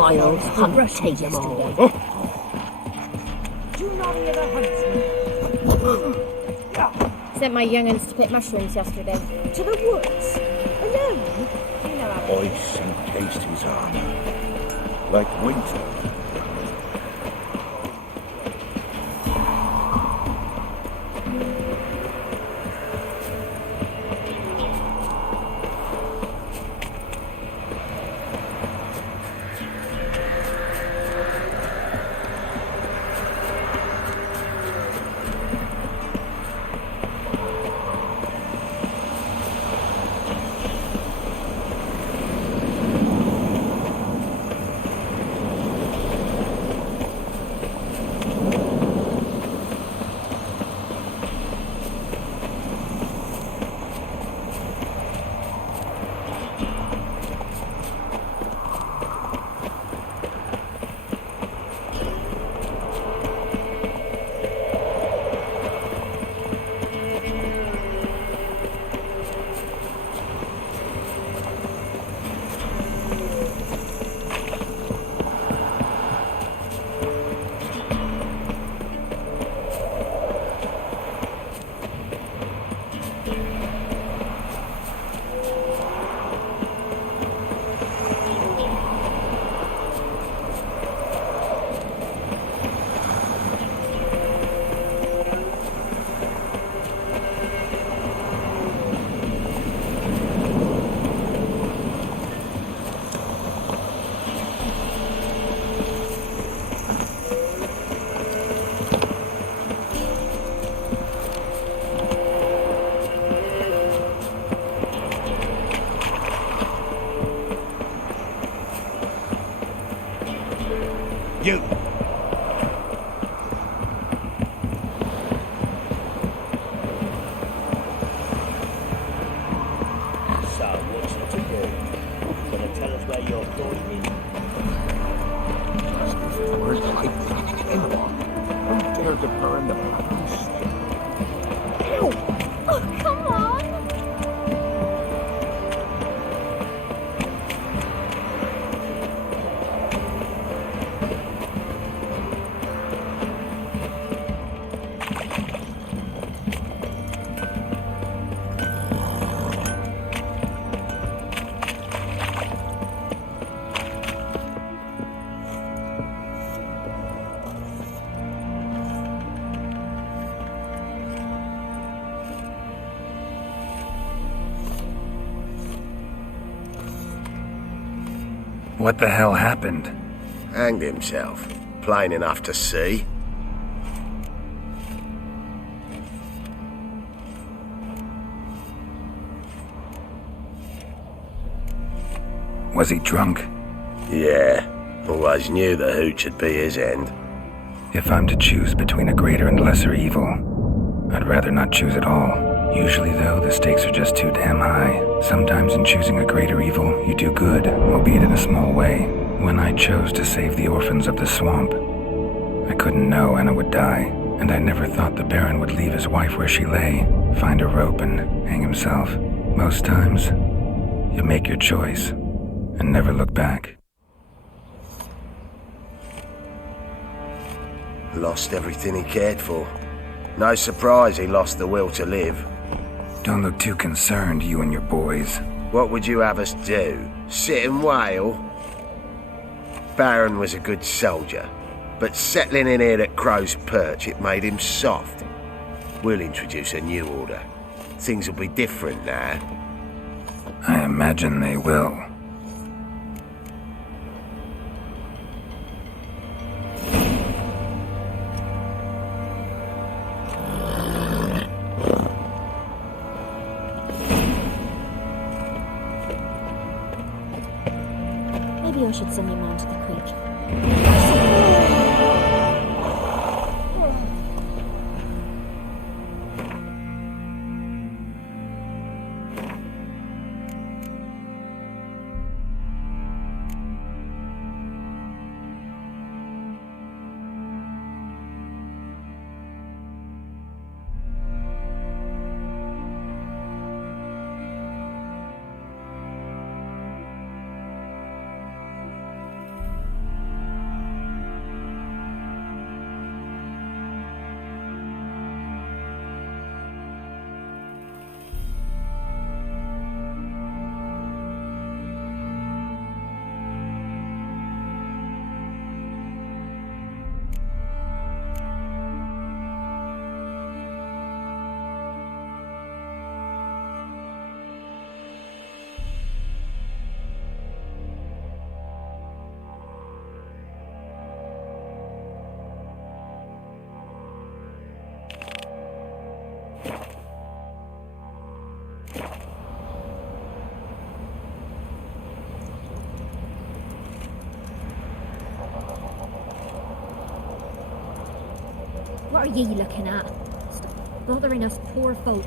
I'll hunt take them all. Do not hear the huntsman. Sent my young'uns to pick mushrooms yesterday. To the woods. Alone. You know how it is. Ice encased his armor, like winter. You! So, what's it to do? Gonna tell us where you're going in? Just before it's like anyone. Don't dare to burn the house. Oh, come on! What the hell happened? Hanged himself. Plain enough to see. Was he drunk? Yeah. Always knew the hooch would be his end. If I'm to choose between a greater and lesser evil, I'd rather not choose at all. Usually, though, the stakes are just too damn high. Sometimes in choosing a greater evil, you do good, albeit in a small way. When I chose to save the orphans of the swamp, I couldn't know Anna would die, and I never thought the Baron would leave his wife where she lay, find a rope and hang himself. Most times, you make your choice and never look back. Lost everything he cared for. No surprise he lost the will to live. Don't look too concerned, you and your boys. What would you have us do? Sit and wail? Baron was a good soldier, but settling in here at Crow's Perch, it made him soft. We'll introduce a new order. Things will be different now. I imagine they will. Maybe I should send him down to the creek. What are ye looking at? Stop bothering us poor folk.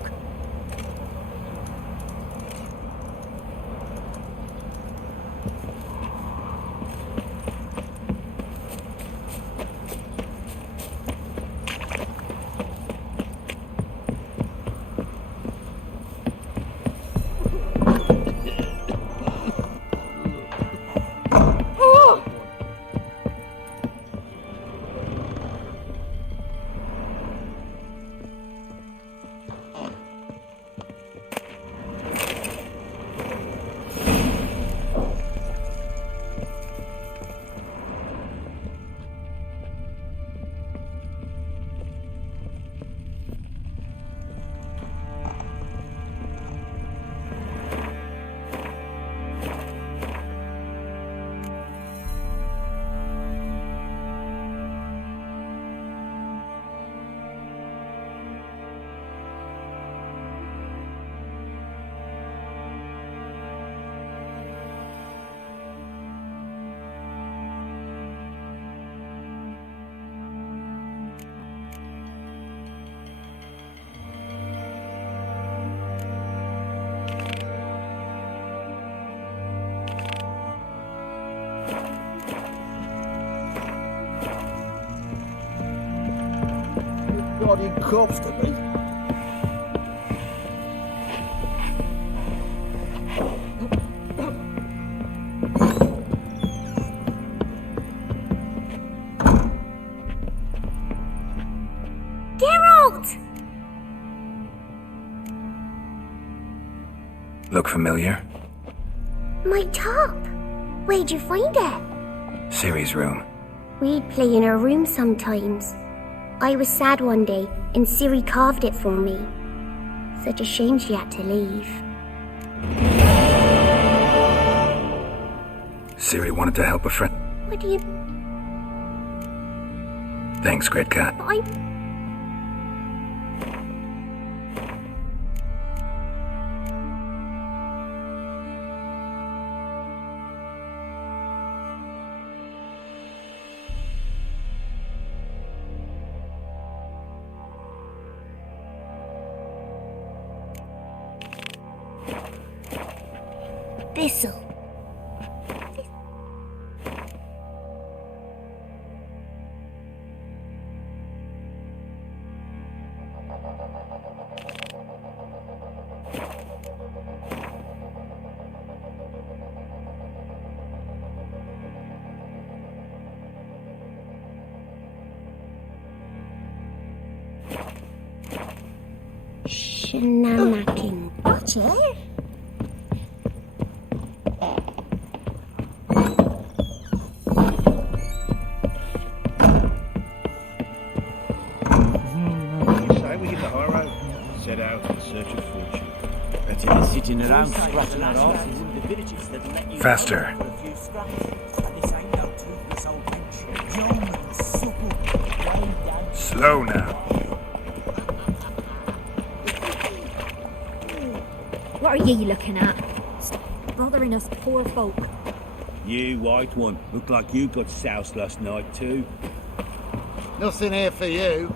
Bloody corpse to me. Geralt! Look familiar? My top! Where'd you find it? Ciri's room. We'd play in her room sometimes. I was sad one day, and Ciri carved it for me. Such a shame she had to leave. Ciri wanted to help a friend. What do you... Thanks, Great Cat. This'll... Shenanacking. Watch it. Set out in search of fortune. Better than sitting around scratching our asses in the villages that let you Faster. for a few scraps. And this ain't no toothless old wench. Young and supple, way down. Slow now. What are ye looking at? Stop bothering us poor folk. You, white one, look like you got soused last night too. Nothing here for you.